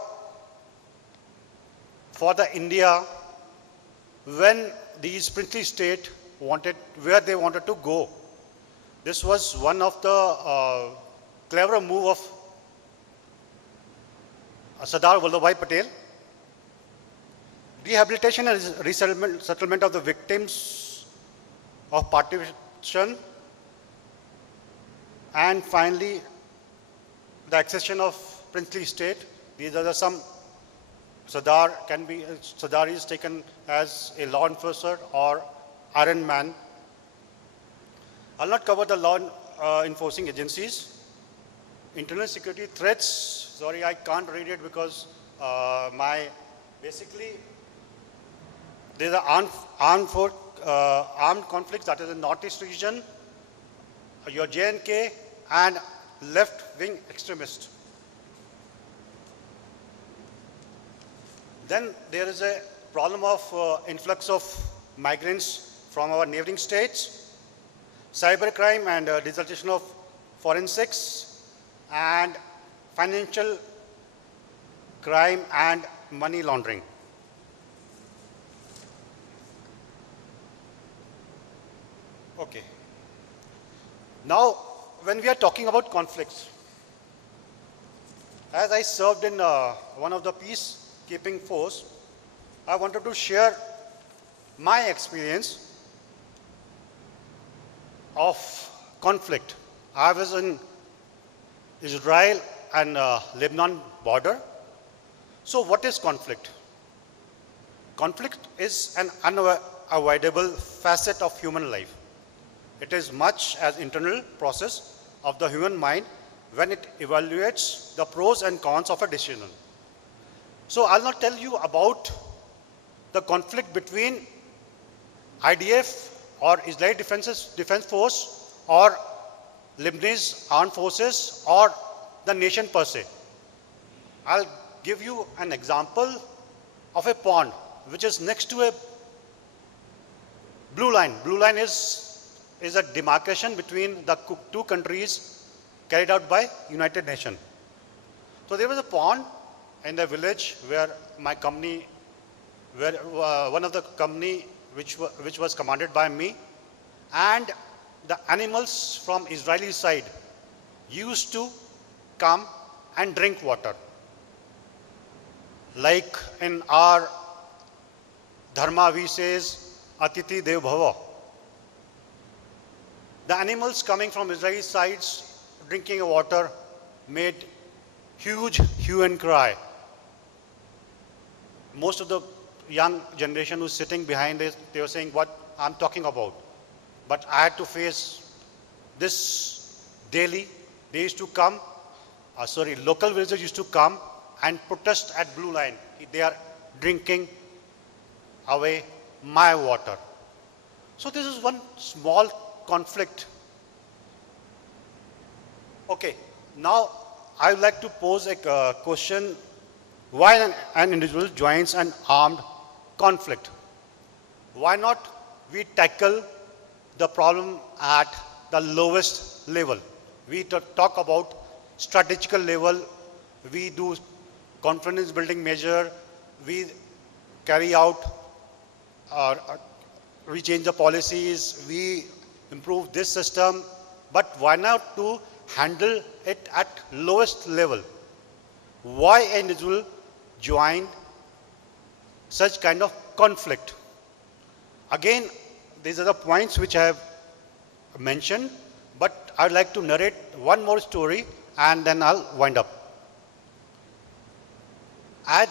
the India when these princely states where they wanted to go. This was one of the clever move of Sardar Vallabhbhai Patel. Rehabilitation and settlement of the victims of partition, and finally the accession of princely state. These are some Sardar is taken as a law enforcer or Iron Man. I'll not cover the law enforcing agencies. Internal security threats, sorry, I can't read it because basically there's an armed conflicts, that is the Northeast region, your J&K, and left-wing extremists. Then there is a problem of influx of migrants from our neighboring states, cybercrime and dissertation of forensics, and financial crime and money laundering. Okay. Now, when we are talking about conflicts, as I served in one of the peacekeeping force, I wanted to share my experience of conflict. I was in Israel and Lebanon border. So what is conflict? Conflict is an unavoidable facet of human life. It is much as internal process of the human mind when it evaluates the pros and cons of a decision. So I'll not tell you about the conflict between IDF or Israeli Defense Force or Lebanese armed forces or the nation per se. I'll give you an example of a pond which is next to a blue line. Blue line is a demarcation between the two countries carried out by United Nations. So there was a pond in the village where my company, where one of the company which was commanded by me, and the animals from Israeli side used to come and drink water. Like in our dharma we says, Atiti Dev Bhava. The animals coming from Israeli sides drinking water made huge hue and cry. Most of the young generation who's sitting behind it, they were saying what I'm talking about. But I had to face this daily. They used to come, local villagers used to come and protest at Blue Line. They are drinking away my water. So this is one small conflict. Okay, now I would like to pose a question. Why an individual joins an armed conflict? Why not we tackle the problem at the lowest level? We talk about strategical level, we do confidence building measure, we carry out, we change the policies, we improve this system, but why not to handle it at lowest level? Why an individual join such kind of conflict? Again, these are the points which I have mentioned, but I would like to narrate one more story and then I'll wind up. I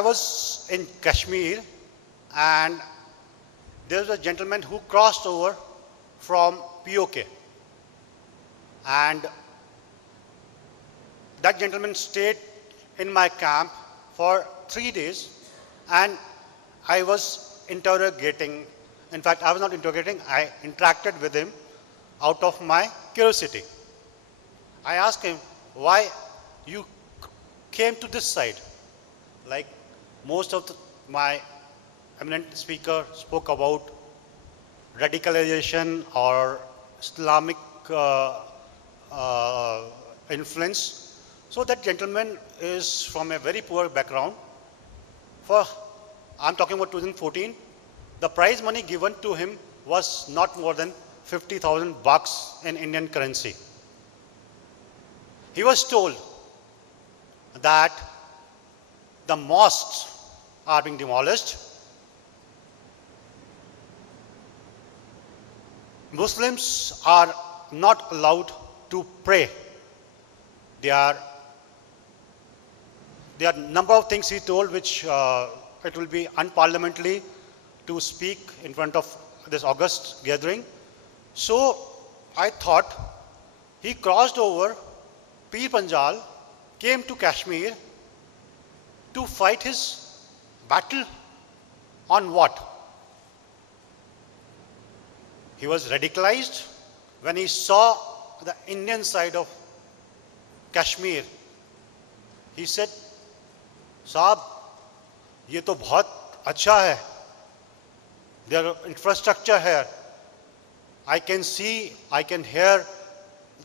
was in Kashmir and there was a gentleman who crossed over from POK, and that gentleman stayed in my camp for 3 days and I was interrogating. In fact, I was not interrogating, I interacted with him out of my curiosity. I asked him, why you came to this side? Like most of my eminent speaker spoke about radicalization or Islamic influence. So that gentleman is from a very poor background. I'm talking about 2014. The prize money given to him was not more than 50,000 bucks in Indian currency. He was told that the mosques are being demolished. Muslims are not allowed to pray. There are a number of things he told which it will be unparliamentary to speak in front of this August gathering. So I thought he crossed over Pir Panjal, came to Kashmir to fight his battle on what? He was radicalized when he saw the Indian side of Kashmir. He said, Saab, ye to bahut acha hai. There are infrastructure here. I can see, I can hear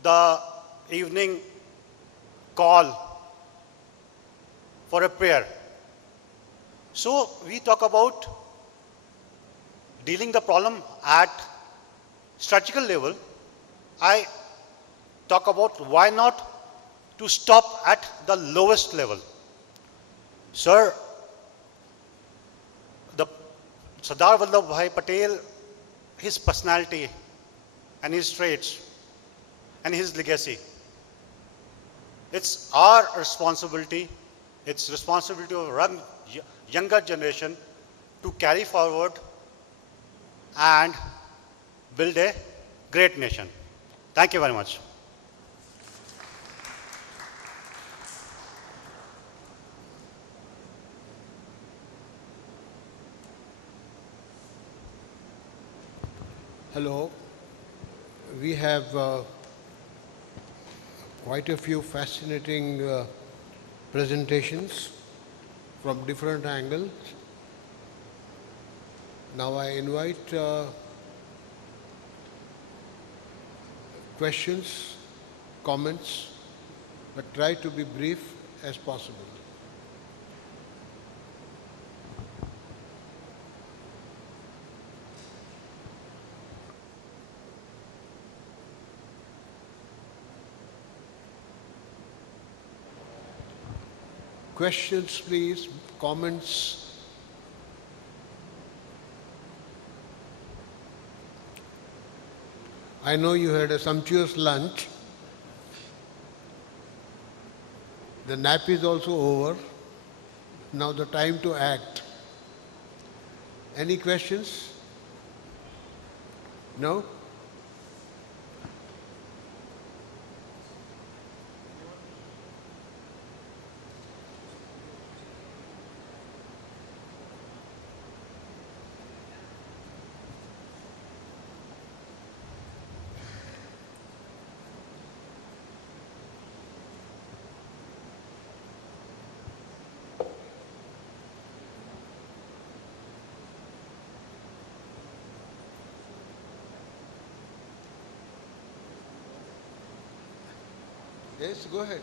the evening call for a prayer. So we talk about dealing the problem at strategical level. I talk about why not to stop at the lowest level. Sir, the Sardar Vallabhbhai Patel, his personality and his traits and his legacy, it's our responsibility, it's responsibility of younger generation to carry forward and build a great nation. Thank you very much. Hello. We have quite a few fascinating presentations from different angles. Now I invite questions, comments but try to be brief as possible. Questions, please, comments. I know you had a sumptuous lunch. The nap is also over. Now the time to act. Any questions? No? Yes, go ahead.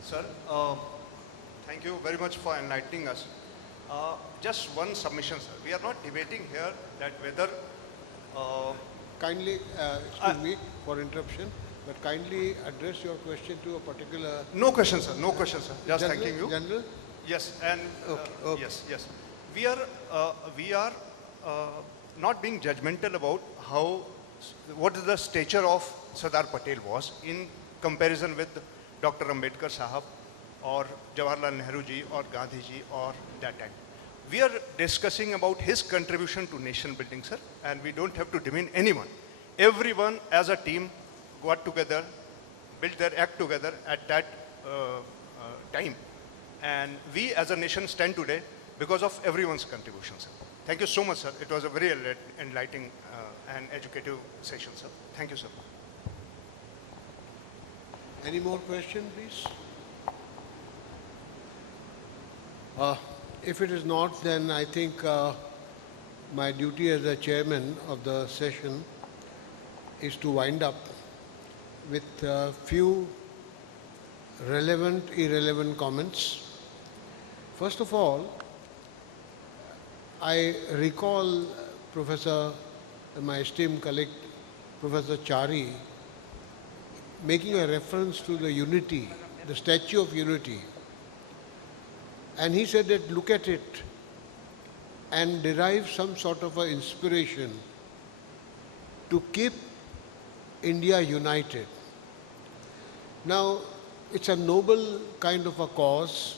Sir, thank you very much for enlightening us. Just one submission, sir. We are not debating here that whether... Kindly, excuse me for interruption, but kindly address your question to a particular... No question, sir. No question, sir. Just General, thanking you. General? Yes, and okay. yes. We are not being judgmental about what the stature of Sardar Patel was in comparison with Dr. Ambedkar Sahab or Jawaharlal Nehru ji or Gandhi ji or that time. We are discussing about his contribution to nation building, sir, and we don't have to demean anyone. Everyone as a team got together, built their act together at that time. And we as a nation stand today because of everyone's contribution, sir. Thank you so much, sir. It was a very enlightening and educative session, sir. Thank you, sir. Any more questions, please? If it is not, then I think my duty as the chairman of the session is to wind up with a few relevant, irrelevant comments. First of all, I recall my esteemed colleague, Professor Chari, making a reference to the unity, the Statue of Unity. And he said that look at it and derive some sort of an inspiration to keep India united. Now, it's a noble kind of a cause,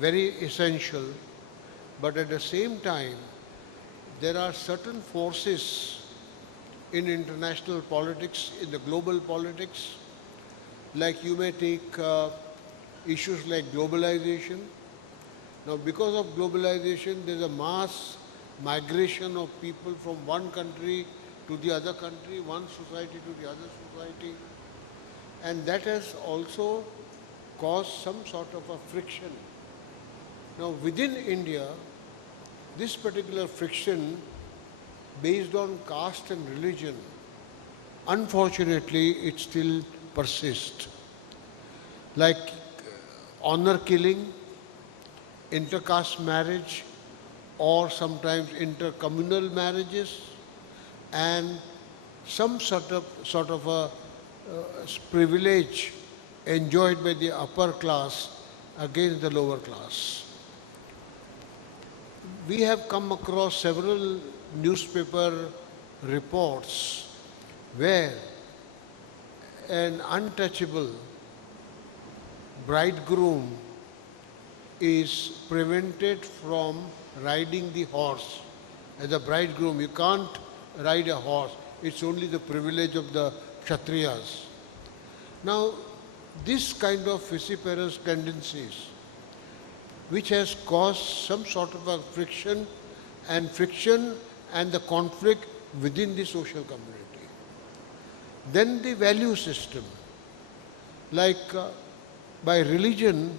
very essential, but at the same time, there are certain forces in international politics, in the global politics, like you may take issues like globalization. Now, because of globalization, there's a mass migration of people from one country to the other country, one society to the other society. And that has also caused some sort of a friction. Now, within India, this particular friction based on caste and religion, unfortunately, it still persists. Like honor killing, intercaste marriage, or sometimes intercommunal marriages, and some sort of a privilege enjoyed by the upper class against the lower class. We have come across several newspaper reports where an untouchable bridegroom is prevented from riding the horse. As a bridegroom, you can't ride a horse. It's only the privilege of the Kshatriyas. Now, this kind of vociferous tendencies, which has caused some sort of a friction, and friction and the conflict within the social community. Then the value system. Like by religion,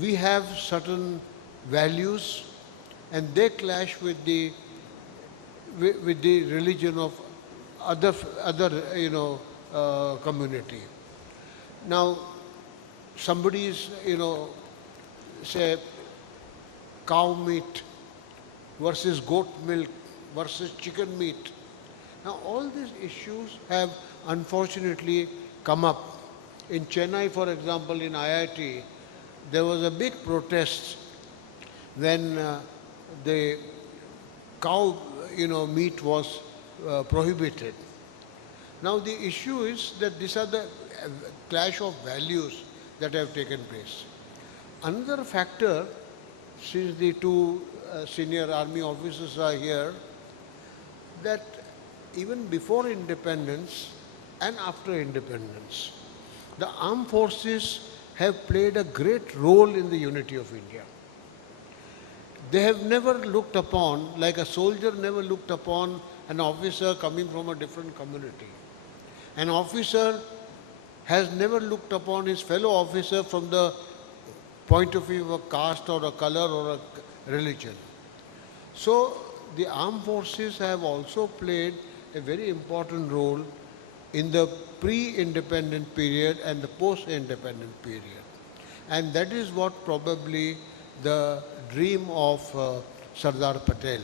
we have certain values and they clash with the religion of other community. Now, somebody is, say, cow meat versus goat milk versus chicken meat. Now, all these issues have unfortunately come up. In Chennai, for example, in IIT, there was a big protest when the cow, meat was prohibited. Now, the issue is that these are the clash of values that have taken place. Another factor, since the two senior army officers are here, that even before independence and after independence, the armed forces have played a great role in the unity of India. They have never looked upon, like a soldier never looked upon an officer coming from a different community. An officer has never looked upon his fellow officer from the point of view of a caste or a color or a religion. So the armed forces have also played a very important role in the pre-independent period and the post-independent period. And that is what probably the dream of Sardar Patel,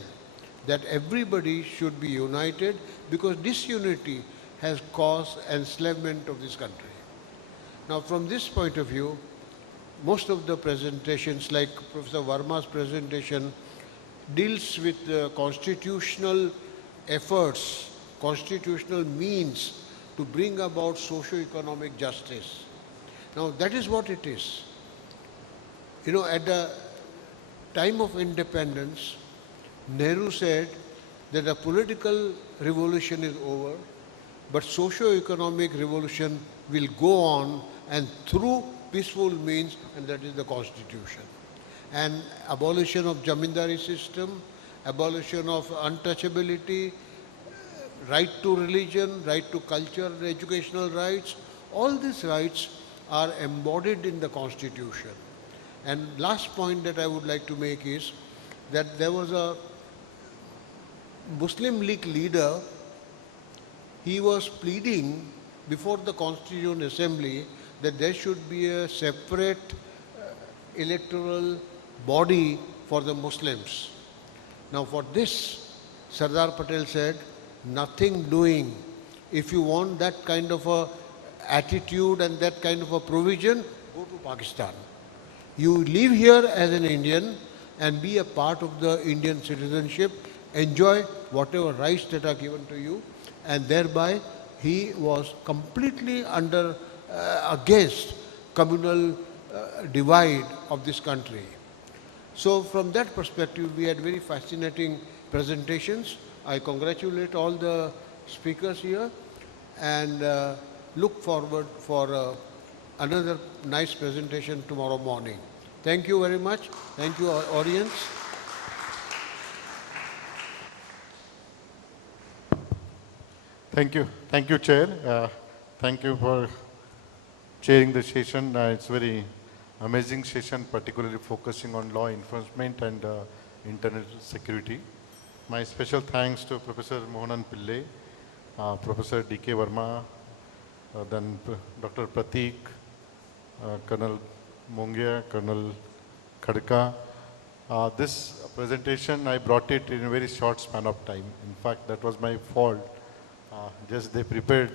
that everybody should be united because disunity has caused enslavement of this country. Now from this point of view, most of the presentations, like Professor Verma's presentation, deals with constitutional efforts, constitutional means to bring about socio-economic justice. Now that is what it is. At the time of independence, Nehru said that a political revolution is over, but socio-economic revolution will go on and through peaceful means, and that is the constitution. And abolition of Jamindari system, abolition of untouchability, right to religion, right to culture, educational rights, all these rights are embodied in the constitution. And last point that I would like to make is that there was a Muslim League leader, he was pleading before the Constituent Assembly that there should be a separate electoral body for the Muslims. Now for this, Sardar Patel said, nothing doing. If you want that kind of a attitude and that kind of a provision, go to Pakistan. You live here as an Indian and be a part of the Indian citizenship, enjoy whatever rights that are given to you, and thereby he was completely against communal divide of this country. So from that perspective, we had very fascinating presentations. I congratulate all the speakers here and look forward for another nice presentation tomorrow morning. Thank you very much. Thank you, audience. Thank you. Thank you, Chair. Thank you for chairing the session. It's very amazing session, particularly focusing on law enforcement and internal security. My special thanks to Professor Mohanan Pillai, Professor D.K. Verma, then Dr. Prateek, Colonel Mongia, Colonel Khadka. This presentation, I brought it in a very short span of time. In fact, that was my fault. Just they prepared,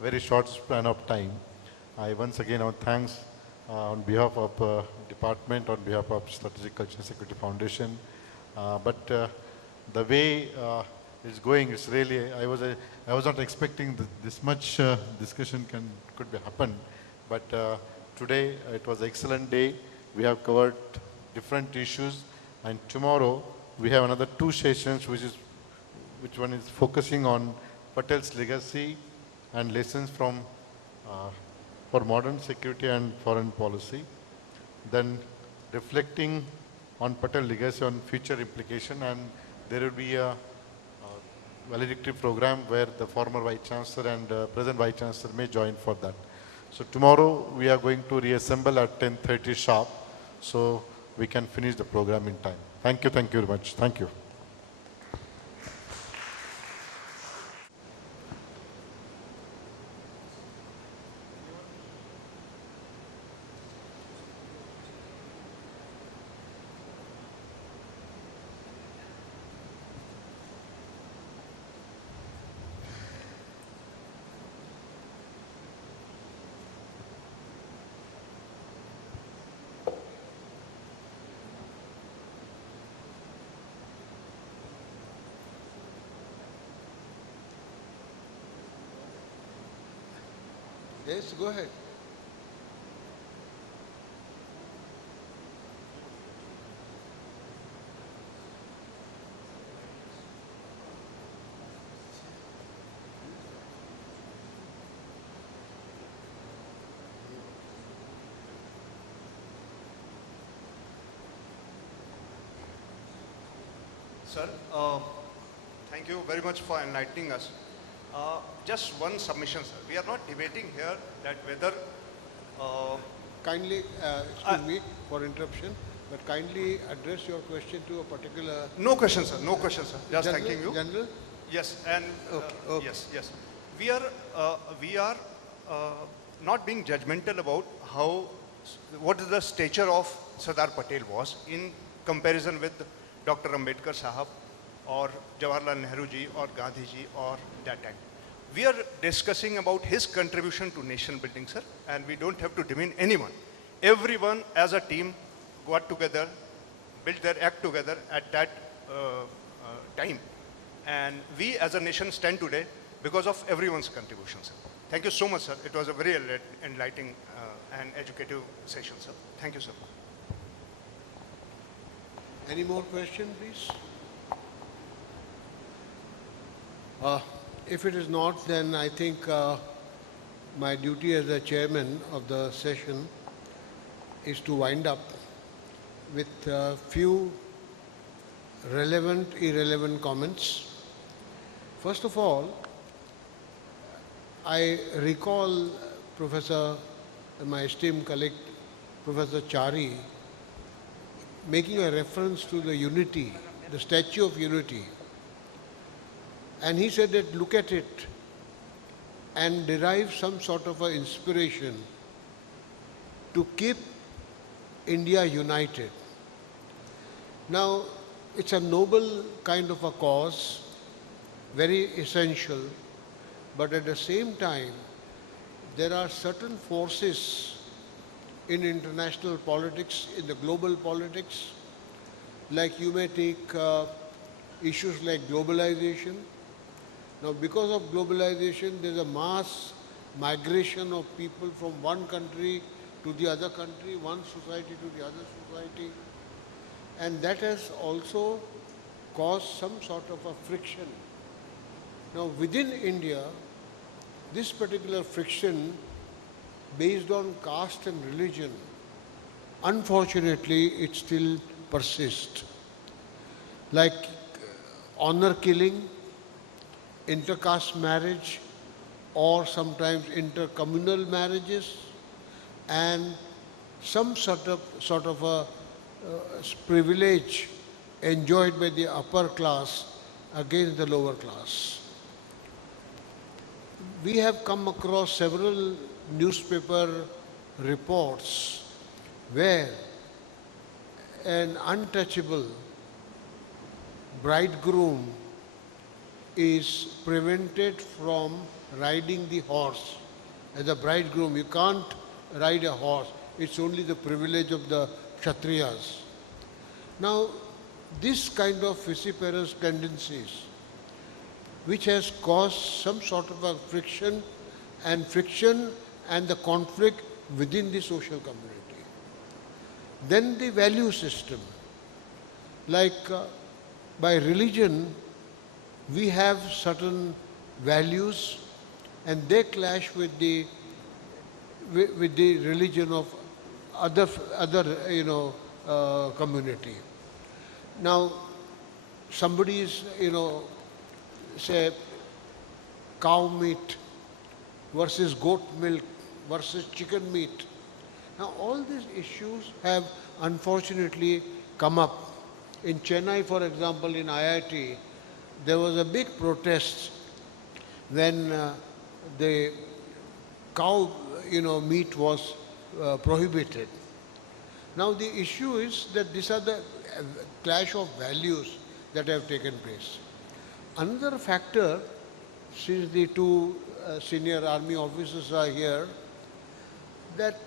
very short span of time. I once again thanks on behalf of department, on behalf of Strategic Culture Security Foundation. But the way it's going, it's really, I was not expecting this much discussion could be happen. But today it was an excellent day. We have covered different issues, and tomorrow we have another 2 sessions, which one is focusing on Patel's legacy and lessons from for modern security and foreign policy. Then reflecting on Patel's legacy on future implication and there will be a valedictory program where the former Vice Chancellor and present Vice Chancellor may join for that. So tomorrow we are going to reassemble at 10:30 sharp, so we can finish the program in time. Thank you very much. Thank you. Yes, go ahead. Sir, thank you very much for enlightening us. Just one submission, sir. We are not debating here that whether... Kindly, excuse me for interruption, but kindly address your question to a particular... No question, sir. No question, sir. Just General, thanking you. General? Yes, and okay. yes. We are not being judgmental about what the stature of Sardar Patel was in comparison with Dr. Ambedkar Sahab or Jawaharlal Nehru ji or Gandhi ji or that time. We are discussing about his contribution to nation building, sir, and we don't have to demean anyone. Everyone as a team got together, built their act together at that time. And we as a nation stand today because of everyone's contribution, sir. Thank you so much, sir. It was a very enlightening and educative session, sir. Thank you, sir. Any more questions, please? If it is not, then I think my duty as the chairman of the session is to wind up with a few relevant, irrelevant comments. First of all, I recall my esteemed colleague, Professor Chari, making a reference to the unity, the Statue of Unity. And he said that look at it and derive some sort of an inspiration to keep India united. Now, it's a noble kind of a cause, very essential, but at the same time, there are certain forces in international politics, in the global politics, like you may take issues like globalization. Now, because of globalization, there's a mass migration of people from one country to the other country, one society to the other society, and that has also caused some sort of a friction. Now, within India, this particular friction based on caste and religion, unfortunately, it still persists. Like honor killing, intercaste marriage, or sometimes intercommunal marriages, and some sort of a privilege enjoyed by the upper class against the lower class. We have come across several newspaper reports where an untouchable bridegroom is prevented from riding the horse. As a bridegroom, you can't ride a horse. It's only the privilege of the Kshatriyas. Now, this kind of vociferous tendencies, which has caused some sort of a friction and the conflict within the social community. Then the value system, like by religion, we have certain values and they clash with the religion of other community. Now, somebody's, say, cow meat versus goat milk versus chicken meat. Now, all these issues have unfortunately come up. In Chennai, for example, in IIT, there was a big protest when the cow, meat was prohibited. Now, the issue is that these are the clash of values that have taken place. Another factor, since the two senior army officers are here, that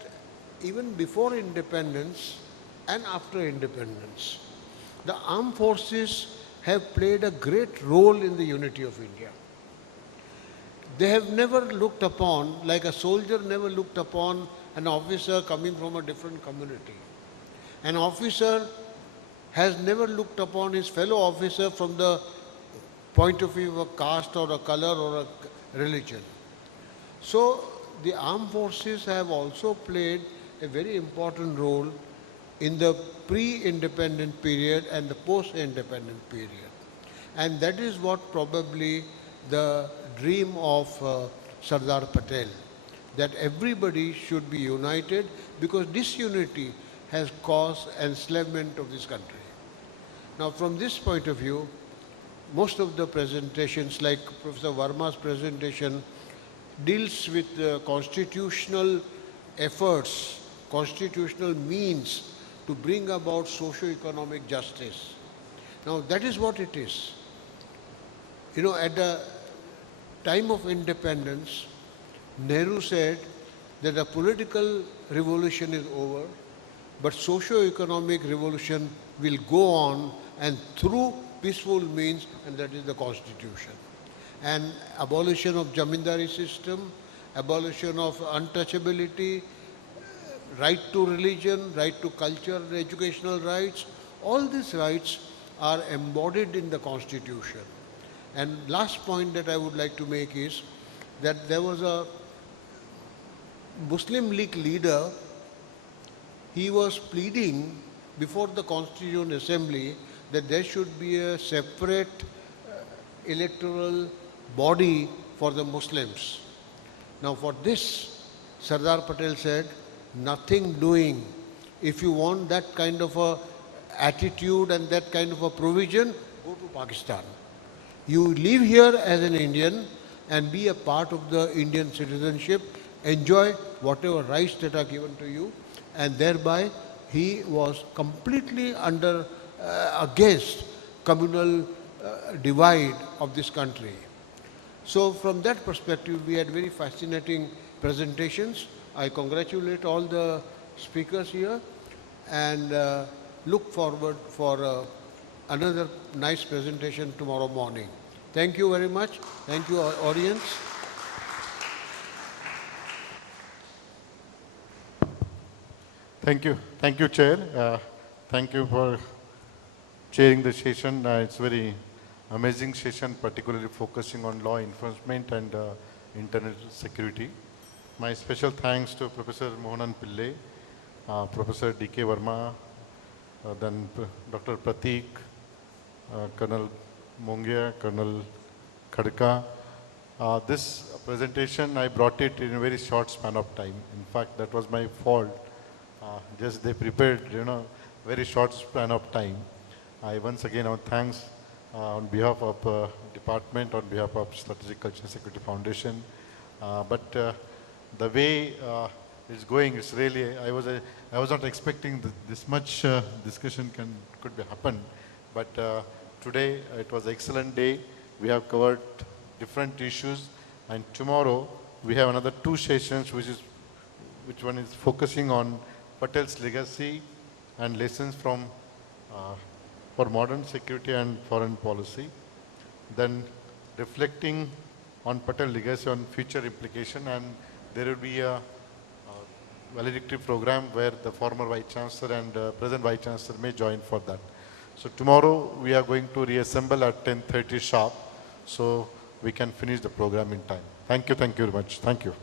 even before independence and after independence, the armed forces have played a great role in the unity of India. They have never looked upon, like a soldier never looked upon an officer coming from a different community. An officer has never looked upon his fellow officer from the point of view of a caste or a color or a religion. So the armed forces have also played a very important role in the pre-independent period and the post-independent period. And that is what probably the dream of Sardar Patel, that everybody should be united, because disunity has caused enslavement of this country. Now, from this point of view, most of the presentations, like Professor Verma's presentation, deals with constitutional efforts, constitutional means to bring about socio-economic justice. Now, that is what it is. At the time of independence, Nehru said that the political revolution is over, but socio-economic revolution will go on, and through peaceful means, and that is the constitution. And abolition of Jamindari system, abolition of untouchability, right to religion, right to culture, educational rights, all these rights are embodied in the constitution. And last point that I would like to make is that there was a Muslim League leader, he was pleading before the Constituent Assembly that there should be a separate electoral body for the Muslims. Now for this, Sardar Patel said, nothing doing. If you want that kind of a attitude and that kind of a provision, go to Pakistan. You live here as an Indian and be a part of the Indian citizenship, enjoy whatever rights that are given to you, and thereby he was completely against communal divide of this country. So from that perspective, we had very fascinating presentations. I congratulate all the speakers here and look forward for another nice presentation tomorrow morning. Thank you very much. Thank you, audience. Thank you. Thank you, Chair. Thank you for chairing the session. It's very amazing session, particularly focusing on law enforcement and internal security. My special thanks to Professor Mohanan Pillai, Professor D.K. Verma, then Dr. Prateek, Colonel Mongia, Colonel Khadka. This presentation, I brought it in a very short span of time. In fact, that was my fault. Just they prepared, very short span of time. I once again thanks on behalf of department, on behalf of Strategic Culture Security Foundation. But the way it's going, it's really, I was not expecting this much discussion could be happen. But today it was an excellent day. We have covered different issues, and tomorrow we have another 2 sessions, which one is focusing on Patel's legacy and lessons from for modern security and foreign policy. Then reflecting on Patel's legacy on future implication, and there will be a valedictory program where the former Vice Chancellor and present Vice Chancellor may join for that. So tomorrow we are going to reassemble at 10:30 sharp, so we can finish the program in time. Thank you very much. Thank you.